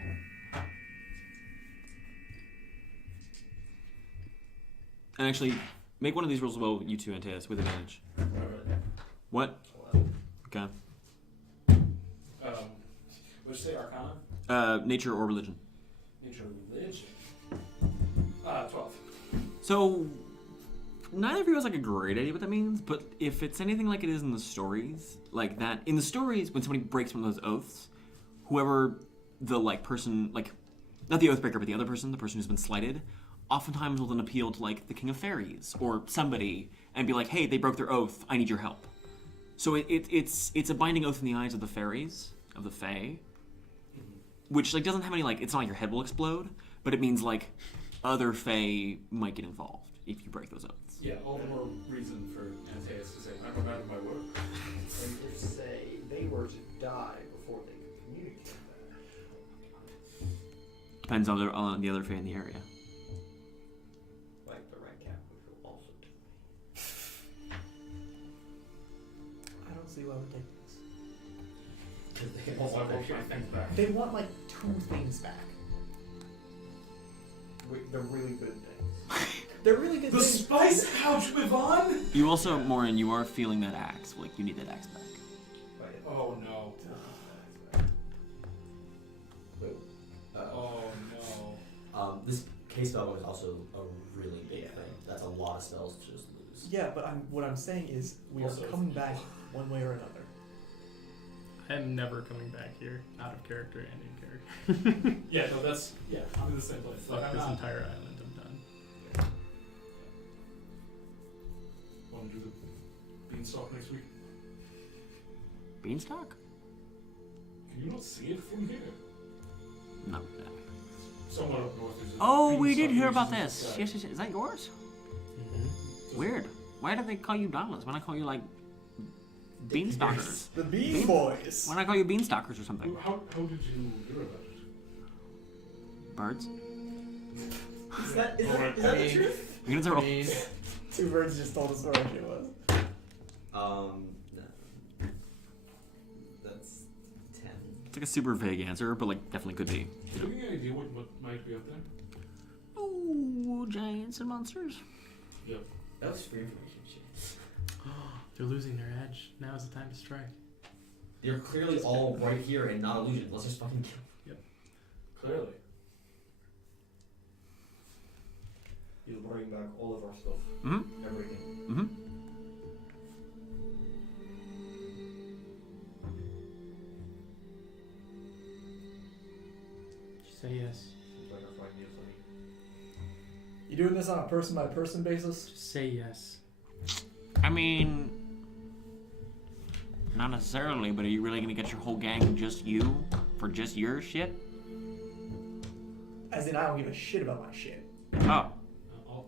And actually, make one of these rolls as well, you two, Antaeus, with advantage. What? 11. Okay. What'd you say, Arcana? Nature or religion. Nature religion. 12. So, neither of you has like a great idea what that means, but if it's anything like it is in the stories, like that, in the stories, when somebody breaks one of those oaths, whoever the like person, like, not the oathbreaker, but the other person, the person who's been slighted, oftentimes will then appeal to like the King of Fairies or somebody and be like, hey, they broke their oath, I need your help. So it's a binding oath in the eyes of the fairies, of the Fae, which like doesn't have any like, it's not like your head will explode, but it means like other Fae might get involved if you break those oaths. Yeah, all the more reason for Antaeus to say, I'm a man of my word. And to say they were to die before they could communicate that. Depends on the other Fae in the area. Like the Red Cap, which will also die. I don't see why we're taking this. They Also, I want my things back. They want like 2 things back. They're really good things. They're really good The things. spice pouch, Wivaun! You also, Moryn, you are feeling that axe. Like, you need that axe back. Oh no. Oh no. This case spell is also a really big thing. That's a lot of spells to just lose. Yeah, but what I'm saying is we Also- are coming back one way or another. I'm never coming back here, out of character and in character. Yeah, no, that's, yeah, I'm in the same place. Like, Fuck I'm this not. entire island, I'm done. Want to do the beanstalk next week? Beanstalk? Can you not see it from here? No. Somewhere up north there's a Oh, we did beanstalk hear which about is in the this. sky. Yes, yes, yes. Is that yours? Mm-hmm. Weird. Why do they call you Dauntless? Why not call you, like, Beanstalkers? The Bean Bean- Boys. Why not call you Beanstalkers or something? How did you hear about it? Birds? Is that the truth? You're gonna I mean, 2 birds just told us where she was. No. That's 10. It's like a super vague answer, but, like, definitely could be. Do you have any idea what might be up there? Oh, giants and monsters. Yep. That was free information. Shit. They're losing their edge. Now is the time to strike. They're clearly all right here and not illusions. Let's just fucking kill them. Clearly. He'll bring back all of our stuff. Mm-hmm. Everything. Mm-hmm. Just say yes. Seems like our fine deal, Sonny. You doing this on a person by person basis? Just say yes. I mean, not necessarily, but are you really gonna get your whole gang just you for just your shit? As in, I don't give a shit about my shit. Oh.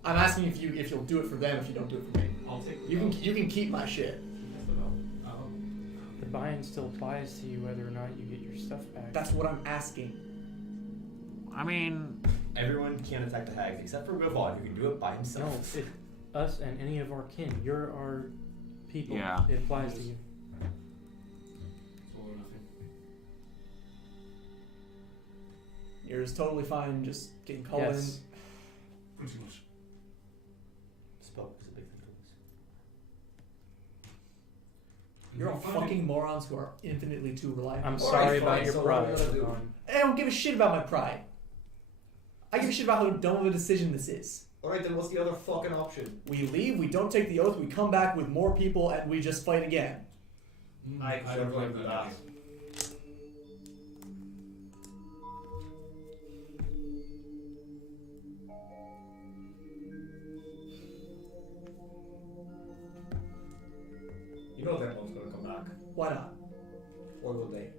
I'm asking if you'll do it for them if you don't do it for me. I'll take You can keep my shit. The buy-in still applies to you whether or not you get your stuff back. That's what I'm asking. I mean, Everyone can attack the hags except for Wivaun, who can do it by No, himself. it, us and any of our kin. You're our people. Yeah. It applies to you. It's all or nothing. You're just totally fine just getting called Yes. Pretty much. Spoke is a big thing for this. in. You're all fucking morons who are infinitely too reliable. I'm Alright, sorry fine, about your so what are we pride. gonna do? Wivaun. I don't give a shit about my pride. I give a shit about how dumb of a decision this is. Alright, then what's the other fucking option? We leave, we don't take the oath, we come back with more people, and we just fight again. I don't like that. that. idea. You know that one's gonna come back. Why not? Or will they?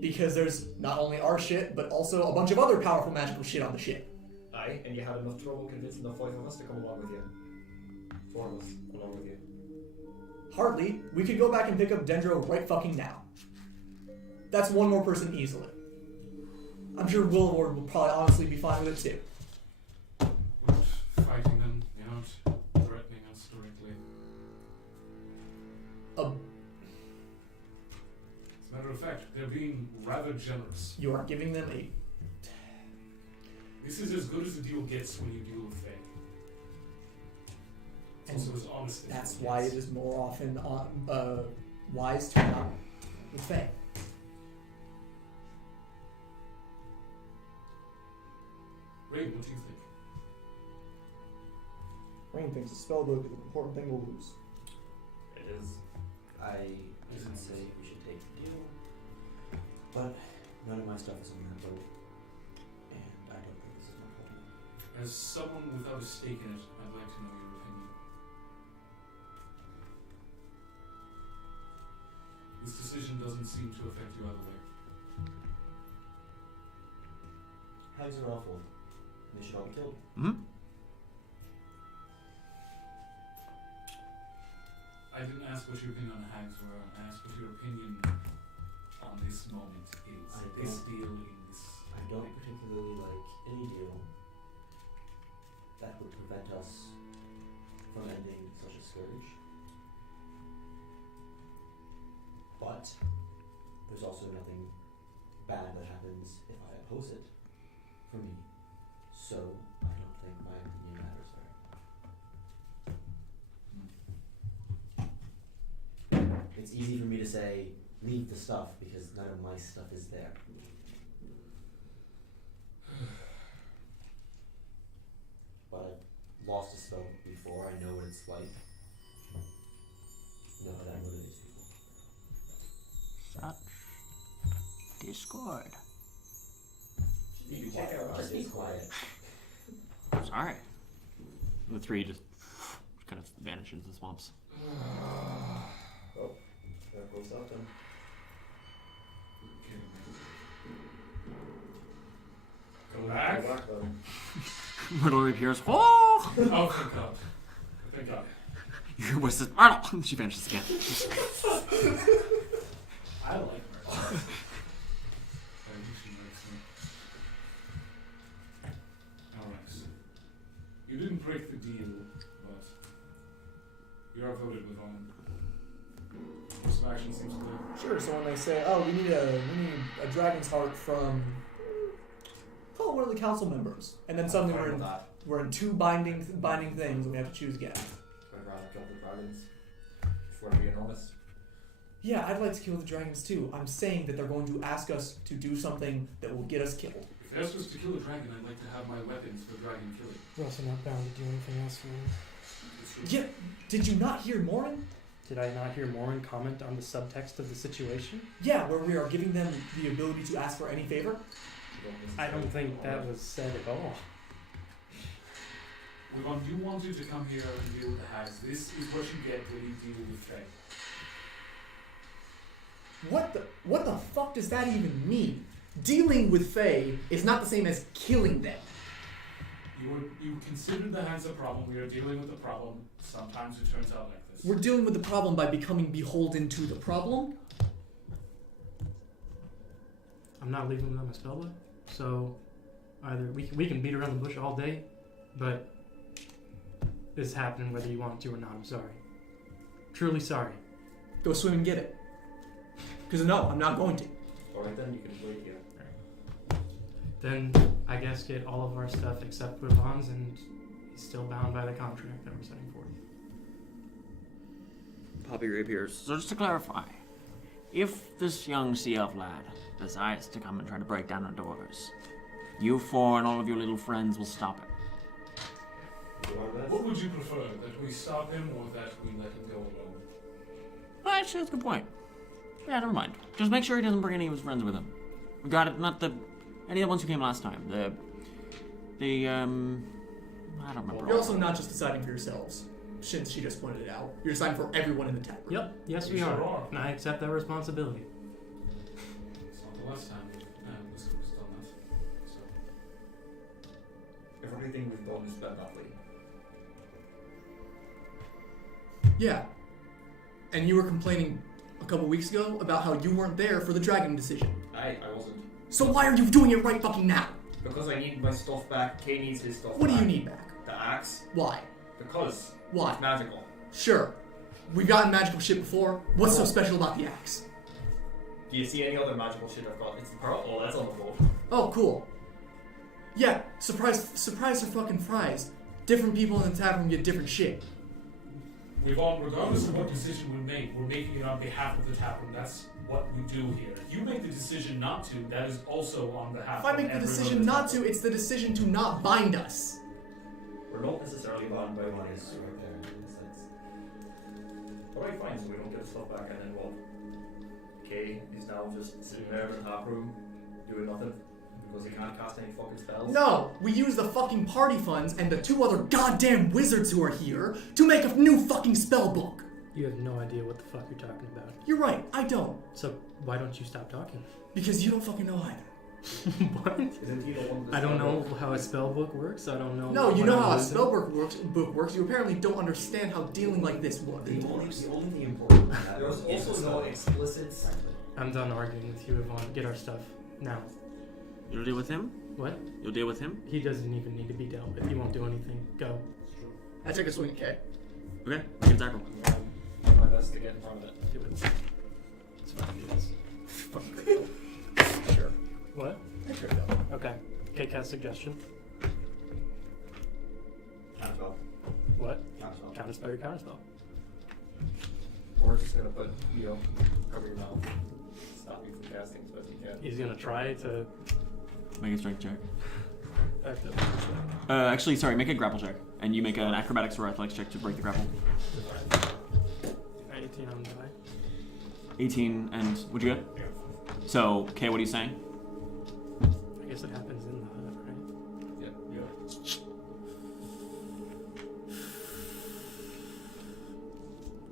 Because there's not only our shit, but also a bunch of other powerful magical shit on the ship. Aye, and you had enough trouble convincing the 5 of us to come along with you. 4 of us along with you. Hardly. We could go back and pick up Dendro right fucking now. That's one more person easily. I'm sure Willoward will probably honestly be fine with it too. Without fighting them, without threatening us directly. As a matter of fact, they're being rather generous. You are giving them a... This is as good as the deal gets when you deal with Faye. It's And also as honest as That's it why gets. it is more often wise to not with Faye. Rayne, what do you think? Rayne thinks the spellbook is an important thing to lose. It is. I didn't say we should take the deal, but none of my stuff is on that boat, and I don't think this is my problem. As someone without a stake in it, I'd like to know your opinion. This decision doesn't seem to affect you either way. Hags are awful. They should all be killed. hmm? I didn't ask what your opinion on the hags were. I asked what your opinion on this moment is. I This don't- deal in this. I don't particularly like any deal that would prevent us from ending such a scourge. But there's also nothing bad that happens if I oppose it for me. So I don't think my opinion matters very much. It's easy for me to say, leave the stuff, because none of my stuff is there. But I've lost a spell before, I know what it's like. Know how that motivates people. Such discord. Be quiet. Just be quiet. Sorry. The three just kind of vanish into the swamps. Oh, there goes that then. Come back. Go back then. Myrtle reappears. Oh! Oh, thank God. Thank God. Your voice says, Myrtle! She vanishes again. I like Myrtle. I think she likes me. Alright. You didn't break the deal, but you are voted with on. Course of action seems clear. Sure, so when they say, oh, we need a dragon's heart from... Call one of the council members. And then suddenly Fine with that. we're in two binding things and we have to choose again. I'd rather kill the dragons. If we're being honest. Yeah, I'd like to kill the dragons too. I'm saying that they're going to ask us to do something that will get us killed. If they asked us to kill a dragon, I'd like to have my weapons for dragon killing. We're also not bound to do anything else for you. It's true. Yeah, did you not hear Moryn? Did I not hear Moryn comment on the subtext of the situation? Yeah, where we are giving them the ability to ask for any favor. I don't think that was said at all. Wivaun, you wanted to come here and deal with the hags. This is what you get when you deal with Fae. What the fuck does that even mean? Dealing with Fae is not the same as killing them. You considered the hags a problem. We are dealing with the problem. Sometimes it turns out like this. We're dealing with the problem by becoming beholden to the problem? I'm not leaving without my spellbook, so either we can beat around the bush all day, but this is happening whether you want to or not. I'm sorry. Truly sorry. Go swim and get it. Because no, I'm not going to. Alright then, you can wait here. Then I guess get all of our stuff except Wivaun's, and he's still bound by the contract that we're setting forth. Poppy reappears. So just to clarify, if this young sea elf lad decides to come and try to break down our doors, you four and all of your little friends will stop it. What would you prefer? That we stop him or that we let him go alone? Well, actually, that's a good point. Yeah, never mind. Just make sure he doesn't bring any of his friends with him. We got it. Not any of the ones who came last time. I don't remember. You're also not just deciding for yourselves, since she just pointed it out. You're deciding for everyone in the tap room. Yep. Yes, we We are. sure are. And I accept that responsibility. It's not the last time we've done that. So. If everything we've done is spent badly. Yeah. And you were complaining a couple weeks ago about how you weren't there for the dragon decision. I wasn't. So why are you doing it right fucking now? Because I need my stuff back. Kay needs his stuff What back. do you need back? The axe. Why? Because Why? it's magical. Sure. We've gotten magical shit before. What's so special about the axe? Do you see any other magical shit I've got? It's the pearl. Oh, that's on the floor. Oh, cool. Yeah, surprise for fucking fries. Different people in the tap room get different shit. Wivaun, regardless of what decision we make, we're making it on behalf of the taproom. That's what we do here. If you make the decision not to, that is also on behalf If of I make the everyone decision in the not taproom. to, it's the decision to not bind us. We're not necessarily bound by One one. is right there in a sense. Alright, fine, so we don't get the stuff back and then what? Kay is now just sitting there in the tap room, doing nothing. Because he can't cast any fucking spells. No, we use the fucking party funds and the 2 other goddamn wizards who are here to make a new fucking spell book. You have no idea what the fuck you're talking about. You're right, I don't. So why don't you stop talking? Because you don't fucking know either. What? Isn't he the one that's I don't know how a spell book works. I don't know. No, you what know I'm how a losing. spell book works. You apparently don't understand how dealing like this works. The only important thing that There was is also the no spell. explicit. I'm done arguing with you, Wivaun. Get our stuff now. You'll deal with him? What? You'll deal with him? He doesn't even need to be dealt with. He won't do anything. Go. I take a swing at Kay. Okay, make an tackle. My best to get in front of it. Do it. It's fine, do this. Sure. What? I sure don't. Okay. Okay, cast suggestion. Counterspell. What? Counterspell. Counterspell your counterspell. Or just gonna put, cover your mouth. Stop you from casting as best you can. He's gonna try to Make a strength check. activate. Actually, sorry, make a grapple check. And you make an acrobatics or athletics check to break the grapple. 18 on the die. 18, and what'd you get? So, Kay, what are you saying? I guess it happens in the hut, right? Yeah.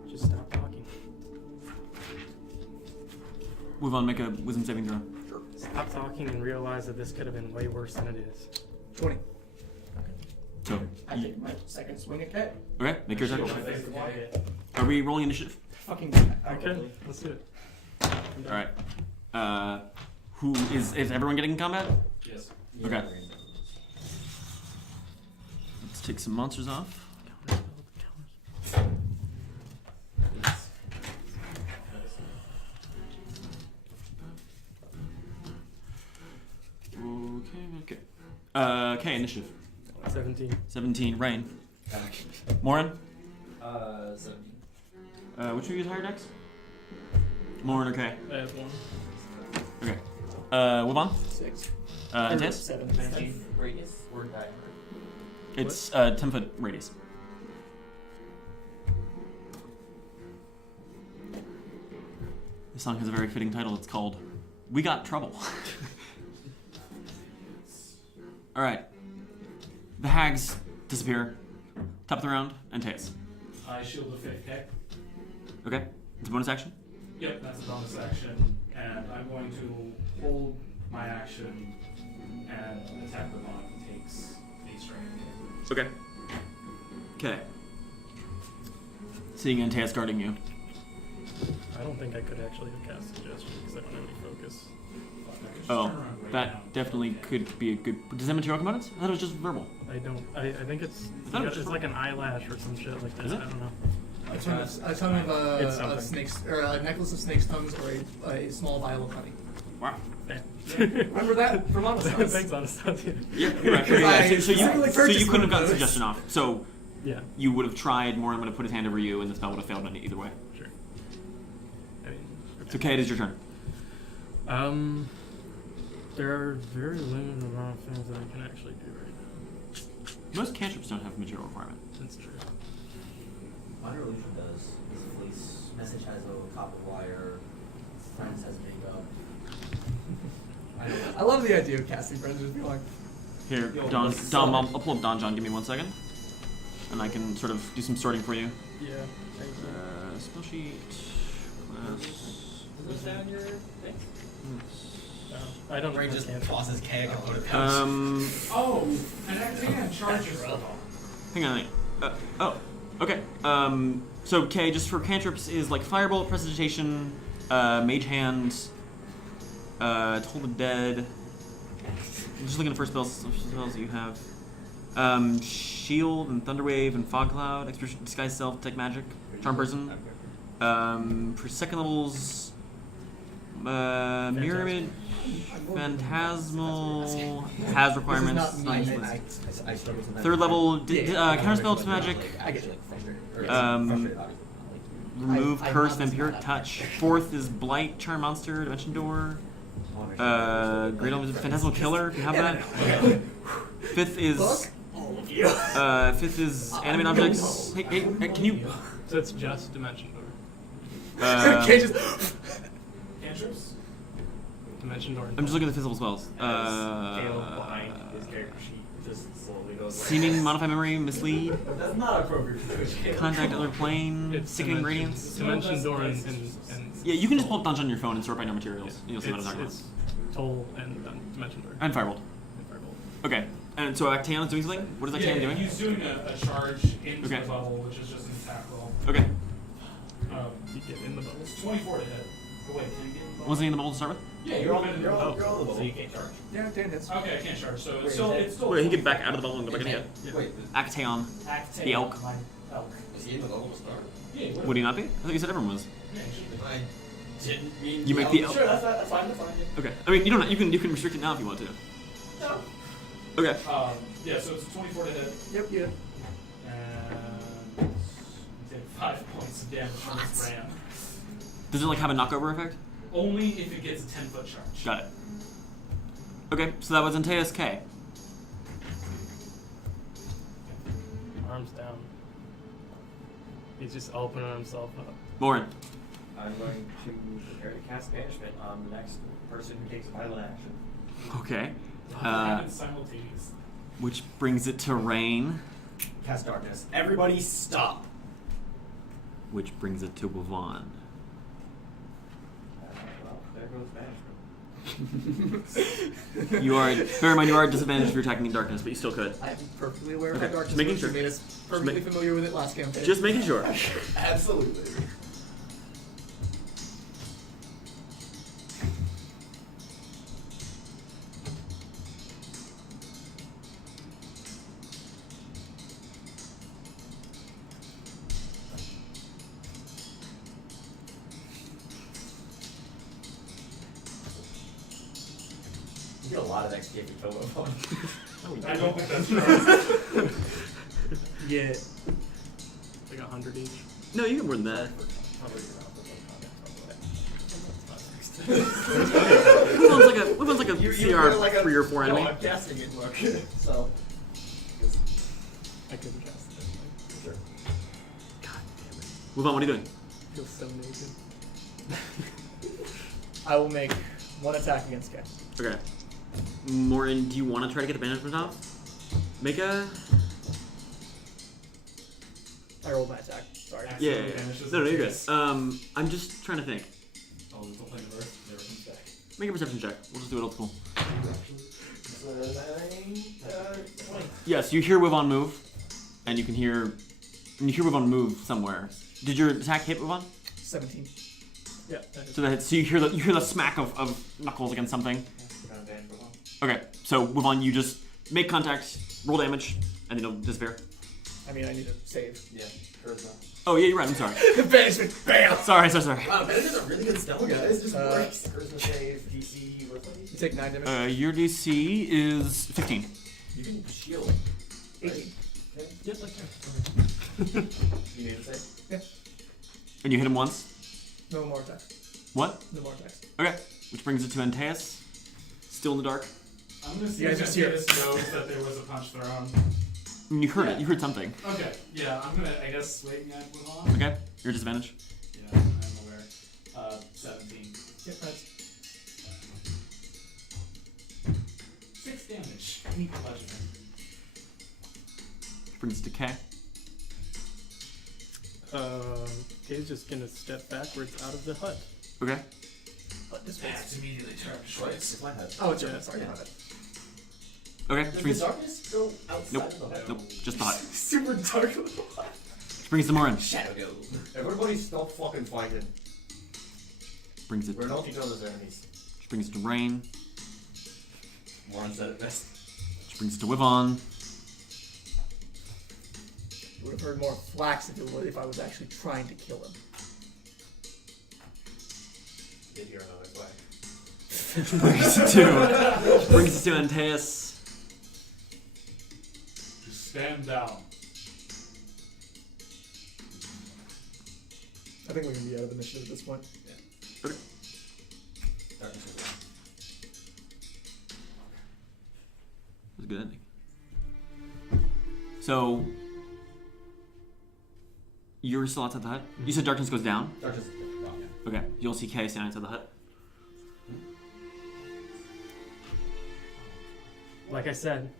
Just stop talking. Wivaun, make a wisdom saving throw. Stop talking and realize that this could have been way worse than it is. 20. So, I take my second swing at Kay. okay, make your attack. Are we rolling initiative? Fucking Okay, let's do it. Alright. Who is everyone getting in combat? Yes. Okay. Let's take some monsters off. Okay. Okay, initiative. 17. 17, Rayne. Moryn? 17. Which of you is higher dex? Moryn or Kay? I have 1. Okay. Wivaun? 6. Antaeus? 7. 19 radius or diameter? It's 10-foot radius. This song has a very fitting title. It's called We Got Trouble. Alright. The hags disappear. Top of the round, Antaeus. I shield the 5K. Okay. It's a bonus action. Yep, that's a bonus action, and I'm going to hold my action and attack the bot who takes a strike. Okay. Okay. Seeing Antaeus guarding you. I don't think I could actually have cast Suggestion because I don't have any focus. Oh, that definitely could be a good. Does that material components? I thought it was just verbal. I don't. I think it's. thought it was It's just like an eyelash or some shit like that. Is it? I don't know. A tongue of It's a something. snake's, or a necklace of snake's tongues, or a small vial of honey. Wow. Remember that from Anastasia? Thanks, Anastasia. Yeah, right. Because I So you specifically purchased couldn't have one gotten of those. suggestion off. So Yeah, you would have tried. Moryn would have put his hand over you, and the spell would have failed on you either way. sure. I mean, So Kay, it is your turn. there are very limited amount of things that I can actually do right now. Most cantrips don't have a material requirement. That's true. Minor illusion does. His fleece message has a copper wire. His friends has makeup. I know. I love the idea of casting friends just being like, Here, Yo, Don. what's Dom, up? I'll pull up Don John. Give me 1 second, and I can sort of do some sorting for you. Yeah. Spell sheet. Class. Was down your thing? I don't. Rayne I just can't. tosses keg and put it down. Oh, and Antaeus charges the bot. Hang on. Oh. Okay. So K, just for cantrips, is like firebolt, prestidigitation, mage hand, toll the dead. I'm just looking at first spells that you have. Shield and thunderwave and fog cloud, extra disguise self, detect magic, charm person. For second levels, mirror image, phantasmal has requirements. This is not not useless. I struggle sometimes. Third level, Yeah. counterspell to magic. I get like frustrated. Or Um, frustrated, obviously. Remove I'm curse, not vampiric that. touch. Fourth is blight, charm monster, dimension door. Great Elm is phantasmal killer. If you have that. Fifth is Look, all of you. fifth is animate objects. Hey, can you? So it's just Dimension Door. Okay, just Cantrips? Dimension Door. I'm just looking at the physical spells. Gale behind his character sheet just slowly goes like Seeming, modify memory, mislead, That's not appropriate for Twitch game. contact other plane, It's sickening Dimension- radiance. Dimension Door and Yeah, you can just pull up Dungeon on your phone and sort by your materials. You'll see what I'm talking about. It's Toll and Dimension Door. And firebolt. And Firebolt. Okay. And so Actaeon is doing something. What is Actaeon doing? He's doing a charge into Okay. the bubble, which is just an attack roll. Okay. You get in the bubble. It's 24 to hit. Oh, wait, can you get in the bubble? Was he in the bubble to start with? Yeah, You're on in you're the on bubble. so you can't charge. yeah, Dan hits. Okay, I can't charge, so Wait, it's still, is it's still. Wait, he get back out of the bubble and go back in again. Wait, Actaeon. Actaeon, The elk. my elk. is he in the level to start? Yeah, what? Would he not be? I thought you said everyone was. Yeah, he should be. I didn't mean You make the elk. Sure, that's fine, that's fine. Yeah. Okay. I mean, you don't. You can restrict it now if you want to. No. Okay. Yeah, so it's 24 to hit, Yep, yeah. and take 5 points of damage from its ram. Does it like have a knockover effect? Only if it gets a 10-foot charge. Got it. Okay, so that was Antaeus K. Arms down. He's just opening himself up. Moryn. I'm going to prepare to cast banishment on the next person who takes a violent action. Okay. Happen simultaneously. Which brings it to Rayne. Cast darkness. Everybody stop. Which brings it to Wivaun. Well, there goes banishment. You are. Bear in mind, you are disadvantaged if you're attacking in darkness, but you still could. I'm perfectly aware of Okay, how dark just this making was. sure. You made us perfectly familiar with it last campaign. Just making sure. Absolutely. You get a lot of XP if you kill one. I don't think that's true. Yeah. Like 100 each. No, you get more than that. Wivaun's like a CR 3 or 4 enemy. No, I'm casting it, look. So. I couldn't cast it anyway. Sure. God damn it. Wivaun, what are you doing? I feel so naked. I will make one attack against K. Okay. Moryn, do you want to try to get the banishment off? Make a. I rolled my attack. Sorry. Yeah. Vanishes No, in you're good. case. I'm just trying to think. Oh, there's no plane of Earth. Never comes back. Make a perception check. We'll just do it old school. 20. Yes, you hear Wivaun move, and you hear Wivaun move somewhere. Did your attack hit Wivaun? 17. Yeah. So you hear the smack of knuckles against something. Okay, so Wivaun, you just make contact, roll damage, and then it'll disappear. I mean, I need to save. Yeah, charisma. Oh yeah, you're right. I'm sorry. The banishment, bam! Sorry. Wow, that is a really good spell, guys. Just works. Charisma save, DC, roughly. You take 9 damage. Your DC is 15. You can shield. 18. Yep, like that. You need to save? Yeah. And you hit him once. No more attacks. What? No more attacks. Okay, which brings it to Antaeus. Still in the dark. I'm gonna see You guys if just hear Antaeus knows that there was a punch thrown. I mean, you heard it. You heard something. Okay, yeah, I'm gonna, I guess, swing at Wivaun. Okay, your disadvantage. Yeah, I'm aware. 17. Yep, that's 6 damage. Bludgeoning. Which brings it to K. Kay's just gonna step backwards out of the hut. Okay. this That's immediately turned Right, it's my head. Oh, it's your sorry, my bad. Okay, Does which the brings darkness go outside Nope. of the hut? nope, just the hut. Super dark little hut. Which brings it to Moryn. Shadow go. Everybody stop fucking fighting. Brings it. We're not each other's enemies. Which brings it to Rayne. Warren said it best. Which brings it to Wivaun. You would have heard more flax if I was actually trying to kill him. Did hear another flag. Brings it to Antaeus. Just stand down. I think we're gonna be out of initiative at this point. Darkness is It was a good ending. So you're still outside the hut? You said darkness goes down? Darkness is gone, yeah. Okay. You'll see Kay standing outside the hut. Like I said.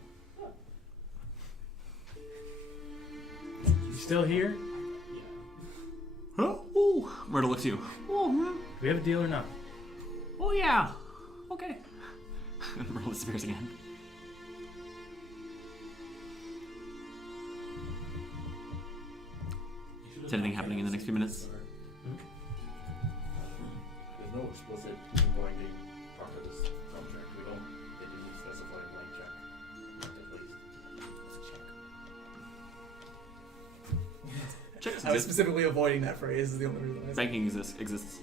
You still here? Huh? Ooh. Myrtle looks at you. Oh, Do we have a deal or not? oh yeah. Okay. Myrtle disappears again. Is anything happening in the next few minutes? There's no explicit binding part of this contract. We don't. They didn't specify a blank check. At least. It's a check. Checks I was exist. specifically avoiding that phrase. Is the only reason I said. Banking exists.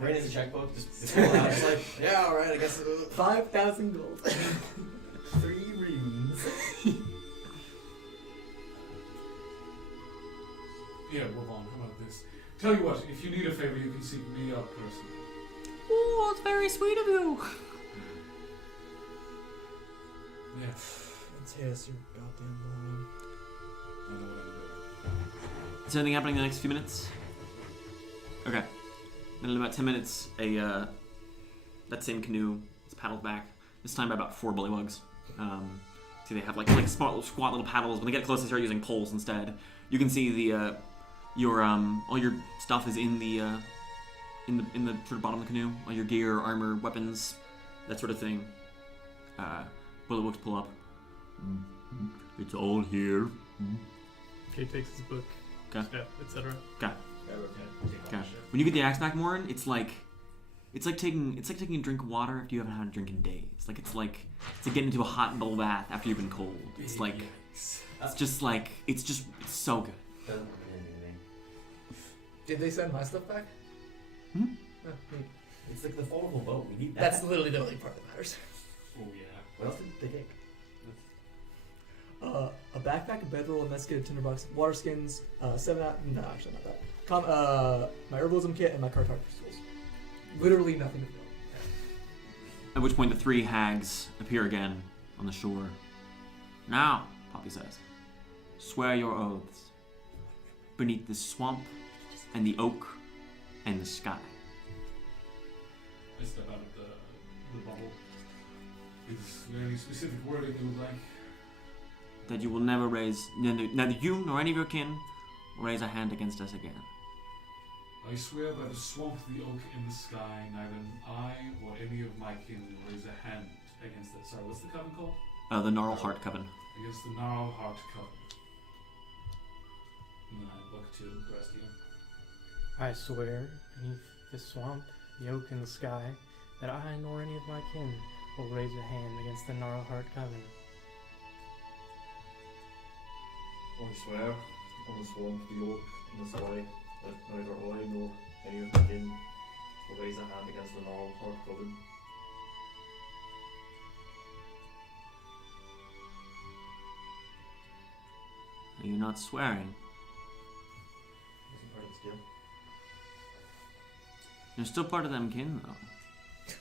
Rayne is a checkbook. Just pull it out. It's like, yeah, all right. I guess 5,000 gold. 3 runes. Yeah, Wivaun, how about this? Tell you what, if you need a favor, you can seek me out personally. Oh, that's very sweet of you. Yeah, Antaeus, you goddamn moron. I know what I'm doing. Is anything happening in the next few minutes? Okay. Then in about 10 minutes, that same canoe is paddled back. This time by about 4 bullywugs. See, they have like smart little squat little paddles. When they get close, they start using poles instead. You can see the all your stuff is in the sort of bottom of the canoe. All your gear, armor, weapons, that sort of thing. Bullywugs pull up. It's all here. Kay takes his book, Okay. step, etc. Okay. Yeah, okay. Okay. When you get the axe back, Moryn, it's like taking a drink of water after you haven't had a drink in days. It's like getting into a hot bubble bath after you've been cold. It's like it's so good. Doesn't mean anything to me. Did they send my stuff back? Hmm? Oh, neat. It's like the foldable boat. We need that. That's literally the only part that matters. Oh yeah. What else did they take? A backpack, a bedroll, a mess kit, a tinderbox, water skins, 7 out. No, actually not that. My herbalism kit and my cartography tools. Literally nothing. At which point the 3 hags appear again on the shore. Now, Poppy says, swear your oaths beneath the swamp and the oak and the sky. I step out of the bubble. Is there any specific wording you would like? that you will never raise, neither you nor any of your kin will raise a hand against us again. I swear by the swamp, the oak in the sky, neither I or any of my kin will raise a hand against it. Sorry, what's the coven called? The Gnarlheart Coven. Against the Gnarlheart Coven. And then I look to the rest of you. I swear, beneath the swamp, the oak in the sky, that I nor any of my kin will raise a hand against the Gnarlheart Coven. I swear on the swamp, the oak in the sky, that neither I nor any of my kin will raise a hand against the Gnarlheart Coven. Are you not swearing? Isn't part of the skill. You're still part of them kin, though.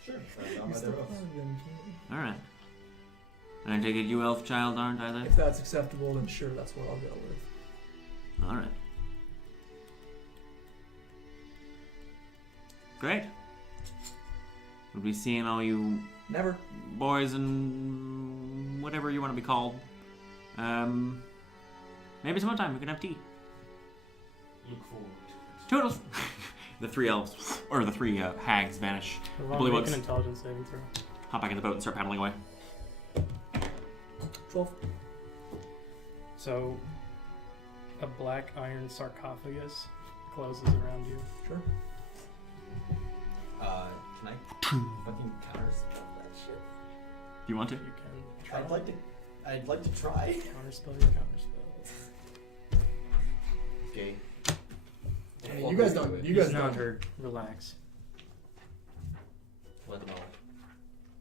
Sure. Alright. And I take it you elf child aren't either? If that's acceptable, then sure, that's what I'll go with. Alright. Great. We'll be seeing all you Never. boys and whatever you want to be called. Maybe some other time we can have tea. Look forward to it. Toodles! The three elves, or the three hags vanish. Ron, make an intelligence saving throw. Hop back in the boat and start paddling away. 12. So, a black iron sarcophagus closes around you. Sure. Can I fucking counterspell that shit? Do you want to? You can try. I'd like to try. Counterspell your counterspell. Okay. Hey, you guys don't. You guys He's not don't. hurt. Relax. Let them know.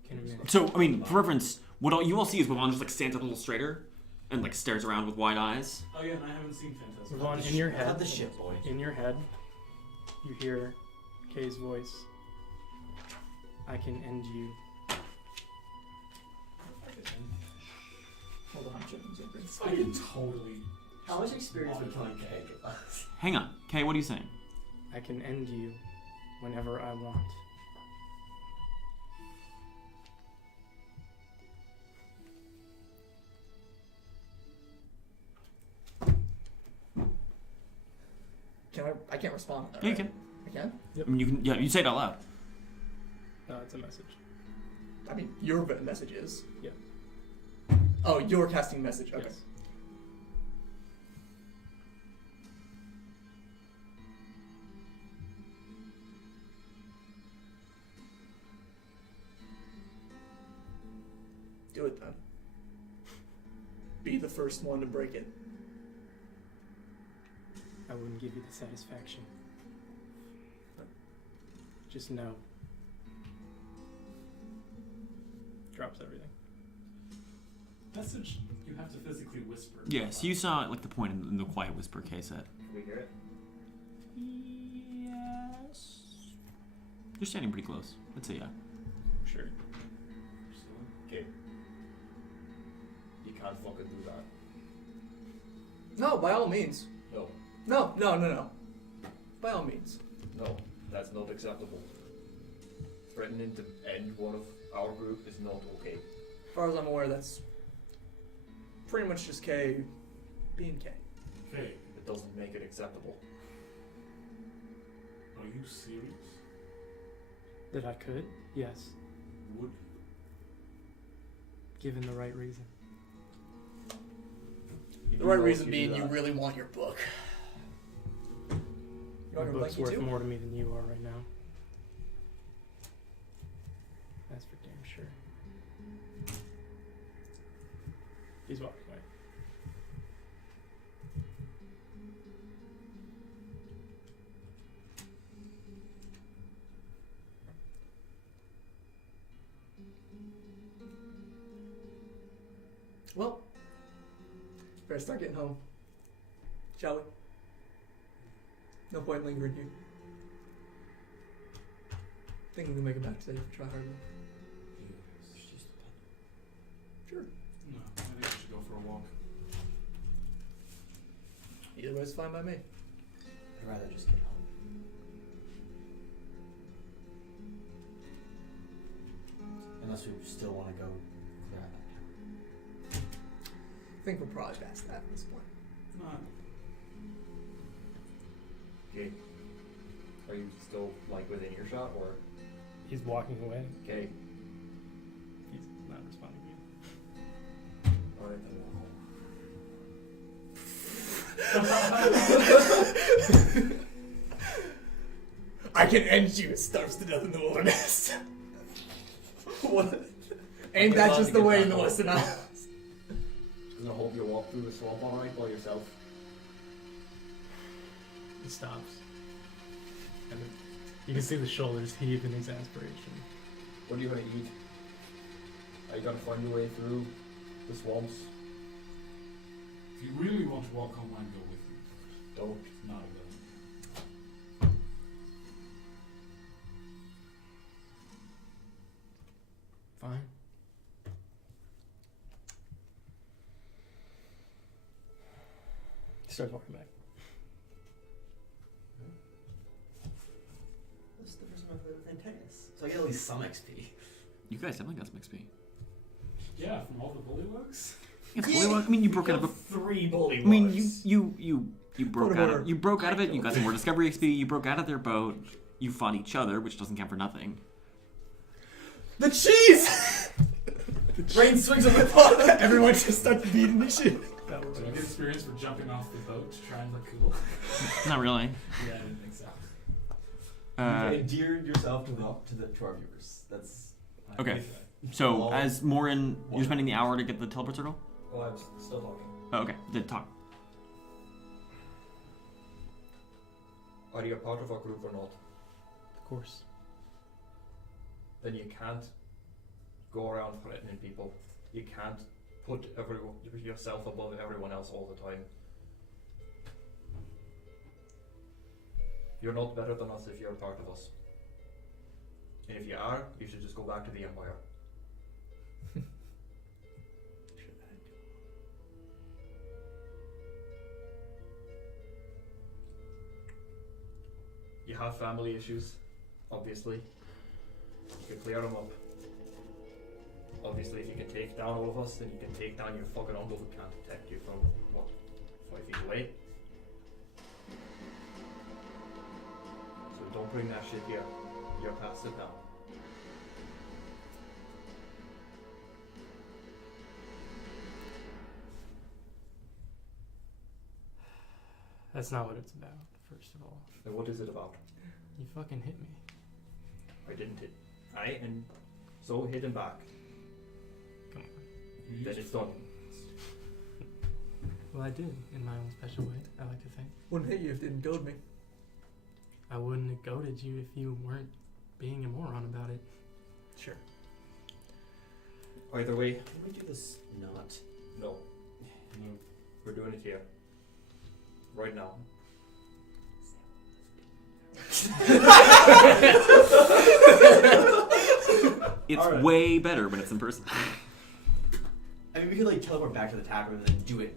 Can you manage? So, I mean, for reference, what all, you all see is Wivaun just like stands up a little straighter and like stares around with wide eyes. Oh yeah, and I haven't seen Phantasm. Ron, in your Not head, the shit, boy. in your head, you hear Kay's voice. I can end you. Hold on, I'm checking something. I can totally. How much experience would killing K give us? Hang on. Kay, what are you saying? I can end you whenever I want. Can I can't respond to that. Yeah, you right? can. I can? I mean, you can. Yeah, you say it out loud. No, it's a message. I mean, your message is. Yeah. Oh, you're casting message. Okay. Yes. Do it then. Be the first one to break it. I wouldn't give you the satisfaction. But just know. Drops everything. Message you have to physically whisper. Yes, you saw like the point in the quiet whisper Kay said. Can we hear it? Yes. You're standing pretty close. I'd say yeah. Sure. Okay. You can't fucking do that. No, by all means. No. No. By all means. No. That's not acceptable. Threatening to end one of our group is not okay. As far as I'm aware, that's pretty much just K being K. Okay, It doesn't make it acceptable. are you serious? That I could? Yes. Would Given the right reason. You The do right know reason if you being do you that. really want your book. You My want your book's blankie worth too? more to me than you are right now. That's for damn sure. He's walking away. Well, better start getting home. Shall we? No point lingering here. Think we can make it back today if we try hard enough. Sure. no, I think we should go for a walk. Either way's fine by me. I'd rather just get home. Unless we still want to go clear out that town. think we're probably past that at this point. Not. Okay. Are you still like within earshot or? He's walking away. Okay. He's not responding to Alright, then I can end you. It starves to death in the wilderness. What? Ain't that just the way in the Western Isles? Just gonna hope you walk through the swamp alright by yourself. He stops. And you can see the shoulders heave in exasperation. What are you gonna eat? Are you gonna find your way through the swamps? If you really want to walk home, I'd go with you. Don't. It's not a good. Fine. He starts walking back. This is the first time I've played with Antaeus. So I get at least some XP. You guys definitely got some XP. Yeah, from all the bullywugs. Yes, bullywug. I mean, you broke out of it. 3 bully I mean, bugs. you broke out of. You broke out of it. You got some more discovery XP. You broke out of their boat. You fought each other, which doesn't count for nothing. The cheese! Rayne swings on the pot. Everyone just starts beating the shit. That was Did you get experience for jumping off the boat to try and look cool? Not really. Yeah, I didn't think so. You endeared yourself to our viewers. That's Okay. So, as Moryn, you're spending the hour to get the teleport circle? Oh, I'm still talking. Oh, okay. Then talk. Are you a part of our group or not? Of course. Then you can't go around threatening people. You can't put yourself above everyone else all the time. You're not better than us if you're a part of us. And if you are, you should just go back to the Empire. You have family issues, obviously. You can clear them up. Obviously, if you can take down all of us, then you can take down your fucking uncle who can't protect you from, what, 5 feet away? So don't bring that shit here. You're past it now. That's not what it's about, first of all. Then what is it about? You fucking hit me. I didn't hit. And so hit him back. Come on. Then it's done. Well, I did, in my own special way, I like to think. Wouldn't hit you if it didn't goad me. I wouldn't have goaded you if you weren't being a moron about it. Sure. Either way, Can we do this not? no. We're doing it here. Right now. It's Alright. way better when it's in person. I mean, we could like teleport back to the taproom and then do it.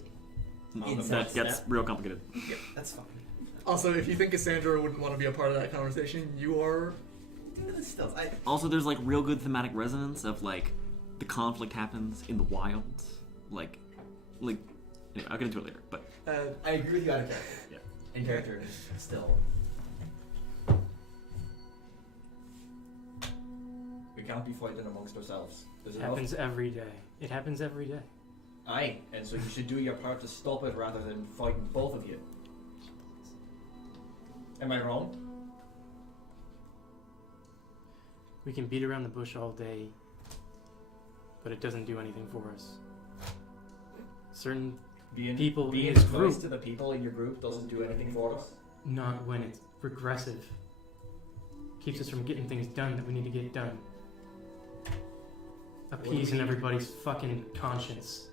That gets real complicated. Yeah, that's fine. Also, if you think Cassandra wouldn't want to be a part of that conversation, you are. Still, Also, there's like real good thematic resonance of like the conflict happens in the wild, like anyway, I'll get into it later. But I agree with you out of character. Yeah. In character, still. We can't be fighting amongst ourselves. There's It enough. happens every day. It happens every day. Aye, and so you should do your part to stop it rather than fighting both of you. Am I wrong? We can beat around the bush all day, but it doesn't do anything for us. Certain people in being this nice group, to the people in your group doesn't do anything for us. not when it's regressive. Keeps us from getting things done that we need to get done. Appeasing everybody's fucking conscience.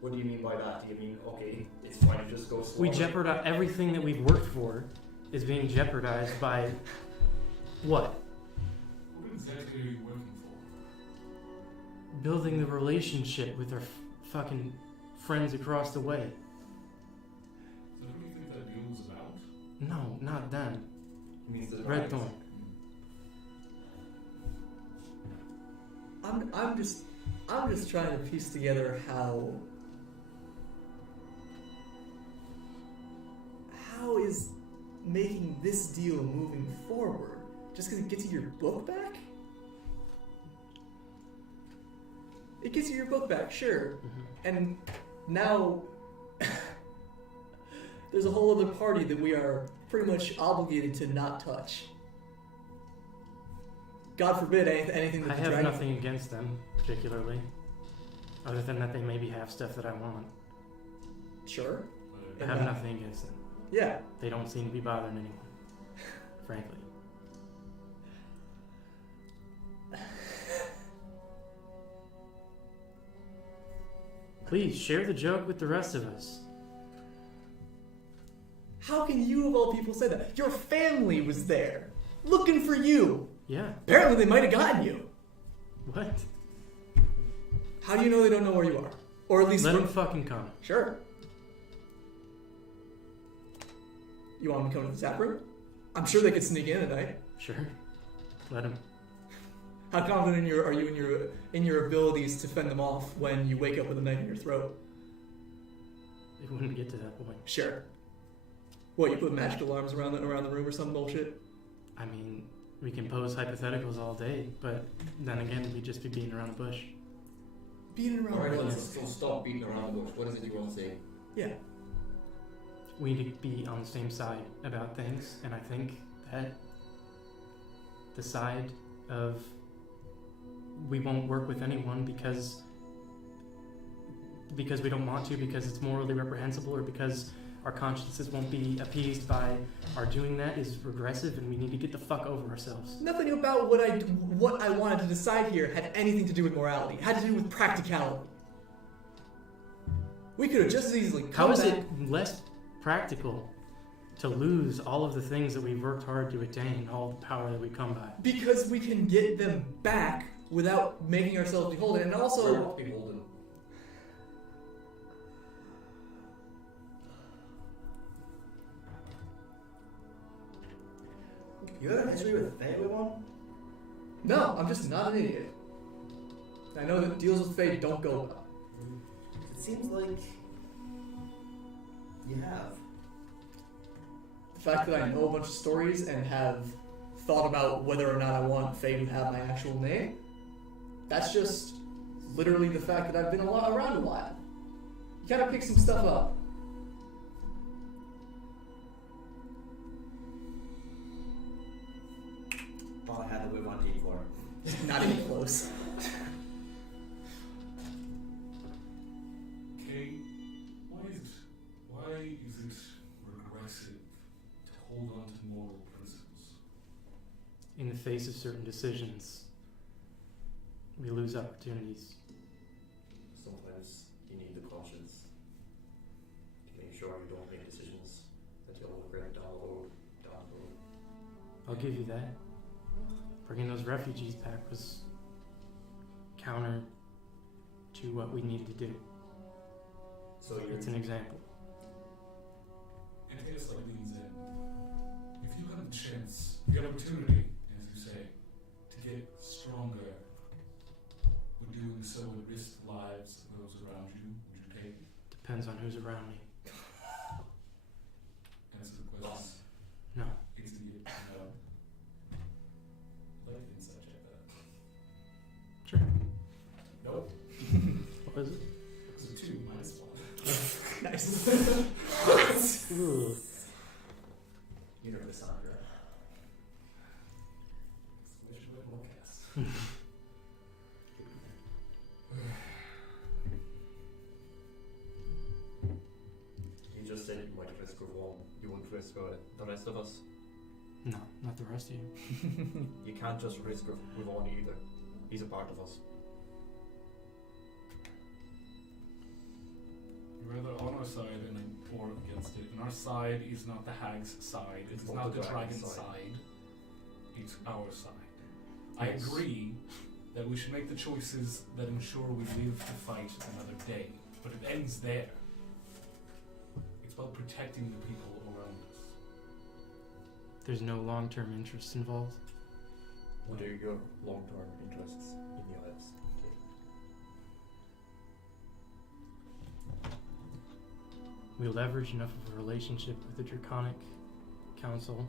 What do you mean by that? Do you mean, okay, it's fine to just go slow? We jeopardize everything that we've worked for is being jeopardized by what? What exactly are you working for? Building the relationship with our fucking friends across the way. Is that what you think that deal was about? No, not them. It means the Red dragons. Thorn. I'm just. I'm just trying to piece together how is making this deal moving forward just because it gets you your book back? It gets you your book back, sure. And now there's a whole other party that we are pretty much obligated to not touch. God forbid anything that I the have dragon... nothing against them, particularly. Other than that they maybe have stuff that I want. Sure. I have nothing against them. Yeah. They don't seem to be bothering anyone, frankly. Please, share the joke with the rest of us. How can you of all people say that? Your family was there, looking for you. Yeah. Apparently they might have gotten you. What? How do you know they don't know where you are? Or at least... Let them fucking come. Sure. You want them to come to the taproom? I'm sure they could sneak in tonight. Sure. Let them. How confident are you in your abilities to fend them off when you wake up with a knife in your throat? It wouldn't get to that point. Sure. What, you put magic alarms around the room or some bullshit? I mean, we can pose hypotheticals all day, but then again, we'd just be beating around the bush. Beating around Alright, the bush? so stop beating around the bush. What is it you want to say? Yeah. We need to be on the same side about things, and I think that the side of we won't work with anyone because we don't want to, because it's morally reprehensible, or because our consciences won't be appeased by our doing that is regressive, and we need to get the fuck over ourselves. Nothing about what I wanted to decide here had anything to do with morality. It had to do with practicality. We could have just as easily come How is back. it less practical to lose all of the things that we've worked hard to attain, all the power that we come by? Because we can get them back without making ourselves beholden, and also... We're not beholden. You have a history with Wivaun? No, I'm just not an idiot. I know that deals with fate don't go well. It seems like you have. The fact that I know a bunch of stories and have thought about whether or not I want Faye to have my actual name, that's just literally the fact that I've been around a while. You gotta pick some stuff up. All I had the Wivaun 84. Not even close. Okay, why is it regressive to hold on to moral principles? In the face of certain decisions, we lose opportunities. Sometimes you need the conscience to make sure you don't make decisions that you'll regret down the road. I'll give you that. Bringing those refugees back was counter to what we needed to do. So you're It's an example. Antaeus leans in. If you had the chance, the opportunity, as you say, to get stronger, would doing so would risk the lives of those around you? Would you take it? Depends on who's around me. Answer the question. No. Easy no. Like insight check that. Sure. Nope. What was it? It was a 2 minus 1. Nice. Ooh. You're a Cassandra. Exclamation point more cast. You just said you might risk Wivaun. You wouldn't risk the rest of us. No, not the rest of you. You can't just risk Wivaun either. He's a part of us. You're either on our side or against it. And our side is not the hag's side. It is Not not the the dragon's dragon's side. side. It's our side. I Yes. agree that we should make the choices that ensure we live to fight another day. But it ends there. It's about protecting the people around us. There's no long-term interest involved. What are your long-term interests in the Isles? we leverage enough of a relationship with the Draconic Council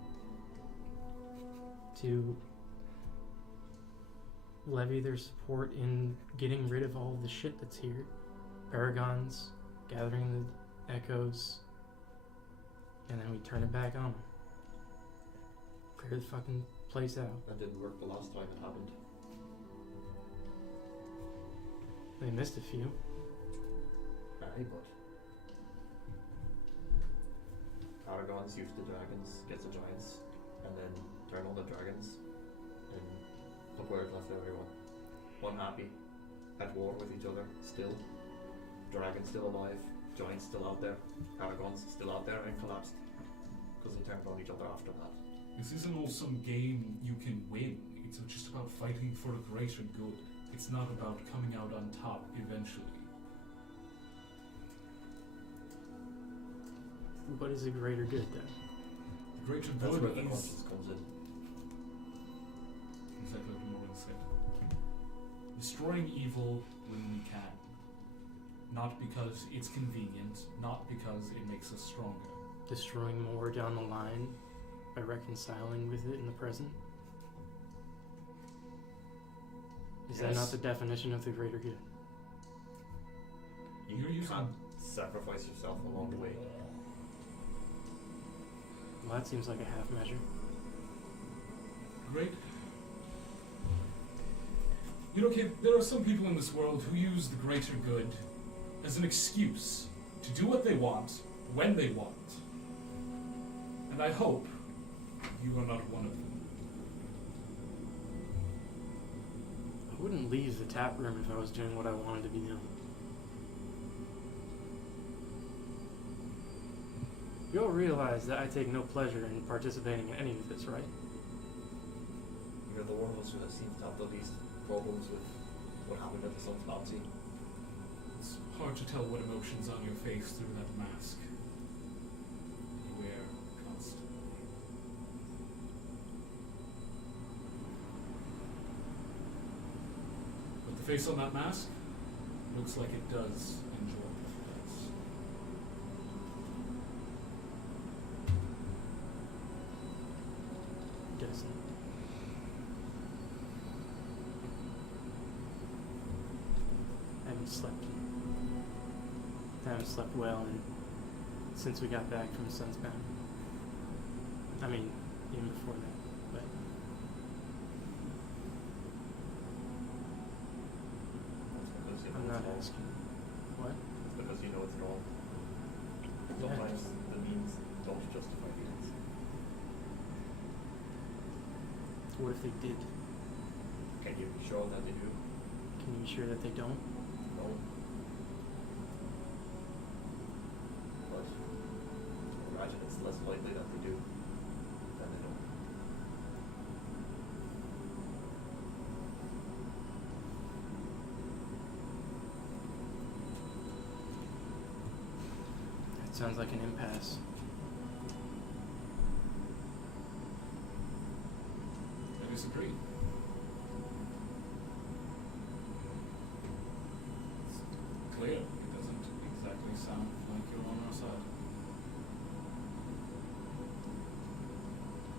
to levy their support in getting rid of all of the shit that's here. Paragons, gathering the echoes, and then we turn it back on. Clear the fucking place out. That didn't work the last time it happened. They missed a few. Aye, but Paragons use the dragons, gets the giants, and then turn on the dragons, and look where it left everyone. One happy, at war with each other, still. Dragons still alive, giants still out there, Paragons still out there and collapsed. Because they turned on each other after that. This isn't all some game you can win. It's just about fighting for a greater good. It's not about coming out on top eventually. What is a greater good then? The greater That's good where the is conscience comes in. exactly what Moryn said. Destroying evil when we can. Not because it's convenient, not because it makes us stronger. Destroying more down the line by reconciling with it in the present? Is that not the definition of the greater good? You're using- can't sacrifice yourself along the way. Well, that seems like a half measure. Great. You know, kid, there are some people in this world who use the greater good as an excuse to do what they want, when they want. And I hope you are not one of them. I wouldn't leave the tap room if I was doing what I wanted to be doing. You all realize that I take no pleasure in participating in any of this, right? You're the one of us who seems to have the least problems with what happened at the Sun's bounty. It's hard to tell what emotions on your face through that mask you wear constantly. But the face on that mask looks like it does enjoy the place. Doesn't. I haven't slept well since we got back from Sunsbound. I mean, even before that, but That's because you know I'm it's not wrong. asking. What? It's because you know it's wrong. Yeah. Sometimes the means don't justify the ends. What if they did? Can you be sure that they do? Can you be sure that they don't? No. But imagine it's less likely that they do than they don't. That sounds like an impasse. I disagree. It's clear. It doesn't exactly sound like you're on our side.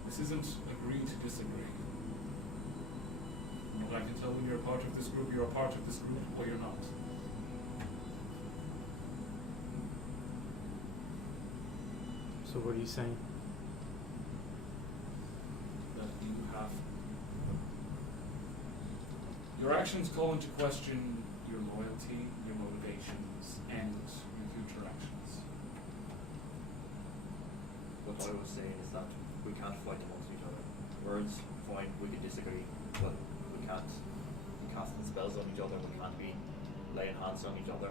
This isn't agree to disagree. From what I can tell, when you're a part of this group, you're a part of this group, or you're not. So what are you saying? That you have. Your actions call into question your loyalty, your motivations, and your future actions. What I was saying is that we can't fight amongst each other. Words, fine, we can disagree, but we can't be casting spells on each other, we can't be laying hands on each other.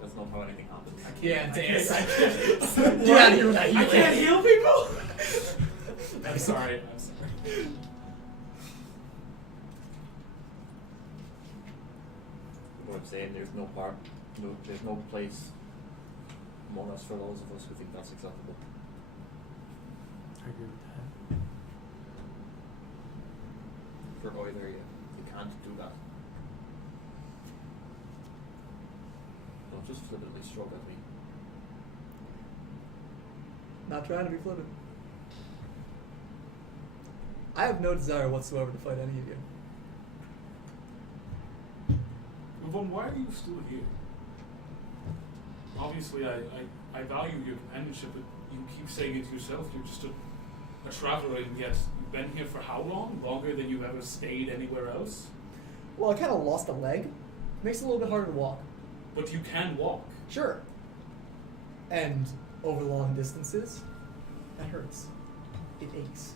That's not how anything happens. Yeah, Antaeus. Get out of here with that I can't heal people! I'm sorry. What I'm saying, there's no place among us for those of us who think that's acceptable. I agree with that. For either you can't do that. Don't just flippantly shrug at me. Not trying to be flippant. I have no desire whatsoever to fight any of you. Wivaun, why are you still here? Obviously, I value your companionship, but you keep saying it to yourself. You're just a traveler, and yet you've been here for how long? Longer than you've ever stayed anywhere else? Well, I kind of lost a leg. Makes it a little bit harder to walk. But you can walk. Sure. And over long distances, that hurts. It aches.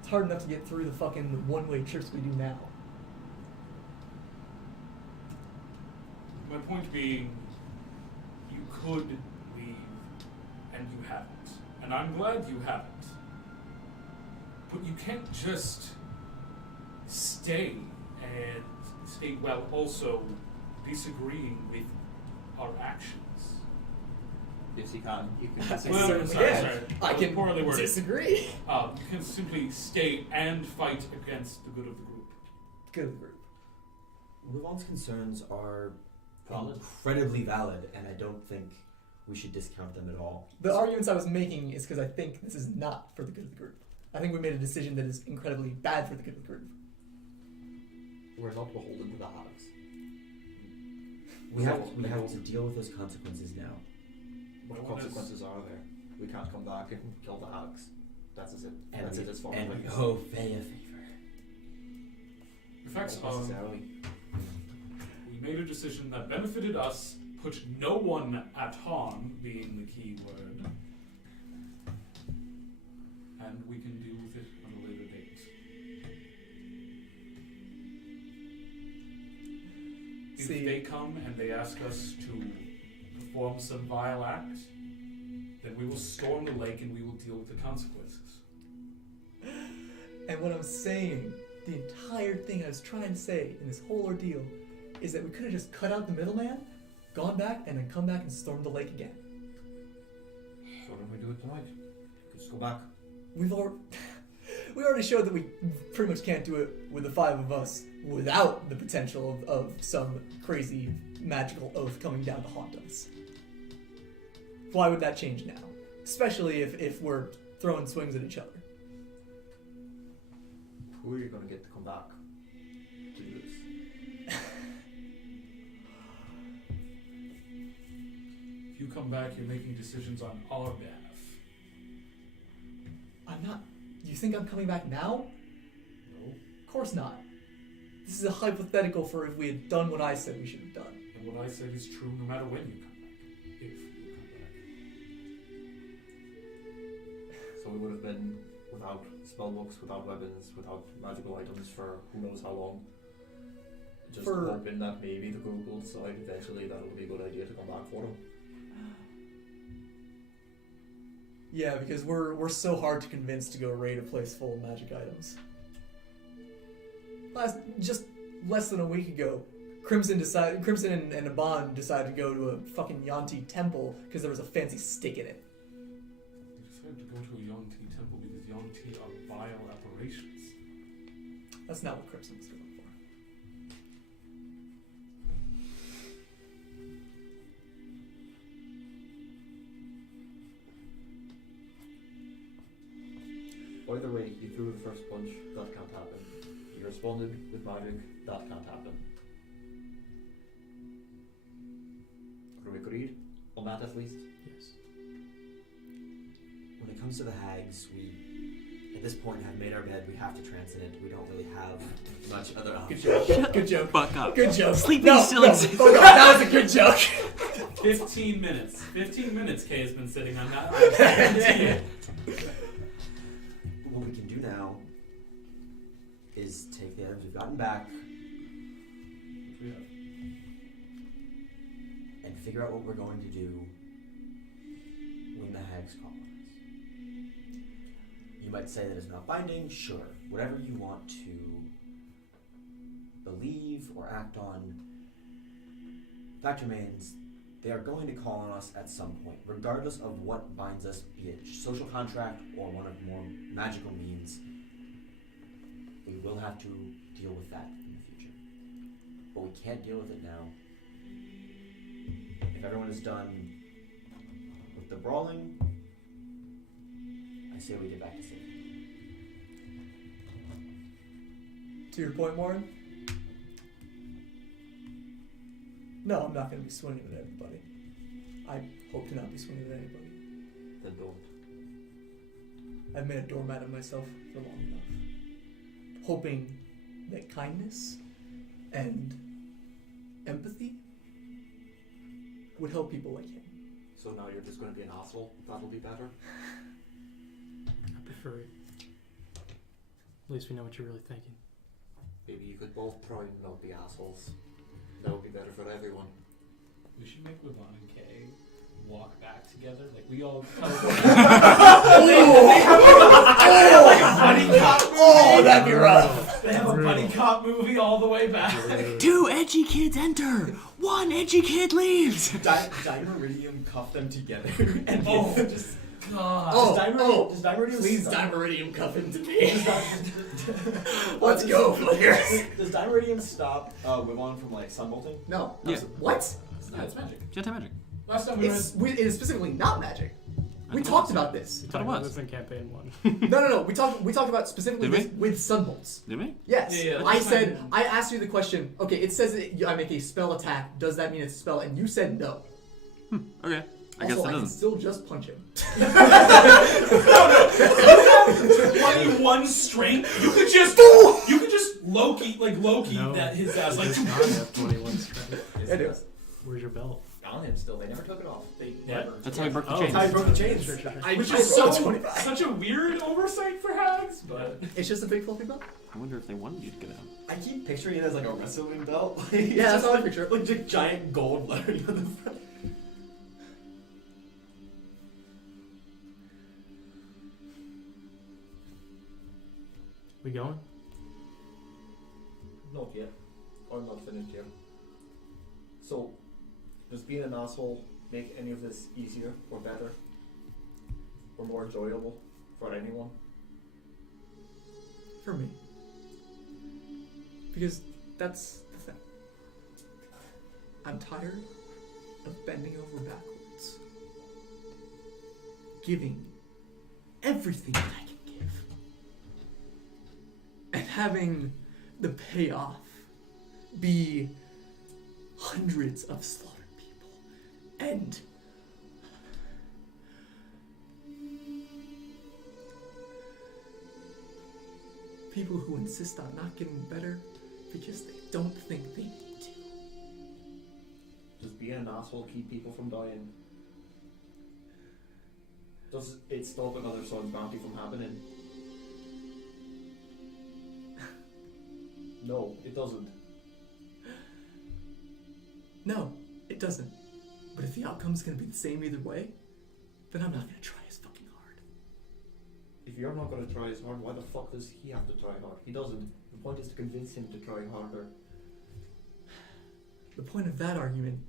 It's hard enough to get through the fucking one-way trips we do now. My point being, you could leave, and you haven't. And I'm glad you haven't. But you can't just stay while also disagreeing with our actions. Yes, you can. You can. Well, sorry. I can poorly worded. disagree. You can simply stay and fight against the good of the group. Good of the group. Wivaun's concerns are Valid. incredibly valid, and I don't think we should discount them at all. The arguments I was making is because I think this is not for the good of the group. I think we made a decision that is incredibly bad for the good of the group. We're not beholden to the hags. We have to deal with those consequences now. What consequences are there? We can't come back and kill the hags. That's it. And That's we, it as far and as we owe Faye a favor. In fact, Not necessarily. we made a decision that benefited us, put no one at harm, being the key word, and we can deal with it on a later date. If See- they come and they ask us to perform some vile act, then we will storm the lake and we will deal with the consequences. And what I'm saying, the entire thing I was trying to say in this whole ordeal, is that we could have just cut out the middleman, gone back, and then come back and stormed the lake again. So what if we do it tonight? Just go back. We already showed that we pretty much can't do it with the five of us without the potential of some crazy magical oath coming down to haunt us. Why would that change now? Especially if we're throwing swings at each other. Who are you going to get to come back to do this? If you come back, you're making decisions on our behalf. I'm not... You think I'm coming back now? No. Of course not. This is a hypothetical for if we had done what I said we should have done. And what I said is true no matter when you come back. If you come back. So we would have been without spellbooks, without weapons, without magical items for who knows how long. Just hoping that maybe the group will decide eventually that it would be a good idea to come back for them. Yeah, because we're so hard to convince to go raid a place full of magic items. Just less than a week ago, Crimson and Aban decided to go to a fucking Yanti temple because there was a fancy stick in it. We decided to go to a Yonti temple because Yonti are vile aberrations. That's not what Crimson was going for. Either way, you threw the first punch, that can't happen. You responded with magic, that can't happen. Are we agreed on that at least? Yes. When it comes to the hags, we, at this point, have made our bed. We have to transit it. We don't really have much other Good option. joke. Good joke. Fuck up. Good joke. Sleeping still exists. Fuck off. That was a good joke. 15 minutes. 15 minutes Kay has been sitting on that. I guarantee it. What we can do now is take the items we've gotten back Which we have. and figure out what we're going to do when the hags call on us. You might say that it's not binding, sure. Whatever you want to believe or act on. Fact remains, they are going to call on us at some point, regardless of what binds us, be it social contract or one of more magical means. We will have to deal with that in the future. But we can't deal with it now. If everyone is done with the brawling, I say we get back to safety. To your point, Moryn? No, I'm not going to be swinging at everybody. I hope to not be swinging at anybody. Then don't. I've made a doormat of myself for long enough. Hoping that kindness and empathy would help people like him. So now you're just going to be an asshole? That'll be better? I prefer it. At least we know what you're really thinking. Maybe you could both try and not be assholes. That would be better for everyone. We should make Wivaun and Kay walk back together. Like we all. They have like a buddy cop movie. Oh, that'd be rough. They have a buddy cop movie all the way back. 2 edgy kids enter. 1 edgy kid leaves. Dimeridium cuff them together and just. God. Does Dimeridium Please stop? Dimeridium cuff him to me. Let's go, players. Does Dimeridium stop Wivaun from like sunbolting? No. Yeah. What? Yeah, it's magic. It's anti-magic. Last time we read. It is specifically not magic. We thought talked it was. about this. I thought it Talked about was. this in campaign 1. No. We talked about specifically Did we? this with sunbolts. Did we? Yes. Yeah, I that's said, fine. I asked you the question, okay, it says that I make a spell attack. Does that mean it's a spell? And you said no. Okay. I guess Also, it I can doesn't. still just punch him. 21 strength. You could just Loki No, that his ass like. does not have 21 strength. Yeah, it is. Where's your belt? On him still. They never took it off. They Never. That's how he broke the Oh. chains. How you broke the chains. Sure. Which I is rolled so 25. such a weird oversight for hags, but It's just a big fluffy belt? I wonder if they wanted you to get out. I keep picturing it as like a wrestling belt. Yeah, that's how I picture it. Like just giant gold lettering on the front. We going? Not yet. I'm not finished here. So, does being an asshole make any of this easier or better? Or more enjoyable for anyone? For me. Because that's the thing. I'm tired of bending over backwards. Giving everything that I can give. And having the payoff be hundreds of slaughtered people. And people who insist on not getting better because they don't think they need to. Does being an asshole keep people from dying? Does it stop another sun's bounty from happening? No, it doesn't. No, it doesn't. But if the outcome's gonna be the same either way, then I'm not gonna try as fucking hard. If you're not going to try as hard, why the fuck does he have to try hard? He doesn't. The point is to convince him to try harder. The point of that argument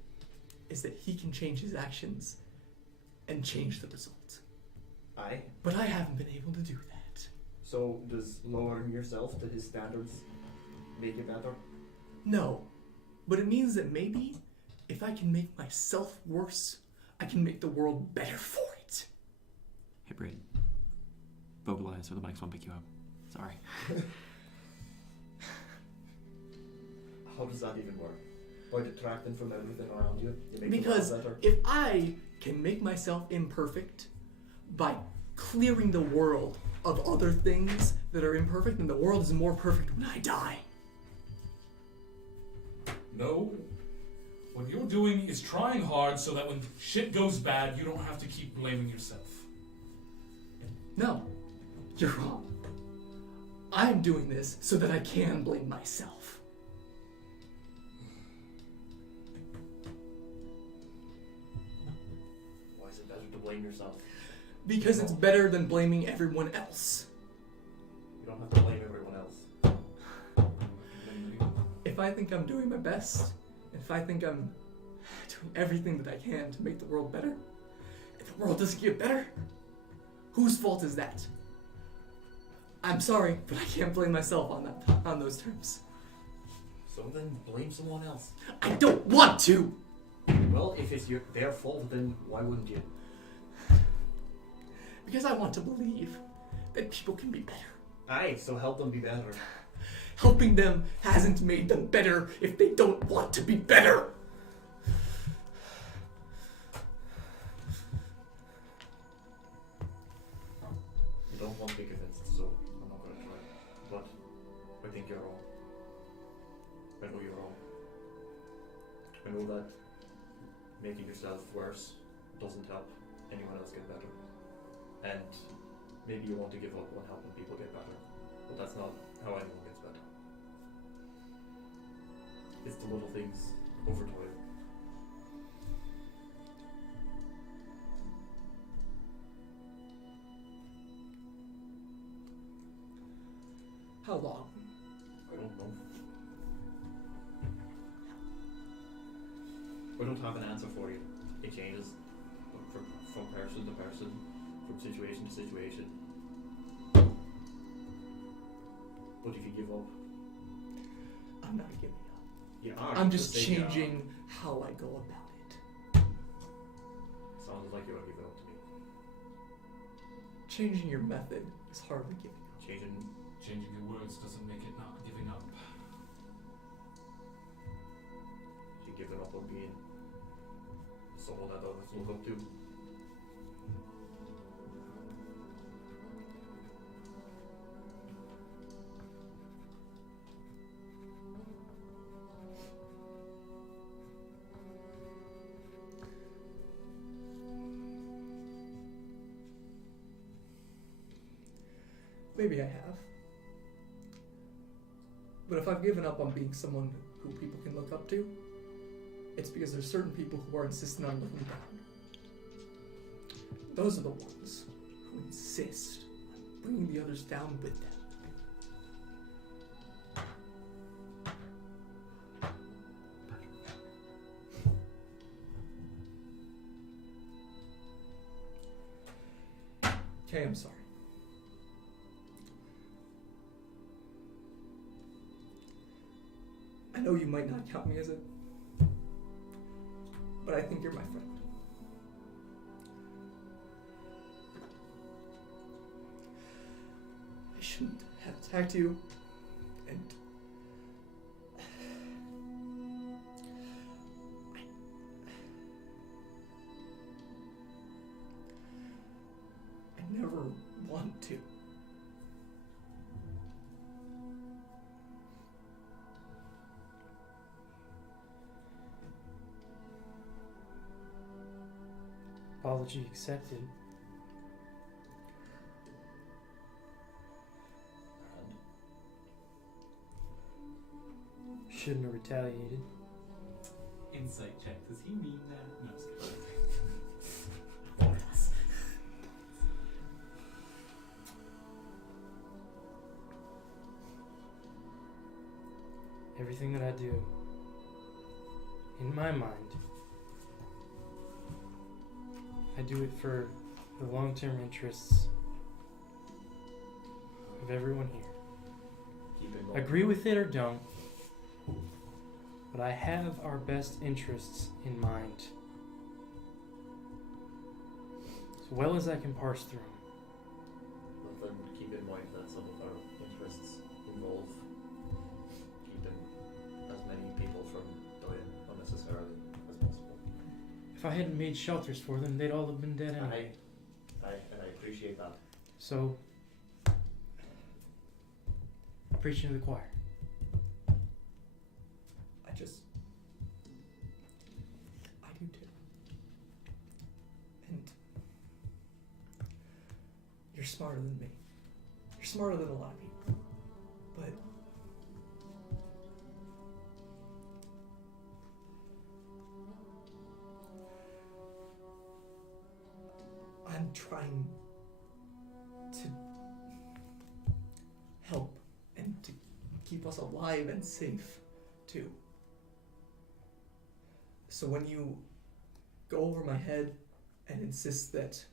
is that he can change his actions and change the result. Aye. But I haven't been able to do that. So does lowering yourself to his standards make it better? No, but it means that maybe if I can make myself worse, I can make the world better for it. Hey, Braden. Vocalize or the mics won't pick you up. Sorry. How does that even work? By detracting from everything around you? You make Because the world better? if I can make myself imperfect by clearing the world of other things that are imperfect, then the world is more perfect when I die. no. What you're doing is trying hard so that when shit goes bad, you don't have to keep blaming yourself. No, you're wrong. I'm doing this so that I can blame myself. Why is it better to blame yourself? Because it's better than blaming everyone else. You don't have to blame everyone else. If I think I'm doing my best, if I think I'm doing everything that I can to make the world better, and the world doesn't get better, whose fault is that? I'm sorry, but I can't blame myself on those terms. So then blame someone else. I don't want to! Well, if it's their fault, then why wouldn't you? Because I want to believe that people can be better. Aye, so help them be better. Helping them hasn't made them better if they don't want to be better. You don't want to be convinced, so I'm not going to try. But I think you're wrong. I know you're wrong. I know that making yourself worse doesn't help anyone else get better. And maybe you want to give up on helping people get better. But that's not how anyone gets better. It's the little things over time. How long? I don't know. I don't have an answer for you. It changes from person to person, from situation to situation. But if you give up, I'm not giving up. you are. I'm just saying you are. changing how I go about it. Sounds like you want to give it up to me. Changing your method is hardly giving up. Changing your words doesn't make it not giving up. She given up on being someone that others look up to. Maybe I have. But if I've given up on being someone who people can look up to, it's because there's certain people who are insistent on looking down. Those are the ones who insist on bringing the others down with them. Okay, I'm sorry. I know you might not count me as it, but I think you're my friend. I shouldn't have attacked you, and I never want to. Apology accepted. Shouldn't have retaliated. Insight check. Does he mean that? No, I'm just kidding. Everything that I do, in my mind, I do it for the long-term interests of everyone here. Keep it going. Agree with it or don't, but I have our best interests in mind, as well as I can parse through them. But then keep in mind that some of our interests involve keeping as many people from dying unnecessarily as possible. If I hadn't made shelters for them, they'd all have been dead anyway. And I appreciate that. So, preaching to the choir. I do too. And you're smarter than me. You're smarter than a lot of people. But I'm trying to help and to keep us alive and safe too. So when you go over my head and insist that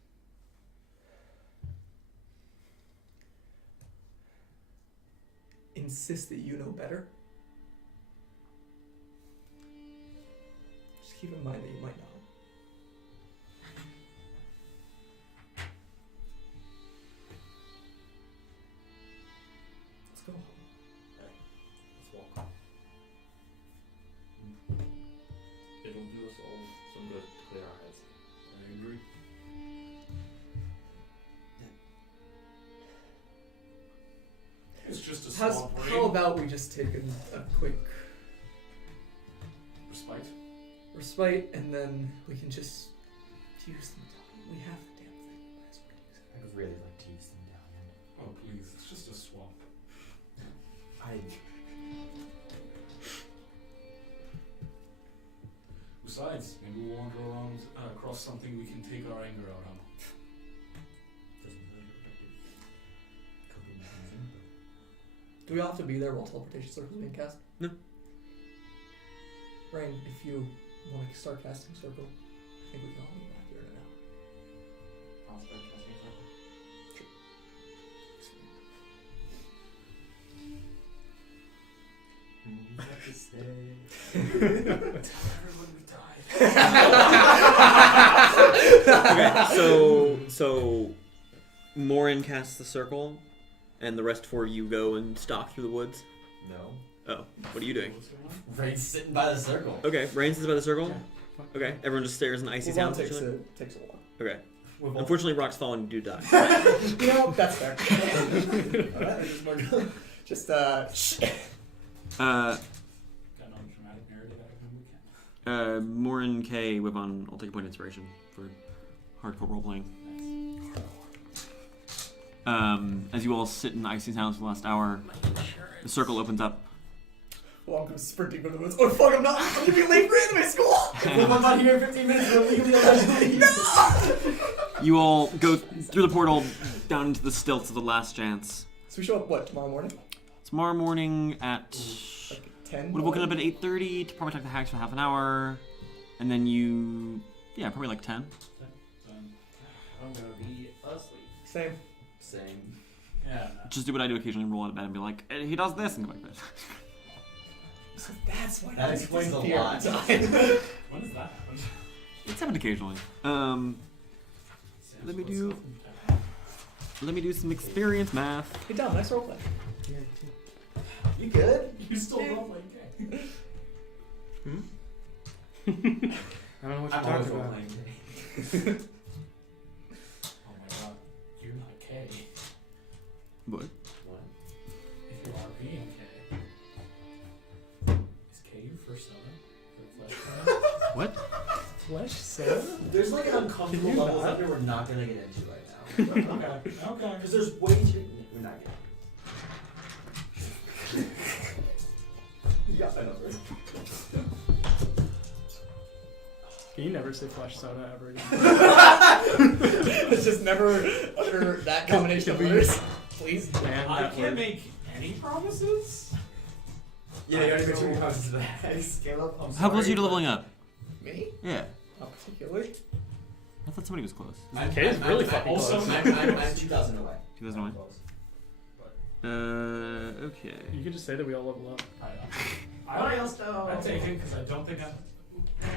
you know better, just keep in mind that you might not. us all some good to clear our heads. I agree. It's just a small brain. How about we just take a quick respite, and then we can just use them down. We have the damn thing. Might as well use it. I would really like to use them down. Oh, please. It's just a swamp. Besides, maybe we'll wander around across something we can take our anger out on. Doesn't really look like it. Coping mechanism. Do we all have to be there while teleportation circles are being cast? No. Rayne, if you want to start casting circle, I think we can all meet back here in an hour. I'll start casting circle. We have to stay. Everyone we died. Okay, so Moryn casts the circle, and the rest four you go and stalk through the woods. No. Oh, what are you doing? Rayne's sitting by the circle. Okay, Rayne sits by the circle. Okay, everyone just stares in icy sounds. Takes a while. Okay. Unfortunately, rocks fall and you do die. You know, that's fair. Alright, just Got no dramatic narrative out of him, we can. Moryn, K, Wivaun, I'll take a point of inspiration for hardcore roleplaying. As you all sit in icy sounds for the last hour, the circle opens up. Well, I'm going to sprinting to the woods. Oh, fuck, I'm going to be late for anime school! If I'm not here in 15 minutes, we're legally allowed to leave. No! You all go through the portal down into the stilts of the last chance. So we show up, what, tomorrow morning? Tomorrow morning at... Like 10? Would have woken up at 8:30 to probably talk to hags for half an hour. And then you... Yeah, probably like 10. I'm gonna be asleep. Same. Yeah. Just do what I do occasionally, roll out of bed and be like, he does this, and go back to bed. So that's why That I explains a disappear lot. every time. When does that happen? It's happened occasionally. Let me do some experience math. Hey, Dom, nice roleplay. You good? You still roleplaying gay. I don't know what you're I'm always talking about. role-playing gay. Oh my god, you're not K. What? If you are being K, is K your first soda? For flesh soda? What? Flesh soda? There's like an uncomfortable Can you level not? that we're not gonna get into right now. Okay. Because there's way too. We're not getting. You got my number. Can you never say flesh soda ever again? It's just never under that combination of words. Please. Damn, I that can't word. make any promises. Yeah, you already made 2 promises to the hags. Scale up. I'm How close are you to sorry, leveling up? Me? Yeah. Not particularly. I thought somebody was close. I'm, K is really I'm fucking also close. I'm 2,000 away. 2000 away. Okay. You could just say that we all level up. I take him because I don't think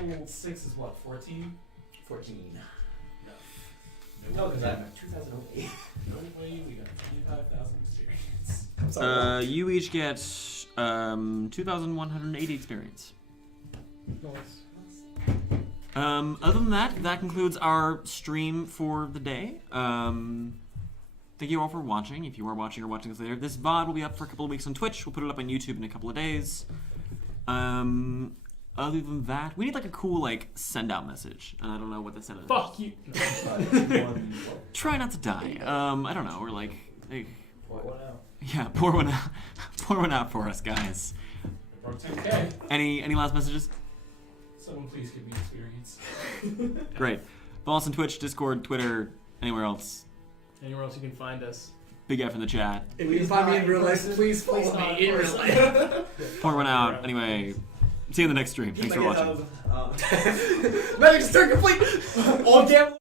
level 6 is what, 14? 14. No, because I'm at 2,008. No way, we got 25,000 experience. I'm sorry. You each get 2,180 experience. Nice. Other than that, that concludes our stream for the day. Thank you all for watching. If you are watching or watching this later, this VOD will be up for a couple of weeks on Twitch. We'll put it up on YouTube in a couple of days. Other than that, we need like a cool like send out message. And I don't know what the send out is. Fuck you. Try not to die. I don't know. We're like Pour one out. yeah, pour one out. Pour one out for us, guys. I broke 10K. Any last messages? Someone please give me experience. Great. Follow us on Twitch, Discord, Twitter, anywhere else. Anywhere else you can find us. Big F in the chat. If you find me in real life, please follow me in real life. Pour one out. Anyway, see you in the next stream. Thanks for watching. Magic turn complete! All damn.